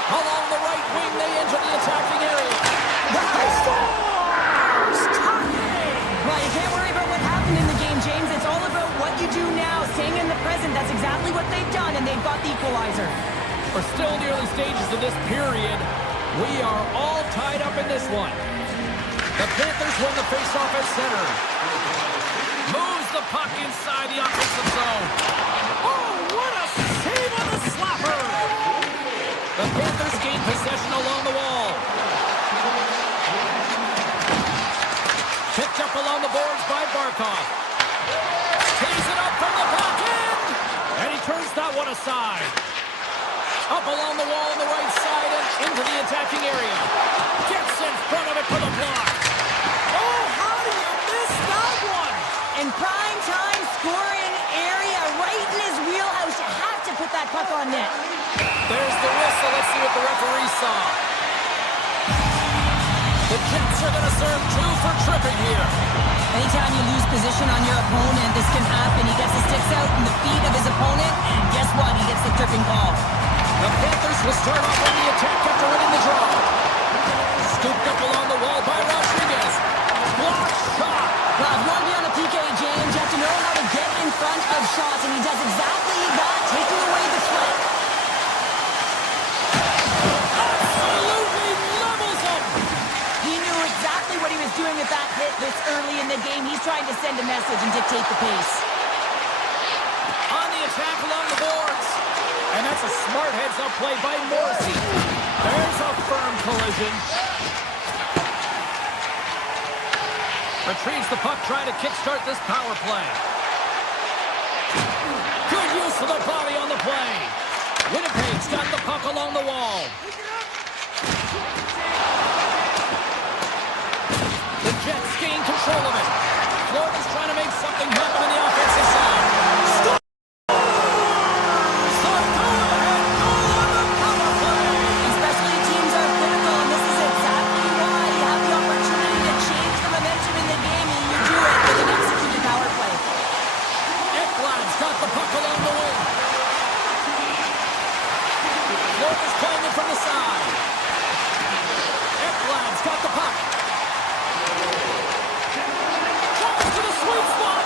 Along the right wing, they enter the attacking area. They scores! Well, you can't worry about what happened in the game, James. It's all about what you do now, staying in the present. That's exactly what they've done, and they've got the equalizer. We're still in the early stages of this period. We are all tied up in this one. The Panthers win the faceoff at center. Moves the puck inside the offensive zone. Oh, what a save on the slapper! The Panthers gain possession along the wall. Picked up along the boards by Barkov. Tees it up from the back end. And he turns that one aside. Up along the wall on the right side and into the attacking area. Gets in front of it for the block. Oh, how do you miss that one? In prime time scoring area, right in his wheelhouse. You have to put that puck on net. There's the whistle. Let's see what the referee saw. The Jets are going to serve 2 for tripping here. Anytime you lose position on your opponent, this can happen. He gets the sticks out in the feet of his opponent, and guess what? He gets the tripping call. The Panthers will start off on the attack after winning the draw. Scooped up along the wall by Rodriguez. Block shot. Well, if you want to be on a PK, James, you have to know how to get in front of shots, and he does exactly that, taking away the threat. Absolutely levels him. He knew exactly what he was doing with that hit this early in the game. He's trying to send a message and dictate the pace. On the attack along the boards. And that's a smart heads-up play by Morrissey. There's a firm collision. Retrieves the puck, trying to kickstart this power play. Good use of the body on the play. Winnipeg's got the puck along the wall. The Jets gain control of it. Florida's trying to make something happen in the offensive side. Especially teams are critical, and this is exactly why you have the opportunity to change the momentum in the game, and you do it with an executed power play. Ekblad's got the puck along the wing. Florida's playing it from the side. Ekblad's got the puck. Drives to the sweet spot.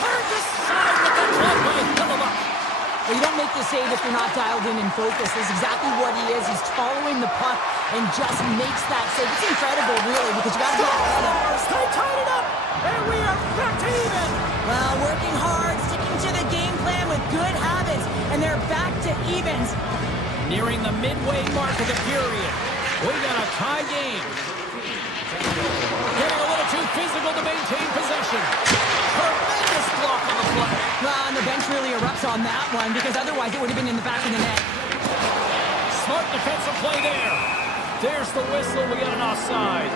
Turned aside with the club by Hillebuck. Well, you don't make the save if you're not dialed in and focused. That's exactly what he is. He's following the puck and just makes that save. It's incredible, really, because you got to get ahead of it. They tied it up, and we are back to even. Well, working hard, sticking to the game plan with good habits, and they're back to evens. Nearing the midway mark of the period. We got a tie game. Getting a little too physical to maintain possession. Tremendous block on the play. Well, and the bench really erupts on that one, because otherwise it would have been in the back of the net. Smart defensive play there. There's the whistle. We got an offside.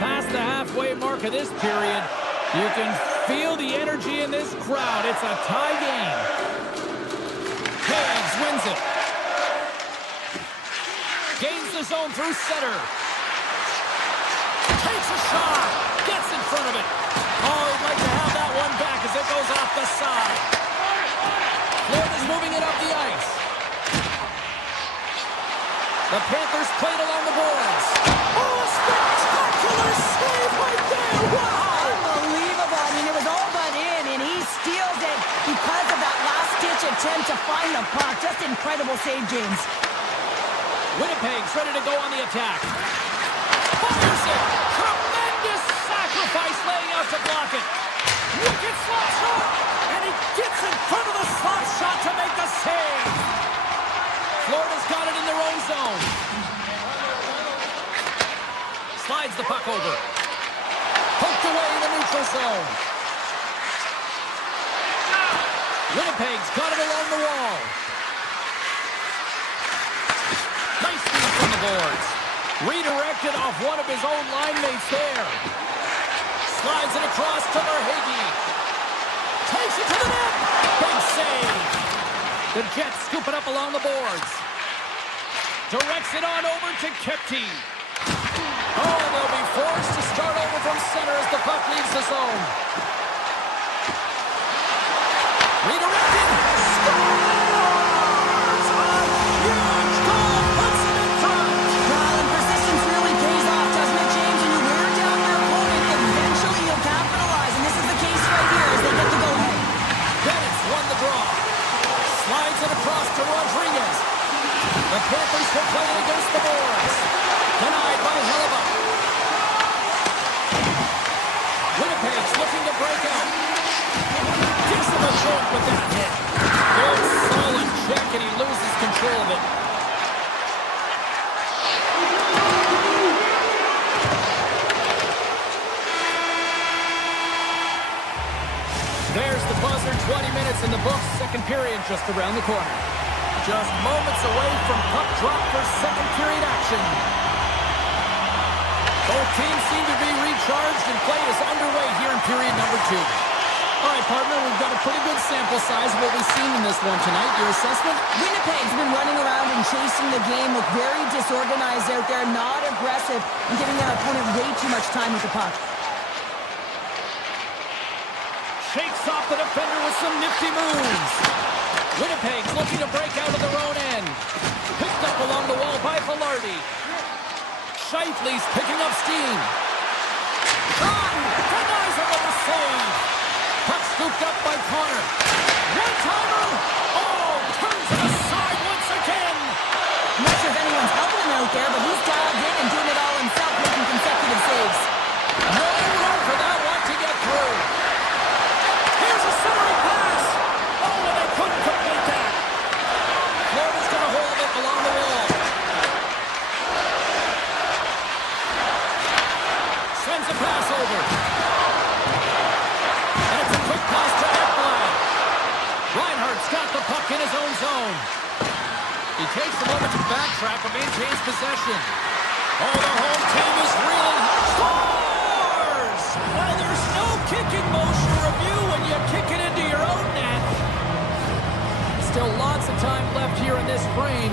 Past the halfway mark of this period, you can feel the energy in this crowd. It's a tie game. Hayes wins it. Gains the zone through center. Takes a shot. Gets in front of it. Oh, he'd like to have that one back as it goes off the side. Florida's moving it up the ice. The Panthers played along the boards. Oh, a spectacular save right there. Wow. Unbelievable. I mean, it was all but in, and he steals it because of that last-ditch attempt to find the puck. Just incredible save, James. Winnipeg's ready to go on the attack. Fires it. Tremendous sacrifice laying out to block it. Wicked slot shot. And he gets in front of the slot shot to make the save. Florida's got it in their own zone. Slides the puck over. Poked away in the neutral zone. Winnipeg's got it along the wall. Nice feed from the boards. Redirected off one of his own line mates there. Slides it across to Verhaeghe. Takes it to the net. Big save. The Jets scoop it up along the boards. Directs it on over to Kepke. Oh, they'll be forced to start over from center as the puck leaves the zone. Redirected. Scores! A huge goal puts them in front. Well, and persistence really pays off, doesn't it, James? And you wear down your opponent, eventually you'll capitalize. And this is the case right here as they get the goal. Bennett's won the draw. Slides it across to Rodriguez. The Panthers will play it against the board. second period just around the corner. Just moments away from puck drop for second period action. Both teams seem to be recharged and play is underway here in period number 2. All right, partner, we've got a pretty good sample size of what we've seen in this one tonight. Your assessment? Winnipeg's been running around and chasing the game, look very disorganized out there, not aggressive, and giving their opponent way too much time with the puck. Shakes off the defender with some nifty moves. Winnipeg's looking to break out of their own end. Picked up along the wall by Velarde. Scheifele's picking up steam. Denies him with a save. Puck scooped up by Connor. One-timer. Oh, turns to the side once again. I'm not sure if anyone's helping him out there, but he's dialed in and doing it all himself, making consecutive saves. No room for that one to get through. Here's a centering pass. Oh, and they couldn't complete that. Florida's going to hold it along the wall. Sends a pass over. And it's a quick pass to Ekblad. Reinhardt's got the puck in his own zone. He takes a moment to backtrack but maintains possession. Oh, the home team is reeling. Scores! Well, there's no kicking motion review when you kick it into your own net. Still lots of time left here in this frame.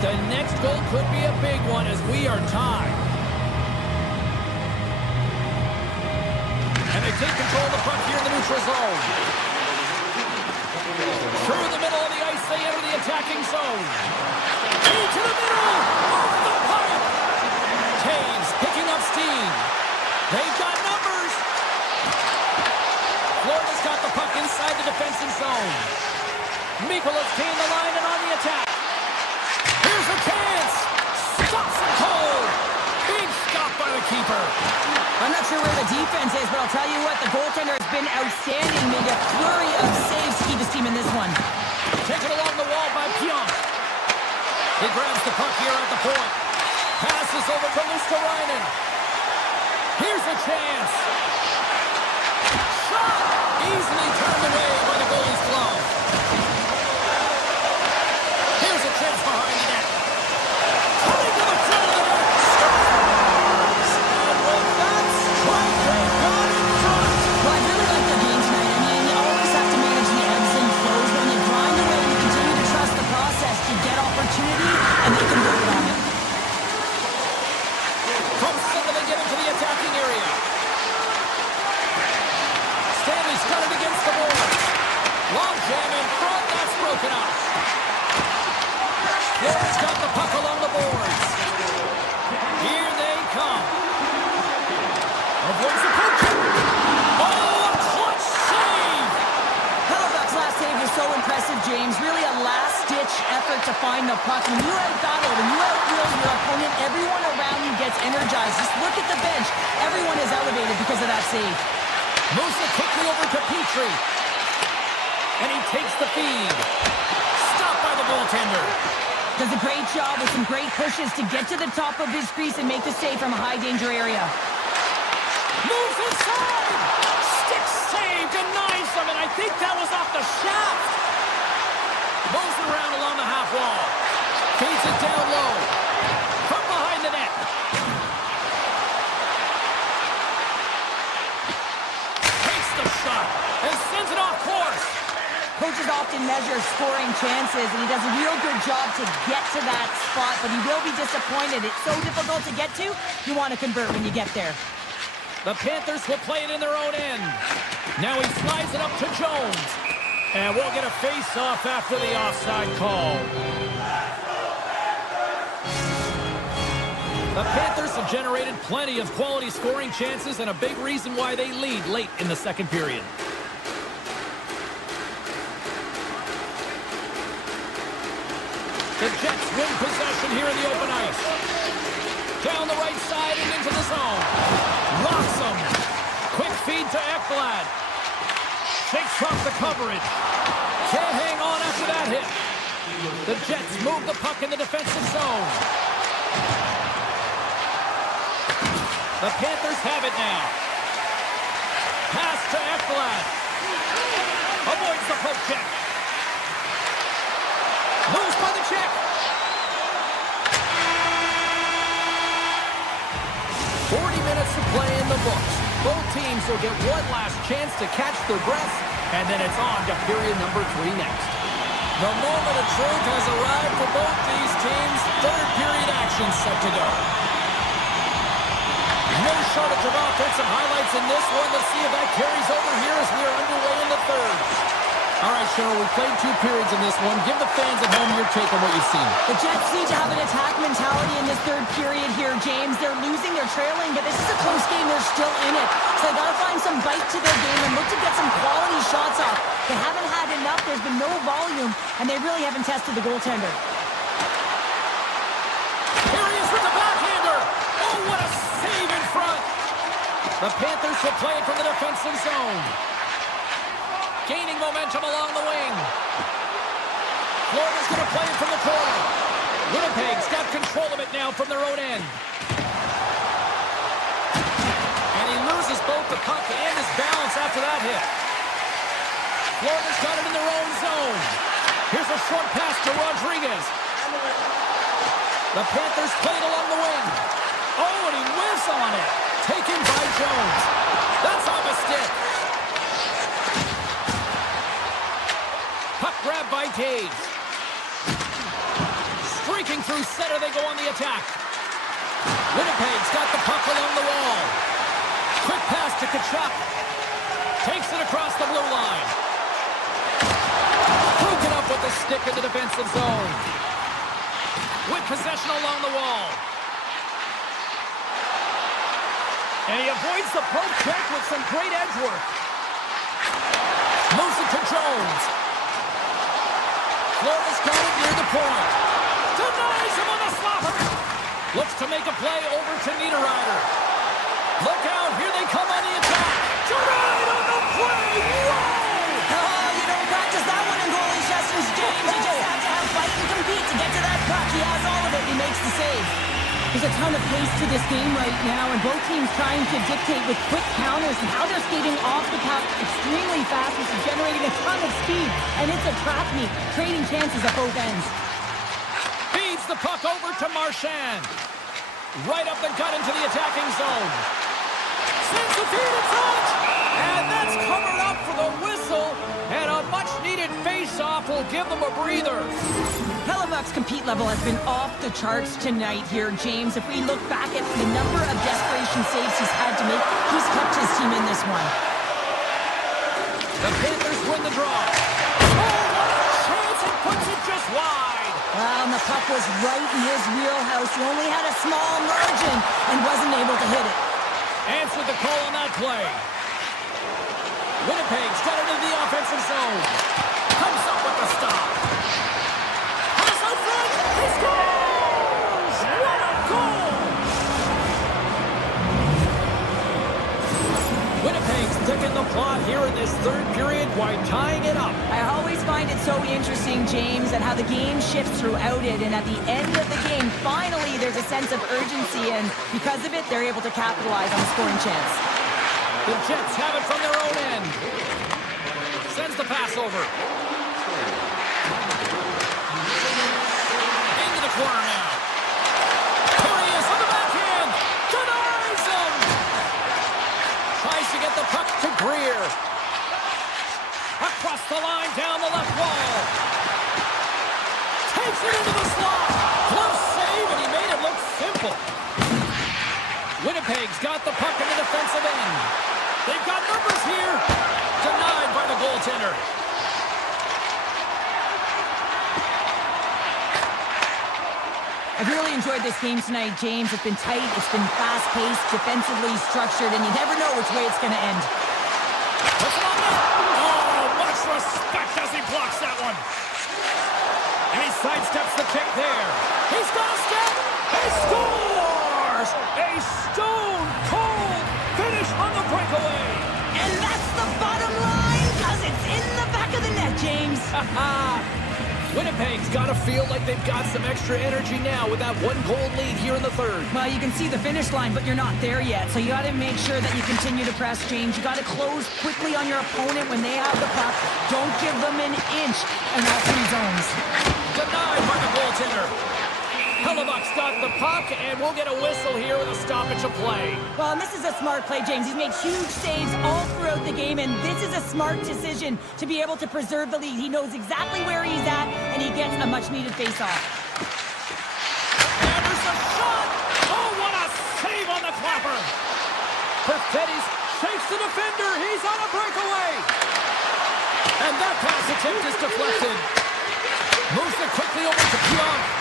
The next goal could be a big one as we are tied. And they take control of the puck here in the neutral zone. Through the middle of the ice, they enter the attacking zone. Key to the middle! Off the pipe! Taves picking up steam. They've got numbers! Florida's got the puck inside the defensive zone. Mikola's gained the line and on the attack. Here's a chance! Stops it cold! Big stop by the keeper. I'm not sure where the defense is, but I'll tell you what, the goaltender has been outstanding. Made a flurry of saves to keep his team in this one. Taken along the wall by Pionk. He grabs the puck here at the point. Passes over to Luosterainen. Here's a chance. Shot! Easily turned away by the goalie's glove. Here's a chance behind the net. Coming to the front of the net. Scores! And with that strike, they've got in front. Well, I really like their game tonight. I mean, you always have to manage the ebbs and flows. When you grind away, you continue to trust the process to get opportunity, and they convert it on it. From center, they get into the attacking area. Stanley's got it against the boards. Long jam in front, that's broken up. Florida's got the puck along the boards. Here they come. Avoids the poke check. Oh, a clutch save! Hellebuck's last save was so impressive, James. Really a last-ditch effort to find the puck. When you out-battle, when you out-will your opponent, everyone around you gets energized. Just look at the bench. Everyone is elevated because of that save. Moves it quickly over to Petrie. And he takes the feed. Stopped by the goaltender. Does a great job with some great pushes to get to the top of his crease and make the save from a high-danger area. Moves inside! Stick save, denies him, and I think that was off the shaft. Moves it around along the half wall. Feeds it down low. From behind the net. Takes the shot and sends it off course. Coaches often measure scoring chances, and he does a real good job to get to that spot, but he will be disappointed. It's so difficult to get to, you want to convert when you get there. The Panthers will play it in their own end. Now he slides it up to Jones. And we'll get a face-off after the offside call. The Panthers have generated plenty of quality scoring chances and a big reason why they lead late in the second period. The Jets win possession here in the open ice. Down the right side and into the zone. Locks him. Quick feed to Ekblad. Shakes off the coverage. Can't hang on after that hit. The Jets move the puck in the defensive zone. The Panthers have it now. Pass to Ekblad. Avoids the poke check. Moves by the check. 40 minutes to play in the books. Both teams will get one last chance to catch their breath, and then it's on to period number 3 next. The moment of truth has arrived for both these teams. Third period action set to go. No shortage of offensive highlights in this one. Let's see if that carries over here as we are underway in the third. All right, Cheryl, we played 2 periods in this one. Give the fans at home your take on what you've seen. The Jets need to have an attack mentality in this third period here, James. They're losing, they're trailing, but this is a close game. They're still in it. So they got to find some bite to their game and look to get some quality shots off. They haven't had enough. There's been no volume, and they really haven't tested the goaltender. Here he is with the backhander. Oh, what a save in front. The Panthers will play it from the defensive zone. Gaining momentum along the wing. Florida's going to play it from the corner. Winnipeg's got control of it now from their own end. And he loses both the puck and his balance after that hit. Florida's got it in their own zone. Here's a short pass to Rodriguez. The Panthers play it along the wing. Oh, and he whiffs on it. Taken by Jones. That's off a stick. Puck grab by Gage. Streaking through center, they go on the attack. Winnipeg's got the puck along the wall. Quick pass to Tkachuk. Takes it across the blue line. Broken up with the stick in the defensive zone. With possession along the wall. And he avoids the poke check with some great edge work. Moves it to Jones. Florida's got it near the point. Denies him on the slapper. Looks to make a play over to Niederreiter. Look out, here they come on the attack. Denied on the play. Whoa! You don't practice that one in goalie sessions, James. You just have to have fight and compete to get to that puck. He has all of it. He makes the save. There's a ton of pace to this game right now, and both teams trying to dictate with quick counters and how they're skating off the puck extremely fast, which is generating a ton of speed, and it's a trap meet, trading chances at both ends. Feeds the puck over to Marchand. Right up the gut into the attacking zone. Sends the feed in front, and that's covered up for the whistle, and a much-needed face-off will give them a breather. Hellebuck's compete level has been off the charts tonight here, James. If we look back at the number of desperation saves he's had to make, he's kept his team in this one. The Panthers win the draw. Oh, what a chance! He puts it just wide. Well, and the puck was right in his wheelhouse. He only had a small margin and wasn't able to hit it. Answered the call on that play. Winnipeg's got it into the offensive zone. Comes up with the stop. Pass out front. He scores! What a goal! Winnipeg's taking the plot here in this third period while tying it up. I always find it so interesting, James, and how the game shifts throughout it. And at the end of the game, finally, there's a sense of urgency. And because of it, they're able to capitalize on the scoring chance. The Jets have it from their own end. Sends the pass over. Into the corner now. Here he is on the backhand. Denies him. Tries to get the puck to Greer. Across the line, down the left wall. Takes it into the slot. Close save, and he made it look simple. Winnipeg's got the puck in the defensive end. They've got numbers here. Denied by the goaltender. I've really enjoyed this game tonight, James. It's been tight, it's been fast-paced, defensively structured, and you never know which way it's going to end. Puts it on net. Oh, much respect as he blocks that one. And he sidesteps the kick there. He's got a step. He scores! A stone-cold finish on the breakaway. And that's the bottom line, because it's in the back of the net, James. Winnipeg's got to feel like they've got some extra energy now with that 1-goal lead here in the third. Well, you can see the finish line, but you're not there yet. So you got to make sure that you continue to press, James. You got to close quickly on your opponent when they have the puck. Don't give them an inch in all 3 zones. Denied by the goaltender. Hellebuck's got the puck, and we'll get a whistle here with a stoppage of play. Well, and this is a smart play, James. He's made huge saves all throughout the game, and this is a smart decision to be able to preserve the lead. He knows exactly where he's at, and he gets a much-needed face-off. And there's a shot! Oh, what a save on the clapper! Perfetti's shakes the defender. He's on a breakaway. And that pass attempt is deflected. Moves it quickly over to Pionk.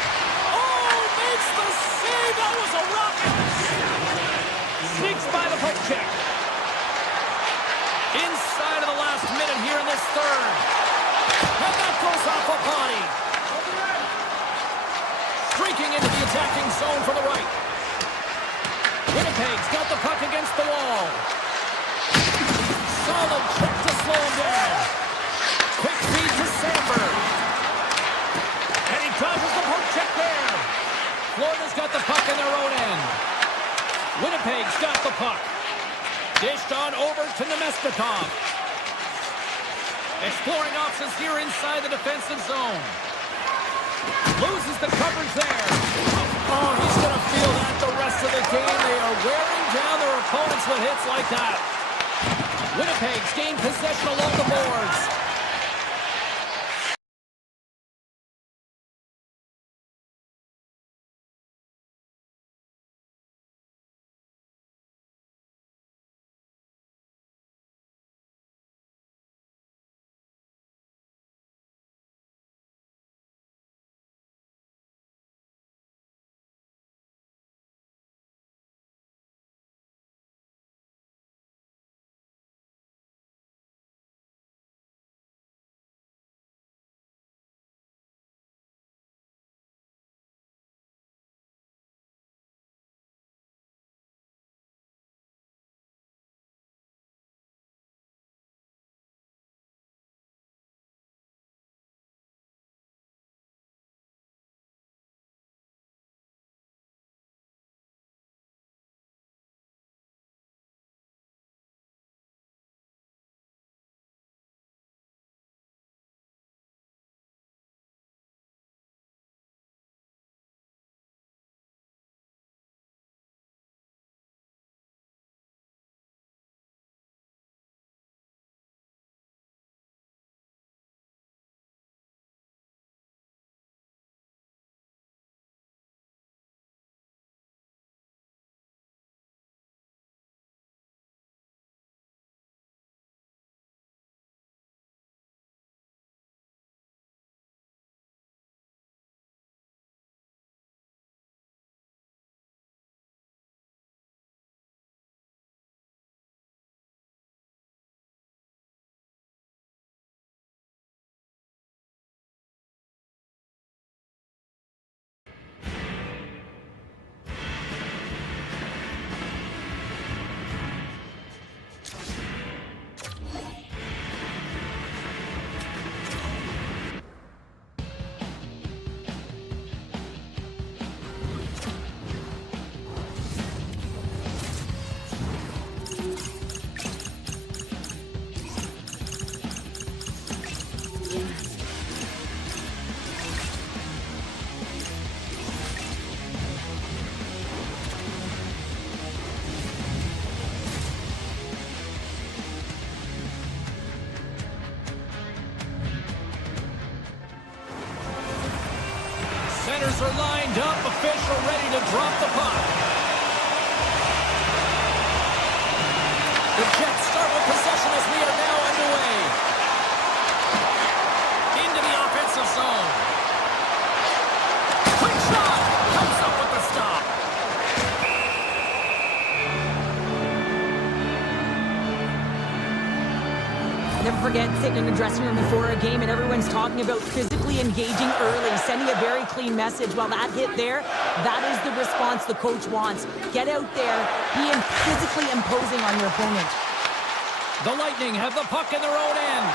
Makes the save. That was a rocket. Sneaks by the poke check. Inside of the last minute here in this third. And that goes off a body. Streaking into the attacking zone from the right. Winnipeg's got the puck against the wall. Solid check to slow him down. Quick feed to Sandberg. And he dodges the poke check there. Florida's got the puck in their own end. Winnipeg's got the puck. Dished on over to Nemestikov. Exploring options here inside the defensive zone. Loses the coverage there. Oh, he's going to feel that the rest of the game. They are wearing down their opponents with hits like that. Winnipeg's gained possession along the boards. Centers are lined up. Official ready to drop the puck. The Jets start with possession as we are now underway. Into the offensive zone. Quick shot. Comes up with the stop. Never forget sitting in the dressing room before a game and everyone's talking about physically engaging early, sending a very clean message. Well, that hit there, that is the response the coach wants. Get out there, be physically imposing on your opponent. The Lightning have the puck in their own end.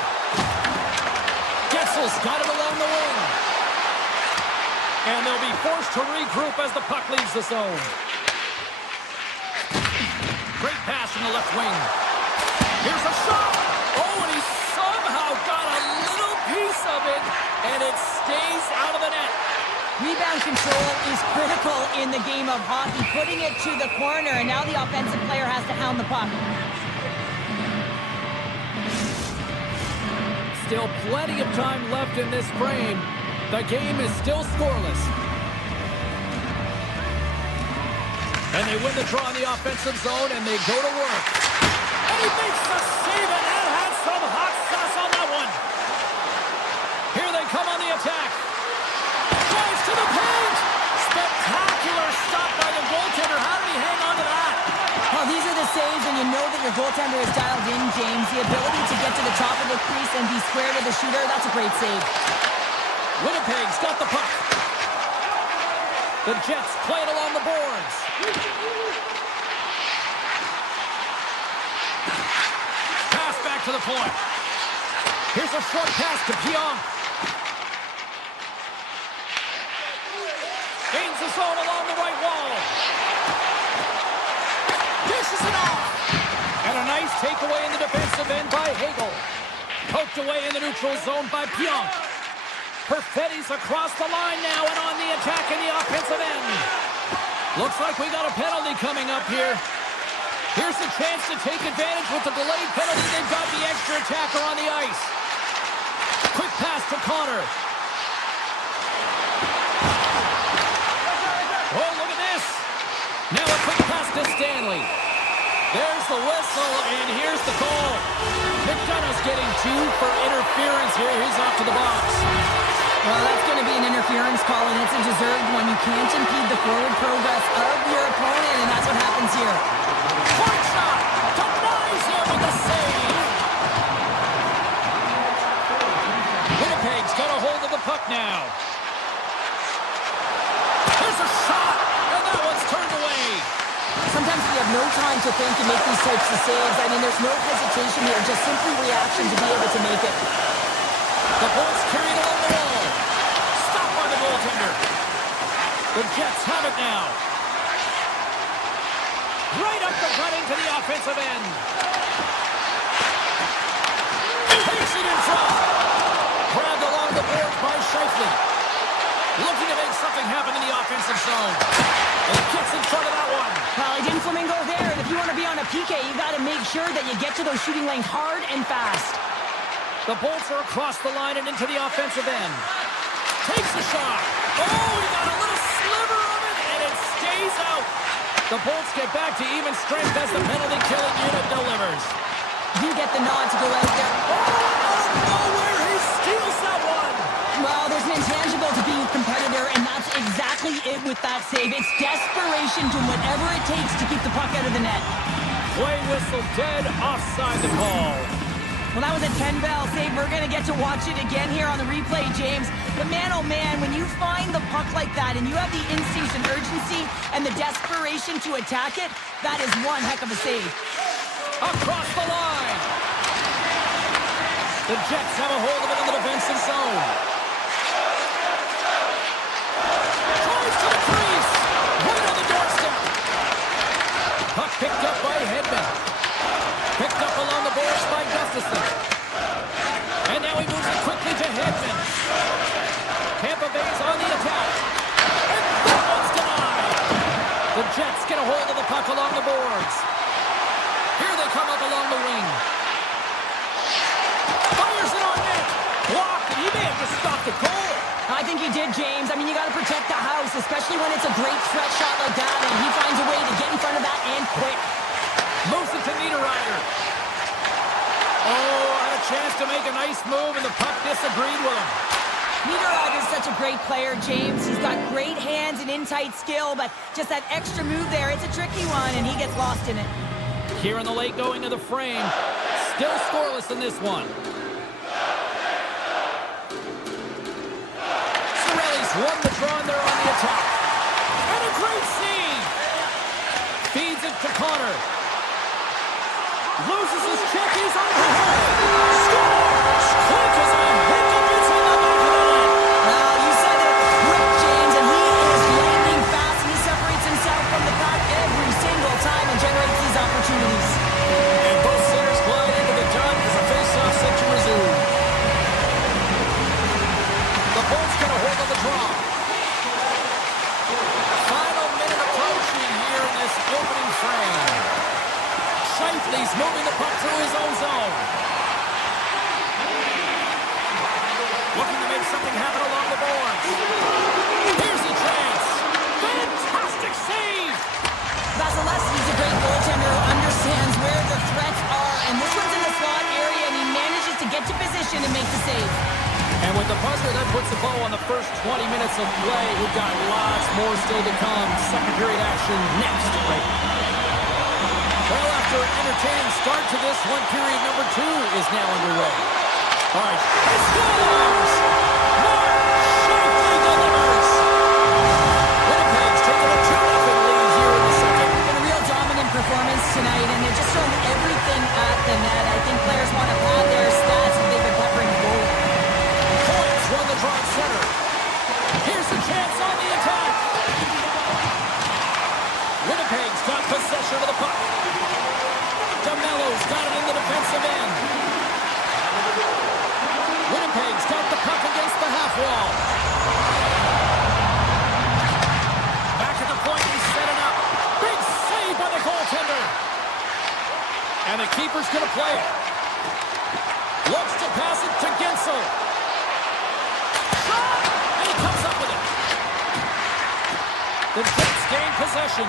Getzel's got it along the wing. And they'll be forced to regroup as the puck leaves the zone. Great pass from the left wing. Here's a shot. Oh, and he somehow got a little piece of it, and it stays out of the net. Rebound control is critical in the game of hockey, putting it to the corner, and now the offensive player has to hound the puck. Still plenty of time left in this frame. The game is still scoreless. And they win the draw in the offensive zone, and they go to work. And he makes the save, and that had some hot sauce on that one. Here they come on the attack. Drives to the paint. Spectacular stop by the goaltender. How did he hang on to that? Well, these are the saves, and you know that your goaltender is dialed in, James. The ability to get to the top of the crease and be square to the shooter, that's a great save. Winnipeg's got the puck. The Jets play it along the boards. Pass back to the point. Here's a short pass to Pionk. Gains the zone along the right wall. Dishes it off. And a nice takeaway in the defensive end by Hagel. Poked away in the neutral zone by Pionk. Perfetti's across the line now and on the attack in the offensive end. Looks like we got a penalty coming up here. Here's the chance to take advantage with the delayed penalty. They've got the extra attacker on the ice. Quick pass to Connor. Oh, look at this. Now a quick pass to Stanley. There's the whistle, and here's the call. McDonough's getting 2 for interference here. He's off to the box. Well, that's going to be an interference call, and it's a deserved one. You can't impede the forward progress of your opponent, and that's what happens here. Point shot! Denies him with the save! Winnipeg's got a hold of the puck now. There's a shot, and that one's turned away. Sometimes we have no time to think and make these types of saves. I mean, there's no hesitation here, just simply reaction to be able to make it. The ball's carried along the wall. Stopped by the goaltender. The Jets have it now. Right up the gut into the offensive end. Takes it in front. Grabbed along the boards by Scheifele. Looking to make something happen in the offensive zone. And he gets in front of that one. Well, he didn't flamingo there, and if you want to be on a PK, you got to make sure that you get to those shooting lanes hard and fast. The Bolts are across the line and into the offensive end. Takes a shot. Oh, he got a little sliver of it, and it stays out. The Bolts get back to even strength as the penalty-killing unit delivers. You get the nod to go out there. Oh, out of nowhere, he steals that one. Well, there's an intangible to being a competitor, and that's exactly it with that save. It's desperation, doing whatever it takes to keep the puck out of the net. Play whistle dead, offside the call. Well, that was a 10-bell save. We're going to get to watch it again here on the replay, James. But man, oh man, when you find the puck like that and you have the instinct and urgency and the desperation to attack it, that is one heck of a save. Across the line. The Jets have a hold of it in the defensive zone. Drives to the crease. Right on the doorstep. Puck picked up by Hedman. Picked up along the boards by Gustafson. And now he moves it quickly to Hedman. Tampa Bay's on the attack. And that one's denied. The Jets get a hold of the puck along the boards. Here they come up along the wing. Fires it on net. Blocked, and he may have just stopped the goal. I think he did, James. I mean, you got to protect the house, especially when it's a great threat shot like that, and he finds a way to get in front of that and quick. Moves it to Niederreiter. Oh, had a chance to make a nice move, and the puck disagreed with him. Niederreiter's such a great player, James. He's got great hands and in-tight skill, but just that extra move there, it's a tricky one, and he gets lost in it. Here in the late going of the frame. Still scoreless in this one. Cirelli's won the draw, and they're on the attack. And a great save. Feeds it to Connor. Loses his check. He's on the hole. Scores! Quick as a hiccup. It's in the back of the net. Well, you said it quick, James, and He's moving the puck through his own zone. Looking to make something happen along the boards. Here's a chance. Fantastic save. Vasilevsky's a great goaltender who understands where the threats are, and this one's in the slot area, and he manages to get to position and make the save. And with the buzzer, that puts a bow on the first 20 minutes of play. We've got lots more still to come. Second period action next. Right. Well, after an entertaining start to this one, period number 2 is now underway. All right. He scores! Mark Scheifele delivers! Winnipeg's taking a 2-0 lead here in the second. Been a real dominant performance tonight, and they're just throwing everything at the net. I think players want to pad their stats, and they've been peppering the goal. Points won the draw at center. Here's a chance on the attack. Winnipeg's got possession of the puck. DeMello's got it in the defensive end. Winnipeg's got the puck against the half wall. Back at the point, he's set it up. Big save by the goaltender. And the keeper's going to play it. Looks to pass it to Gensel. Shot! And he comes up with it. The Jets gain possession.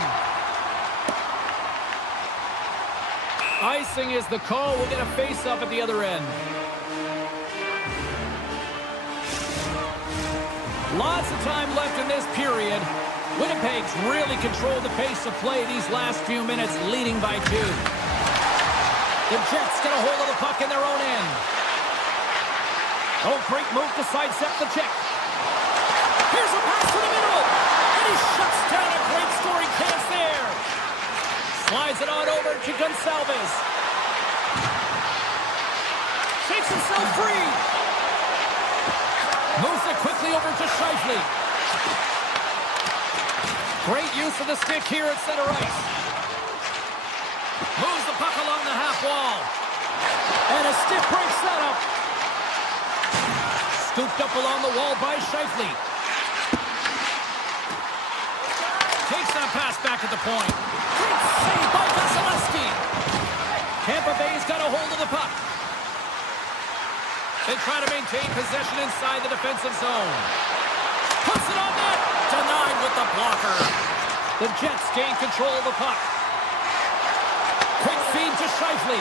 Icing is the call. We'll get a face-up at the other end. Lots of time left in this period. Winnipeg's really controlled the pace of play these last few minutes, leading by 2. The Jets get a hold of the puck in their own end. Oh, great move to sidestep the check. Here's a pass to the middle. And he shuts down a great scoring chance there. Slides it on over to Gonsalves. Shakes himself free. Moves it quickly over to Scheifele. Great use of the stick here at center ice. Moves the puck along the half wall. And a stick break setup. Scooped up along the wall by Scheifele. Takes that pass back at the point. Great save by Vasilevsky. Tampa Bay's got a hold of the puck. They try to maintain possession inside the defensive zone. Puts it on net. Denied with the blocker. The Jets gain control of the puck. Quick feed to Scheifele.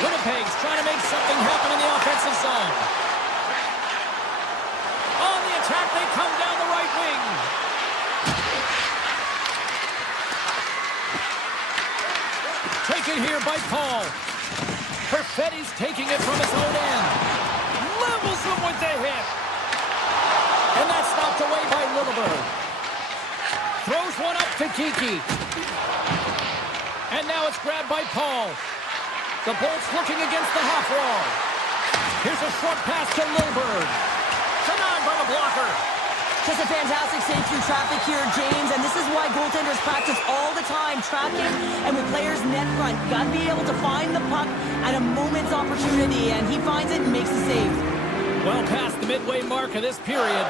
Winnipeg's trying to make something happen in the offensive zone. On the attack, they come down the right wing. Taken here by Paul. Perfetti's taking it from his own end. Levels him with the hit. And that's knocked away by Lilleberg. Throws one up to Kiki. And now it's grabbed by Paul. The Bolts looking against the half wall. Here's a short pass to Lilleberg. Denied by the blocker. Just a fantastic save through traffic here, James, and this is why goaltenders practice all the time, tracking and with players net front. You got to be able to find the puck at a moment's opportunity, and he finds it and makes the save. Well past the midway mark of this period,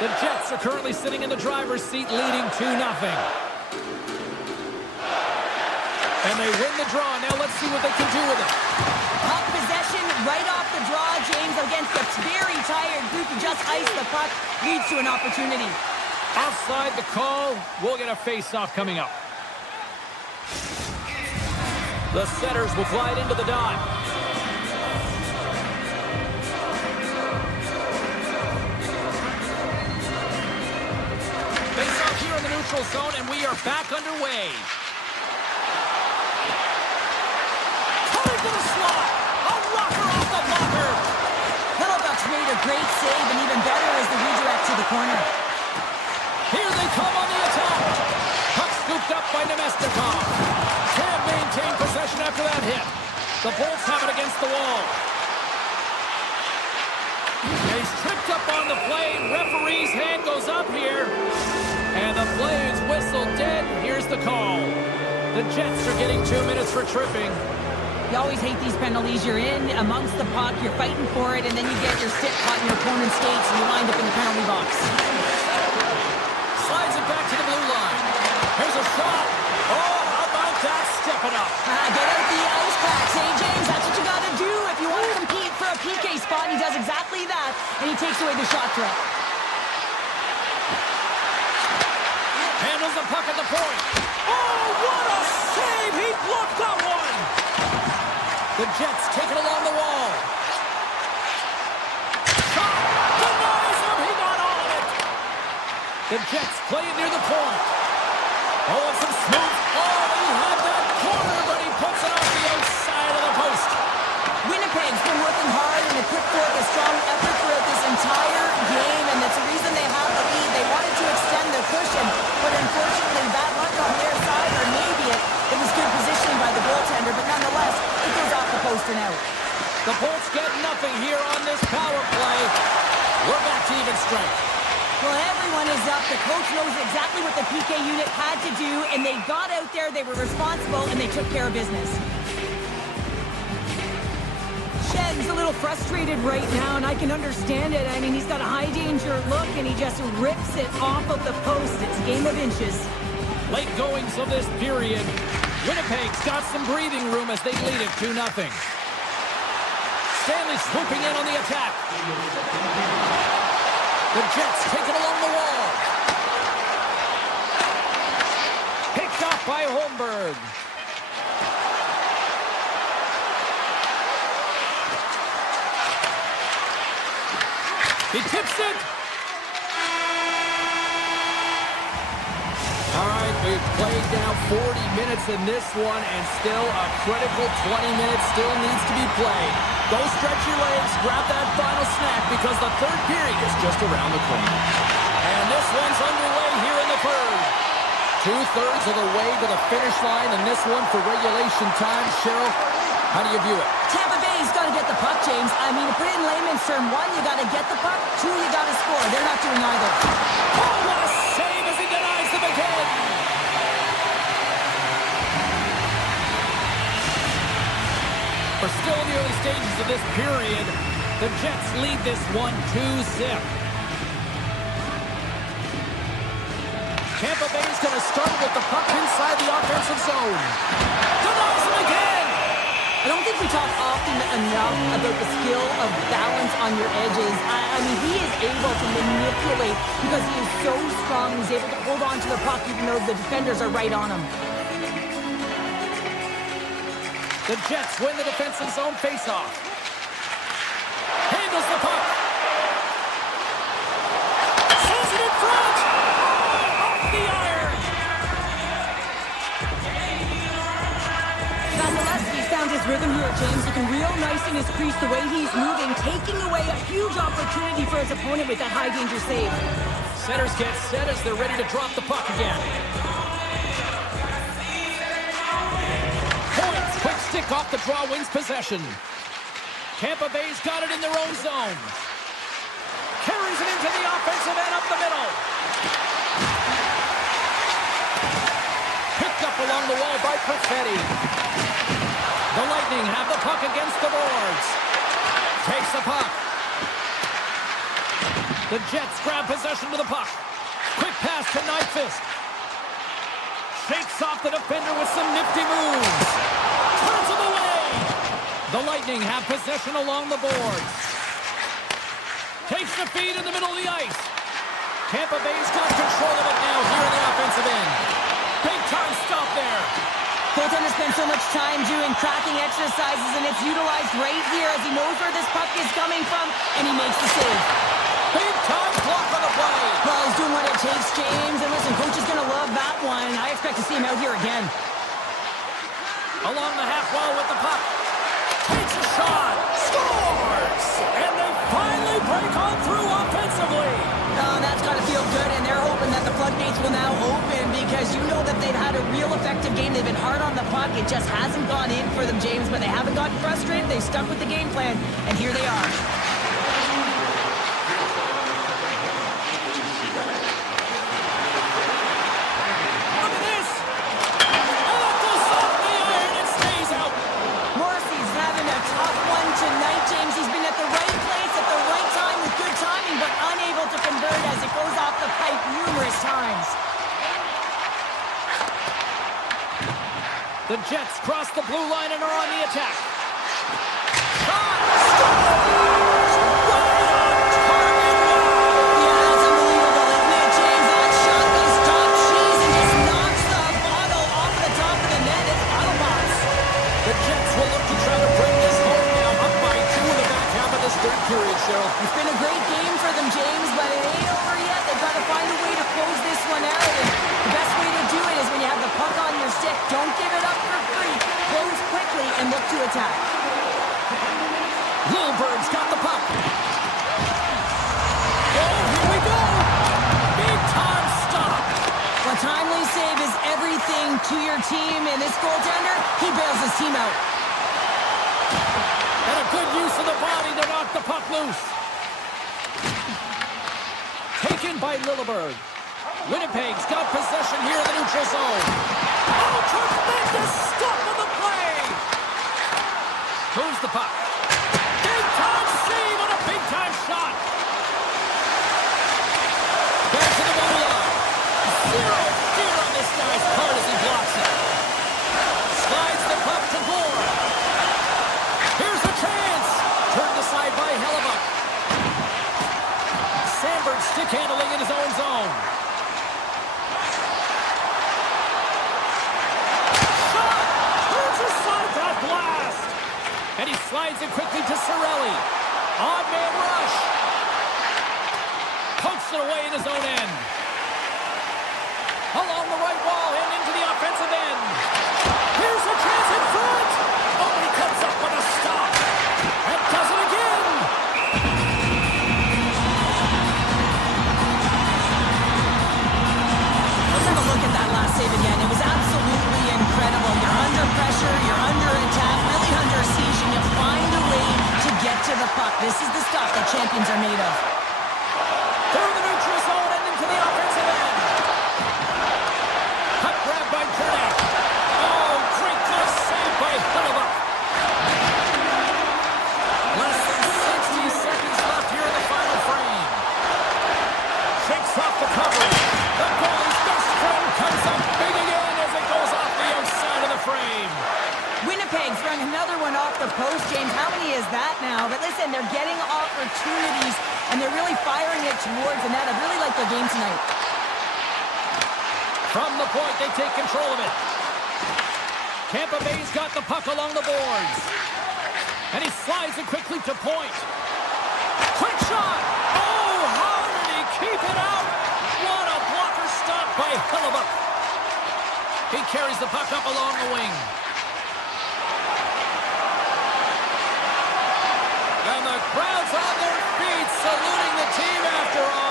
the Jets are currently sitting in the driver's seat leading 2-0. And they win the draw. Now let's see what they can do with it. Puck possession right off the draw, James, against a very tired group who just iced the puck, leads to an opportunity. Offside the call. We'll get a face-off coming up. The setters will glide into the dot. Face-off here in the neutral zone, and we are back underway. Coming to the slot. A rocker off the blocker. Hellebuyck's made a great save, and even better is the redirect to the corner. Here they come on the attack. Puck scooped up by Nemestikov. Can't maintain possession after that hit. The Bolts have it against the wall. And he's tripped up on the play. Referee's hand goes up here. And the play is whistled dead. Here's the call. The Jets are getting 2 minutes for tripping. You always hate these penalties. You're in amongst the puck, you're fighting for it, and then you get your stick caught in your opponent's skates, and you wind up in the penalty box. Slides it back to the blue line. Here's a shot. exactly that, and he takes away the shot threat. Handles the puck at the point. Oh, what a save! He blocked that one! The Jets take it along the wall. Shot! Denies him! He got all of it! The Jets play it near the point. Oh, it's some smooth. Oh, he had that corner, but he puts it off the outside of the post. Winnipeg's been working hard and put forth a strong effort throughout this entire game, and that's the reason they have the lead. They wanted to extend their cushion, but unfortunately, bad luck on their side, or maybe it was good positioning by the goaltender, but nonetheless, it goes off the post and out. The Bolts get nothing here on this power play. We're back to even strength. Well, everyone is up. The coach knows exactly what the PK unit had to do, and they got out there, they were responsible, and they took care of business. Shen's a little frustrated right now, and I can understand it. I mean, he's got a high-danger look, and he just rips it off of the post. It's a game of inches. Late goings of this period. Winnipeg's got some breathing room as they lead it 2-0. Stanley swooping in on the attack. The Jets take it along the wall. Picked up by Holmberg. He tips it. All right, we've played now 40 minutes in this one, and still a critical 20 minutes still needs to be played. Go stretch your legs, grab that final snack, because the third period is just around the corner. And this one's underway here in the third. 2/3 of the way to the finish line in this one for regulation time. Cheryl, how do you view it? Tampa Bay's got to get the puck, James. I mean, to put it in layman's term, 1, you got to get the puck. 2, you got to score. They're not doing either. Oh, what a save as he denies them again. We're still in the early stages of this period. The Jets lead this one 2-0. Tampa Bay's going to start with the puck inside the offensive zone. Denies him again. I don't think we talk often enough about the skill of balance on your edges. I mean, he is able to manipulate because he is so strong. He's able to hold on to the puck even though the defenders are right on him. The Jets win the defensive zone faceoff. Handles the puck. Sends it in front. Oh, off the iron. Vasilevsky's found his rhythm here, James. Looking real nice in his crease, the way he's moving, taking away a huge opportunity for his opponent with that high-danger save. Centers get set as they're ready to drop the puck again. Points, quick stick off the draw, wins possession. Tampa Bay's got it in their own zone. Carries it into the offensive end up the middle. Picked up along the wall by Perfetti. The Lightning have the puck against the boards. Takes the puck. The Jets grab possession to the puck. Quick pass to Nyquist. Shakes off the defender with some nifty moves. Turns him away. The Lightning have possession along the boards. Takes the feed in the middle of the ice. Tampa Bay's got control of it now here in the offensive end. Big time stop there. Goaltender spends so much time doing cracking exercises, and it's utilized right here as he knows where this puck is coming from, and he makes the save. Big time block on the play. Well, he's doing what it takes, James, and listen, coach is going to love that one. I expect to see him out here again. Along the half wall with the puck. Takes a shot. Scores! And they finally break on through offensively. Oh, that's got to feel good, and they're hoping that the floodgates will now open because you know that they've had a real effective game. They've been hard on the puck. It just hasn't gone in for them, James, but they haven't gotten frustrated. They stuck with the game plan, and here they are. Look at this. And that goes off the iron and stays out. Morrissey's having a tough one tonight, James. He's been at the right place at the right time with good timing, but unable to convert as it goes off the pipe numerous times. The Jets cross the blue line and are on the attack. Shot! Scores! Right timely save is everything to your team, and this goaltender, he bails his team out. And a good use of the body to knock the puck loose. Taken by Lilleberg. Winnipeg's got possession here in the neutral zone. Oh, tremendous stop on the play! Moves the puck. Big-time save on a big-time shot. Back to the blue line. Zero fear on this guy's part as he blocks it. Slides the puck to Gore. Here's a chance. Turned aside by Hellebuck. Sandberg stick handling in his own zone. Shot! Turns aside that blast. And he slides it quickly to Cirelli. Odd man rush. Pokes it away in his own end. Along the right wall and into the offensive end. Here's a chance in front. Oh, he comes up with a stop. And does it again. Let's have a look at that last save again. It was absolutely incredible. You're under pressure, you're under attack, really under siege, and you find a way to get to the puck. This is the stuff that champions are made of. Through the neutral zone and into the offensive end. Puck grab by Kernak. Oh, great close save by Hellebuck. Less than 60 seconds left here in the final frame. Shakes off the coverage. The goalie's best friend comes up big again as it goes off the outside of the frame. Winnipeg throwing another one off the post, James. How many is that now? But listen, they're getting opportunities, and they're really firing it towards the net. I really like their game tonight. From the point, they take control of it. Tampa Bay's got the puck along the boards. And he slides it quickly to point. Quick shot! Oh, how did he keep it out? What a blocker stop by Hellebuck. He carries the puck up along the wing. And the crowd's on their feet saluting the team after a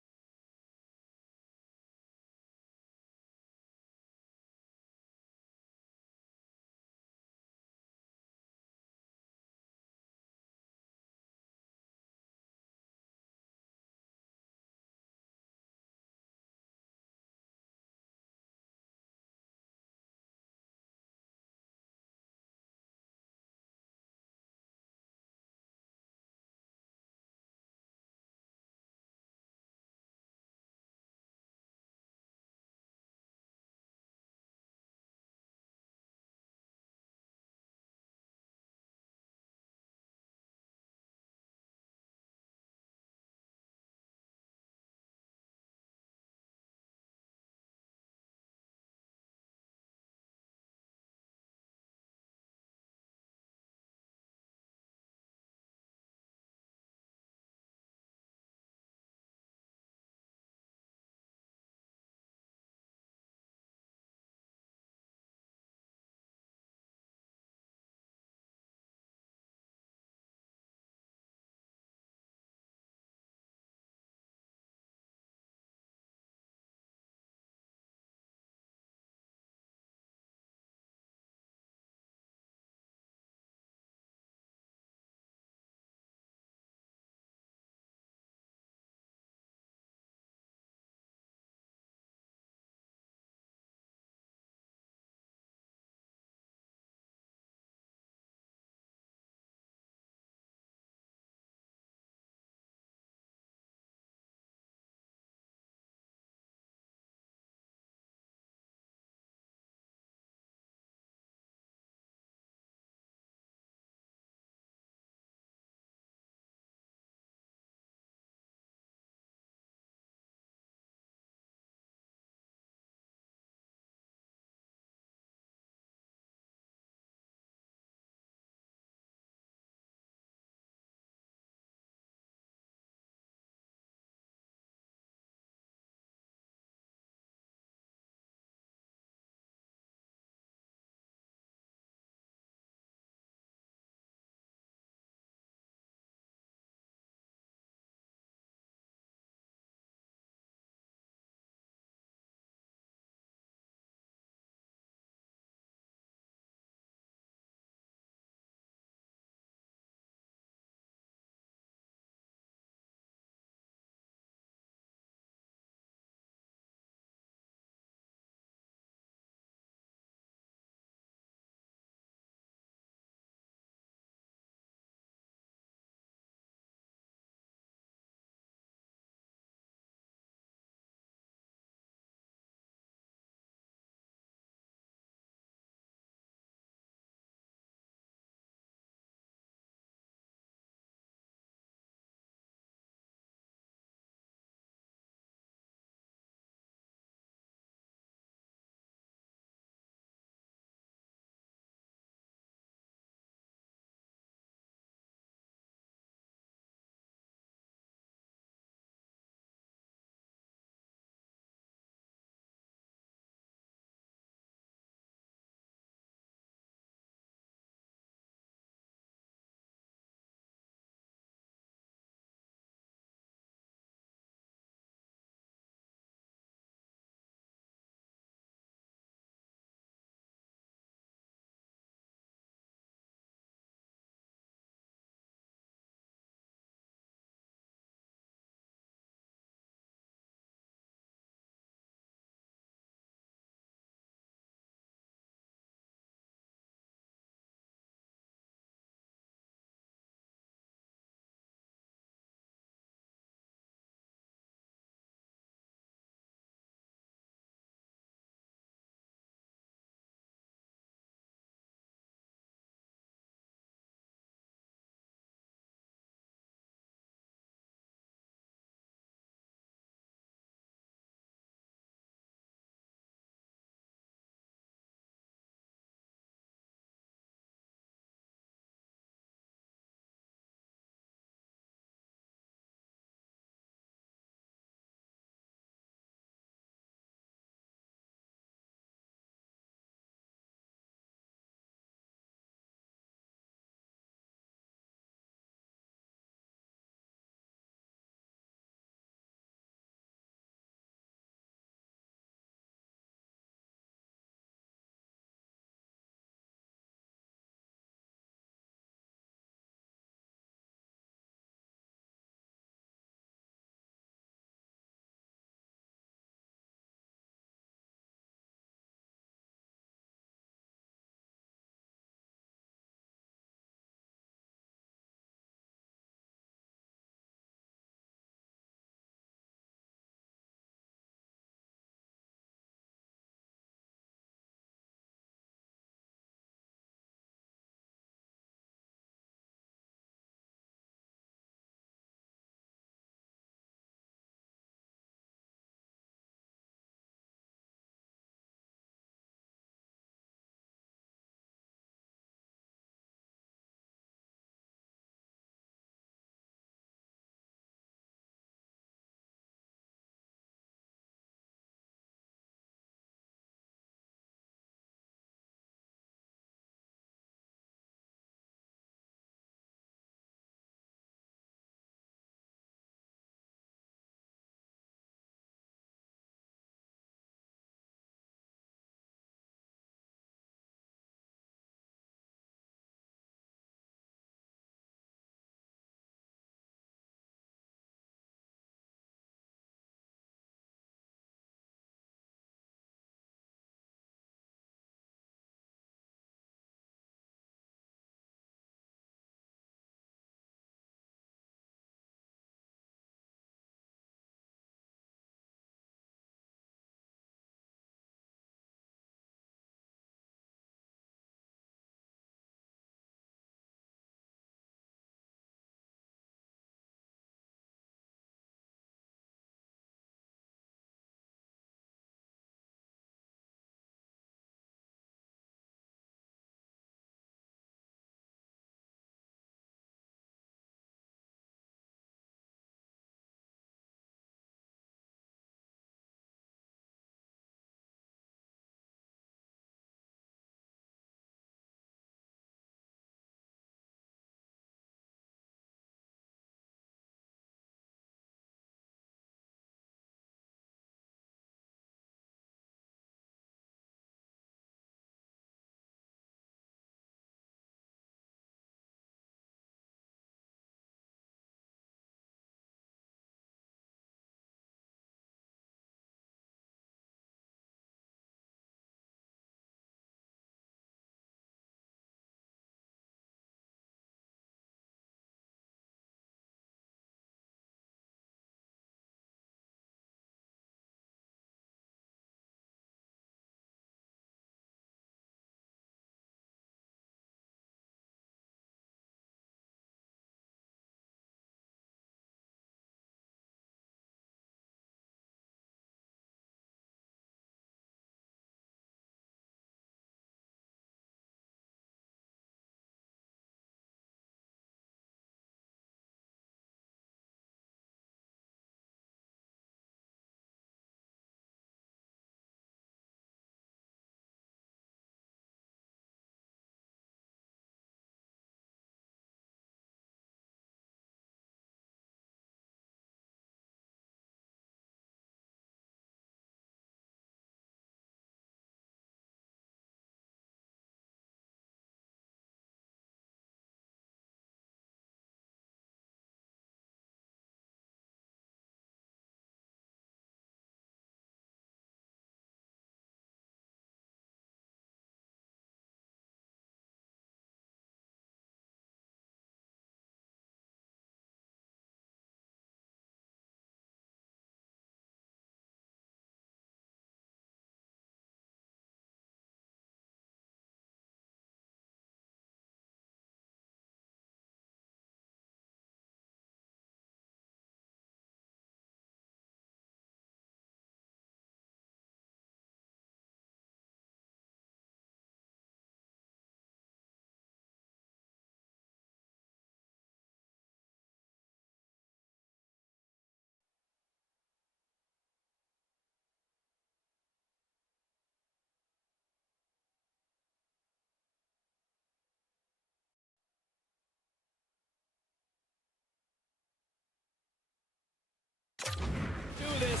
this.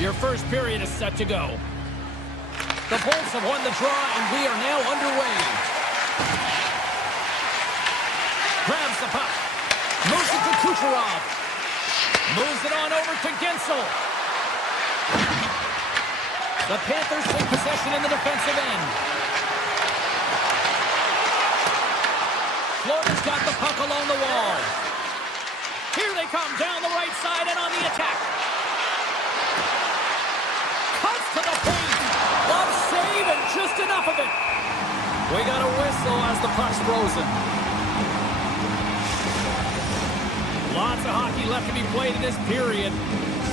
Your first period is set to go. The Bolts have won the draw, and we are now underway. Grabs the puck. Moves it to Kucherov. Moves it on over to Gensel. The Panthers take possession in the defensive end. Florida's got the puck along the wall. Here they come down the right side and on the attack. Cuts to the paint. Glove save and just enough of it. We got a whistle as the puck's frozen. Lots of hockey left to be played in this period.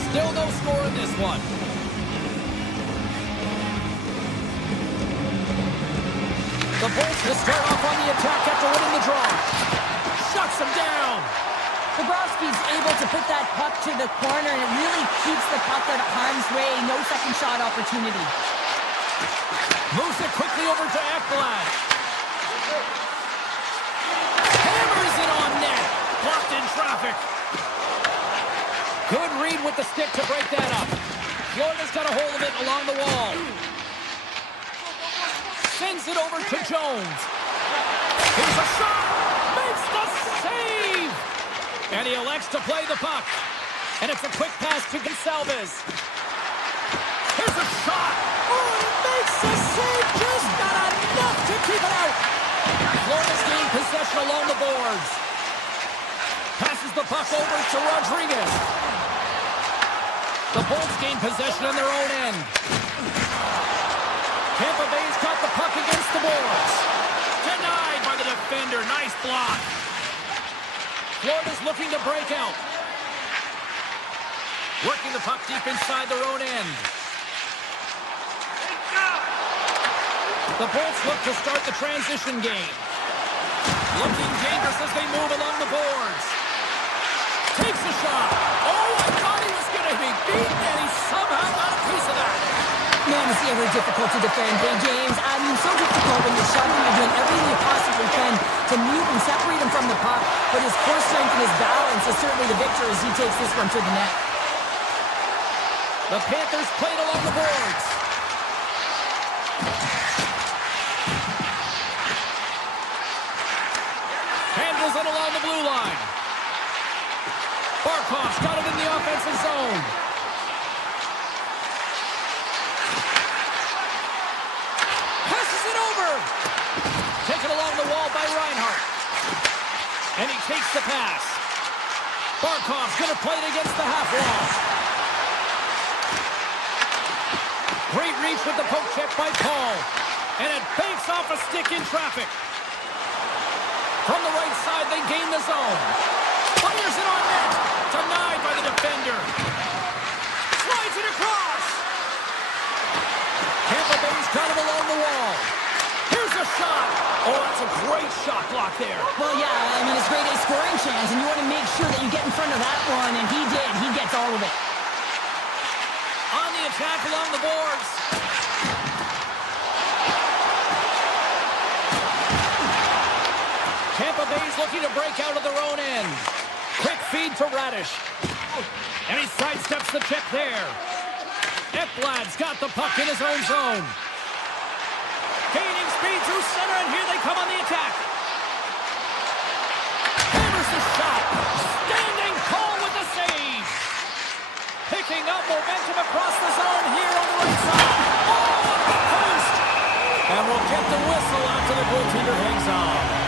Still no score in this one. The Bolts will start off on the attack after winning the draw. Shuts them down. Bobrovsky's able to put that puck to the corner, and it really keeps the puck out of harm's way. No second shot opportunity. Moves it quickly over to Ekblad. Hammers it on net. Blocked in traffic. Good read with the stick to break that up. Florida's got a hold of it along the wall. Sends it over to Jones. Here's a shot. Makes the save. And he elects to play the puck. And it's a quick pass to Gonsalves. Here's a shot. Oh, he makes the save. Just not enough to keep it out. Florida's gained possession along the boards. Passes the puck over to Rodriguez. The Bolts gain possession on their own end. Tampa Bay's got the puck against the boards. Denied by the defender. Nice block. Florida's looking to break out. Working the puck deep inside their own end. The Bolts look to start the transition game. Looking dangerous as they move along the boards. Takes a shot. Oh, I thought he was going to be beaten, and he somehow got a piece of that. Man, it's ever difficult to defend. Hey, James, I mean, so difficult when you're shoving, you're doing everything you possibly can to mute and separate him from the puck. But his core strength and his balance is certainly the victor as he takes this one to the net. The Panthers played along the boards. Handles it along the blue line. Barkov's got it in the offensive zone. Passes it over. Taken along the wall by Reinhart. And he takes the pass. Barkov's going to play it against the half wall. Great reach with the poke check by Paul. And it banks off a stick in traffic. From the right side, they gain the zone. Fires it on net. Denied by the defender. Slides it across. Tampa Bay's got it along the wall. Here's a shot. Oh, that's a great shot block there. Well, yeah, I mean, it's grade A scoring chance, and you want to make sure that you get in front of that one, and he did. He gets all of it. On the attack along the boards. Tampa Bay's looking to break out of their own end. Quick feed to Radish. And he sidesteps the check there. Ekblad's got the puck in his own zone. Gaining speed through center, and here they come on the attack. Hammers the shot. Standing tall with the save. Picking up momentum across the zone here on the right side. Oh, up the post. And we'll get the whistle after the goaltender hangs on.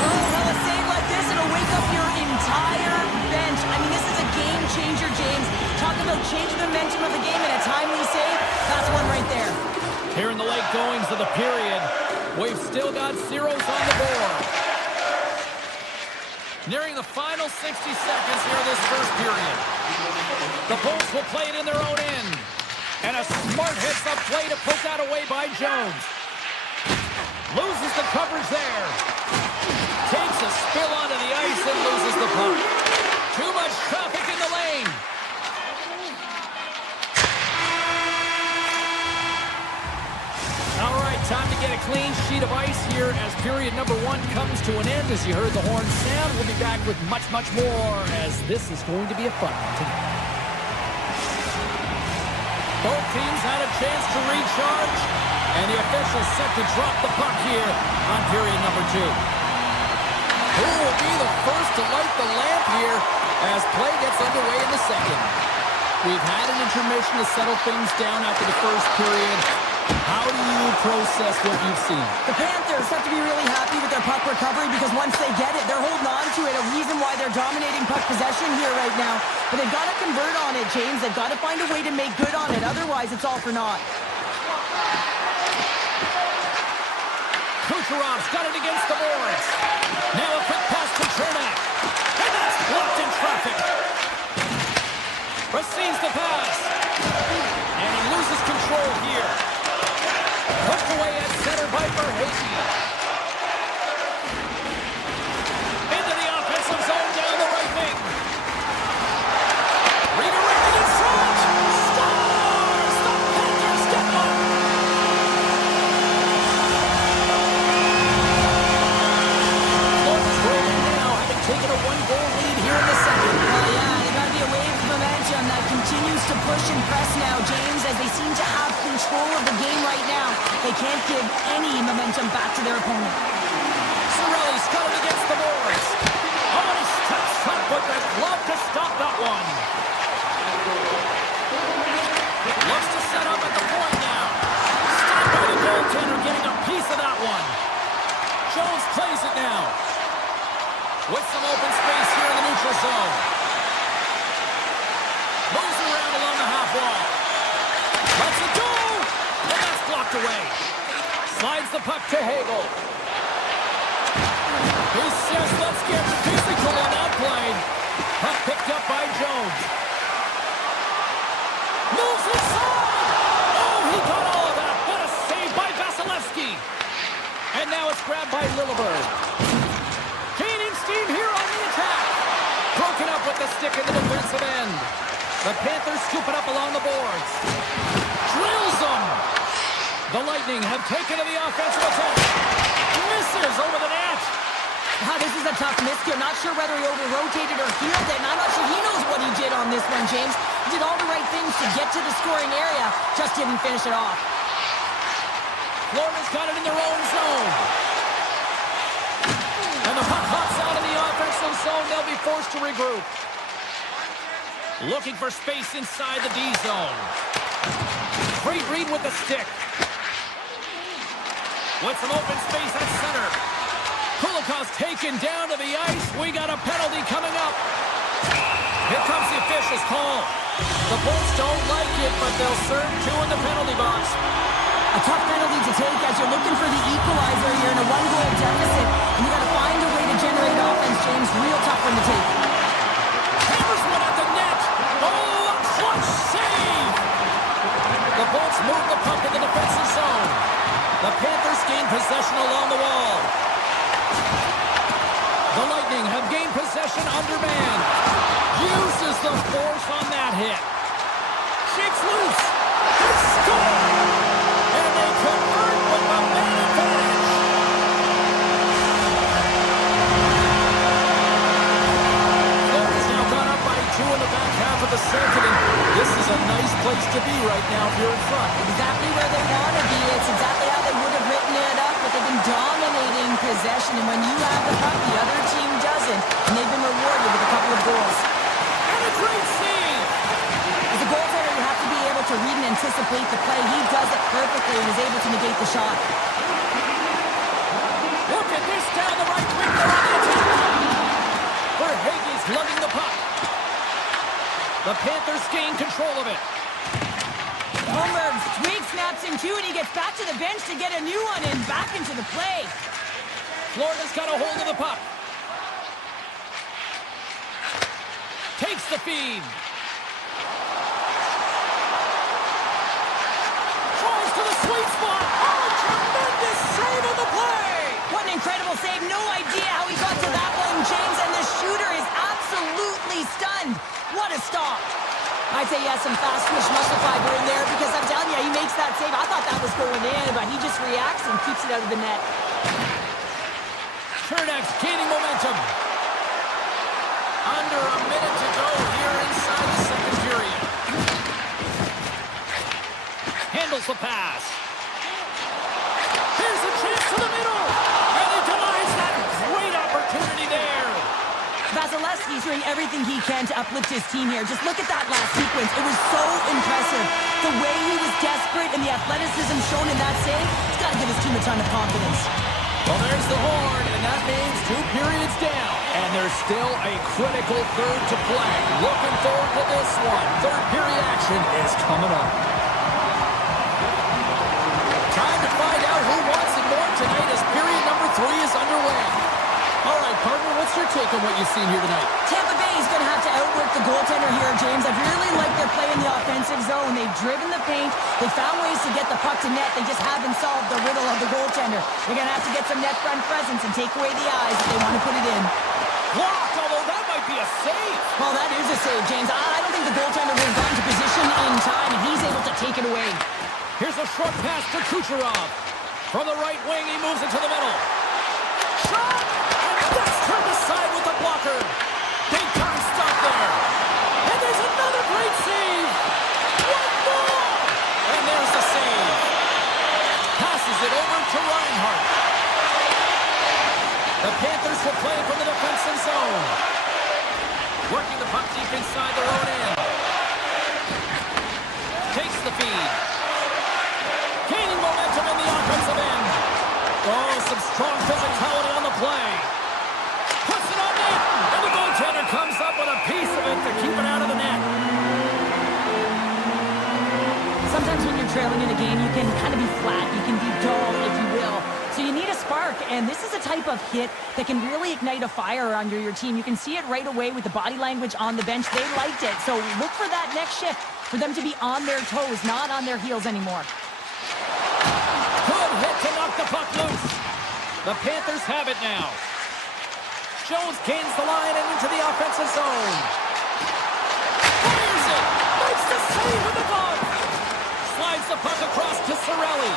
Well, a save like this, it'll wake up your entire bench. I mean, this is a game changer, James. Talk about changing the momentum of the game in a timely save. That's one right there. Here in the late goings of the period, we've still got zeros on the board. Nearing the final 60 seconds here of this first period. The Bolts will play it in their own end. And a smart heads-up play to poke that away by Jones. Loses the coverage there. Takes a spill onto the ice and loses the puck. Too much traffic in the lane. All right, time to get a clean sheet of ice here as period number one comes to an end. As you heard the horn sound, we'll be back with much, much more as this is going to be a fun one tonight. Both teams had a chance to recharge, and the officials set to drop the puck here on period number 2. Who will be the first to light the lamp here as play gets underway in the second? We've had an intermission to settle things down after the first period. How do you process what you've seen? The Panthers have to be really happy with their puck recovery because once they get it, they're holding on to it. A reason why they're dominating puck possession here right now. But they've got to convert on it, James. They've got to find a way to make good on it. Otherwise, it's all for naught. Kucherov's got it against the boards. Now a quick pass to Chernak. And that's blocked in traffic. Receives the pass. And he loses control here. Pushed away at center by Verhaeghe. Into the offensive zone down the right wing. Redirected in front. Scores! The Panthers get one. Florida's rolling now, having taken a 1-goal lead here in the second. Well, yeah, they've got to be a wave of momentum that continues to push and press now, James, as they seem to have control of the game right now. They can't give any momentum back to their opponent. Cirelli's got it against the boards. Oh, he steps up with the glove to stop that one. Looks to set up at the point now. Stopped by the goaltender, getting a piece of that one. Jones plays it now. With some open space here in the neutral zone. Moves around along the half wall. Lets it go! And that's blocked away. Slides the puck to Hagel. He says, let's get physical on that play. Puck picked up by Jones. Moves inside! Oh, he got all of that. What a save by Vasilevsky. And now it's grabbed by Lilleberg. Gaining steam here on the attack. Broken up with the stick in the defensive end. The Panthers scoop it up along the boards. Drills them. The Lightning have taken to the offensive attack. Misses over the net. This is a tough miss here. Not sure whether he over-rotated or healed it, and I'm not sure he knows what he did on this one, James. He did all the right things to get to the scoring area, just didn't finish it off. Florida's got it in their own zone. And the puck hops out of the offensive zone. They'll be forced to regroup. Looking for space inside the D zone. Great read with the stick. With some open space at center. Kulikov's taken down to the ice. We got a penalty coming up. Here comes the official's call. The Bolts don't like it, but they'll serve 2 in the penalty box. A tough penalty to take as you're looking for the equalizer here in a 1-goal deficit. And you got to find a way to generate offense, James. Real tough one to take. Hammers one at the net. Oh, a clutch save. The Bolts move the puck in the defensive zone. The Panthers gain possession along the wall. The Lightning have gained possession under man. Uses the force on that hit. Shakes loose. They score! And they convert with the man advantage. Florida's now gone up by 2 in the back half of the second, and this is a nice place to be right now if you're in front. Exactly where they want to be. It's exactly how they would have written it up, but they've been dominating possession, and when you have the puck, the other team doesn't, and they've been rewarded with a couple of goals. And a great save! As a goaltender, you have to be able to read and anticipate the play. He does it perfectly and is able to negate the shot. Look at this down the right wing. They're on the attack. Verhaeghe's lugging the puck. The Panthers gain control of it. Holmberg's twig snaps in two, and he gets back to the bench to get a new one and back into the play. Florida's got a hold of the puck. Takes the feed. Throws to the sweet spot. Oh, tremendous save on the play. What an incredible save. No idea how he got to that one, James, and the shooter is absolutely stunned. What a stop. I'd say he has some fast twitch muscle fiber in there because I'm telling you, he makes that save. I thought that was going in, but he just reacts and keeps it out of the net. Chernak's gaining momentum. Under a minute to go here inside the second period. handles the pass. Here's a chance to the middle. And he denies that great opportunity there. Vasilevsky's doing everything he can to uplift his team here. Just look at that last sequence. It was so impressive. The way he was desperate and the athleticism shown in that save, he's got to give his team a ton of confidence. Well, there's the horn, and that means 2 periods down. And there's still a critical third to play. Looking forward to this one. Third period action is coming up. Time to find out who wants it more tonight as period number 3 is underway. All right, partner, what's your take on what you've seen here tonight? Tampa Bay is going to have to outwork the goaltender here, James. I've really liked their play in the offensive zone. They've driven the paint. They found ways to get the puck to net. They just haven't solved the riddle of the goaltender. They're going to have to get some net front presence and take away the eyes if they want to put it in. Blocked, although that might be a save. Well, that is a save, James. I don't think the goaltender would have gotten to position in time, and he's able to take it away. Here's a short pass to Kucherov. From the right wing, he moves it to the middle. Shot! And that's turned aside with the blocker. Big time stop there. And there's another great save. One more! And there's the save. Passes it over to Reinhart. The Panthers will play from the defensive zone. Working the puck deep inside their own end. Takes the feed. Gaining momentum in the offensive end. Oh, some strong physicality on the play. Puts it on net. And the goaltender comes up with a piece of it to keep it out of the net. Sometimes when you're trailing in a game, you can kind of be flat. You can be dull, if you will. So you need a spark, and this is a type of hit that can really ignite a fire under your team. You can see it right away with the body language on the bench. They liked it. So look for that next shift, for them to be on their toes, not on their heels anymore. Good hit to knock the puck loose. The Panthers have it now. Jones gains the line and into the offensive zone. Fires it. Makes the save with the glove. Slides the puck across to Cirelli.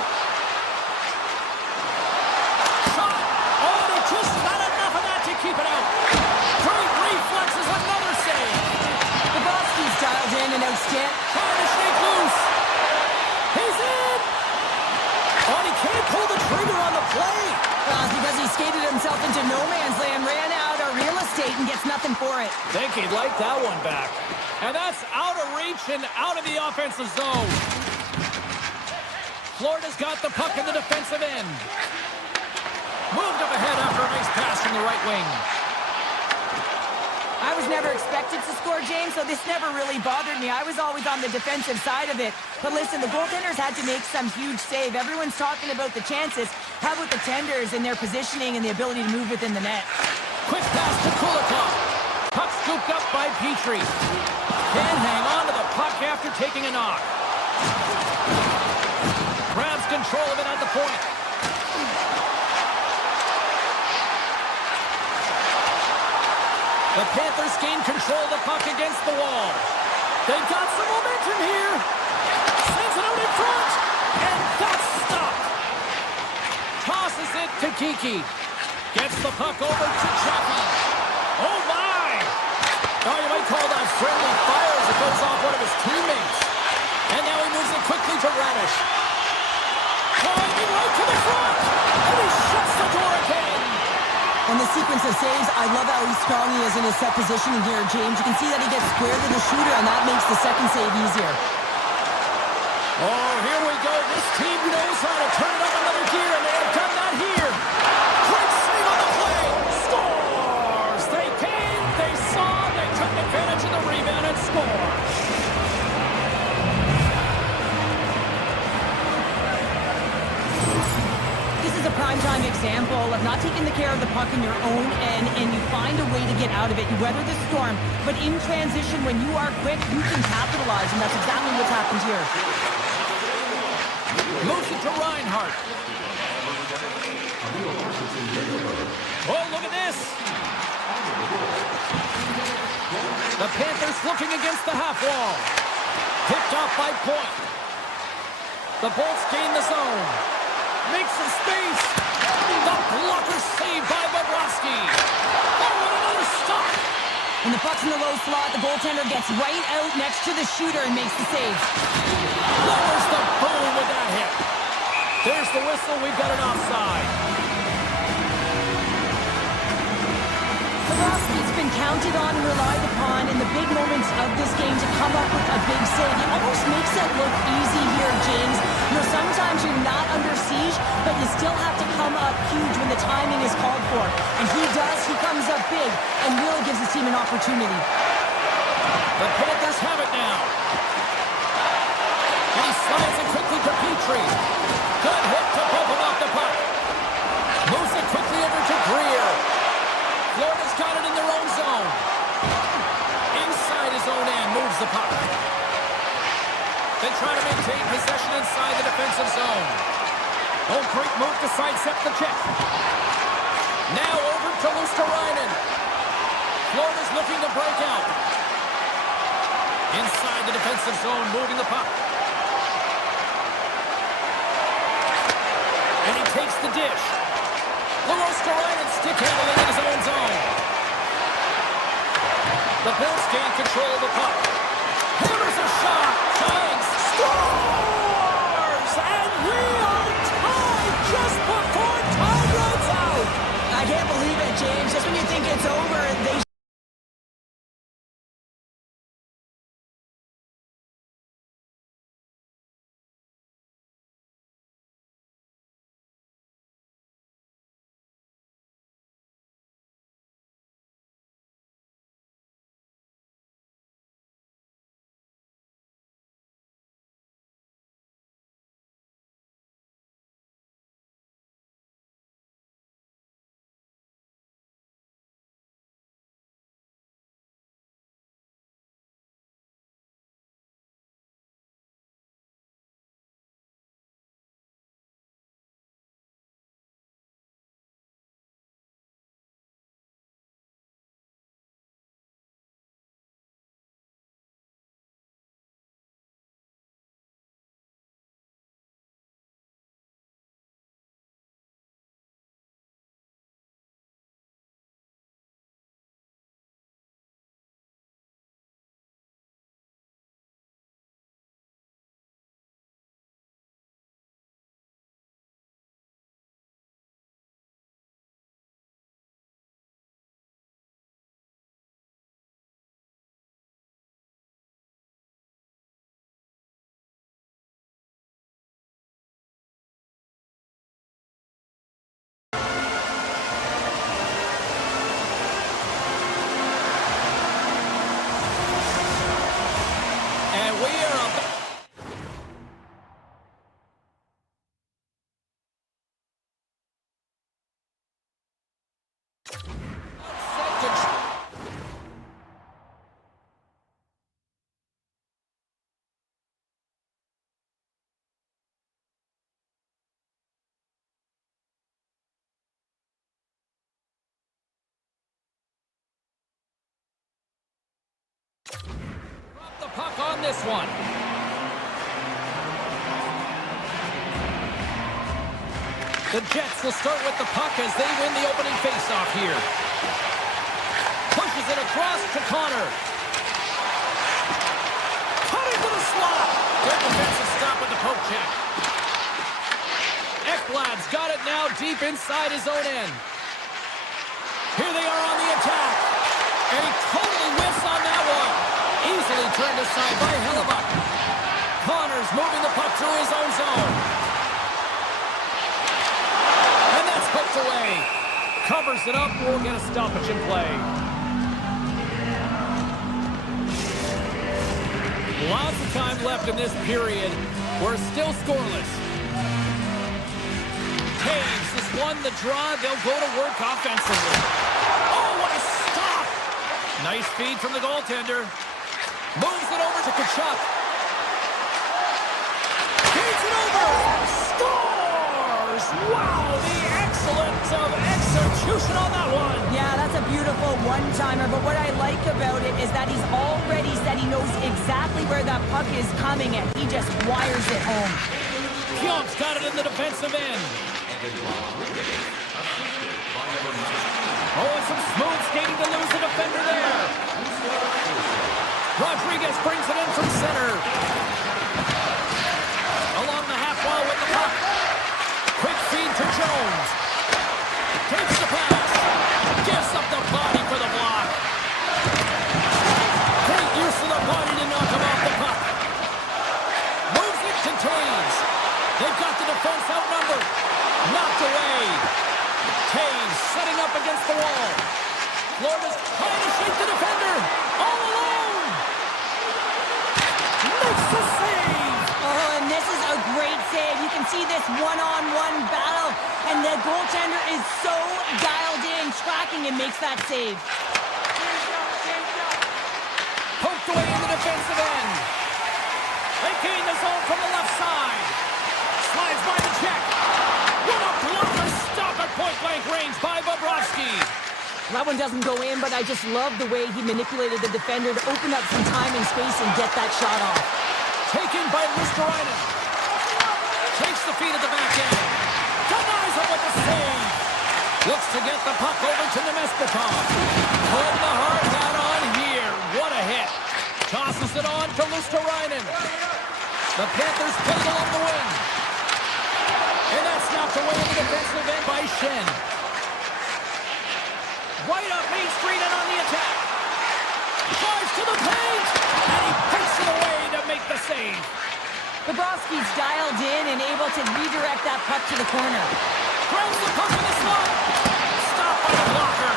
Shot. Oh, they're just not enough of that to keep it out. Great reflexes, another save. Bobrovsky's dialed in and outstanding. Trying to shake loose. He's in. Oh, he can't pull the trigger on the play. Well, it's because he skated himself into no man's land, ran out of real estate, and gets nothing for it. Think he'd like that one back. And that's out of reach and out of the offensive zone. Florida's got the puck in the defensive end. Moved up ahead after a nice pass from the right wing. I was never expected to score, James, so this never really bothered me. I was always on the defensive side of it. But listen, the goaltenders had to make some huge save. Everyone's talking about the chances. How about the tenders and their positioning and the ability to move within the net? Quick pass to Kulikov. Puck scooped up by Petrie. Can't hang on to the puck after taking a knock. Grabs control of it at the point. The Panthers gain control of the puck against the wall. They've got some momentum here. Sends it out in front. And that's stopped. Tosses it to Kiki. Gets the puck over to Chappie. Oh, my. Oh, you might call that friendly fire as it goes off one of his teammates. And now he moves it quickly to Radish. Driving right to the front. And he shuts the door again. And the sequence of saves, I love how strong he is in his set positioning here, James. You can see that he gets square to the shooter, and that makes the second save easier. Oh, here we go. This team knows how to turn it up another gear, and they have done that here. Great save on the play. Scores! They came, they saw, they took advantage of the rebound and scored. This is a primetime example of not taking the care of the puck in your own end, and you find a way to get out of it. You weather the storm, but in transition, when you are quick, you can capitalize, and that's exactly what's happened here. Moves it to Reinhart. Oh, look at this. The Panthers looking against the half wall. Picked off by Point. The Bolts gain the zone. Makes some space. The blocker saved by Bobrovsky. Oh, and another stop. When the puck's in the low slot, the goaltender gets right out next to the shooter and makes the save. Lowers the boom with There's the whistle. We've got an offside. The Frostbite's been counted on and relied upon in the big moments of this game to come up with a big save. It almost makes it look easy here, James. You know, sometimes you're not under siege, but you still have to come up huge when the timing is called for. And he does. He comes up big and really gives his team an opportunity. The Panthers have it now. And he slides it quickly to Petrie. Good hit to bump him off the puck. Moves it quickly over to Greer. Florida's got it in their own zone. Inside his own end, moves the puck. They try to maintain possession inside the defensive zone. Oh, great move to sidestep the check. Now over to Luosterainen. Florida's looking to break out. Inside the defensive zone, moving the puck. And he takes the dish. Luosterainen stick handling in his own zone. The Bills gain control of the puck. Hammers a shot. Shines. Scores! And we are tied just before time runs out. I can't believe it, James. Just when you think it's over, they drop the puck on this one. The Jets will start with the puck as they win the opening faceoff here. Pushes it across to Connor. Cutting to the slot. Good defensive stop with the poke check. Ekblad's got it now deep inside his own end. Here they are on the attack. And he totally whiffs on that one. Easily turned aside by Hellebuck. Connor's moving the puck through his own zone. And that's hooked away. Covers it up. We'll get a stoppage in play. Lots of time left in this period. We're still scoreless. Taves has won the draw. They'll go to work offensively. Oh, what a stop! Nice feed from the goaltender. Moves it over to Tkachuk. Feeds it over. Scores! Wow, the excellence of execution on that one. Yeah, that's a beautiful one-timer, but what I like about it is that he's already said he knows exactly where that puck is coming, and he just wires it home. Pionk's got it in the defensive end. Oh, and some smooth skating to lose the defender there. Rodriguez brings it in from center. Along the half wall with the puck. Jones. Takes the pass. Gives up the body for the block. Great use of the body to knock him off the puck. Moves it, contains. They've got the defense outnumbered. Knocked away. Taves setting up against the wall. Florida's trying to shake the defender. All alone. Makes the save. Oh, and this is a great save. You can see this one-on-one battle, and the goaltender is so dialed in, tracking, and makes that save. Poked away in the defensive end. They gain the zone from the left side. Slides by the check. What a blocker stop at point-blank range by Bobrovsky. That one doesn't go in, but I just love the way he manipulated the defender to open up some time and space and get that shot off. Taken by Ristolainen. Takes the feed at the back end. Denies him with the save. Looks to get the puck over to Nemestikov. Putting the hard hat on here. What a hit. Tosses it on to Ristolainen. The Panthers play it along the wing. And that's snapped away in the defensive end by Shen. Right up Main Street and on the attack. Drives to the paint. And he picks it away to make the save. Bobrovsky's dialed in and able to redirect that puck to the corner. Grabs the puck in the slot. Stopped by the blocker.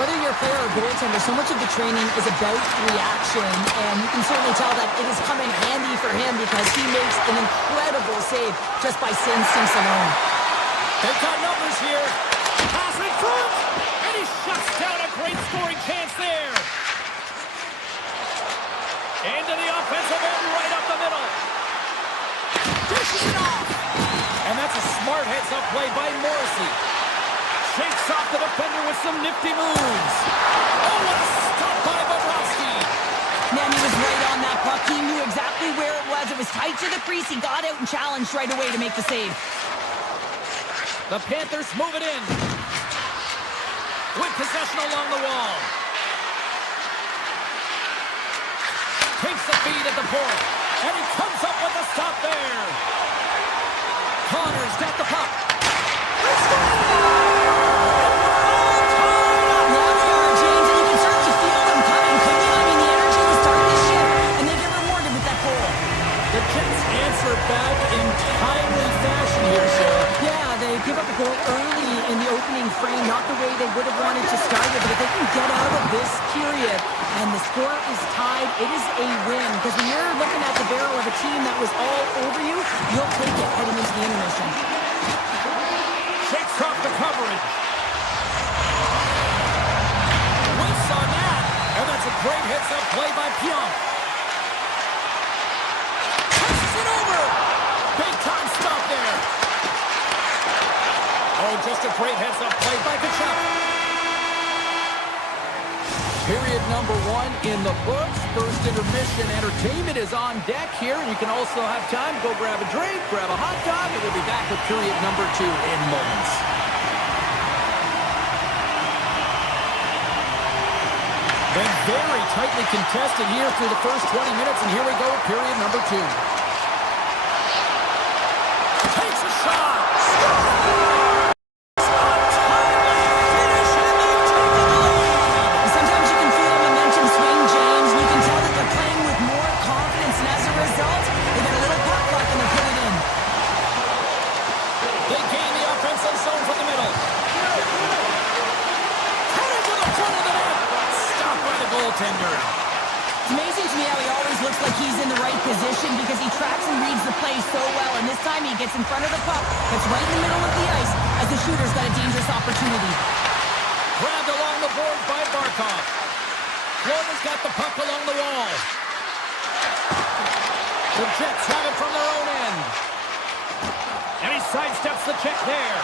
Whether you're a player or goaltender, so much of the training is about reaction, and you can certainly tell that it is coming handy for him because he makes an incredible save just by instincts alone. They've got numbers here. Pass in front. And he shuts down a great scoring chance there. Into the offensive end, right up the middle. Dishes it off. And that's a smart heads-up play by Morrissey. Shakes off the defender with some nifty moves. Oh, what a stop by Bobrovsky. Man, he was right on that puck. He knew exactly where it was. It was tight to the crease. He got out and challenged right away to make the save. The Panthers move it in. With possession along the wall. Takes the feed at the point. And he comes up with a stop there. Connor's got the puck. The Jets answer back in timely fashion here, Sarah. Yeah, they give up a goal early in the opening frame, not the way they would have wanted to start it, but if they can get out of this period and the score is tied, it is a win. Because when you're looking at the barrel of a team that was all over you, you'll take it heading into the intermission. Shakes off the coverage. Whiffs on that. And that's a great heads-up play by Pionk. Pushes it over. Big time stop there. Oh, just a great heads-up play by Kachuk. Period number 1 in the books. First intermission entertainment is on deck here. And you can also have time to go grab a drink, grab a hot dog, and we'll be back with period number 2 in moments. Been very tightly contested here through the first 20 minutes, and here we go, period number 2. Takes a shot. Sometimes you can feel the momentum swing, James, and you can tell that they're playing with more confidence, and as a result, they get a little puck luck and they put it in. They gain the offensive zone from the middle. Cutting to the front of the net. Stopped by the goaltender. It's amazing to me how he always looks like he's in the right position because he tracks and reads the play so well, and this time he gets in front of the puck, gets right in the middle of the ice as the shooter's got a dangerous opportunity. Grabbed along the boards by Barkov. Florida's got the puck along the wall. The Jets have it from their own end. And he sidesteps the check there.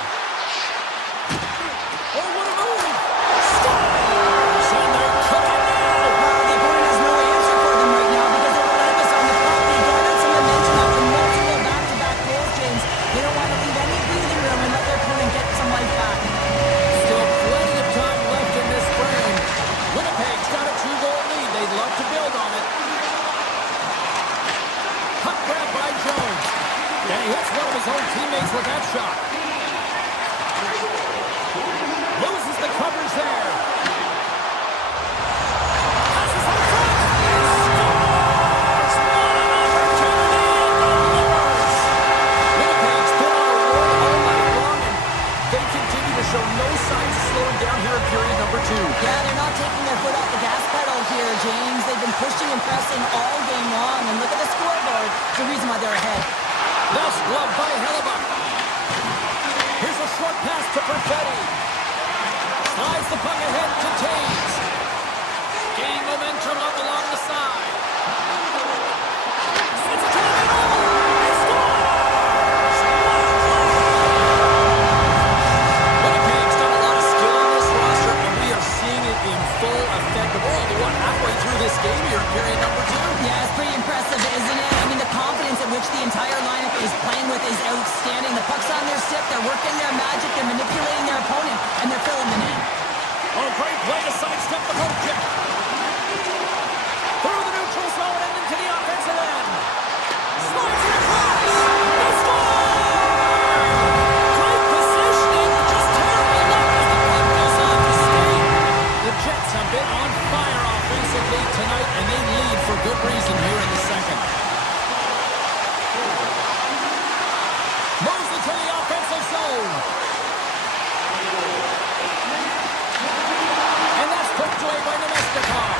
Oh, what a move! Scores! And they're cooking now! The opponent has no answer for them right now because they're relentless on the puck. They garnered some momentum after multiple back-to-back goals, James. They don't want to leave any breathing room and let their opponent get some life back. Still plenty of time left in this frame. Winnipeg's got a 2-goal lead. They'd love to build on it. Puck grab by Jones. And he hits one of his own teammates with that shot. Covers there. Passes in front. Scores! What an opportunity and delivers. Winnipeg's been on a roll all night long, and they continue to show no signs of slowing down here in period number 2. Yeah, they're not taking their foot off the gas pedal here, James. They've been pushing and pressing all game long, and look at the scoreboard. It's the reason why they're ahead. That's gloved by Hellebuck. Here's a short pass to Perfetti. Slides the puck ahead to Taves. Gaining momentum up along the side. Sends it to the middle. He scores! Winnipeg's got a lot of skill on this roster, and we are seeing it in full effect. We're only halfway through this game here in period number 2. Yeah, it's pretty impressive, isn't it? I mean, the confidence in which the entire lineup is playing with is outstanding. The puck's on their stick, they're working their magic, they're manipulating their opponent, and they're filling the net. Oh, great play to sidestep the poke check. Through the neutral zone and into the offensive end. Slides it across. They score! Great positioning, just terrible luck as the puck goes off the skate. The Jets have been on fire offensively tonight, and they lead for good reason here in the second. Moves into the offensive zone. And that's poked away by Nemestikov.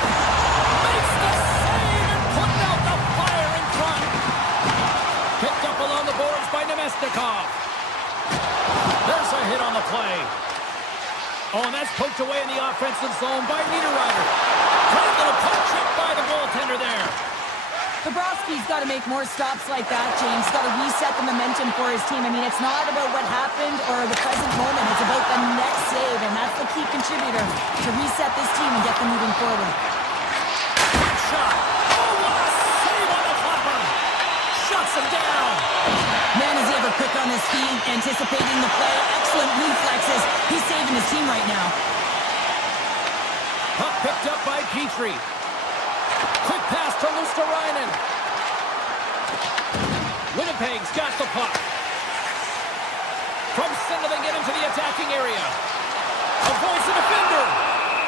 Makes the save and putting out the fire in front. Picked up along the boards by Nemestikov. There's a hit on the play. Oh, and that's poked away in the offensive zone by Niederreiter. Great little poke check by the goaltender there. Bobrovsky's got to make more stops like that, James. Got to reset the momentum for his team. I mean, it's not about what happened or the present moment. It's about the next save, and that's the key contributor to reset this team and get them moving forward. Quick shot. Oh, what a save on the flapper. Shuts him down. Man, is he ever quick on his feet, anticipating the play. Excellent reflexes. He's saving his team right now. Puck picked up by Petrie. Quick pass to Luosterainen. Winnipeg's got the puck. From center, they get into the attacking area. Avoids the defender.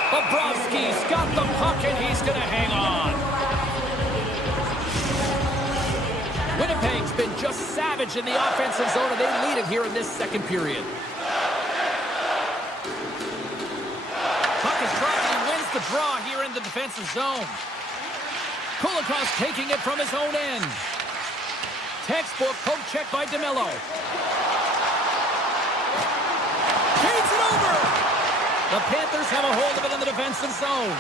Bobrovsky's got the puck, and he's going to hang on. Winnipeg's been just savage in the offensive zone, and they lead it here in this second period. Puck is dropped, and he wins the draw here in the defensive zone. Kulikov's taking it from his own end. Textbook poke check by DeMello. Gains it over. The Panthers have a hold of it in the defensive zone.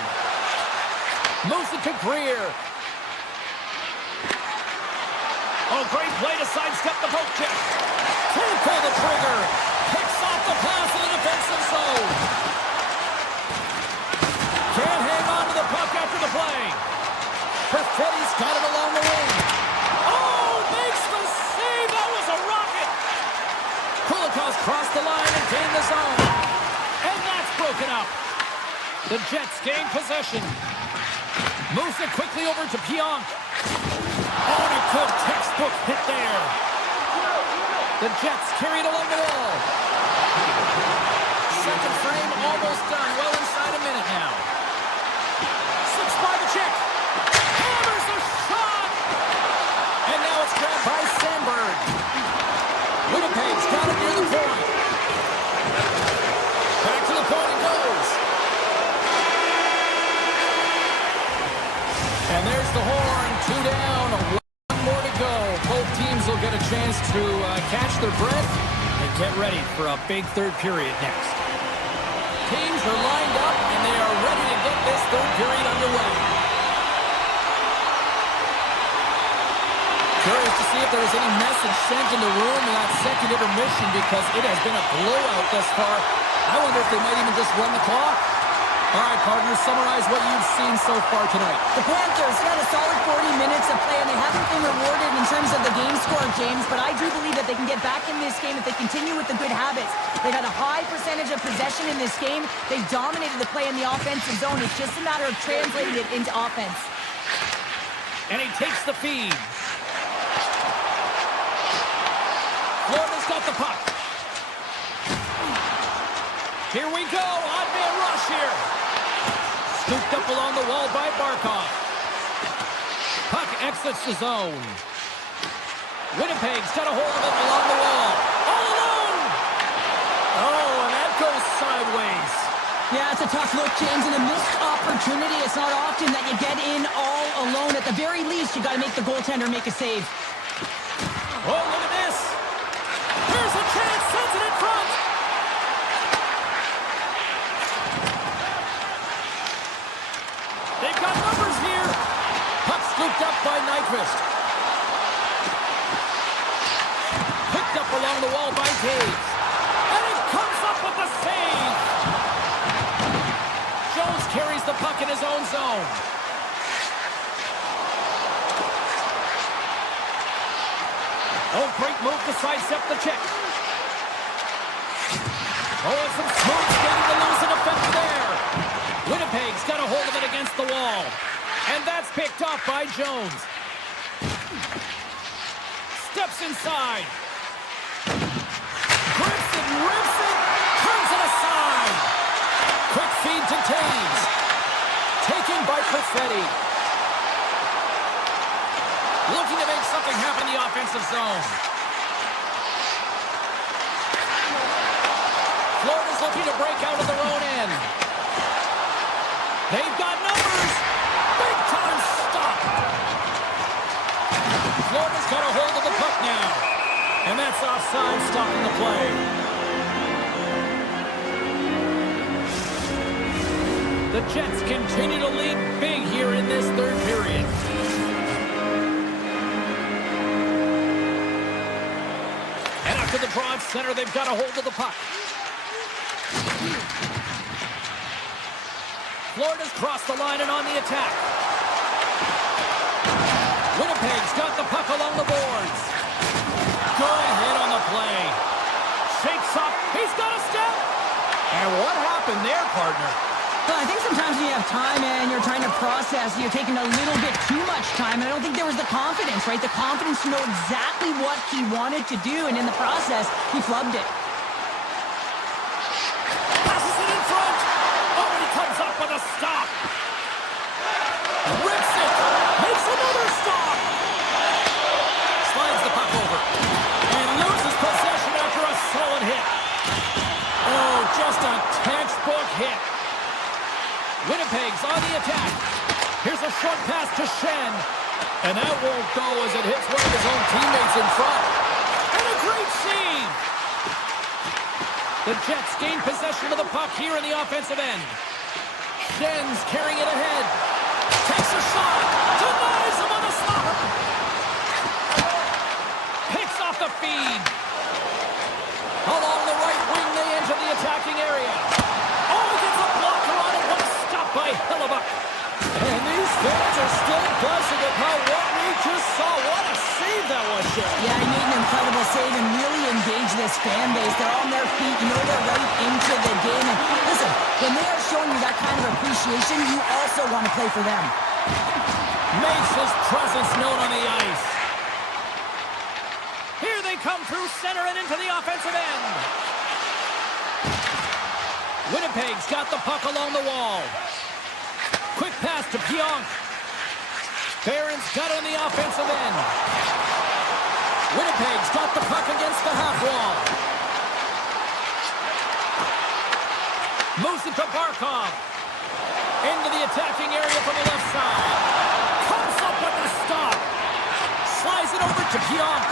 Moves it to Greer. Oh, great play to sidestep the poke check. Can't pull the trigger. Picks off the pass in the defensive zone. Can't hang on to the puck after the play. Perfetti's got it along the wing. Oh, makes the save. That was a rocket. Kulikov's crossed the line and gained the zone. And that's broken up. The Jets gain possession. Moves it quickly over to Pionk. Oh, and a good textbook hit there. The Jets carry it along the wall. Second frame almost done. Well inside a minute now. 6 by the check. Hammers a shot! And now it's grabbed by Sandberg. Winnipeg's got it near the point. Back to the point it goes. And there's the horn. 2 down. 1 more to go. Both teams will get a chance to catch their breath and get ready for a big third period next. Teams are lined up, and they are ready to get this third period underway. Curious to see if there was any message sent in the room in that second intermission, because it has been a blowout thus far. I wonder if they might even just run the clock. All right, partners, summarize what you've seen so far tonight. The Panthers had a solid 40 minutes of play, and they haven't been rewarded in terms of the game score, James, but I do believe that they can get back in this game if they continue with the good habits. They've had a high percentage of possession in this game. They dominated the play in the offensive zone. It's just a matter of translating it into offense. And he takes the feed. Florida's got the puck. Here we go. Odd man rush here. Scooped up along the wall by Barkov. Puck exits the zone. Winnipeg's got a hold of it along the wall. All alone! Oh, and that goes sideways. Yeah, it's a tough look, James, and a missed opportunity. It's not often that you get in all alone. At the very least, you got to make the goaltender make a save. Oh, look at this. Here's a chance. Sends it in front. They've got numbers here. Puck scooped up by Nyquist. Picked up along the wall by Taves. And it comes up with the save. Jones carries the puck in his own zone. Oh, great move to sidestep the check. Oh, and some smooth skating to lose an effect there. Winnipeg's got a hold of it against the wall. And that's picked off by Jones. Steps inside. Grips it, rips it, turns it aside. Quick feed to Taves. Taken by Perfetti. Looking to make something happen in the offensive zone. Florida's looking to break out of their own end. They've got numbers. Big time stop. Florida's got a hold of the puck now. And that's offside, stopping the play. The Jets continue to lead big here in this third period. And after the draw at center, they've got a hold of the puck. Florida's crossed the line and on the attack. Winnipeg's got the puck along the boards. Good hit on the play. Shakes up. He's got a step. And what happened there, partner? Well, I think sometimes when you have time and you're trying to process, you're taking a little bit too much time. And I don't think there was the confidence, right? The confidence to know exactly what he wanted to do. And in the process, he flubbed it. Passes it in front. Oh, he comes up with a stop. Rips it. Makes another stop. Slides the puck over. And loses possession after a solid hit. Oh, just a textbook hit. Winnipeg's on the attack. Here's a short pass to Shen. And that won't go as it hits one of his own teammates in front. And a great save. The Jets gain possession of the puck here in the offensive end. Shen's carrying it ahead. Takes a shot. Denies him on the stop. Picks off the feed. Along the right wing, they enter the attacking area. Oh, he gets a blocker on it. What a stop by Hellebuck. And these fans are still buzzing about what we just saw. What a save that was, Shane. Yeah, he made an incredible save and really engaged this fan base. They're on their feet. You know they're right into the game. And listen, when they are showing you that kind of appreciation, you also want to play for them. Makes his presence known on the ice. Here they come through center and into the offensive end. Winnipeg's got the puck along the wall. Quick pass to Pionk. Barron's got it on the offensive end. Winnipeg's got the puck against the half wall. Moves it to Barkov. Into the attacking area from the left side. Comes up with the stop. Slides it over to Pionk.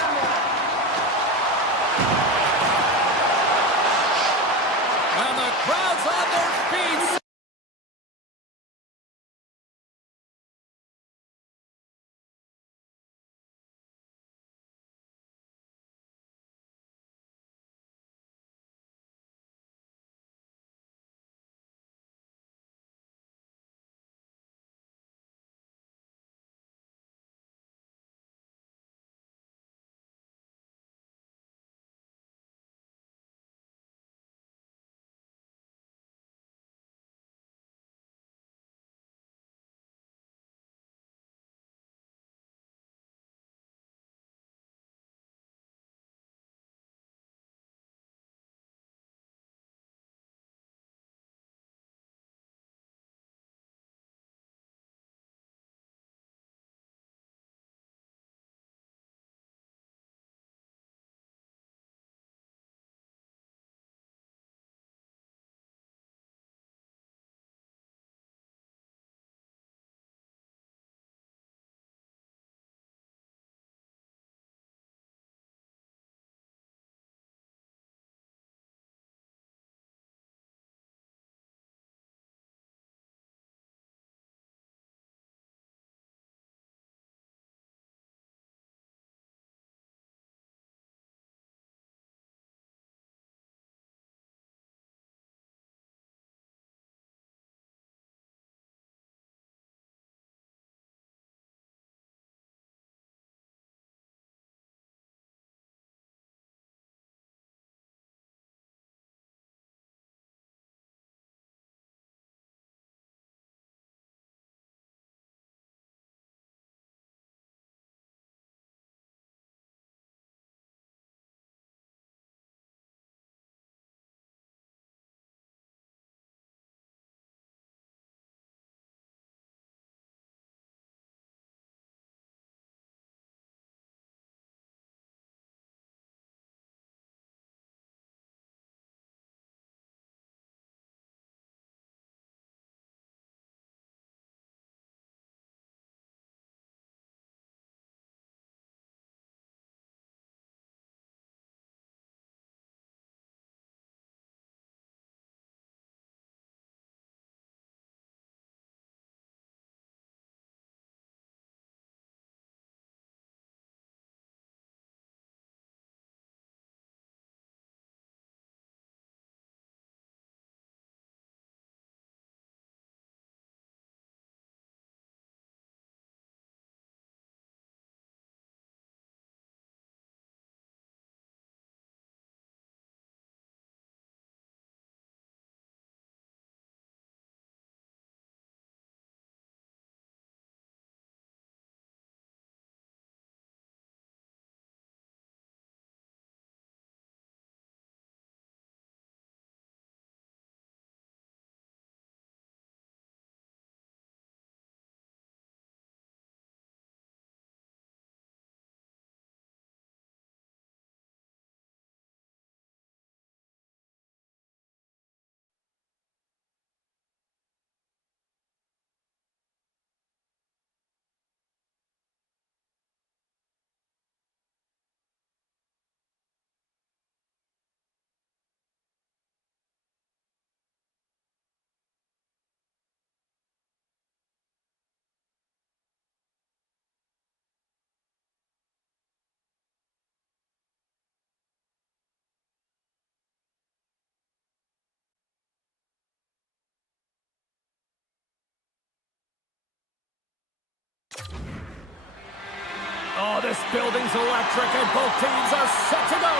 This building's electric and both teams are set to go.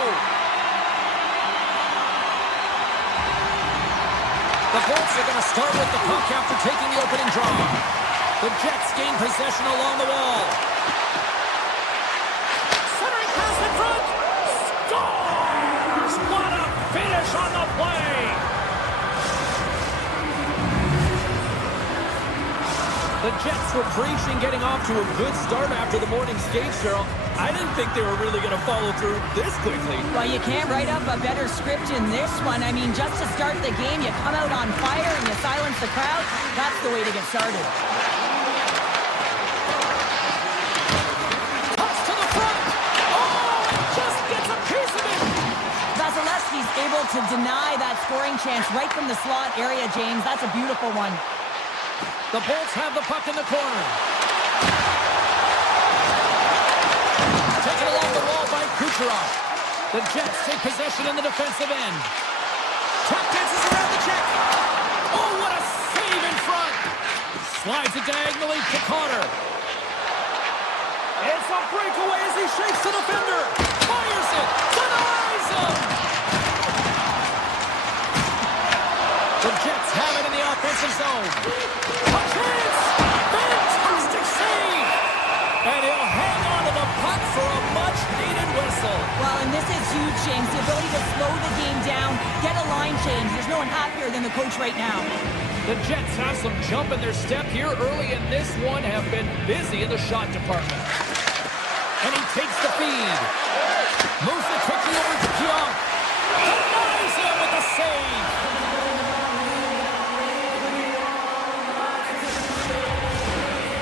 The Bolts are going to start with the puck after taking the opening draw. The Jets gain possession along the wall. Centering pass in front. Scores! What a finish on the play! The Jets were preaching getting off to a good start after the morning skate, Cheryl. I didn't think they were really going to follow through this quickly. Well, you can't write up a better script in this one. I mean, just to start the game, you come out on fire and you silence the crowd. That's the way to get started. Pucks to the front. Oh, it just gets a piece of it. Vasilevsky's able to deny that scoring chance right from the slot area, James. That's a beautiful one. The Bolts have the puck in the corner. Taken along the wall by Kucherov. The Jets take possession in the defensive end. Tap dances around the check. Oh, what a save in front. Slides it diagonally to Connor. It's a breakaway as he shakes the defender. Fires it. Denies him. The Jets have it in the offensive zone. A chance! Fantastic save! And he'll hang on to the puck for a much-needed whistle. Well, and this is huge, James. The ability to slow the game down, get a line change. There's no one happier than the coach right now. The Jets have some jump in their step here early, and this one have been busy in the shot department. And he takes the feed. Moves it quickly over to Keogh. Denies him with the save.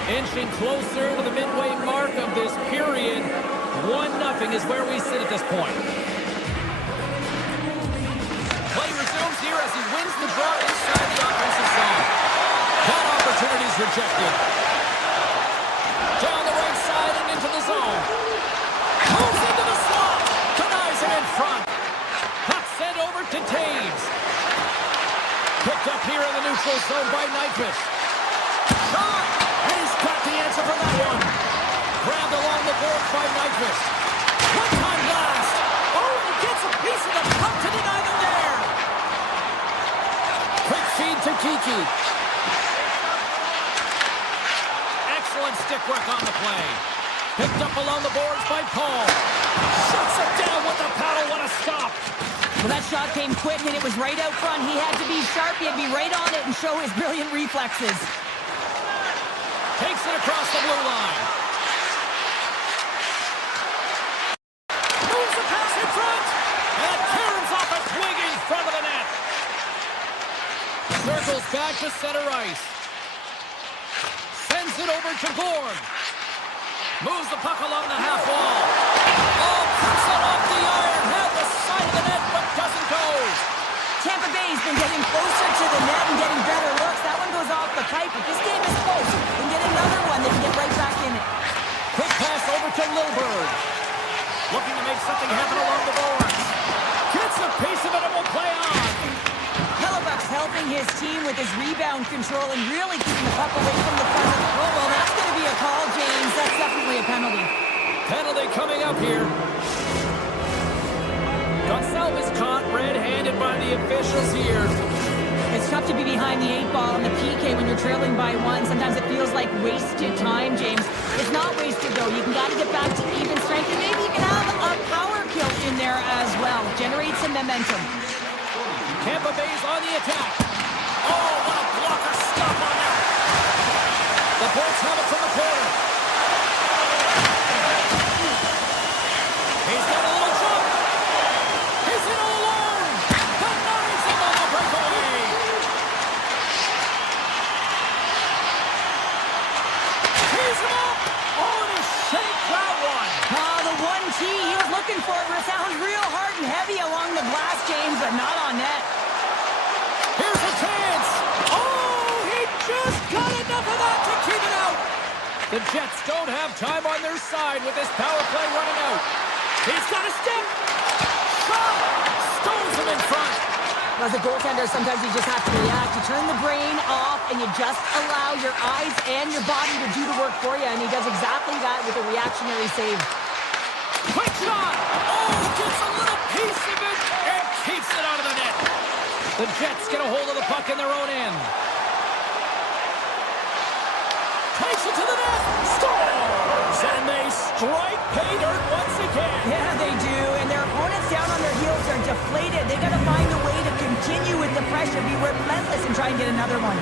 Inching closer to the midway mark of this period. 1-0 is where we sit at this point. Play resumes here as he wins the draw inside the offensive zone. That opportunity's rejected. Down the right side and into the zone. Moves into the slot. Denies him in front. Puck sent over to Taves. Picked up here in the neutral zone by Nyquist. Shot! And he's got the answer for that one. Grabbed along the boards by Nyquist. One-time blast. Oh, and gets a piece of the puck to deny them there. Quick feed to Kiki. Excellent stick work on the play. Picked up along the boards by Paul. Shuts it down with the paddle. What a stop. Well, that shot came quick, and it was right out front. He had to be sharp. He had to be right on it and show his brilliant reflexes. Takes it across the blue line. Moves the pass in front. And caroms off a twig in front of the net. Circles back to center ice. Sends it over to Gord. Moves the puck along the half wall. Oh, puts it off the iron. Had the side of the net, but doesn't go. Tampa Bay's been getting closer to the net and getting better looks. That one goes off the pipe, but this game is close. They can get another one. They can get right back in it. Quick pass over to Lilburg. Looking to make something happen along the boards. Gets a piece of it and will play on. Hellebuck's helping his team with his rebound control and really keeping the puck away from the front of the goal. Well, that's going to be a call, James. That's definitely a penalty. Penalty coming up here. Gonsalves caught red-handed by the officials here. It's tough to be behind the 8-ball on the PK when you're trailing by one. Sometimes it feels like wasted time, James. It's not wasted, though. You got to get back to even strength, and maybe you can have a power kill in there as well. Generate some momentum. Tampa Bay's on the attack. Oh, what a blocker stop on that. The Bolts have it from the corner. He's got a little jump. He's in all alone. Denies him on the breakaway. Tees him up. Oh, and he shakes that one. The 1T he was looking for sounds real hard and heavy along the glass, James, but not on net. Here's a chance. Oh, he just got enough of that to keep it out. The Jets don't have time on their side with this power play running out. He's got a step. Shot. Stones him in front. As a goaltender, sometimes you just have to react. You turn the brain off, and you just allow your eyes and your body to do the work for you, and he does exactly that with a reactionary save. Quick shot! Oh, gets a little piece of it and keeps it out of the net. The Jets get a hold of the puck in their own end. Takes it to the net. Scores! And they strike pay dirt once again. Yeah, they do, and their opponents down on their heels are deflated. They got to find a way to continue with the pressure, be relentless, and try and get another one.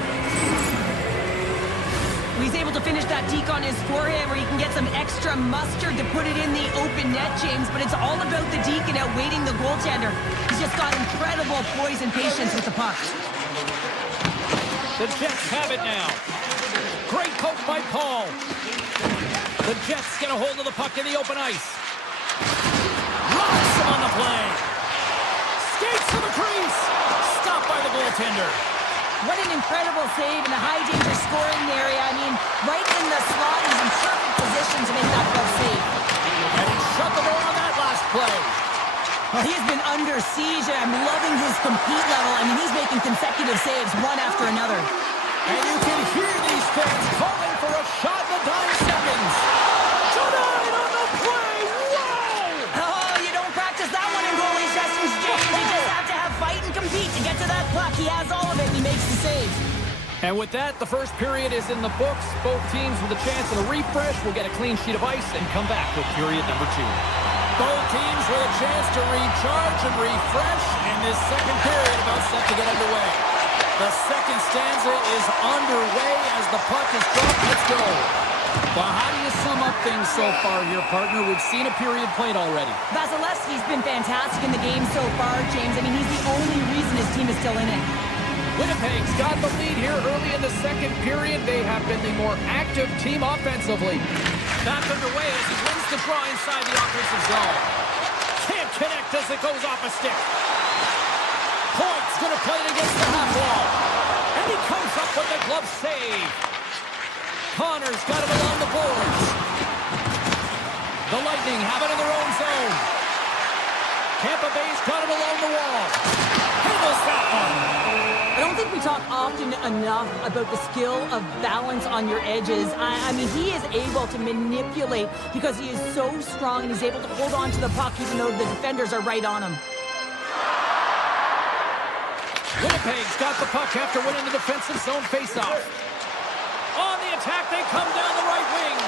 He's able to finish that deke on his forehand where he can get some extra mustard to put it in the open net, James, but it's all about the deke and outweighting the goaltender. He's just got incredible poise and patience with the puck. The Jets have it now. Great poke by Paul. The Jets get a hold of the puck in the open ice. Rocks him on the play. Skates to the crease. Stopped by the goaltender. What an incredible save in a high-danger scoring area. I mean, right in the slot, he's in perfect position to make that glove save. And he shut the door on that last play. Well, he has been under siege, and I'm loving his compete level. I mean, he's making consecutive saves, one after another. And you can hear these fans calling for a shot in the dying seconds. Denied on the play. Wow! Oh, you don't practice that one in goalie sessions, James. You just have to have fight and compete to get to that puck. He has all of it, and he makes the save. And with that, the first period is in the books. Both teams with a chance at a refresh will get a clean sheet of ice and come back with period number 2. Both teams with a chance to recharge and refresh, and this second period about set to get underway. The second stanza is underway as the puck is dropped. Let's go. Well, how do you sum up things so far here, partner? We've seen a period played already. Vasilevsky's been fantastic in the game so far, James. I mean, he's the only reason his team is still in it. Winnipeg's got the lead here early in the second period. They have been the more active team offensively. Back underway as he wins the draw inside the offensive zone. Can't connect as it goes off a stick. Point's going to play it against the half wall. And he comes up with the glove save. Connor's got it along the boards. The Lightning have it in their own zone. Tampa Bay's got it along the wall. Handles that one. I don't think we talk often enough about the skill of balance on your edges. I mean, he is able to manipulate because he is so strong and he's able to hold on to the puck even though the defenders are right on him. Winnipeg's got the puck after winning the defensive zone faceoff. On the attack, they come down the right wing.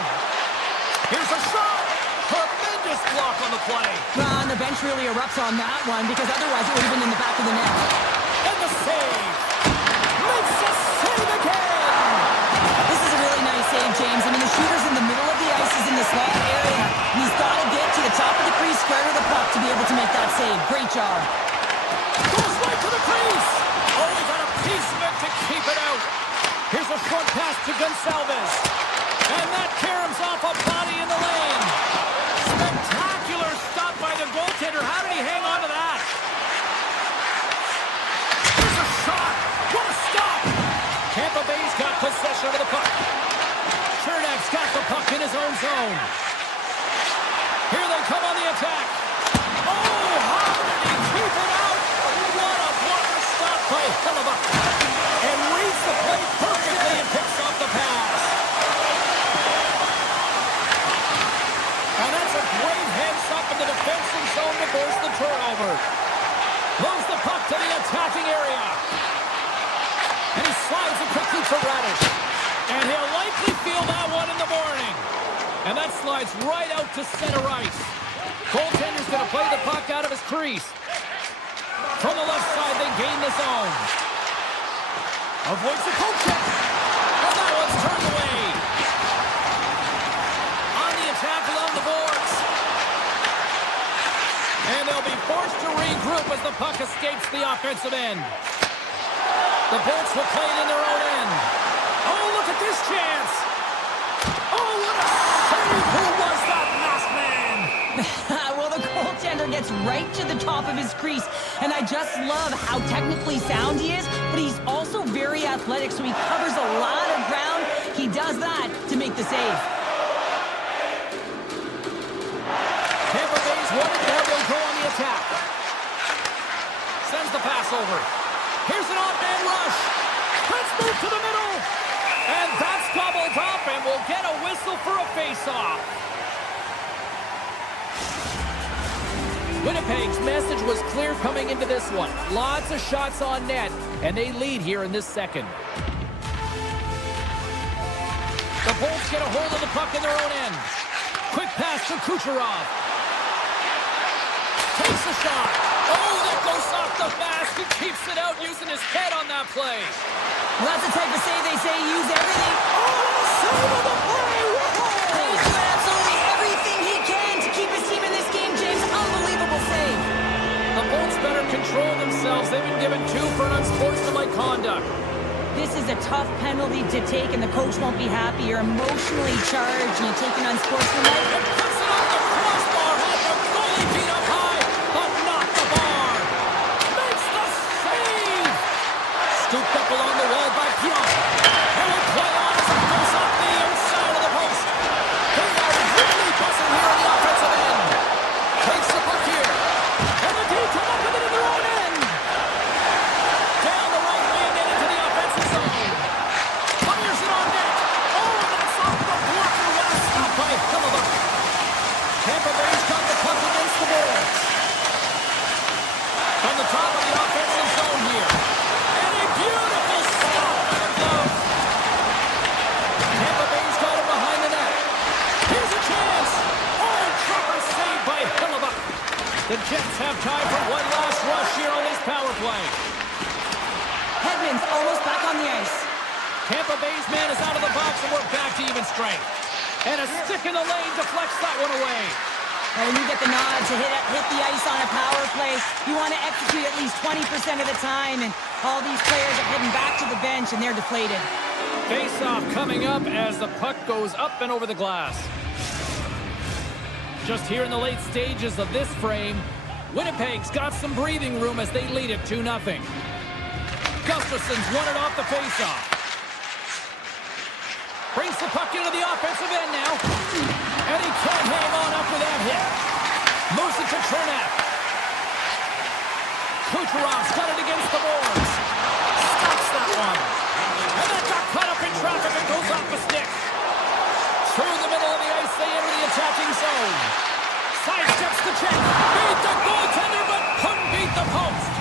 Here's a shot. Tremendous block on the play. Well, and the bench really erupts on that one because otherwise it would have been in the back of the net. And the save. Makes the save again. This is a really nice save, James. I mean, the shooter's in the middle of the ice. He's in the slot area. And he's got to get to the top of the crease, square to the puck to be able to make that save. Great job. Goes right to the crease. Oh, he got a piece of it to keep it out. Here's a short pass to Gonsalves. And that caroms off a body in the lane. Spectacular stop by the goaltender. How did he hang on to that? Here's a shot. What a stop. Tampa Bay's got possession of the puck. Chernak's got the puck in his own zone. Here they come on the attack. Oh, how did he keep it out? What a blocker stop by Hellebuck. And reads the play perfectly and picks off the pass. And that's a great heads-up in the defensive zone to force the turnover. Moves the puck to the attacking area. And he slides it quickly to Radish. And he'll likely feel that one in the morning. And that slides right out to center ice. Goaltender's going to play the puck out of his crease. From the left side, they gain the zone. Avoids the poke check. And that one's turned away. On the attack along the boards. And they'll be forced to regroup as the puck escapes the offensive end. The Bolts will play it in their own end. Oh, look at this chance. Oh, what a save. Who was that masked man? Well, the goaltender gets right to the top of his crease, and I just love how technically sound he is, but he's also very athletic, so he covers a lot of ground. He does that to make the save. Tampa Bay's won it. Now they'll go on the attack. Sends the pass over. Here's an odd-man rush. Let's move to the middle. And that's gobbled up, and we'll get a whistle for a face-off. Winnipeg's message was clear coming into this one. Lots of shots on net, and they lead here in this second. The Bolts get a hold of the puck in their own end. Quick pass to Kucherov. Takes a shot. Oh, that goes off the mask. He keeps it out using his head on that play. Well, that's the type of save they say use everything. Oh, save of the play. Whoa! He's doing absolutely everything he can to keep his team in this game, James. Unbelievable save. The Bolts better control themselves. They've been given 2 for an unsportsmanlike conduct. This is a tough penalty to take, and the coach won't be happy. You're emotionally charged, and you take an unsportsmanlike. It puts it off the crossbar. Had the goalie beat up high, but not the bar. Makes the save. Scooped up along the wall by Pion. And will play on as it goes off the inside of the post. They are really buzzing here on the offensive end. Takes the puck here. And the D come up with it in their own end. Down the right wing and into the offensive zone. Fires it on net. Oh, that's off the blocker. What a stop by Hillebuck. Tampa Bay's got the puck against the boards. From the top of the offensive zone here. And a beautiful stop by the glove. Tampa Bay's got him behind the net. Here's a chance. Oh, proper save by Hillebuck. The Jets have time for one last rush here on this power play. Hedman's almost back on the ice. Tampa Bay's man is out of the box, and we're back to even strength. And a stick in the lane deflects that one away. When you get the nod to hit the ice on a power play, you want to execute at least 20% of the time, and all these players are heading back to the bench, and they're deflated. Face-off coming up as the puck goes up and over the glass. Just here in the late stages of this frame, Winnipeg's got some breathing room as they lead it 2-0. Gustafson's won it off the face-off. Brings the puck into the offensive end now. And he can't hang on after that hit. Moves it to Chernak. Kucherov's got it against the boards. Stops that one. And that got caught up in traffic and goes off the stick. Through the middle of the ice, they enter the attacking zone. Sidesteps the check. Beat the goaltender, but couldn't beat the post.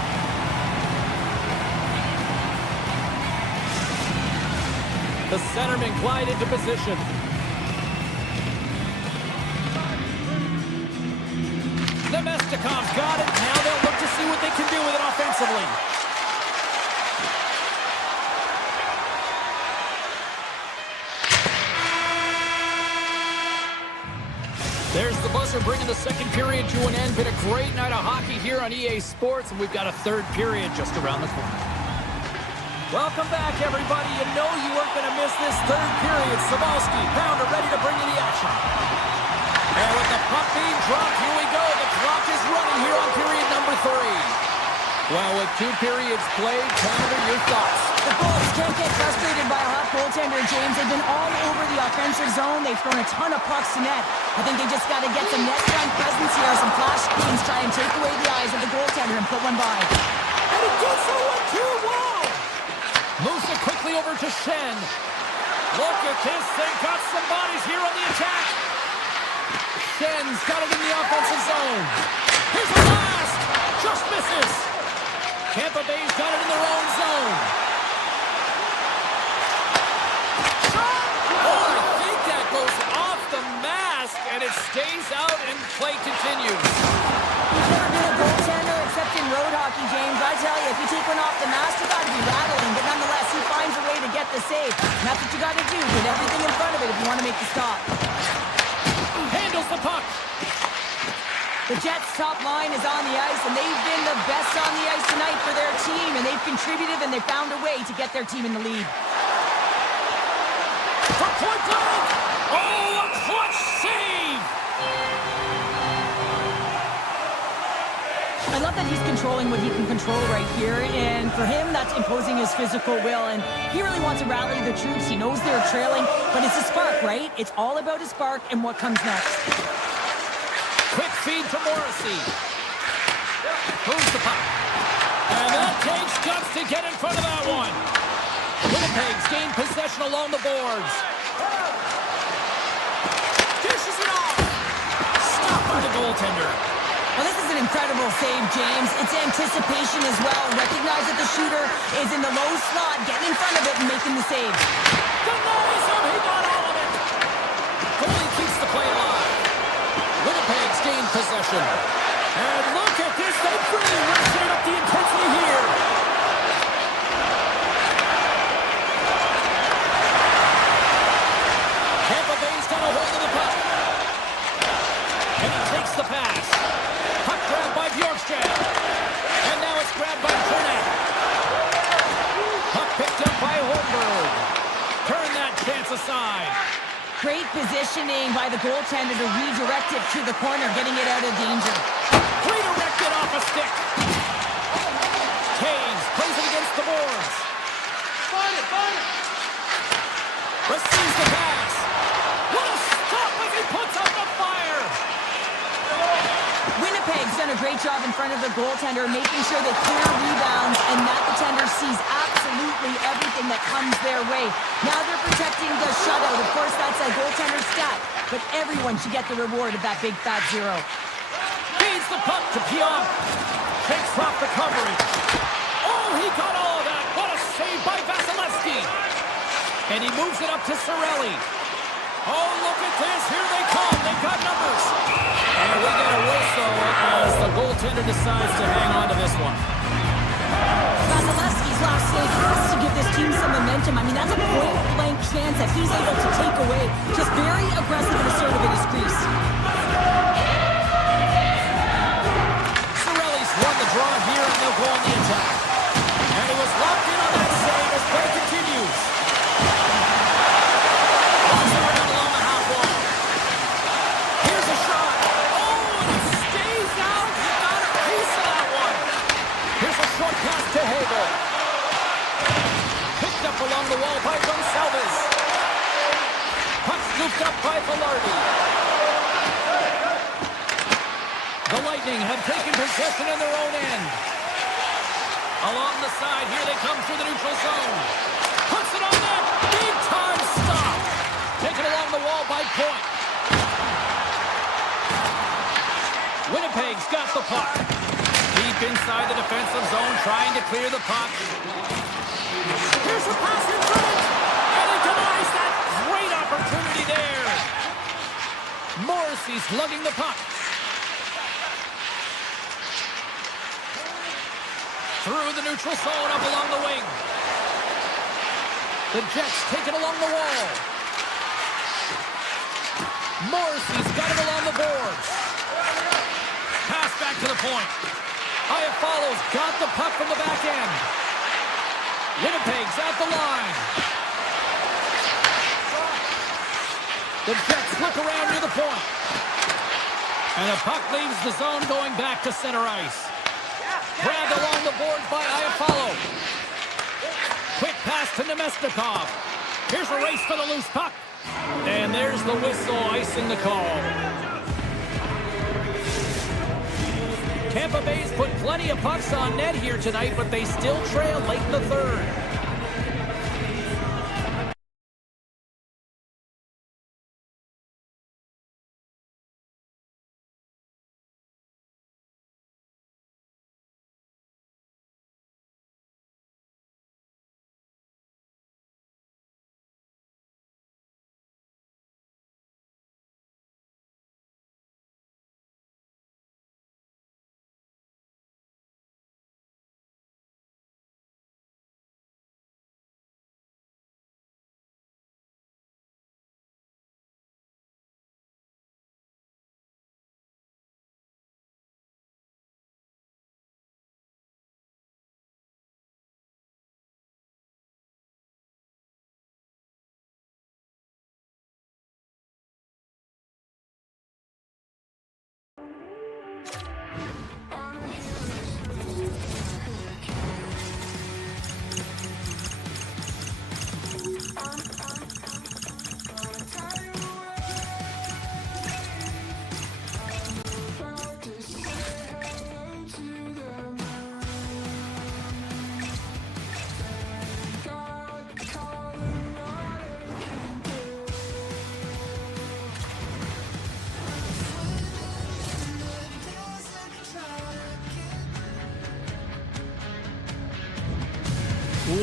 The centerman glide into position. Nemestikov's got it. Now they'll look to see what they can do with it offensively. There's the buzzer bringing the second period to an end. Been a great night of hockey here on EA Sports, and we've got a third period just around the corner. Welcome back, everybody. You know you weren't going to miss this third period. Sabalski, Pounder ready to bring you the action. And with the puck being dropped, here we go. The clock is running here on period number 3. Well, with 2 periods played, Pounder, your thoughts? The Bolts can't get frustrated by a hot goaltender, James. They've been all over the offensive zone. They've thrown a ton of pucks to net. I think they just got to get some net front presence here, some flash screens, try and take away the eyes of the goaltender and put one by. And he gets the 1-2. Wow! Moves it quickly over to Shen. Look at this. They've got some bodies here on the attack. Shen's got it in the offensive zone. Here's a blast. Just misses. Tampa Bay's got it in their own zone. Shot! Oh, I think that goes off the mask, and it stays out, and play continues. He's never been a goaltender except in road hockey, James. I tell you, if you take one off the mask, you got to be rattling. But nonetheless, he finds a way to get the save. And that's what you got to do. Get everything in front of it if you want to make the stop. Handles the puck. The Jets' top line is on the ice, and they've been the best on the ice tonight for their team, and they've contributed, and they found a way to get their team in the lead. For point blank! Oh, a clutch save! I love that he's controlling what he can control right here, and for him, that's imposing his physical will, and he really wants to rally the troops. He knows they're trailing, but it's a spark, right? It's all about a spark and what comes next. Quick feed to Morrissey. Moves the puck. And that takes guts to get in front of that one. Winnipeg's gained possession along the boards. Dishes it off. Stopped by the goaltender. Well, this is an incredible save, James. It's anticipation as well. Recognize that the shooter is in the low slot, getting in front of it and making the save. Denies him. He got all of it. Goalie keeps the play alive. Winnipeg's gained possession. And look at this. They've really ratcheted up the intensity here. Tampa Bay's got a hold of the puck. And he takes the pass. Puck grabbed by Bjorkstrand. And now it's grabbed by Burnett. Puck picked up by Holmberg. Turn that chance aside. Great positioning by the goaltender to redirect it to the corner, getting it out of danger. Redirected off a stick. Taves plays it against the boards. Receives the pass. What a stop as he puts up the fire. Winnipeg's done a great job in front of the goaltender, making sure they clear rebounds, and that defender sees absolutely everything that comes their way. Now they're protecting the shutout. Of course, that's a goaltender stat, but everyone should get the reward of that big fat zero. Feeds the puck to Pionk. Takes off the coverage. Oh, he got all of that. What a save by Vasilevsky. And he moves it up to Cirelli. Oh, look at this. Here they come. They've got numbers. And we get a whistle as the goaltender decides to hang on to this one. Vasilevsky's last save has to give this team some momentum. I mean, that's a point-blank chance that he's able to take away. Just very aggressive and assertive in his crease. Cirelli's won the draw here, and they'll go on the attack. And he was locked in on that save as play continues. Along the half wall. Here's a shot. Oh, and it stays out. He got a piece of that one. Here's a short pass to Hagel. Picked up along the wall by Gonsalves. Puck scooped up by Velarde. The Lightning have taken possession in their own end. Along the side, here they come through the neutral zone. Puts it on net. Big time stop. Taken along the wall by Point. Winnipeg's got the puck. Deep inside the defensive zone, trying to clear the puck. Here's the pass in front. And he denies that great opportunity there. Morrissey's lugging the puck. Through the neutral zone, up along the wing. The Jets take it along the wall. Morrissey's got it along the boards. Pass back to the point. Iafallo's got the puck from the back end. Winnipeg's at the line. The Jets look around near the point. And the puck leaves the zone going back to center ice. Grabbed along the boards by Iafallo. Quick pass to Nemestikov. Here's a race for the loose puck. And there's the whistle icing the call. Tampa Bay's put plenty of pucks on net here tonight, but they still trail late in the third.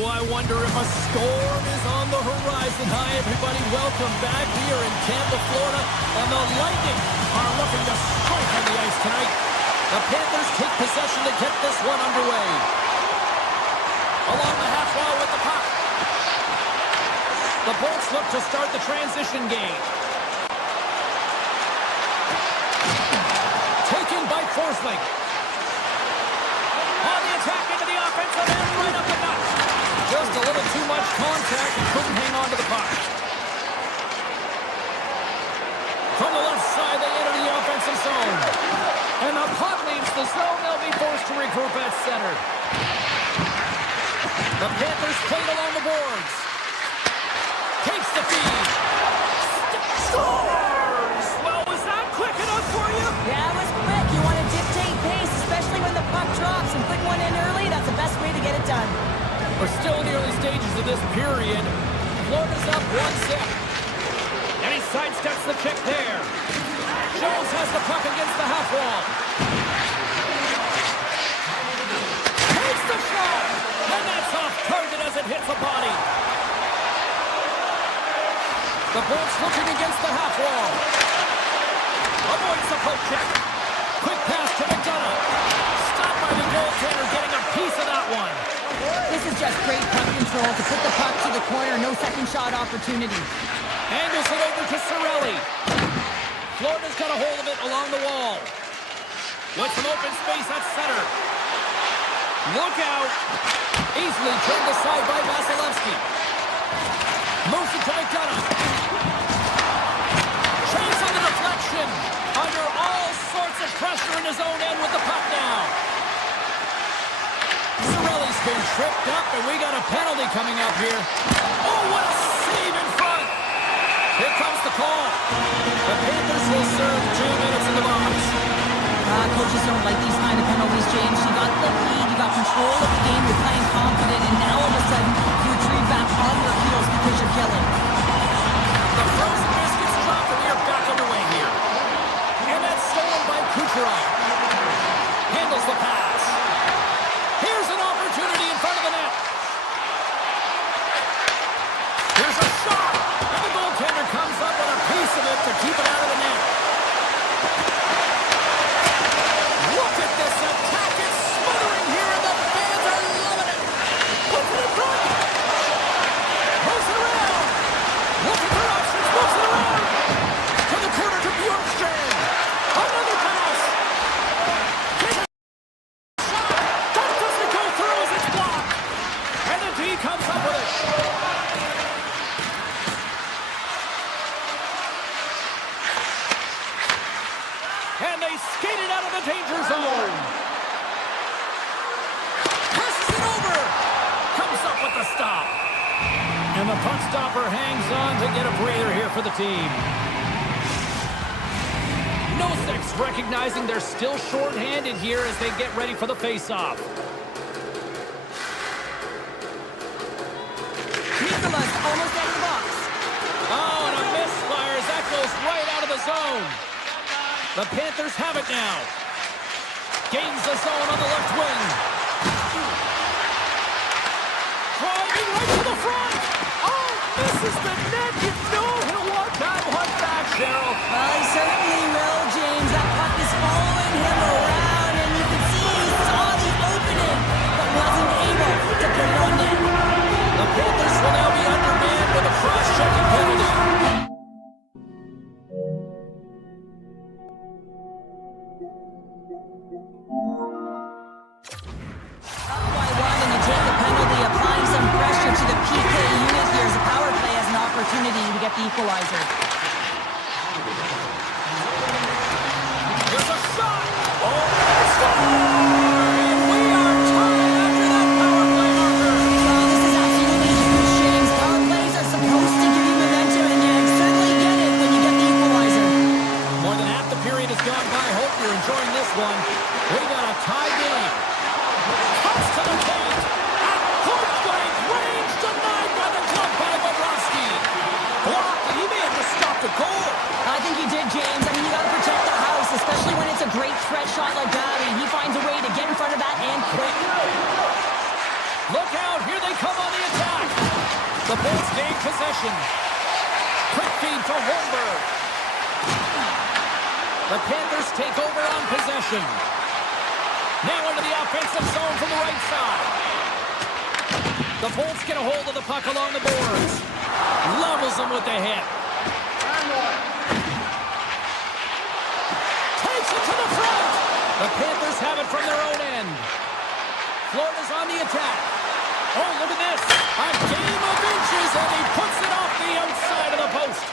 I wonder if a storm is on the horizon. Hi, everybody. Welcome back here in Tampa, Florida. And the Lightning are looking to strike on the ice tonight. The Panthers take possession to get this one underway. Along the half wall with the puck. The Bolts look to start the transition game. Taken by Forsling. On the attack into the offensive end, right up the gut. Just a little too much contact and couldn't hang on to the puck. From the left side, they enter the offensive zone. And the puck leaves the zone. They'll be forced to regroup at center. The Panthers played along the boards. Takes the feed. Scores! Well, was that quick enough for you? Yeah, it was quick. You want to dictate pace, especially when the puck drops, and putting one in early, that's the best way to get it done. We're still in the early stages of this period. Florida's up 1-0. And he sidesteps the kick there. Jones has the puck against the half wall. Takes the shot! And that's off target as it hits the body. The Bolts looking against the half wall. Avoids the poke check. Quick pass to McDonough. Stopped by the goaltender, getting a piece of that one. This is just great puck control to put the puck to the corner. No second shot opportunity. Angles it over to Cirelli. Florida's got a hold of it along the wall. With some open space at center. Look out. Easily turned aside by Vasilevsky. Moves it to McDonough. Chase on the deflection. Under all sorts of pressure in his own end with the puck now. Cirelli's been tripped up, and we got a penalty coming up here. Oh, what a save in front. Here comes the call. The Panthers will serve 2 minutes in the box. Coaches don't like these kind of penalties, James. You got the lead, you got control of the game, you're playing confident, and now all of a sudden you retreat back on your heels because you're killing. The first miss gets dropped, and we are back underway here. And that's stolen by Kucherov. Handles the pass. Here's an opportunity in front of the net. Here's a shot. And the goaltender comes up with a piece of it to keep it out of the net. Look at this attack. It's smothering here, and the fans are loving it. Puts it in front. Moves it around. Looking for options. Moves it around. To the corner to Bjorkstrand. Another pass. Takes a shot. That doesn't go through as it's blocked. And the D comes up with it. And they skated out of the danger zone. Passes it over. Comes up with the stop. And the puck stopper hangs on to get a breather here for the team. Nosek's recognizing they're still short-handed here as they get ready for the face-off. Nikola's almost out of the box. Oh, and a misfire as that goes right out of the zone. The Panthers have it now. Gains the zone on the left wing. Driving right to the front. Oh, misses the net. You know he'll want that one back, Cheryl. Well, he certainly will, James. That puck is following him around, and you can see he saw the opening, but wasn't able to put it on net. The Panthers will now be undermanned with a cross-checking penalty. Up by one, and you take the penalty, applying some pressure to the PK unit here as the power play has an opportunity to get the equalizer. There's a shot. Oh, score! And we are tied after that power play marker. Well, this is absolutely huge, James. Power plays are supposed to give you momentum, and you certainly get it when you get the equalizer. More than half the period has gone by. Hope you're enjoying this one. We got a tie game. Cuts to the paint. At point blank range, denied by the club by Bobrovsky. Blocked. He may have to stop. The Bulls gain possession. Quick feed to Holmberg. The Panthers take over on possession. Now into the offensive zone from the right side. The Bulls get a hold of the puck along the boards. Levels them with the hit. Takes it to the front. The Panthers have it from their own end. Florida's on the attack. Oh, look at this. A game of inches, and he puts it off the outside of the post.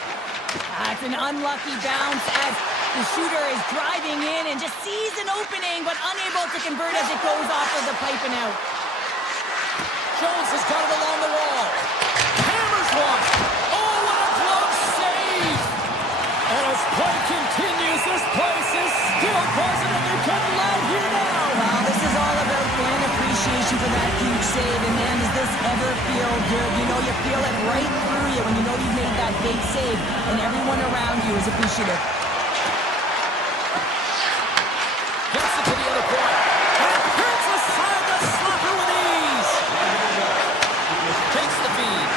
That's an unlucky bounce as the shooter is driving in and just sees an opening, but unable to convert as it goes off of the pipe and out. Jones has got it along the wall. Hammers one. Oh, what a glove save. And as play continues, this place is still buzzing, and they're getting loud here now. Well, this is all about fan appreciation for that huge save, and man, does this ever feel good. You know, you feel it right through you when you know you've made that big save, and everyone around you is appreciative. Gets it to the other point. And hits aside the slapper with ease. Takes the feed.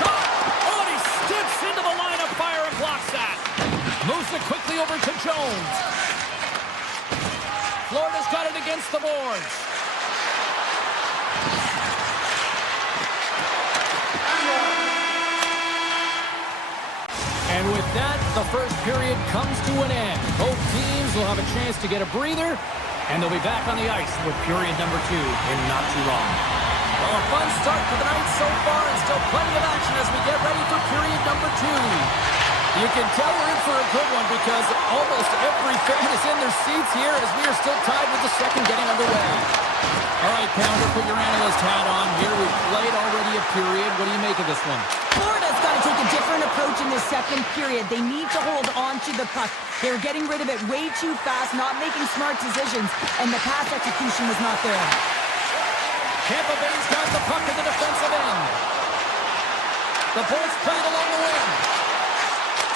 Shot. Oh, and he steps into the line of fire and blocks that. Moves it quickly over to Jones. Florida's got it against the boards. And with that, the first period comes to an end. Both teams will have a chance to get a breather, and they'll be back on the ice with period number 2 in not too long. Well, a fun start to the night so far, and still plenty of action as we get ready for period number 2. You can tell we're in for a good one because almost every fan is in their seats here as we are still tied with the second getting underway. All right, Pounder, put your analyst hat on here. We've played already a period. What do you make of this one? Florida's got to take a different approach in this second period. They need to hold on to the puck. They were getting rid of it way too fast, not making smart decisions, and the pass execution was not there. Tampa Bay's got the puck in the defensive end. The Bulls play it along the wing.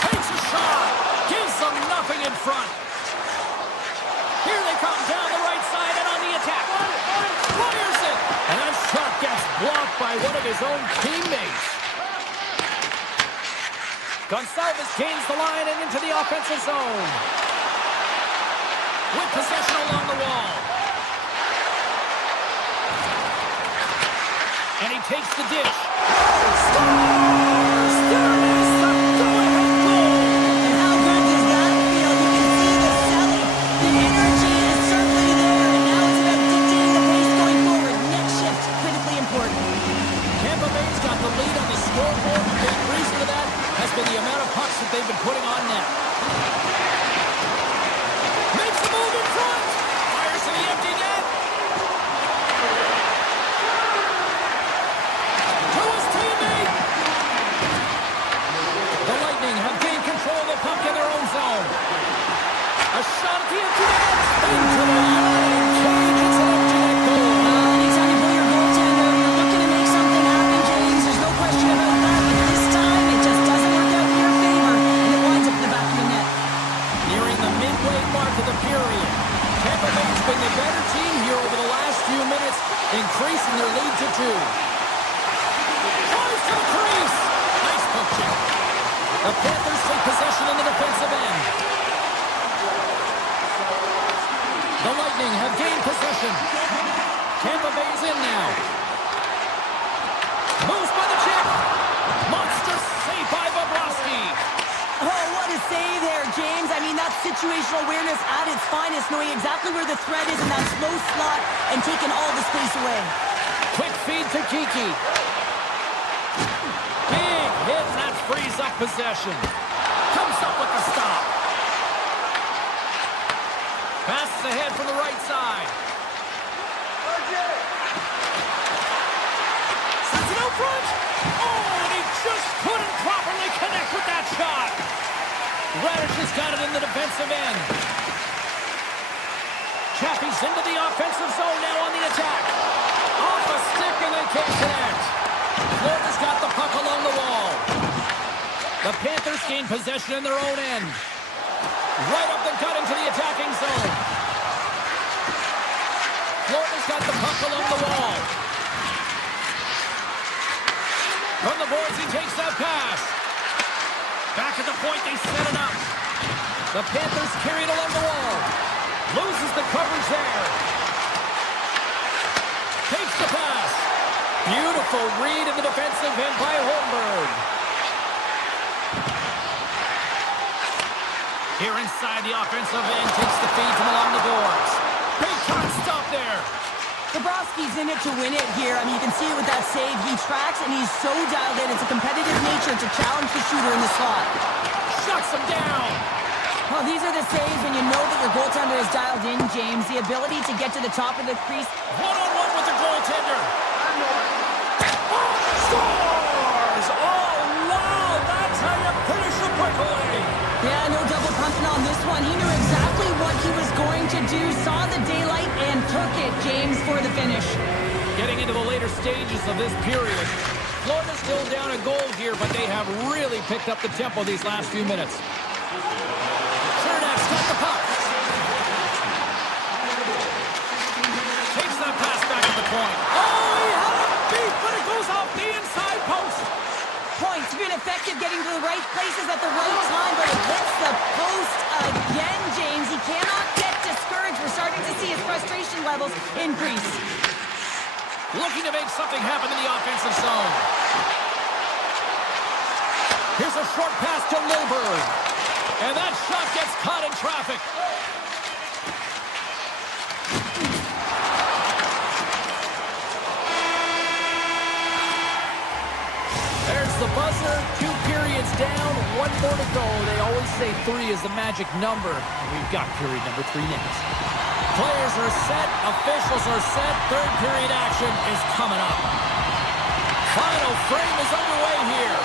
Takes a shot. Gives them nothing in front. Here they come down the right side and on the attack. Fires it. And that shot gets blocked by one of his own teammates. Gonçalves gains the line and into the offensive zone. With possession along the wall. And he takes the dish. Scores! There it is, the go-ahead goal! And how good does that feel? You can see the selling. The energy is certainly there, and now it's about dictating the pace going forward. Next shift, critically important. Tampa Bay's got the lead on the scoreboard. The big reason for that has been the amount of pucks that they've been putting on net. Makes the move in front. Fires to the empty net. To his teammate. The Lightning have gained control of the puck in their own zone. A shot at the empty net. Into the yard cage. It's an empty net goal. Anytime you play your goaltender, you're looking to make something happen, James. There's no question about that. But this time, it just doesn't work out in your favor, and it winds up in the back of the net. Nearing the midway mark of the period. Tampa Bay's been the better team here over the last few minutes, increasing their lead to 2. Tries to the crease. Nice poke check. The Panthers take possession in the defensive end. The Lightning have gained possession. Tampa Bay's in now. Moves by the check. Monster save by Bobrovsky. Oh, what a save there, James. I mean, that's situational awareness at its finest, knowing exactly where the threat is in that slow slot and taking all the space away. Quick feed to Kiki. Big hit, and that frees up possession. Comes up with the stop. Passes ahead from the right side. Sends it out front. Oh, and he just couldn't properly connect with that shot. Radish has got it in the defensive end. Chappie's into the offensive zone now on the attack. Off a stick and they can't connect. Florida's got the puck along the wall. The Panthers gain possession in their own end. Right up the gut into the attacking zone. Florida's got the puck along the wall. From the boards, he takes that pass. Back at the point, they set it up. The Panthers carry it along the wall. Loses the coverage there. Takes the pass. Beautiful read in the defensive end by Holmberg. Here inside the offensive end, takes the feed from along the boards. Big time stop there. Bobrovsky's in it to win it here. I mean, you can see it with that save. He tracks, and he's so dialed in. It's a competitive nature to challenge the shooter in the slot. Shuts him down. Well, these are the saves when you know that your goaltender is dialed in, James. The ability to get to the top of the crease. One-on-one with the goaltender. Scores! Oh, wow! That's how you finish a breakaway. Yeah, no double pumping on this one. He knew exactly what he was going to do, saw the daylight, and took it, James, for the finish. Getting into the later stages of this period, Florida's still down a goal here, but they have really picked up the tempo these last few minutes. Cernak's got the puck. Takes that pass back at the point. Oh, he had a beat, but it goes off the inside post. Points been effective getting to the right places at the right time, but it hits the post again, James. He cannot get discouraged. We're starting to see his frustration levels increase. Looking to make something happen in the offensive zone. Here's a short pass to Milberg. And that shot gets caught in traffic. There's the buzzer. 2 periods down. 1 more to go. They always say 3 is the magic number. We've got period number 3 next. Players are set. Officials are set. 3rd period action is coming up. Final frame is underway here.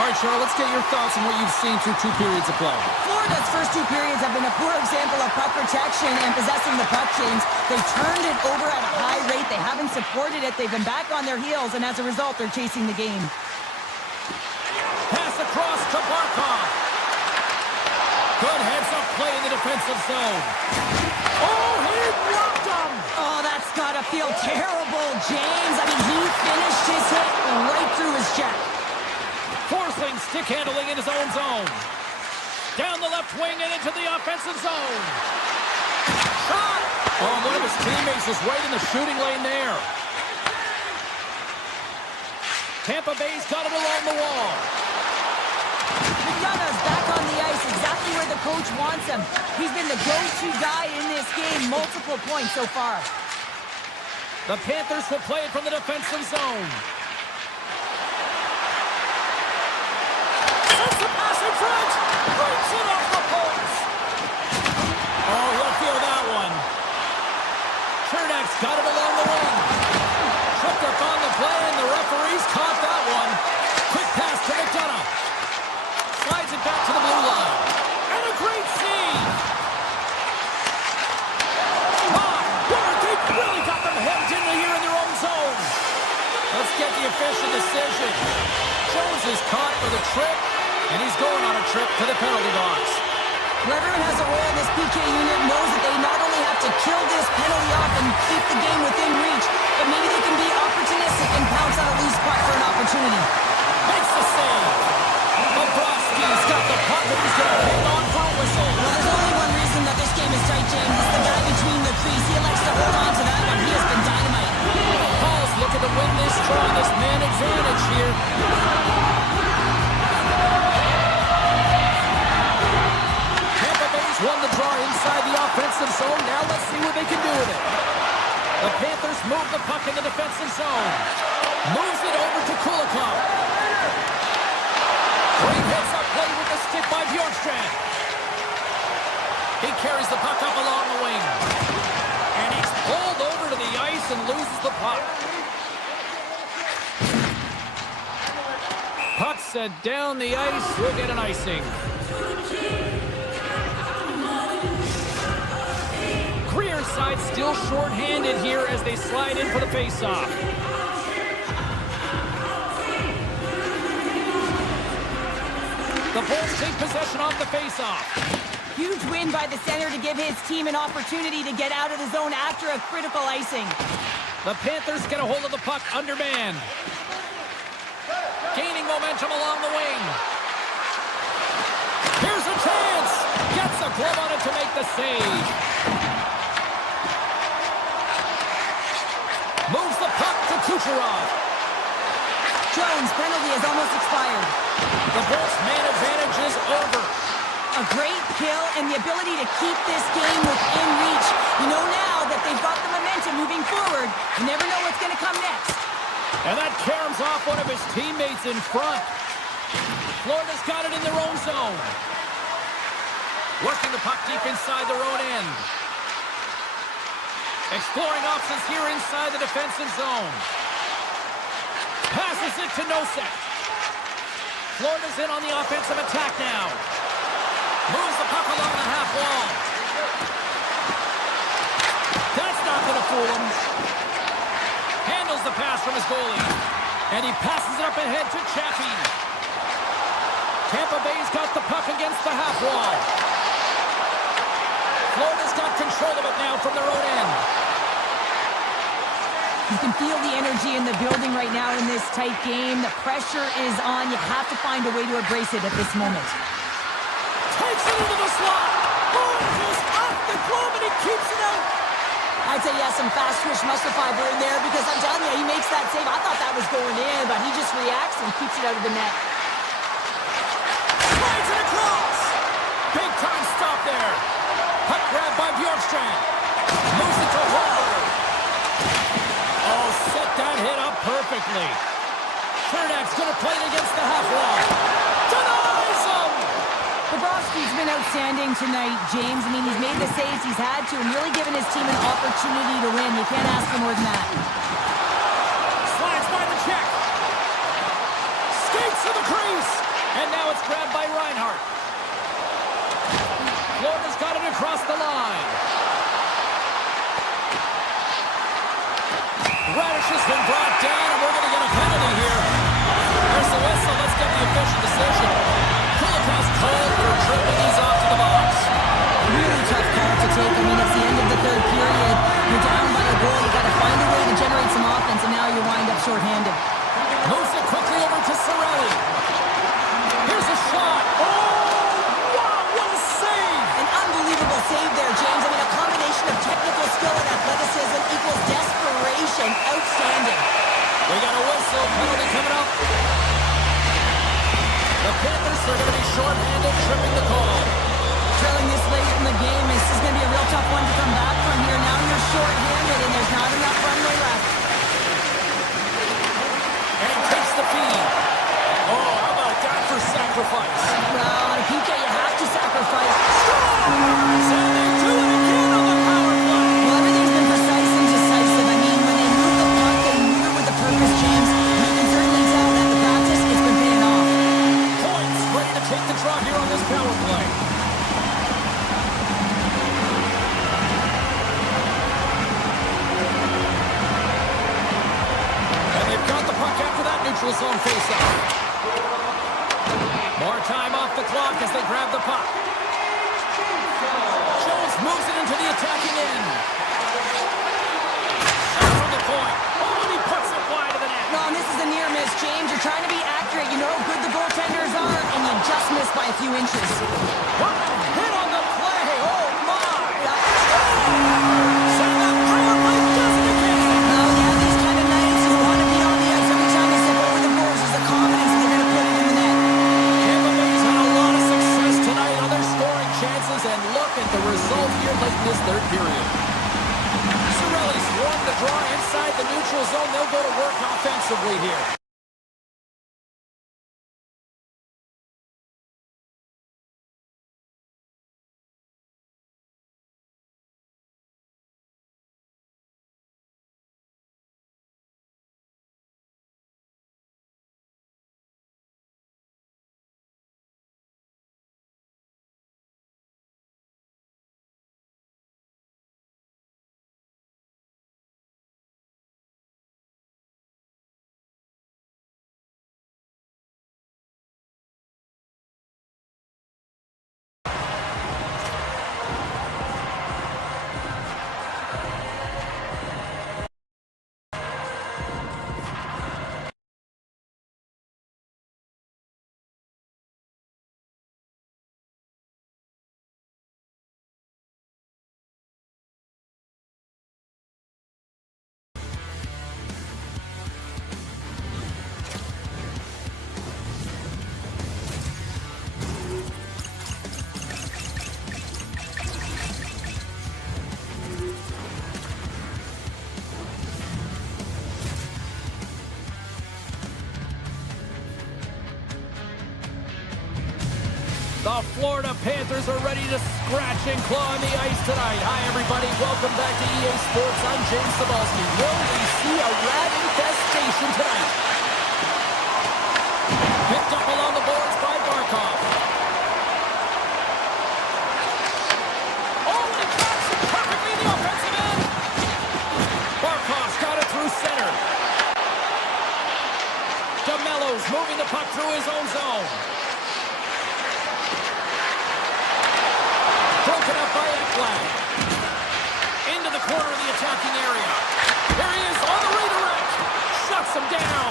All right, Cheryl, let's get your thoughts on what you've seen through 2 periods of play. Florida's first 2 periods have been a poor example of puck protection and possessing the puck, James. They've turned it over at a high rate. They haven't supported it. They've been back on their heels, and as a result, they're chasing the game. Pass across to Barkov. Good heads-up play in the defensive zone. Oh, he blocked him! Oh, that's got to feel terrible, James. I mean, he finished his hit right through his check. Forcing stick handling in his own zone. Down the left wing and into the offensive zone. Shot! Oh, one of his teammates is right in the shooting lane there. Tampa Bay's got it along the wall. McDonough's back on the ice, exactly where the coach wants him. He's been the go-to guy in this game, multiple points so far. The Panthers will play it from the defensive zone. Sends the pass in front. Breaks it off the post. Oh, he'll feel that one. Cernak's got it along the wing. Tripped up on the play, and the referees caught that one. Quick pass to McDonough. Slides it back to the blue line. And a great save. They really got them hemmed in here in their own zone. Let's get the official decision. Jones is caught for the trip, and he's going on a trip to the penalty box. Well, everyone has a role in this PK unit, knows that they not only have to kill this penalty off and keep the game within reach, but maybe they can be opportunistic and pounce on a loose puck for an opportunity. Makes the save. Bobrovsky's got the puck, and he's going to hang on for a whistle. Well, there's only one reason that this game is tight, James. It's the guy between the crease. He elects to hold on to that one. He has been dynamite. Paul's looking to win this draw, this man advantage here. Tampa Bay's won the draw inside the offensive zone. Now let's see what they can do with it. The Panthers move the puck in the defensive zone. Moves it over to Kulikov. Great heads-up play with the stick by Bjorkstrand. He carries the puck up along the wing. And he's pulled over to the ice and loses the puck. Puck set down the ice. We'll get an icing. Greer's side still short-handed here as they slide in for the face-off. The Bulls take possession off the face-off. Huge win by the center to give his team an opportunity to get out of the zone after a critical icing. The Panthers get a hold of the puck undermanned. Gaining momentum along the wing. Here's a chance. Gets a glove on it to make the save. Moves the puck to Kucherov. Jones, penalty has almost expired. The Bolts' man advantage is over. A great kill and the ability to keep this game within reach. You know now that they've got the momentum moving forward. You never know what's going to come next. And that caroms off one of his teammates in front. Florida's got it in their own zone. Working the puck deep inside their own end. Exploring options here inside the defensive zone. Passes it to Nosek. Florida's in on the offensive attack now. Moves the puck along the half wall. That's not going to fool him. Handles the pass from his goalie. And he passes it up ahead to Chaffee. Tampa Bay's got the puck against the half wall. Florida's got control of it now from their own end. You can feel the energy in the building right now in this tight game. The pressure is on. You have to find a way to embrace it at this moment. Takes it into the slot. Oh, just off the glove and he keeps it out. I'd say, yeah, some fast twitch muscle fiber in there because I'm telling you, he makes that save. I thought that was going in, but he just reacts and keeps it out of the net. Slides it across. Big time stop there. Puck grab by Bjorkstrand. Moves it to Holmberg. Oh, set that hit up perfectly. Kernak's going to play it against the half wall. Denies him. Bobrovsky's been outstanding tonight, James. I mean, he's made the saves he's had to and really given his team an opportunity to win. You can't ask for more than that. Slides by the check. Skates to the crease. And now it's grabbed by Reinhart. Florida's got it across the line. Radish has been brought down, and we're going to get a penalty here. There's the whistle. Let's get the official decision. Kulikov's called for tripping these off to the box. Really tough call to take. I mean, it's the end of the third period. You're down by a goal. You got to find a way to generate some offense, and now you wind up shorthanded. Moves it quickly over to Cirelli. Here's a shot. Oh, wow, what a save. An unbelievable save there, James. I mean, a combination of technical skill and athleticism equals desperation. Outstanding. We got a whistle. Penalty coming up. The Panthers are going to be shorthanded, tripping the call. Trailing this late in the game, this is going to be a real tough one to come back from here. Now you're shorthanded, and there's not enough runway left. And he takes the feed. Oh, how about that for sacrifice? Well, on a PK, you have to sacrifice. Scores! And they do it again on the power play. Well, everything's been precise and decisive. I mean, when they move the puck, they move it with a purpose, James. You can certainly tell that the practice, it's been paying off. Points ready to take the draw here on this power play. And they've got the puck after that neutral zone faceoff. More time off the clock as they grab the puck. Jones moves it into the attacking end. Shot from the point. Oh, and he puts it wide of the net. No, and this is a near miss, James. You're trying to be accurate. You know how good the goaltenders are, and you just missed by a few inches. What a hit on the play. Oh, my. Send that power play does it again. Well, yeah, these kind of nights, you want to be on the ice every time they step over the boards. There's the confidence that they're going to put it in the net. Tampa Bay's had a lot of success tonight on their scoring chances, and look at the result here late in this third period. Cirelli's won the draw inside the neutral zone. They'll go to work offensively here. The Florida Panthers are ready to scratch and claw on the ice tonight. Hi, everybody. Welcome back to EA Sports. I'm James Cebulski. Will we see a rat infestation tonight? Picked up along the boards by Barkov. Oh, and he drops it perfectly in the offensive end. Barkov's got it through center. DeMello's moving the puck through his own zone. Broken up by Ekblad. Into the corner of the attacking area. There he is on the redirect. Shuts him down.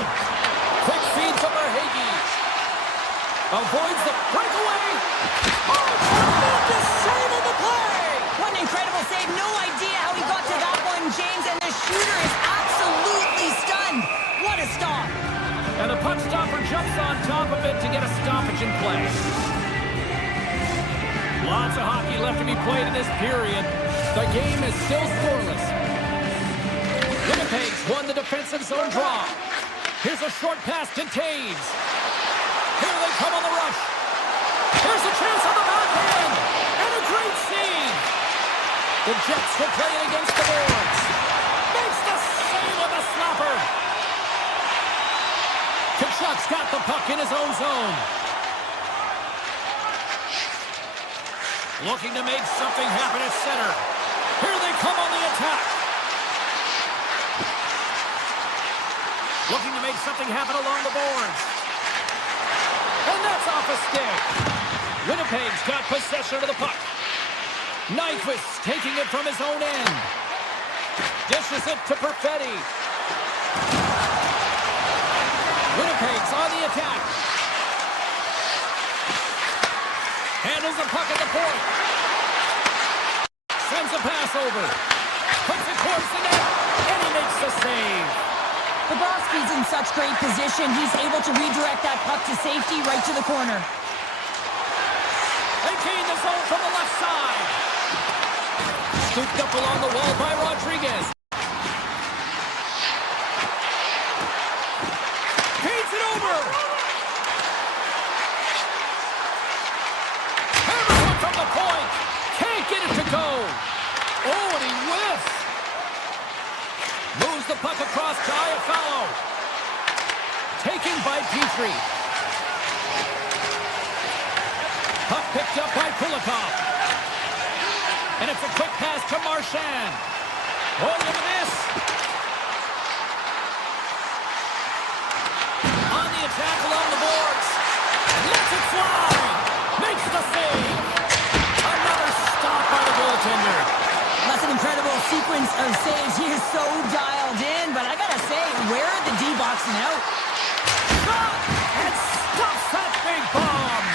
Quick feed to Verhaeghe. Avoids the breakaway. Oh, tremendous save of the play. What an incredible save. No idea how he got to that one, James, and the shooter is absolutely stunned. What a stop. And the puck stopper jumps on top of it to get a stoppage in play. Lots of hockey left to be played in this period. The game is still scoreless. Winnipeg's won the defensive zone draw. Here's a short pass to Taves. Here they come on the rush. Here's a chance on the backhand. And a great save. The Jets will play it against the boards. Makes the save with a slapper. Kachuk's got the puck in his own zone. Looking to make something happen at center. Here they come on the attack. Looking to make something happen along the boards. And that's off a stick. Winnipeg's got possession of the puck. Nyquist taking it from his own end. Dishes it to Perfetti. Winnipeg's on the attack. Handles the puck at the point. Sends a pass over. Puts it towards the net. And he makes the save. Bobrovsky's in such great position. He's able to redirect that puck to safety right to the corner. They gain the zone from the left side. Scooped up along the wall by Rodriguez. Feeds it over. Hammer one from the point. Can't get it to go. Oh, and he whiffs. Moves the puck across to Iafallo. Taken by Petrie. Puck picked up by Kulikov. And it's a quick pass to Marchand. Oh, look at this. On the attack along the boards. Lets it fly. Makes the save. Another stop by the goaltender. That's an incredible sequence of saves. He is so dialed in, but I gotta say, where are the D-boxing out? Shot! And stuffs that big bomb.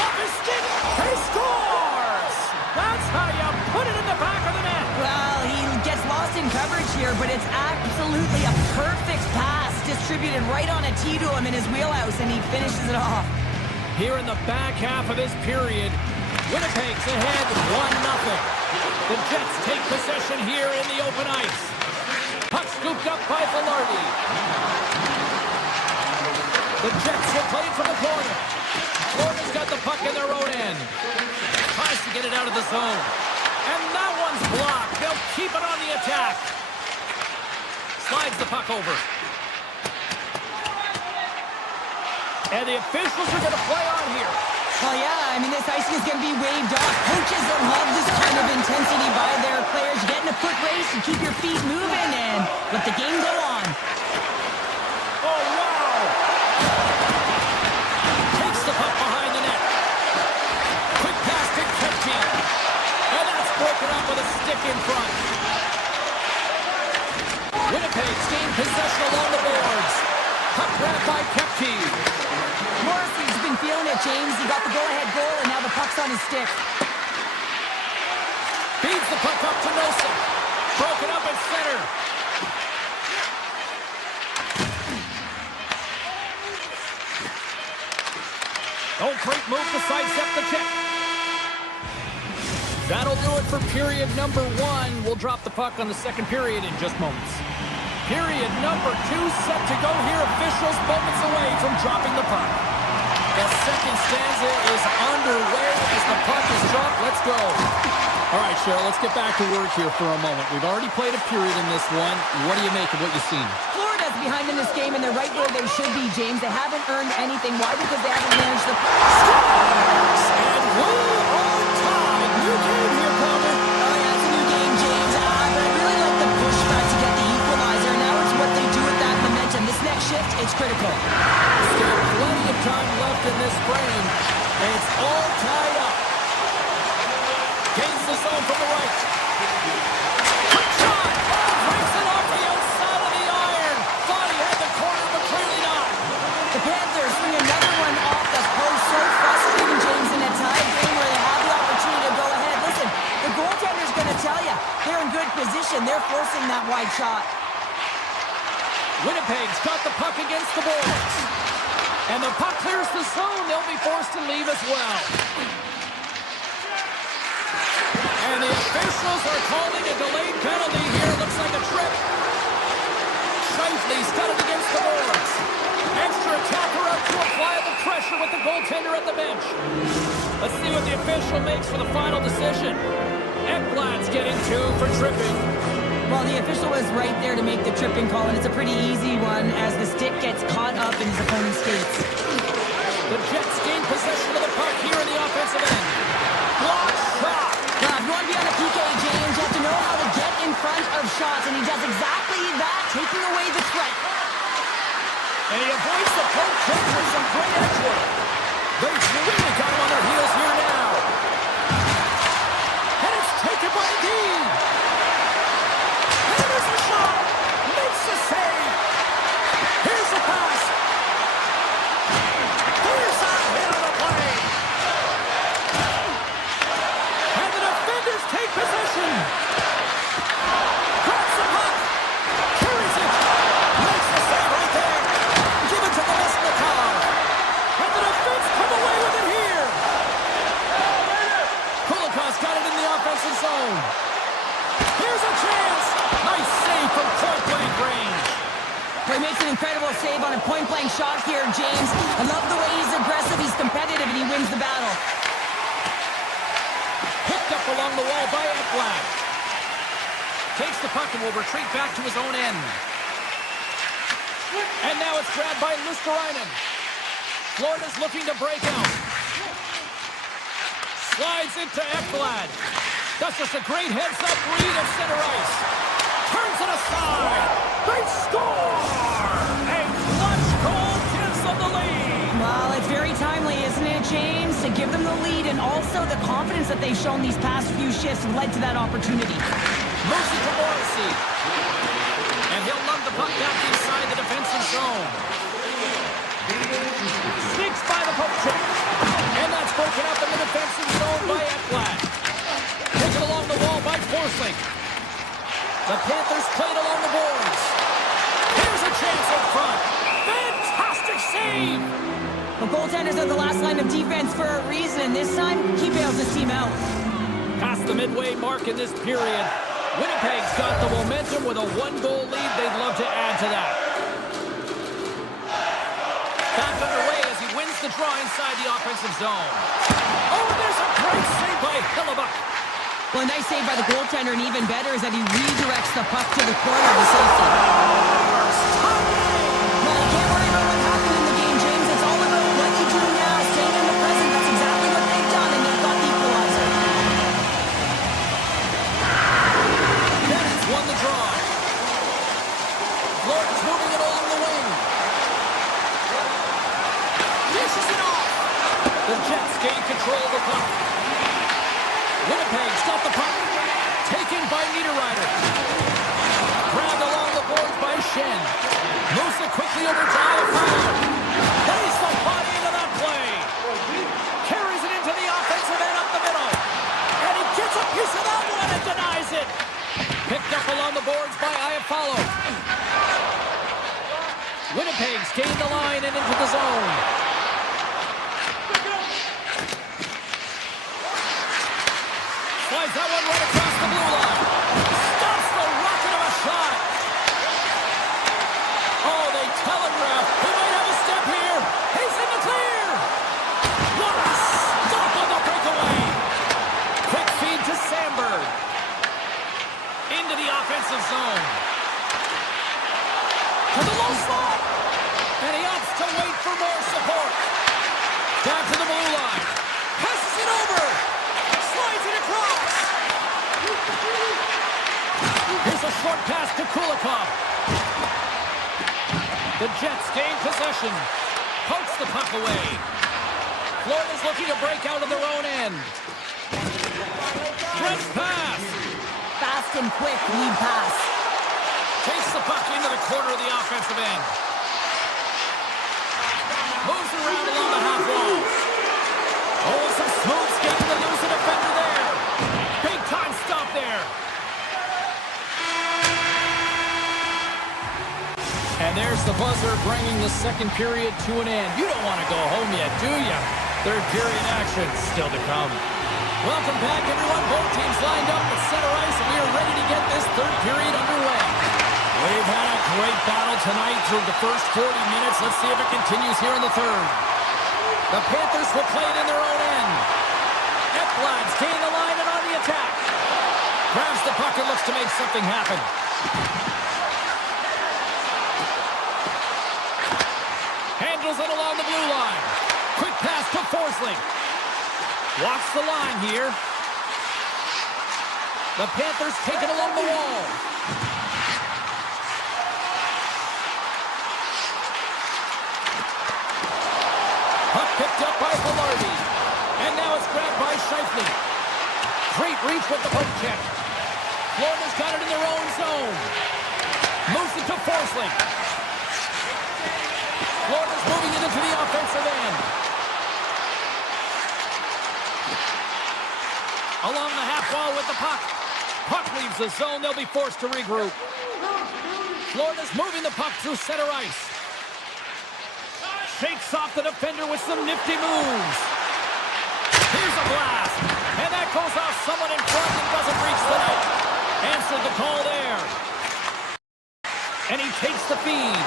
Off his stick. He scores! That's how you put it in the back of the net. Well, he gets lost in coverage here, but it's absolutely a perfect pass distributed right on a tee to him in his wheelhouse, and he finishes it off. Here in the back half of this period, Winnipeg's ahead 1-0. The Jets take possession here in the open ice. Puck scooped up by Velarde. The Jets will play it from the corner. Florida's got the puck in their own end. Tries to get it out of the zone. And that one's blocked. They'll keep it on the attack. Slides the puck over. And the officials are going to play on here. Well, yeah, I mean, this icing is going to be waved off. Coaches that love this kind of intensity by their players. You get in a foot race, you keep your feet moving, and let the game go on. Oh, wow! Takes the puck behind the net. Quick pass to Kepke. And that's broken up with a stick in front. Winnipeg's gained possession along the boards. Puck grabbed by Kepke. Morrissey's been feeling it, James. He got the go-ahead goal, and now the puck's on his stick. Feeds the puck up to Nosek. Broken up at center. Oh, great move to sidestep the check. That'll do it for period number 1. We'll drop the puck on the second period in just moments. Period number 2 set to go here. Officials moments away from dropping the puck. The second stanza is underway as the puck is dropped. Let's go. All right, Cheryl, let's get back to work here for a moment. We've already played a period in this one. What do you make of what you've seen? Florida's behind in this game, and they're right where they should be, James. They haven't earned anything. Why? Because they haven't managed the... And we are tied. New game here, Palmer. Oh, yeah, it's a new game, James. But I really like the pushback to get the equalizer. Now it's what they do with that momentum. This next shift, it's critical. Still plenty of time left in this frame. And it's all tied up. Gains the zone from the right. Quick shot. Oh, breaks it off the outside of the iron. Thought he had the corner, but clearly not. The Panthers bring another one off the post. So frustrating, James, in a tie game where they have the opportunity to go ahead. Listen, the goaltender's going to tell you they're in good position. They're forcing that wide shot. Winnipeg's got the puck against the boards. And the puck clears the zone. They'll be forced to leave as well. And the officials are calling a delayed penalty here. Looks like a trip. Shifley's got it against the boards. Extra attacker out to apply the pressure with the goaltender at the bench. Let's see what the official makes for the final decision. Ekblad's getting 2 for tripping. Well, the official was right there to make the tripping call, and it's a pretty easy one as the stick gets caught up in his opponent's skates. The Jets gain possession of the puck here in the offensive end. Block shot. Now, if you want to be on a PK, James, you have to know how to get in front of shots, and he does exactly that, taking away the threat. And he avoids the poke check with some great edge work. They've really got him on their heels here now. And it's taken by the D. And there's a shot. Makes the save. Here's the pass. Here's a hit on the play. And the defenders take possession. Grabs the puck. Carries it. Makes the save right there. Give it to the Lesnikov. And the defense come away with it here. Kulikov's got it in the offensive zone. Here's a chance. Nice save from point-blank range. He makes an incredible save on a point-blank shot here, James. I love the way he's aggressive, he's competitive, and he wins the battle. Picked up along the wall by Ekblad. Takes the puck and will retreat back to his own end. And now it's grabbed by Lusterainen. Florida's looking to break out. Slides into Ekblad. That's just a great heads-up read at center ice. Turns it aside. They score! A clutch goal gives them the lead. Well, it's very timely, isn't it, James? To give them the lead, and also the confidence that they've shown these past few shifts led to that opportunity. Moves it to Morrissey. And he'll lug the puck back inside the defensive zone. Sneaks by the poke check. And that's broken up in the defensive zone by Ekblad. Taken along the wall by Forsling. The Panthers played along the boards. Here's a chance up front. Fantastic save! The goaltenders are the last line of defense for a reason, and this time, he bails his team out. Past the midway mark in this period. Winnipeg's got the momentum with a 1-goal lead. They'd love to add to that. Back underway as he wins the draw inside the offensive zone. Oh, there's a great save by Hellebuyck. Well, a nice save by the goaltender, and even better is that he redirects the puck to the corner to safety. Well, you can't worry about what happened in the game, James. It's all about what you do now, staying in the present. That's exactly what they've done, and they've got the equalizer. Bennett's won the draw. Florida's moving it along the wing. Dishes it off. The Jets gain control of the puck. Winnipeg's got the puck. Taken by Niederreiter. Grabbed along the boards by Schenn. Moves it quickly over to Iafallo. Lays the body into that play. Carries it into the offensive end up the middle. And he gets a piece of that one and denies it. Picked up along the boards by Iafallo. Winnipeg's gained the line and into the zone. Slides that one right across the blue line. Stops the rocket of a shot. Oh, they telegraph. He might have a step here. He's in the clear. Short pass to Kulikov. The Jets gain possession. Pokes the puck away. Florida's looking to break out of their own end. Stretch pass. Fast and quick lead pass. Takes the puck into the corner of the offensive end. Moves around along the half wall. Oh, some smooth skating to lose a defender there. Big time stop there. And there's the buzzer bringing the second period to an end. You don't want to go home yet, do you? Third period action still to come. Welcome back, everyone. Both teams lined up at center ice, and we are ready to get this third period underway. We've had a great battle tonight through the first 40 minutes. Let's see if it continues here in the third. The Panthers will play it in their own end. Ekblad's gain the line and on the attack. Grabs the puck and looks to make something happen. Handles it along the blue line. Quick pass to Forsling. Watch the line here. The Panthers take it along the wall. Puck picked up by Velarde. And now it's grabbed by Scheifele. Great reach with the poke check. Florida's got it in their own zone. Moves it to Forsling. Florida's moving it into the offensive end. Along the half wall with the puck. Puck leaves the zone. They'll be forced to regroup. Florida's moving the puck through center ice. Shakes off the defender with some nifty moves. Here's a blast. And that goes off someone in front and doesn't reach the net. Answered the call there. And he takes the feed.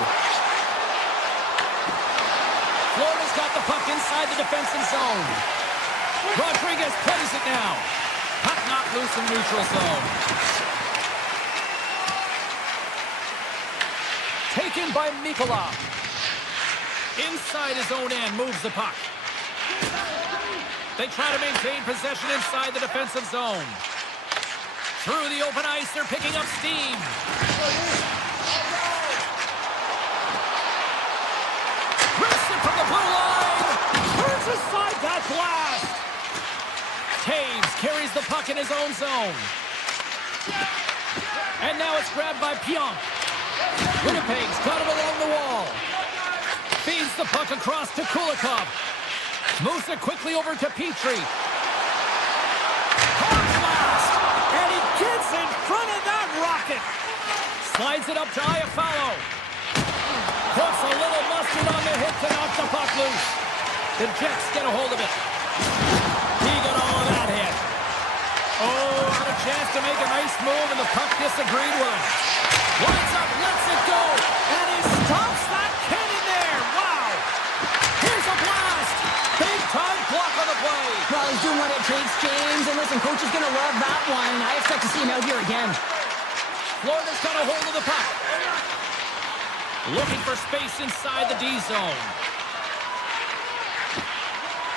Florida's got the puck inside the defensive zone. Rodriguez plays it now. Puck knocked loose in neutral zone. Taken by Mikula. Inside his own end, moves the puck. They try to maintain possession inside the defensive zone. Through the open ice, they're picking up steam. Rips it from the blue line. Turns aside that blast. Taves carries the puck in his own zone. And now it's grabbed by Pionk. Winnipeg's got it along the wall. Feeds the puck across to Kulikov. Moves it quickly over to Petrie. Hard blast! And he gets in front of that rocket. Slides it up to Iafallo. Puts a little mustard on the hit to knock the puck loose. The Jets get a hold of it. He got all of that hit. Oh, had a chance to make a nice move, and the puck disagreed with him. Winds up, lets it go, and he stops that cannon there. Wow! Here's a blast! Big-time block on the play. Well, he's doing what it takes, James. And listen, coach is going to love that one. I expect to see him out here again. Florida's got a hold of the puck. Looking for space inside the D zone.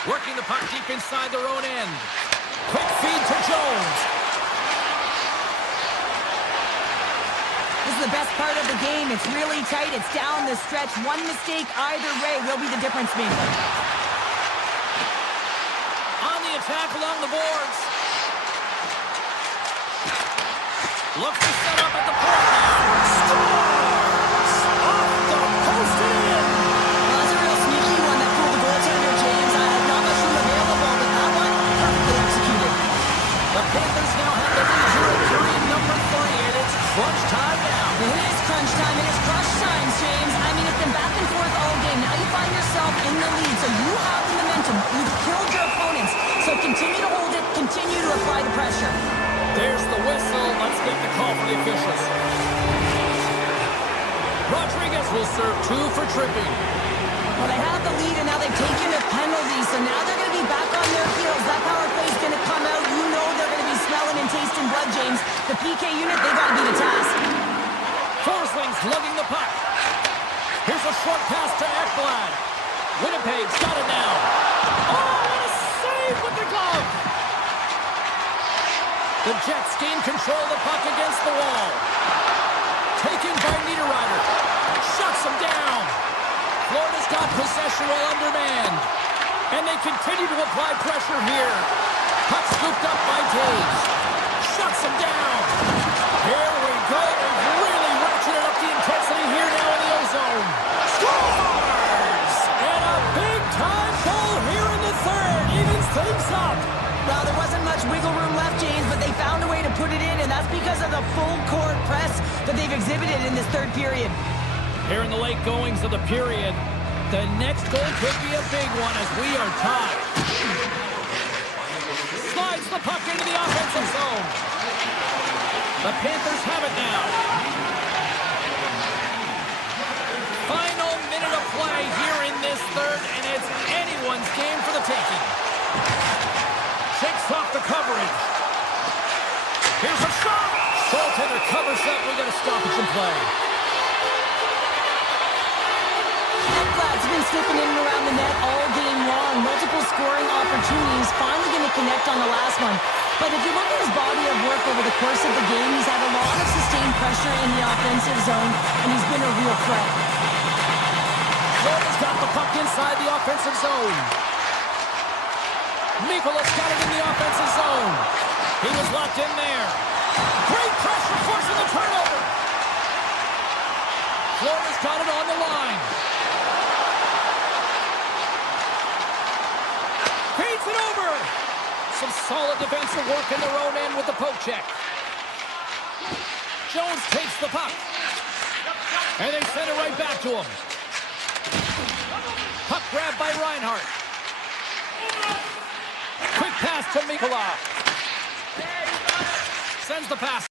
Working the puck deep inside their own end. Quick feed to Jones. This is the best part of the game. It's really tight. It's down the stretch. One mistake either way will be the difference maker. On the attack along the boards. Looks to set up at the point now. Scores! Off the post and in. Well, that's a real sneaky one that fooled the goaltender, James. I had not much room available, but that one perfectly executed. The Panthers now have the lead here at period number 3, and it's crunch time now. It is crunch time. It is crush time, James. I mean, it's been back and forth all game. Now you find yourself in the lead, so you have the momentum. You've killed your opponents. So continue to hold it. Continue to apply the pressure. There's the whistle. Let's get the call for the officials. Rodriguez will serve 2 for tripping. Well, they have the lead, and now they've taken a penalty, so now they're going to be back on their heels. That power play is going to come out. You know they're going to be smelling and tasting blood, James. The PK unit, they got to be the task. Forsling's lugging the puck. Here's a short pass to Ekblad. Winnipeg's got it now. Oh, what a save with the glove! The Jets gain control of the puck against the wall. taken by Niederreiter. Shuts him down. Florida's got possession while undermanned. And they continue to apply pressure here. Puck scooped up by Taves. Shuts him down. Here we go. They've really ratcheted up the intensity here now in the O-zone. Scores! And a big-time goal here in the third. Evens things up. Well, there wasn't much wiggle room left, James, but they found a way to put it in, and that's because of the full-court press that they've exhibited in this third period. Here in the late goings of the period, the next goal could be a big one as we are tied. Slides the puck into the offensive zone. The Panthers have it now. Final minute of play here in this third, and it's anyone's game for the taking. Shakes off the coverage. Here's a shot. Goaltender covers up. We got a stoppage in play. Ekblad's been slipping in and around the net all game long. Multiple scoring opportunities. Finally going to connect on the last one. But if you look at his body of work over the course of the game, he's had a lot of sustained pressure in the offensive zone, and he's been a real threat. Florida's got the puck inside the offensive zone. Mikola's got it in the offensive zone. He was locked in there. Great pressure forcing the turnover. Florida's got it on the line. Feeds it over. Some solid defensive work in their own end with the poke check. Jones takes the puck. And they send it right back to him. Puck grabbed by Reinhart. Quick pass to Mikola. Sends the pass